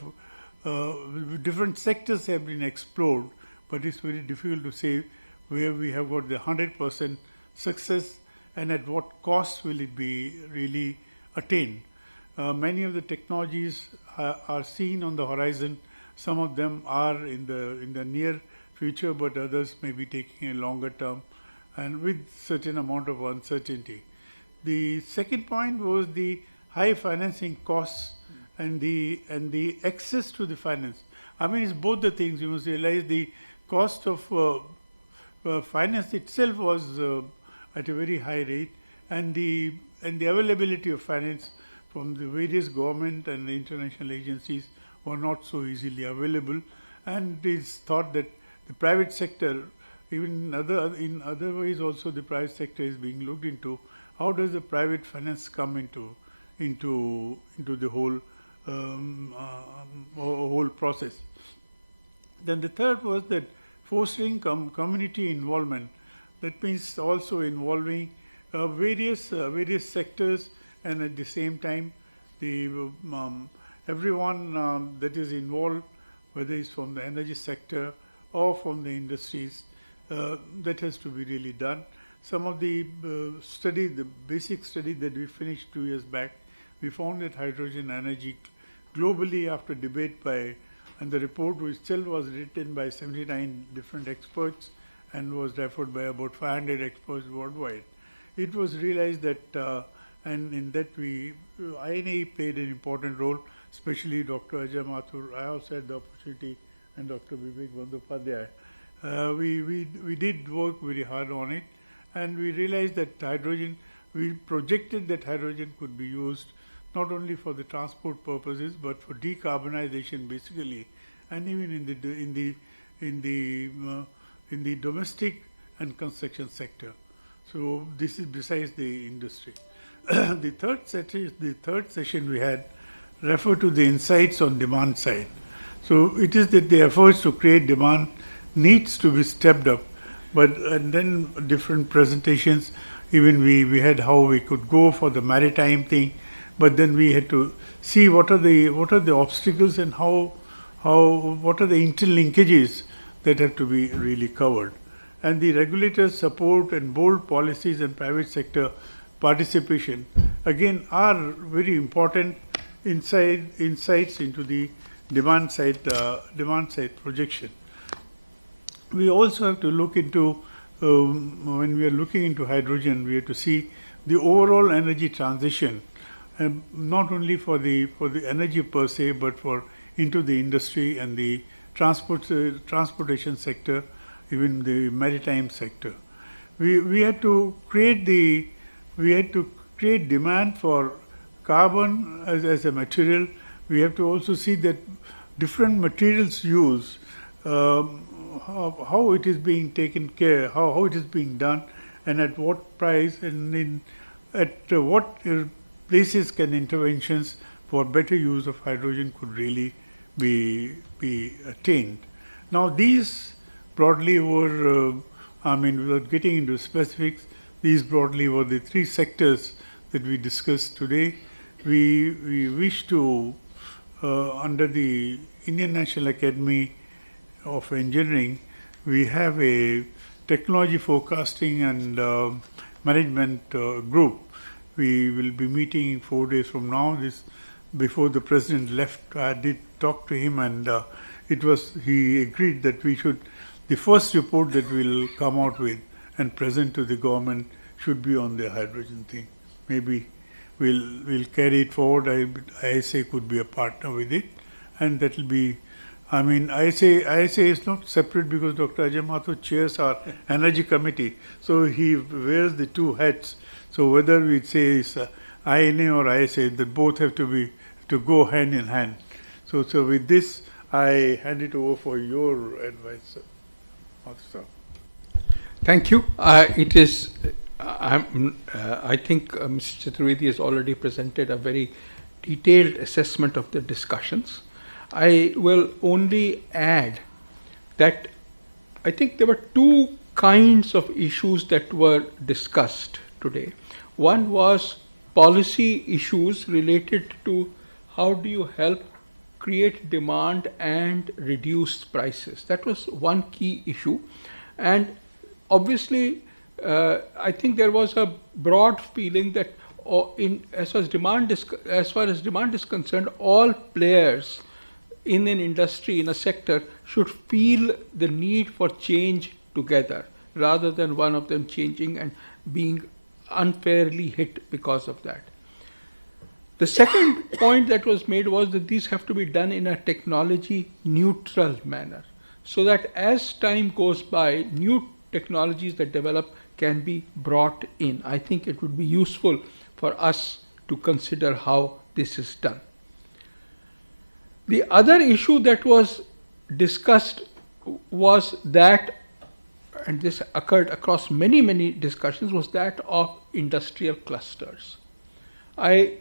different sectors have been explored, but it's very difficult to say where we have got the 100% success and at what cost will it be really attained. Many of the technologies are seen on the horizon. Some of them are in the near future, but others may be taking a longer term and with certain amount of uncertainty. The second point was the high financing costs and the access to the finance. I mean, it's both the things. You must realize the cost of finance itself was at a very high rate, and the availability of finance from the various government and the international agencies were not so easily available. And it is thought that the private sector, even in other ways also, the private sector is being looked into. How does the private finance come into the whole whole process? Then the third was that fostering community involvement. That means also involving various sectors, and at the same time everyone that is involved, whether it's from the energy sector or from the industries, that has to be really done. Some of the the basic study that we finished 2 years back, we found that hydrogen energy globally, after debate and the report itself was written by 79 different experts and was referred by about 500 experts worldwide. It was realized that, and in that INA played an important role, especially Dr. Ajay Mathur. I also had the opportunity, and Dr. Vivek Bandyopadhyay. We did work very hard on it, and we realized that we projected that hydrogen could be used not only for the transport purposes, but for decarbonization basically, and even in the domestic and construction sector. So this is besides the industry. The third session we had referred to the insights on demand side. So it is that the efforts to create demand needs to be stepped up, and then different presentations. Even we had how we could go for the maritime thing, but then we had to see what are the obstacles and what are the interlinkages that have to be really covered. And the regulators' support and bold policies and private sector participation again are very important insights into the demand side projection. We also have to look into when we are looking into hydrogen, we have to see the overall energy transition, not only for the energy per se, but for into the industry and the transportation sector, even the maritime sector. We had to create demand for carbon as a material. We have to also see that different materials use, how it is being taken care, how it is being done, and at what price, and at what places can interventions for better use of hydrogen could really be attained. Now these broadly were, without getting into specifics, these broadly were the three sectors that we discussed today. We wish to, under the Indian National Academy of Engineering, we have a technology forecasting and management group. We will be meeting 4 days from now. Before the president left, I did talk to him, and he agreed that the first report that we'll come out with and present to the government should be on the hydrogen thing. Maybe we'll carry it forward. ISA could be a partner with it, and that will be. ISA is not separate because Dr. Ajay Mathur chairs our energy committee, so he wears the two hats. So whether we say it's INA or ISA, that both have to go hand in hand. So with this, I hand it over for your advice, sir. Thank you. I think Mr. Chaturvedi has already presented a very detailed assessment of the discussions. I will only add that I think there were two kinds of issues that were discussed today. One was policy issues related to how do you help create demand and reduce prices. That was one key issue. And obviously, I think there was a broad feeling that as far as demand is concerned, all players in an industry, in a sector, should feel the need for change together, rather than one of them changing and being unfairly hit because of that. The second point that was made was that these have to be done in a technology neutral manner, so that as time goes by, new technologies that develop can be brought in. I think it would be useful for us to consider how this is done. The other issue that was discussed was that, and this occurred across many discussions, was that of industrial clusters. I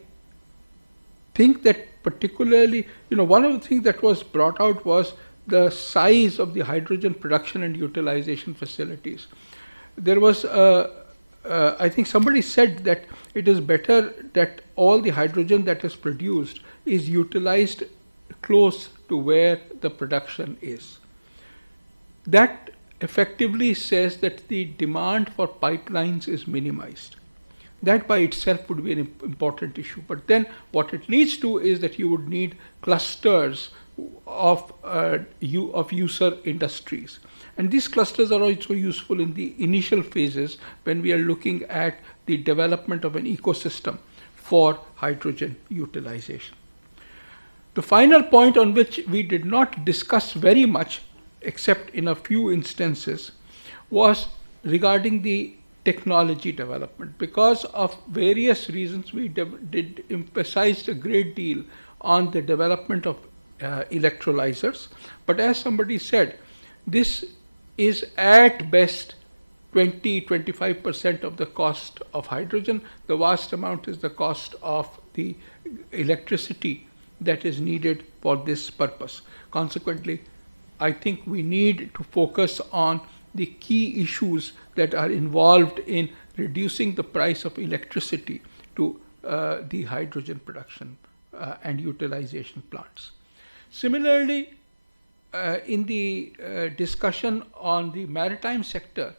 think that particularly, one of the things that was brought out was the size of the hydrogen production and utilization facilities. There was, I think somebody said that it is better that all the hydrogen that is produced is utilized close to where the production is. That effectively says that the demand for pipelines is minimized. That by itself would be an important issue. But then what it leads to is that you would need clusters of user industries. And these clusters are also useful in the initial phases when we are looking at the development of an ecosystem for hydrogen utilization. The final point on which we did not discuss very much, except in a few instances, was regarding the technology development. Because of various reasons, we did emphasize a great deal on the development of electrolyzers. But as somebody said, this is at best 20-25% of the cost of hydrogen. The vast amount is the cost of the electricity that is needed for this purpose. Consequently, I think we need to focus on the key issues that are involved in reducing the price of electricity to the hydrogen production and utilization plants. Similarly, in the discussion on the maritime sector,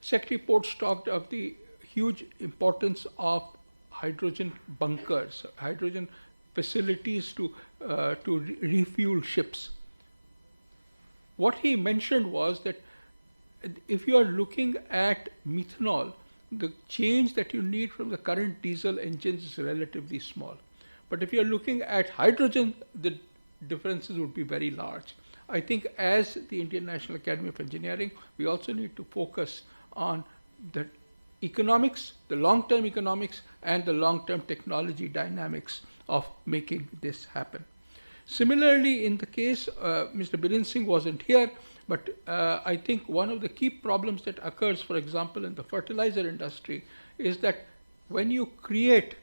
Secretary Ports talked of the huge importance of hydrogen bunkers, hydrogen facilities to refuel ships. What he mentioned was that if you are looking at methanol, the change that you need from the current diesel engines is relatively small. But if you are looking at hydrogen, the differences would be very large. I think as the Indian National Academy of Engineering, we also need to focus on the economics, the long-term economics, and the long-term technology dynamics of making this happen. Similarly, in the case, Mr. Biren Singh wasn't here, but I think one of the key problems that occurs, for example, in the fertilizer industry, is that when you create,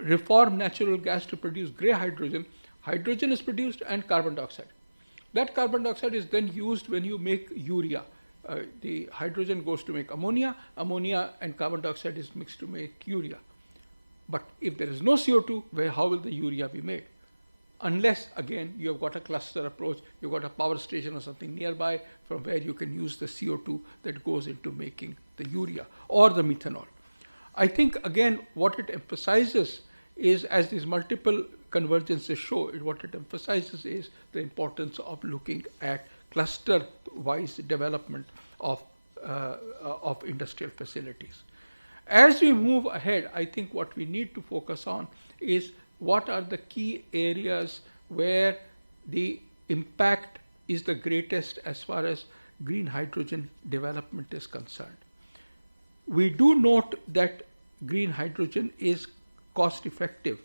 reform natural gas to produce gray hydrogen, hydrogen is produced and carbon dioxide. That carbon dioxide is then used when you make urea. The hydrogen goes to make ammonia, ammonia and carbon dioxide is mixed to make urea. But if there is no CO2, how will the urea be made? Unless, again, you have got a cluster approach, you've got a power station or something nearby from where you can use the CO2 that goes into making the urea or the methanol. I think, again, what it emphasizes is, as these multiple convergences show, what it emphasizes is the importance of looking at cluster-wise development of industrial facilities. As we move ahead, I think what we need to focus on is what are the key areas where the impact is the greatest as far as green hydrogen development is concerned. We do note that green hydrogen is cost effective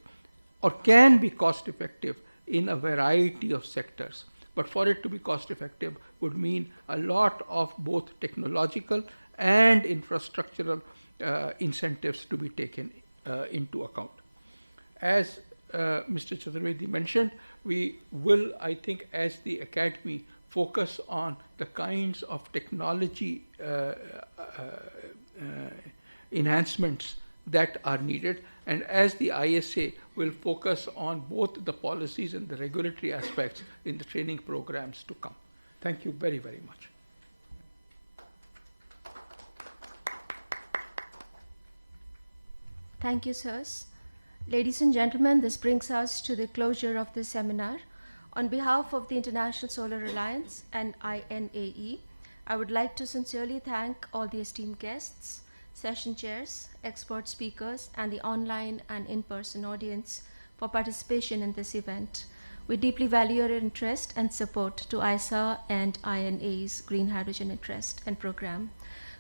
or can be cost effective in a variety of sectors. But for it to be cost effective would mean a lot of both technological and infrastructural incentives to be taken into account. As Mr. Chaturvedi mentioned, we will, I think, as the Academy, focus on the kinds of technology enhancements that are needed, and as the ISA will focus on both the policies and the regulatory aspects in the training programs to come. Thank you very, very much. Thank you, sirs. Ladies and gentlemen, this brings us to the closure of this seminar. On behalf of the International Solar Alliance and INAE, I would like to sincerely thank all the esteemed guests, session chairs, expert speakers, and the online and in-person audience for participation in this event. We deeply value your interest and support to ISA and INAE's Green Hydrogen Interest and Program.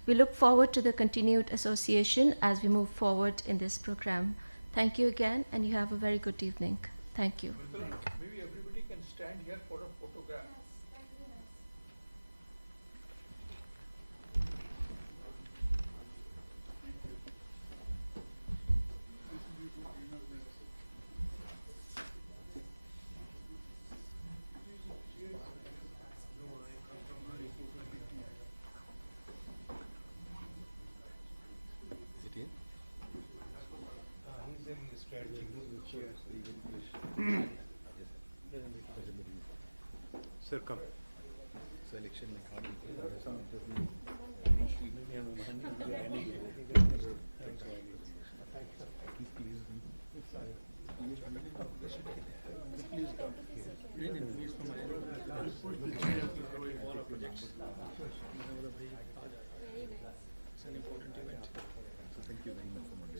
We look forward to the continued association as we move forward in this program. Thank you again, and you have a very good evening. Thank you. Maybe everybody can stand here for a photograph. Sir, come. Selection It's an important event. So thank you very much for